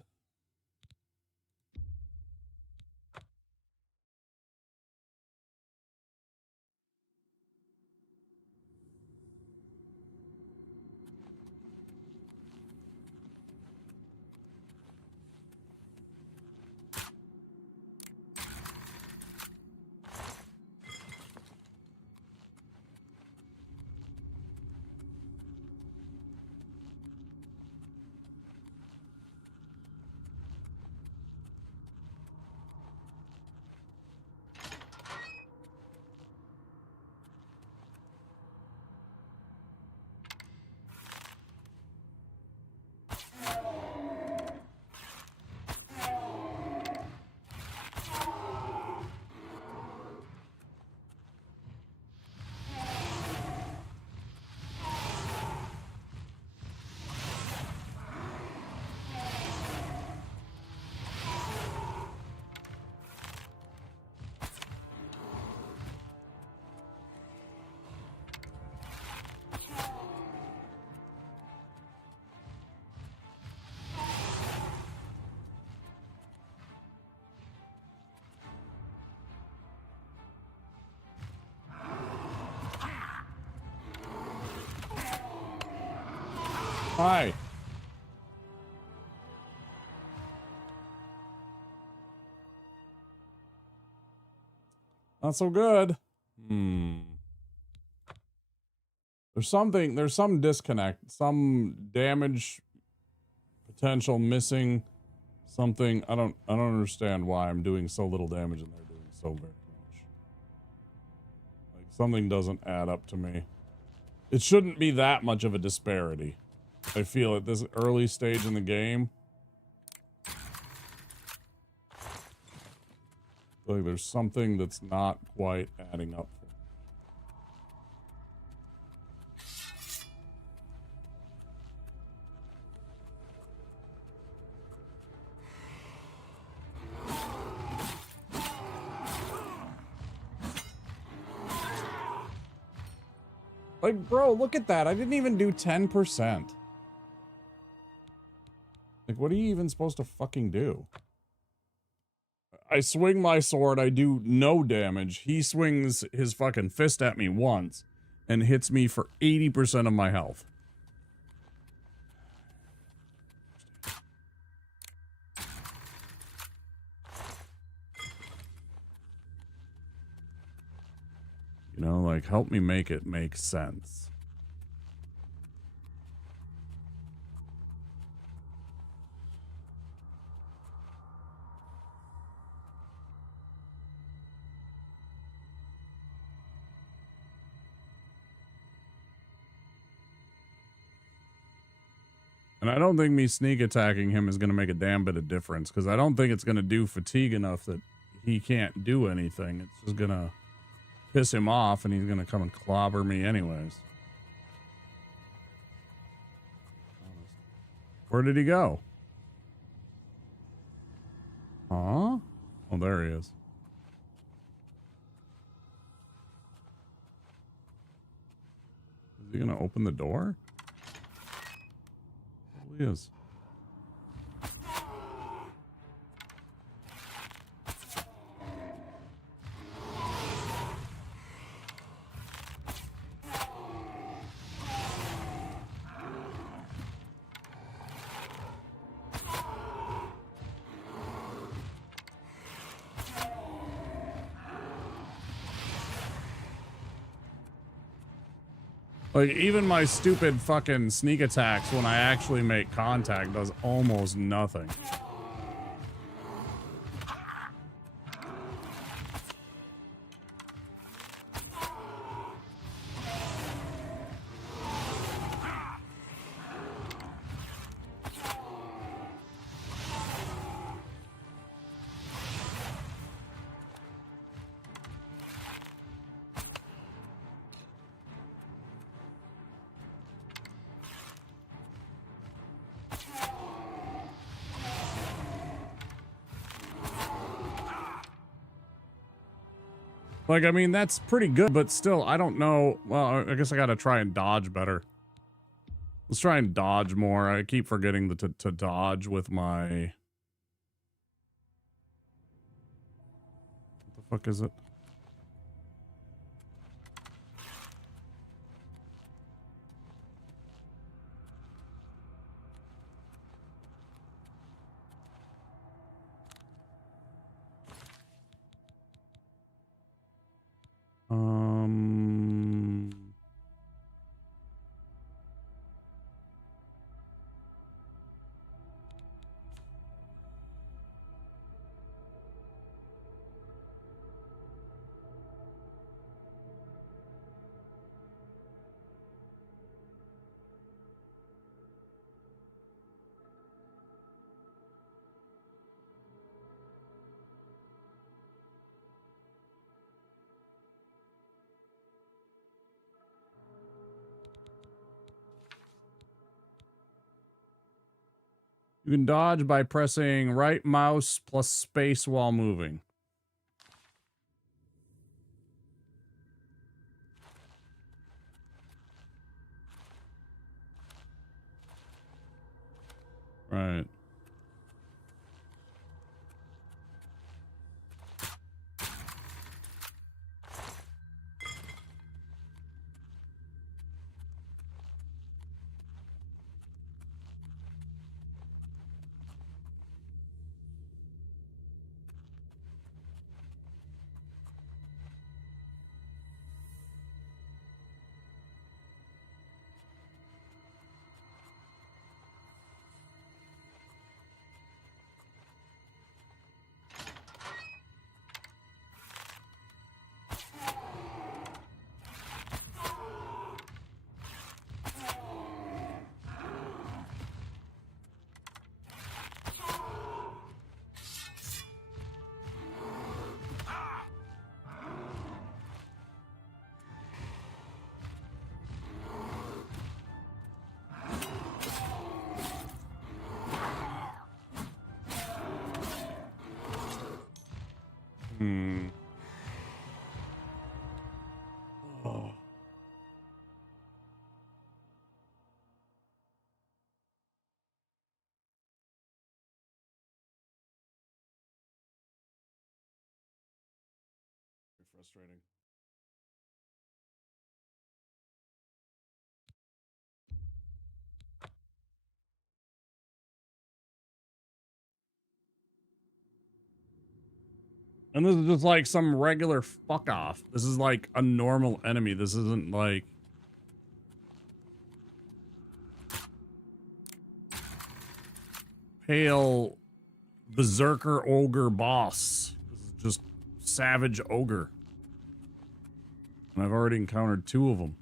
Hi. Not so good. There's some disconnect, some damage potential missing, something. I don't understand why I'm doing so little damage and they're doing so very much. Like something doesn't add up to me. It shouldn't be that much of a disparity. I feel at this early stage in the game. Like there's something that's not quite adding up. Like, bro, look at that. I didn't even do 10%. Like, what are you even supposed to fucking do? I swing my sword, I do no damage. He swings his fucking fist at me once and hits me for 80% of my health. You know, like, help me make it make sense. And I don't think me sneak attacking him is going to make a damn bit of difference, because I don't think it's going to do fatigue enough that he can't do anything. It's just going to piss him off, and he's going to come and clobber me anyways. Where did he go? Huh? Oh, there he is. Is he going to open the door? He is. Like, even my stupid fucking sneak attacks when I actually make contact does almost nothing. Like, I mean, that's pretty good, but still, I don't know. Well, I guess I gotta try and dodge better. Let's try and dodge more. I keep forgetting to dodge with my... What the fuck is it? You can dodge by pressing right mouse plus space while moving. Right. Oh. Frustrating. And this is just like some regular fuck off. This is like a normal enemy. This isn't like... Pale berserker ogre boss. This is just savage ogre. And I've already encountered 2 of them.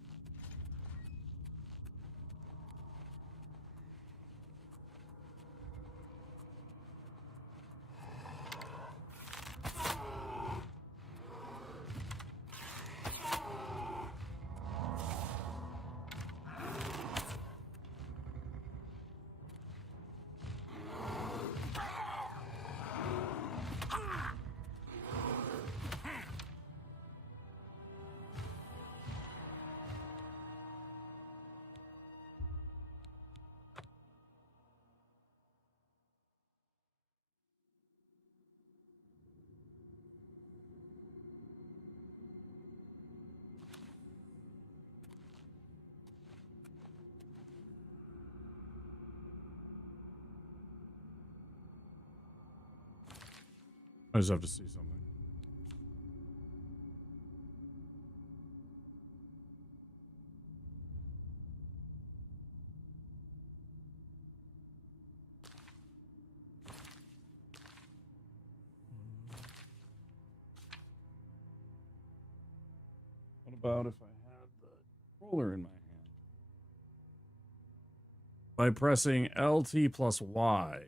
I just have to see something. What about if I had the controller in my hand? By pressing LT plus Y.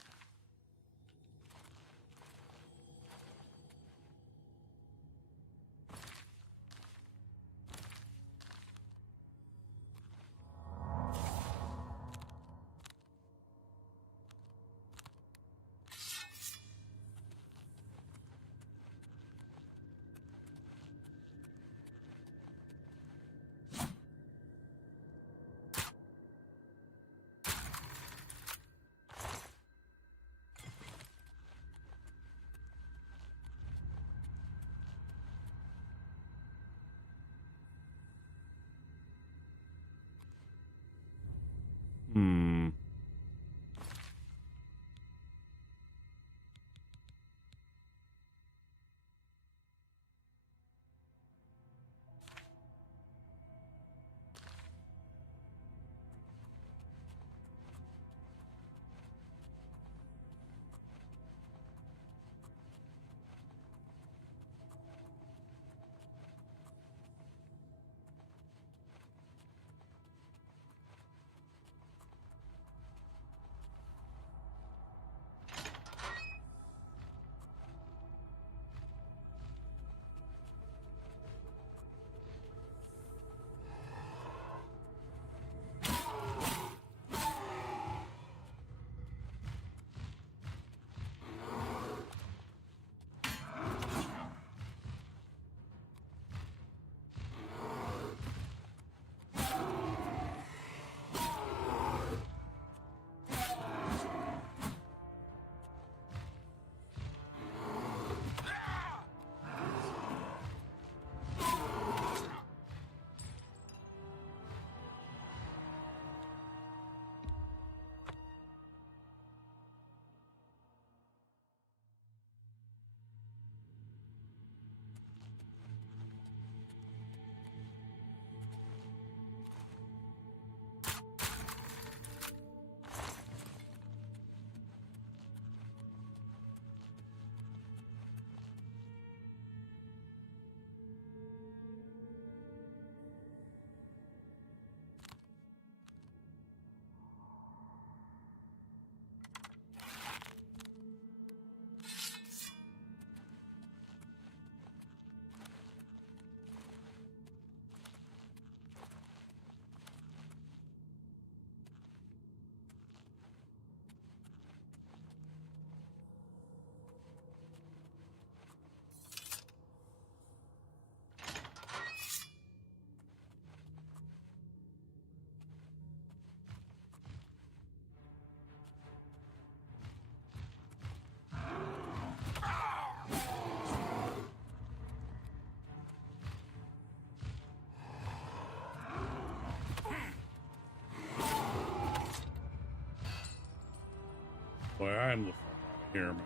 Boy, I'm the fuck out of here, man.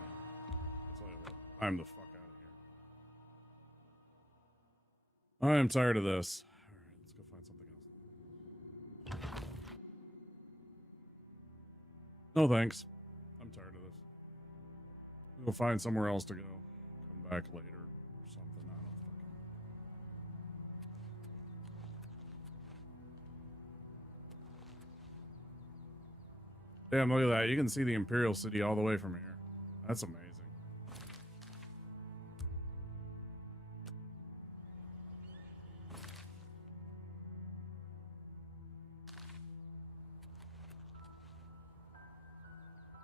I'll tell you what, I'm the fuck out of here. I am tired of this. All right, let's go find something else. No thanks. I'm tired of this. We'll find somewhere else to go. Come back later or something. I don't fucking. Damn, look at that. You can see the Imperial City all the way from here. That's amazing.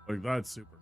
Like, that's super cool.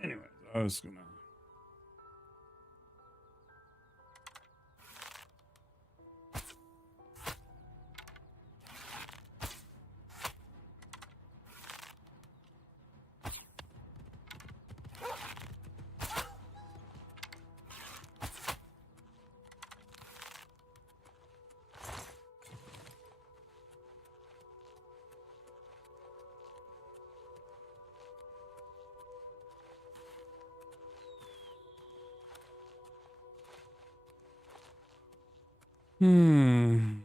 Anyways, I was gonna. Hmm.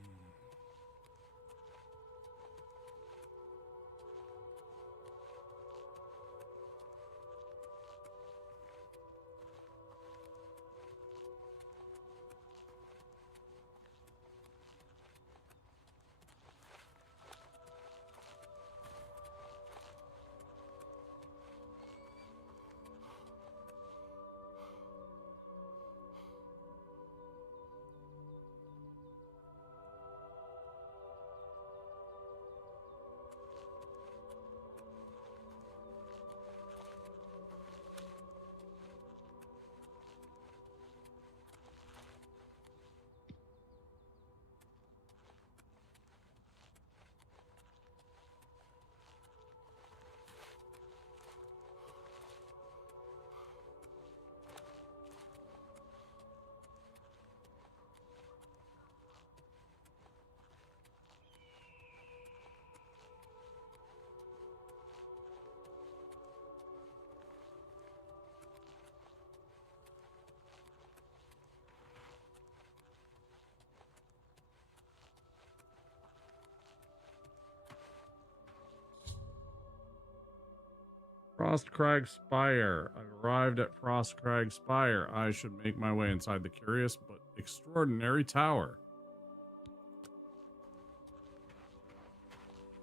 Frostcrag Spire. I've arrived at Frostcrag Spire. I should make my way inside the curious but extraordinary tower.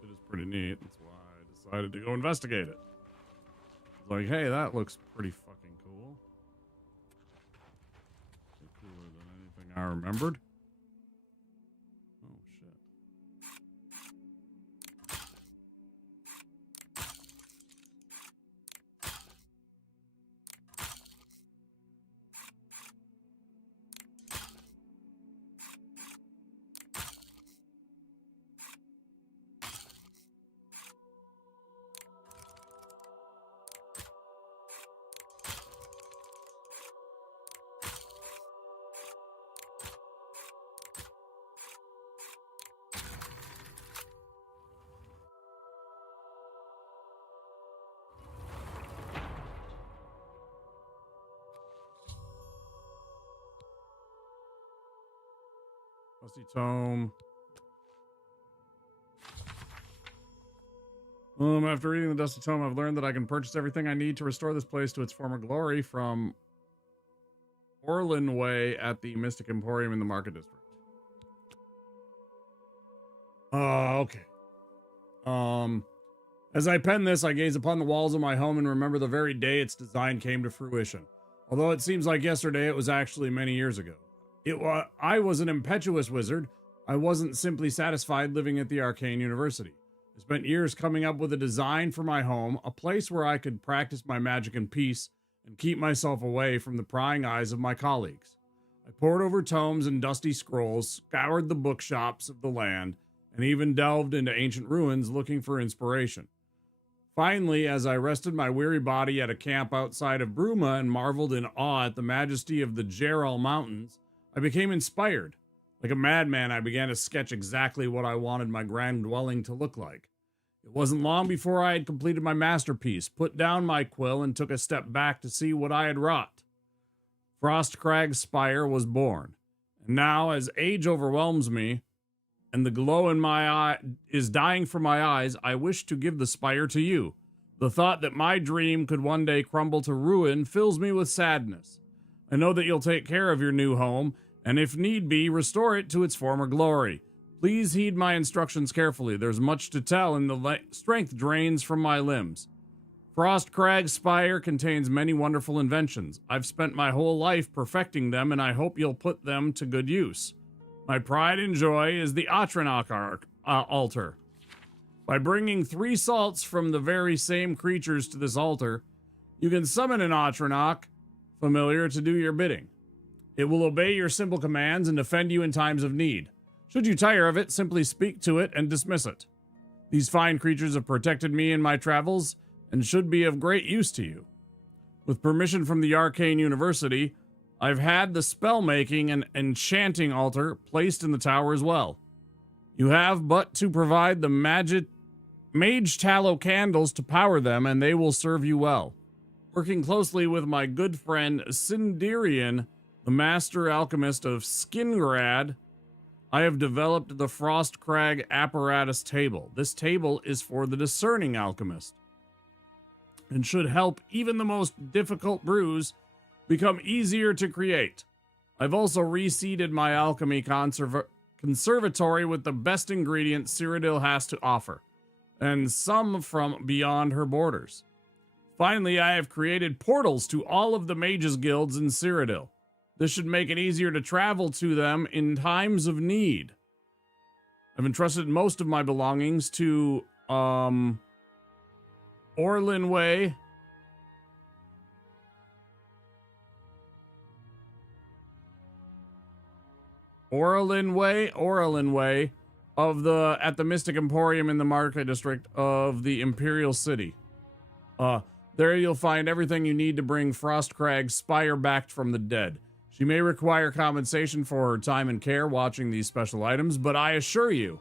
It is pretty neat. That's why I decided to go investigate it. It's like, hey, that looks pretty fucking cool. Cooler than anything I remembered. Oh, shit. Dusty Tome. After reading the Dusty Tome, I've learned that I can purchase everything I need to restore this place to its former glory from Orlin Way at the Mystic Emporium in the Market District. Okay. As I pen this, I gaze upon the walls of my home and remember the very day its design came to fruition. Although it seems like yesterday, it was actually many years ago. I was an impetuous wizard. I wasn't simply satisfied living at the Arcane University. I spent years coming up with a design for my home, a place where I could practice my magic in peace and keep myself away from the prying eyes of my colleagues. I pored over tomes and dusty scrolls, scoured the bookshops of the land, and even delved into ancient ruins looking for inspiration. Finally, as I rested my weary body at a camp outside of Bruma and marveled in awe at the majesty of the Gerald Mountains, I became inspired. Like a madman, I began to sketch exactly what I wanted my grand dwelling to look like. It wasn't long before I had completed my masterpiece, put down my quill, and took a step back to see what I had wrought. Frostcrag Spire was born. And now, as age overwhelms me, and the glow in my eye is dying from my eyes, I wish to give the spire to you. The thought that my dream could one day crumble to ruin fills me with sadness. I know that you'll take care of your new home, and if need be, restore it to its former glory. Please heed my instructions carefully. There's much to tell, and the strength drains from my limbs. Frostcrag Spire contains many wonderful inventions. I've spent my whole life perfecting them, and I hope you'll put them to good use. My pride and joy is the Atronach altar. By bringing 3 salts from the very same creatures to this altar, you can summon an Atronach familiar to do your bidding. It will obey your simple commands and defend you in times of need. Should you tire of it, simply speak to it and dismiss it. These fine creatures have protected me in my travels and should be of great use to you. With permission from the Arcane University, I've had the spell-making and enchanting altar placed in the tower as well. You have but to provide the mage tallow candles to power them, and they will serve you well. Working closely with my good friend Sindirian, the master alchemist of Skingrad, I have developed the Frost Crag apparatus table. This table is for the discerning alchemist and should help even the most difficult brews become easier to create. I've also reseeded my alchemy conservatory with the best ingredients Cyrodiil has to offer, and some from beyond her borders. Finally, I have created portals to all of the mages guilds in Cyrodiil. This should make it easier to travel to them in times of need. I've entrusted most of my belongings to Orlin Way at the Mystic Emporium in the Market District of the Imperial City. There you'll find everything you need to bring Frostcrag's spire back from the dead. She may require compensation for her time and care watching these special items, but I assure you,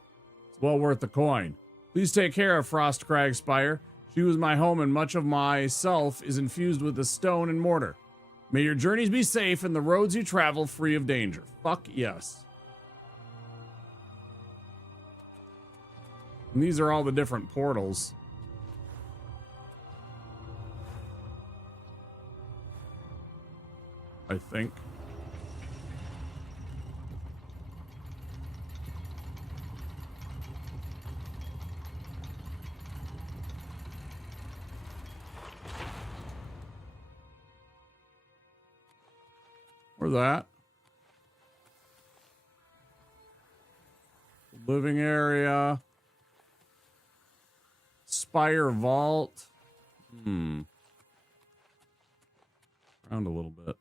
it's well worth the coin. Please take care of Frostcrag's spire. She was my home, and much of myself is infused with the stone and mortar. May your journeys be safe and the roads you travel free of danger. Fuck yes. And these are all the different portals. I think. Or that. Living area. Spire vault. Around a little bit.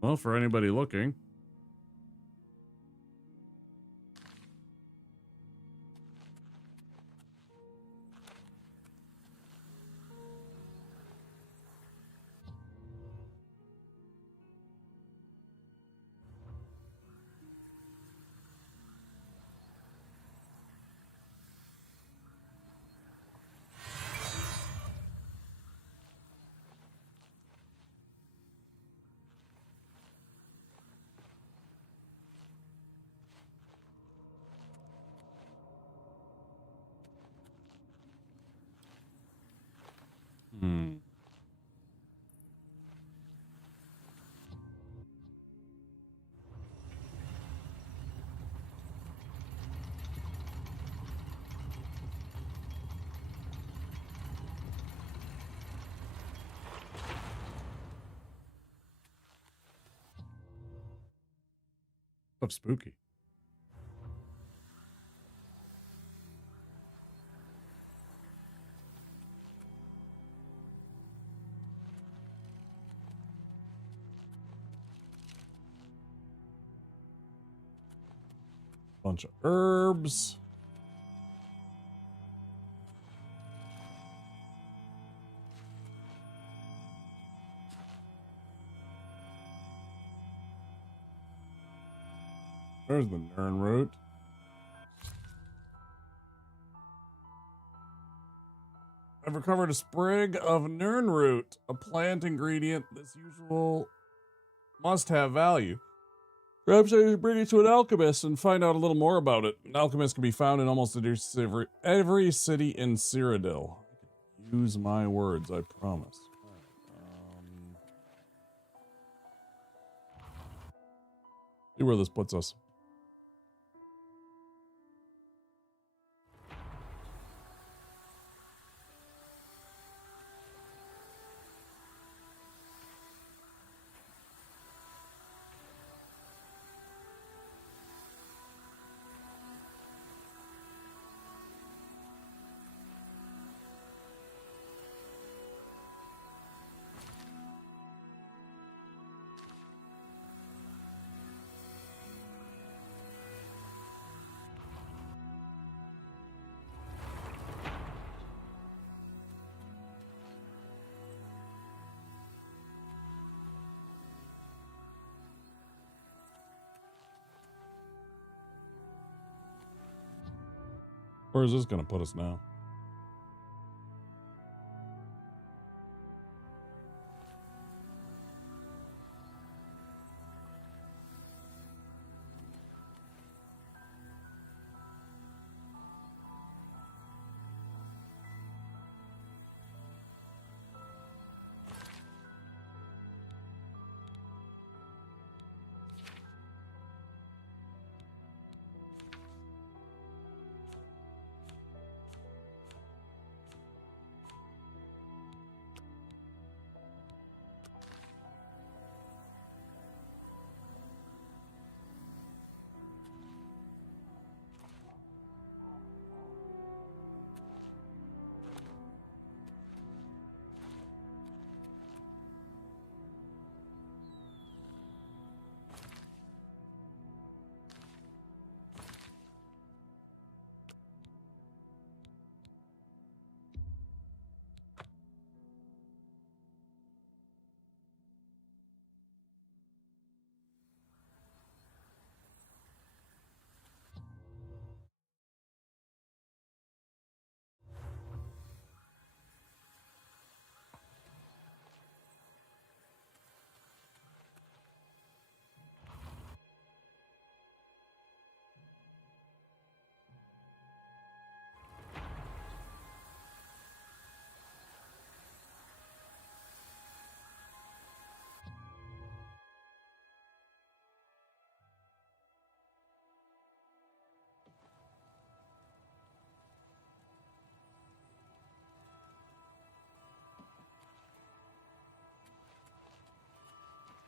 Well, for anybody looking. Up spooky. Bunch of herbs. There's the Nern root. I've recovered a sprig of Nern root, a plant ingredient that's usual must-have value. Perhaps I should bring it to an alchemist and find out a little more about it. An alchemist can be found in almost every city in Cyrodiil. Use my words, I promise. See where this puts us. Where is this going to put us now?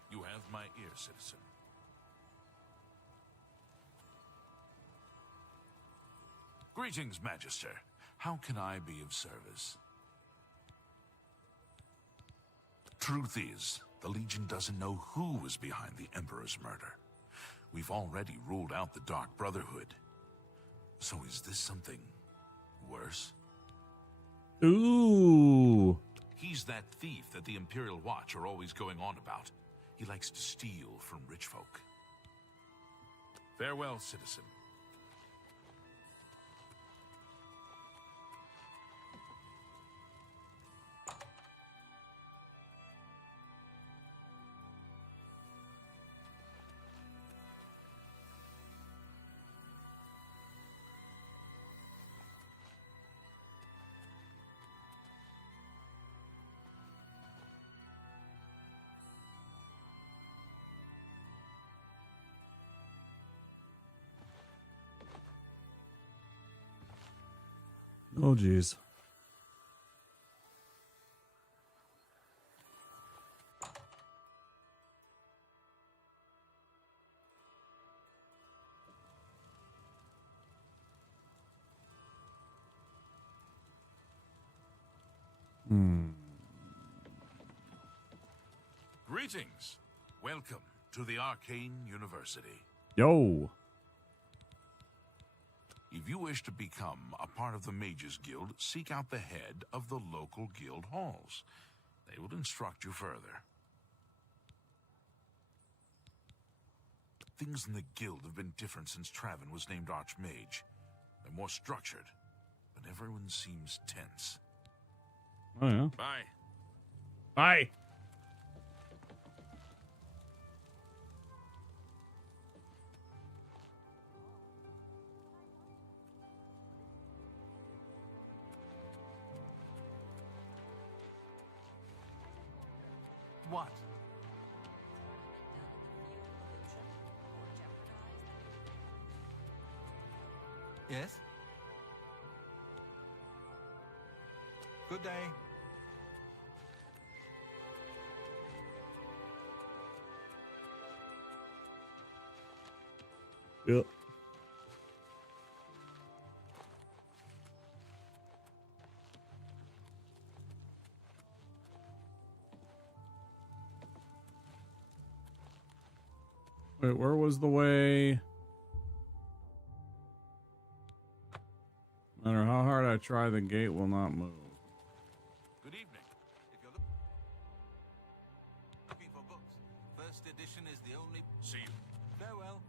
You have my ear, citizen. Greetings, Magister. How can I be of service? Truth is, the Legion doesn't know who was behind the Emperor's murder. We've already ruled out the Dark Brotherhood. So is this something worse? Ooh. He's that thief that the Imperial Watch are always going on about. He likes to steal from rich folk. Farewell, citizen. Oh, geez. Greetings. Welcome to the Arcane University. Yo. If you wish to become a part of the Mages Guild, seek out the head of the local guild halls. They will instruct you further. Things in the guild have been different since Traven was named Archmage. They're more structured, but everyone seems tense. Oh, yeah. Bye. Bye. What? Yes? Good day. Yep. Wait, where was the way? No matter how hard I try, the gate will not move. Good evening. If you're looking for books, first edition is the only... See you. Farewell.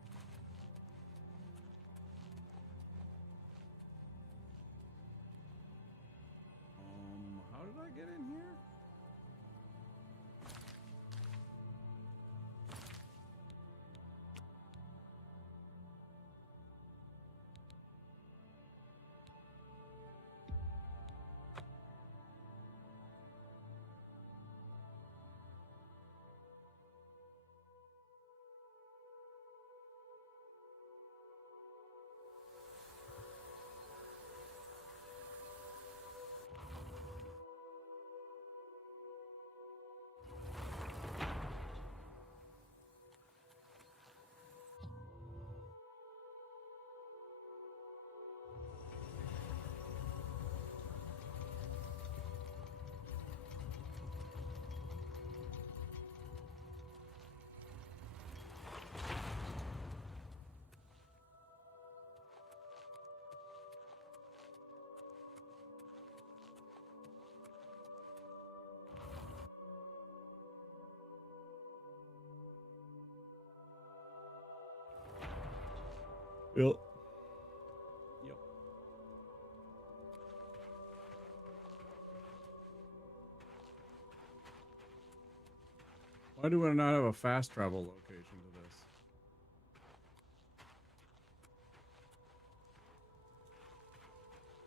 get in here? Yep. Yep. Why do I not have a fast travel location to this?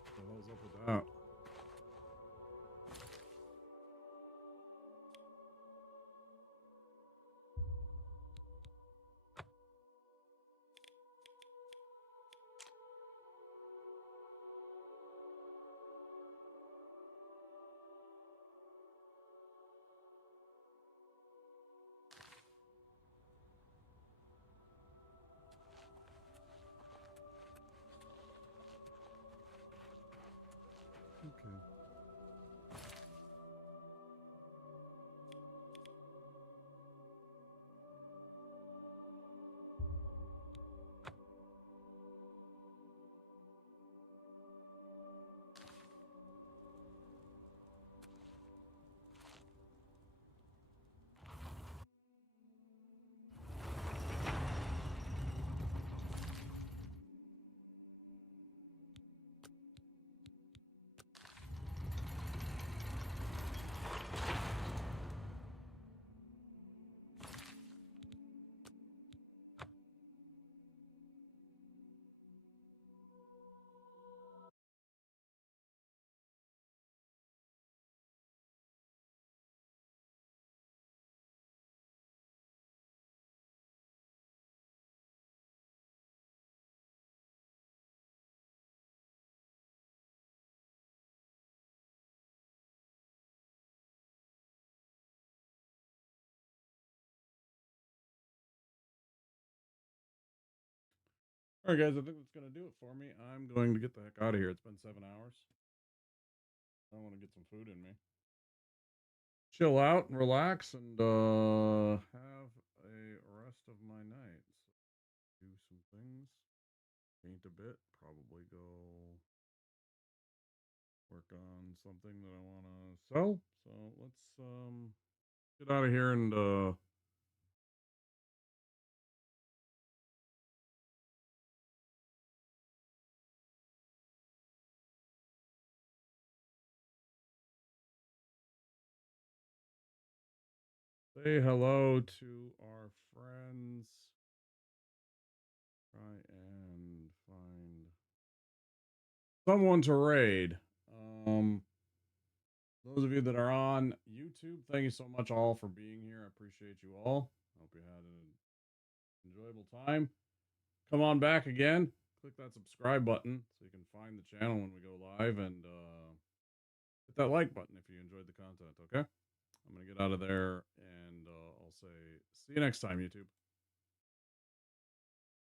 What the hell's up with that? Okay. All right, guys, I think that's going to do it for me. I'm going to get the heck out of here. It's been 7 hours. I want to get some food in me. Chill out and relax and have a rest of my night. So do some things. Paint a bit. Probably go work on something that I want to sell. So let's get out of here and say hello to our friends. Try and find someone to raid. Those of you that are on YouTube, thank you so much all for being here. I appreciate you all. Hope you had an enjoyable time. Come on back again. Click that subscribe button so you can find the channel when we go live, and hit that like button if you enjoyed the content, okay? I'm going to get out of there, and I'll say see you next time, YouTube.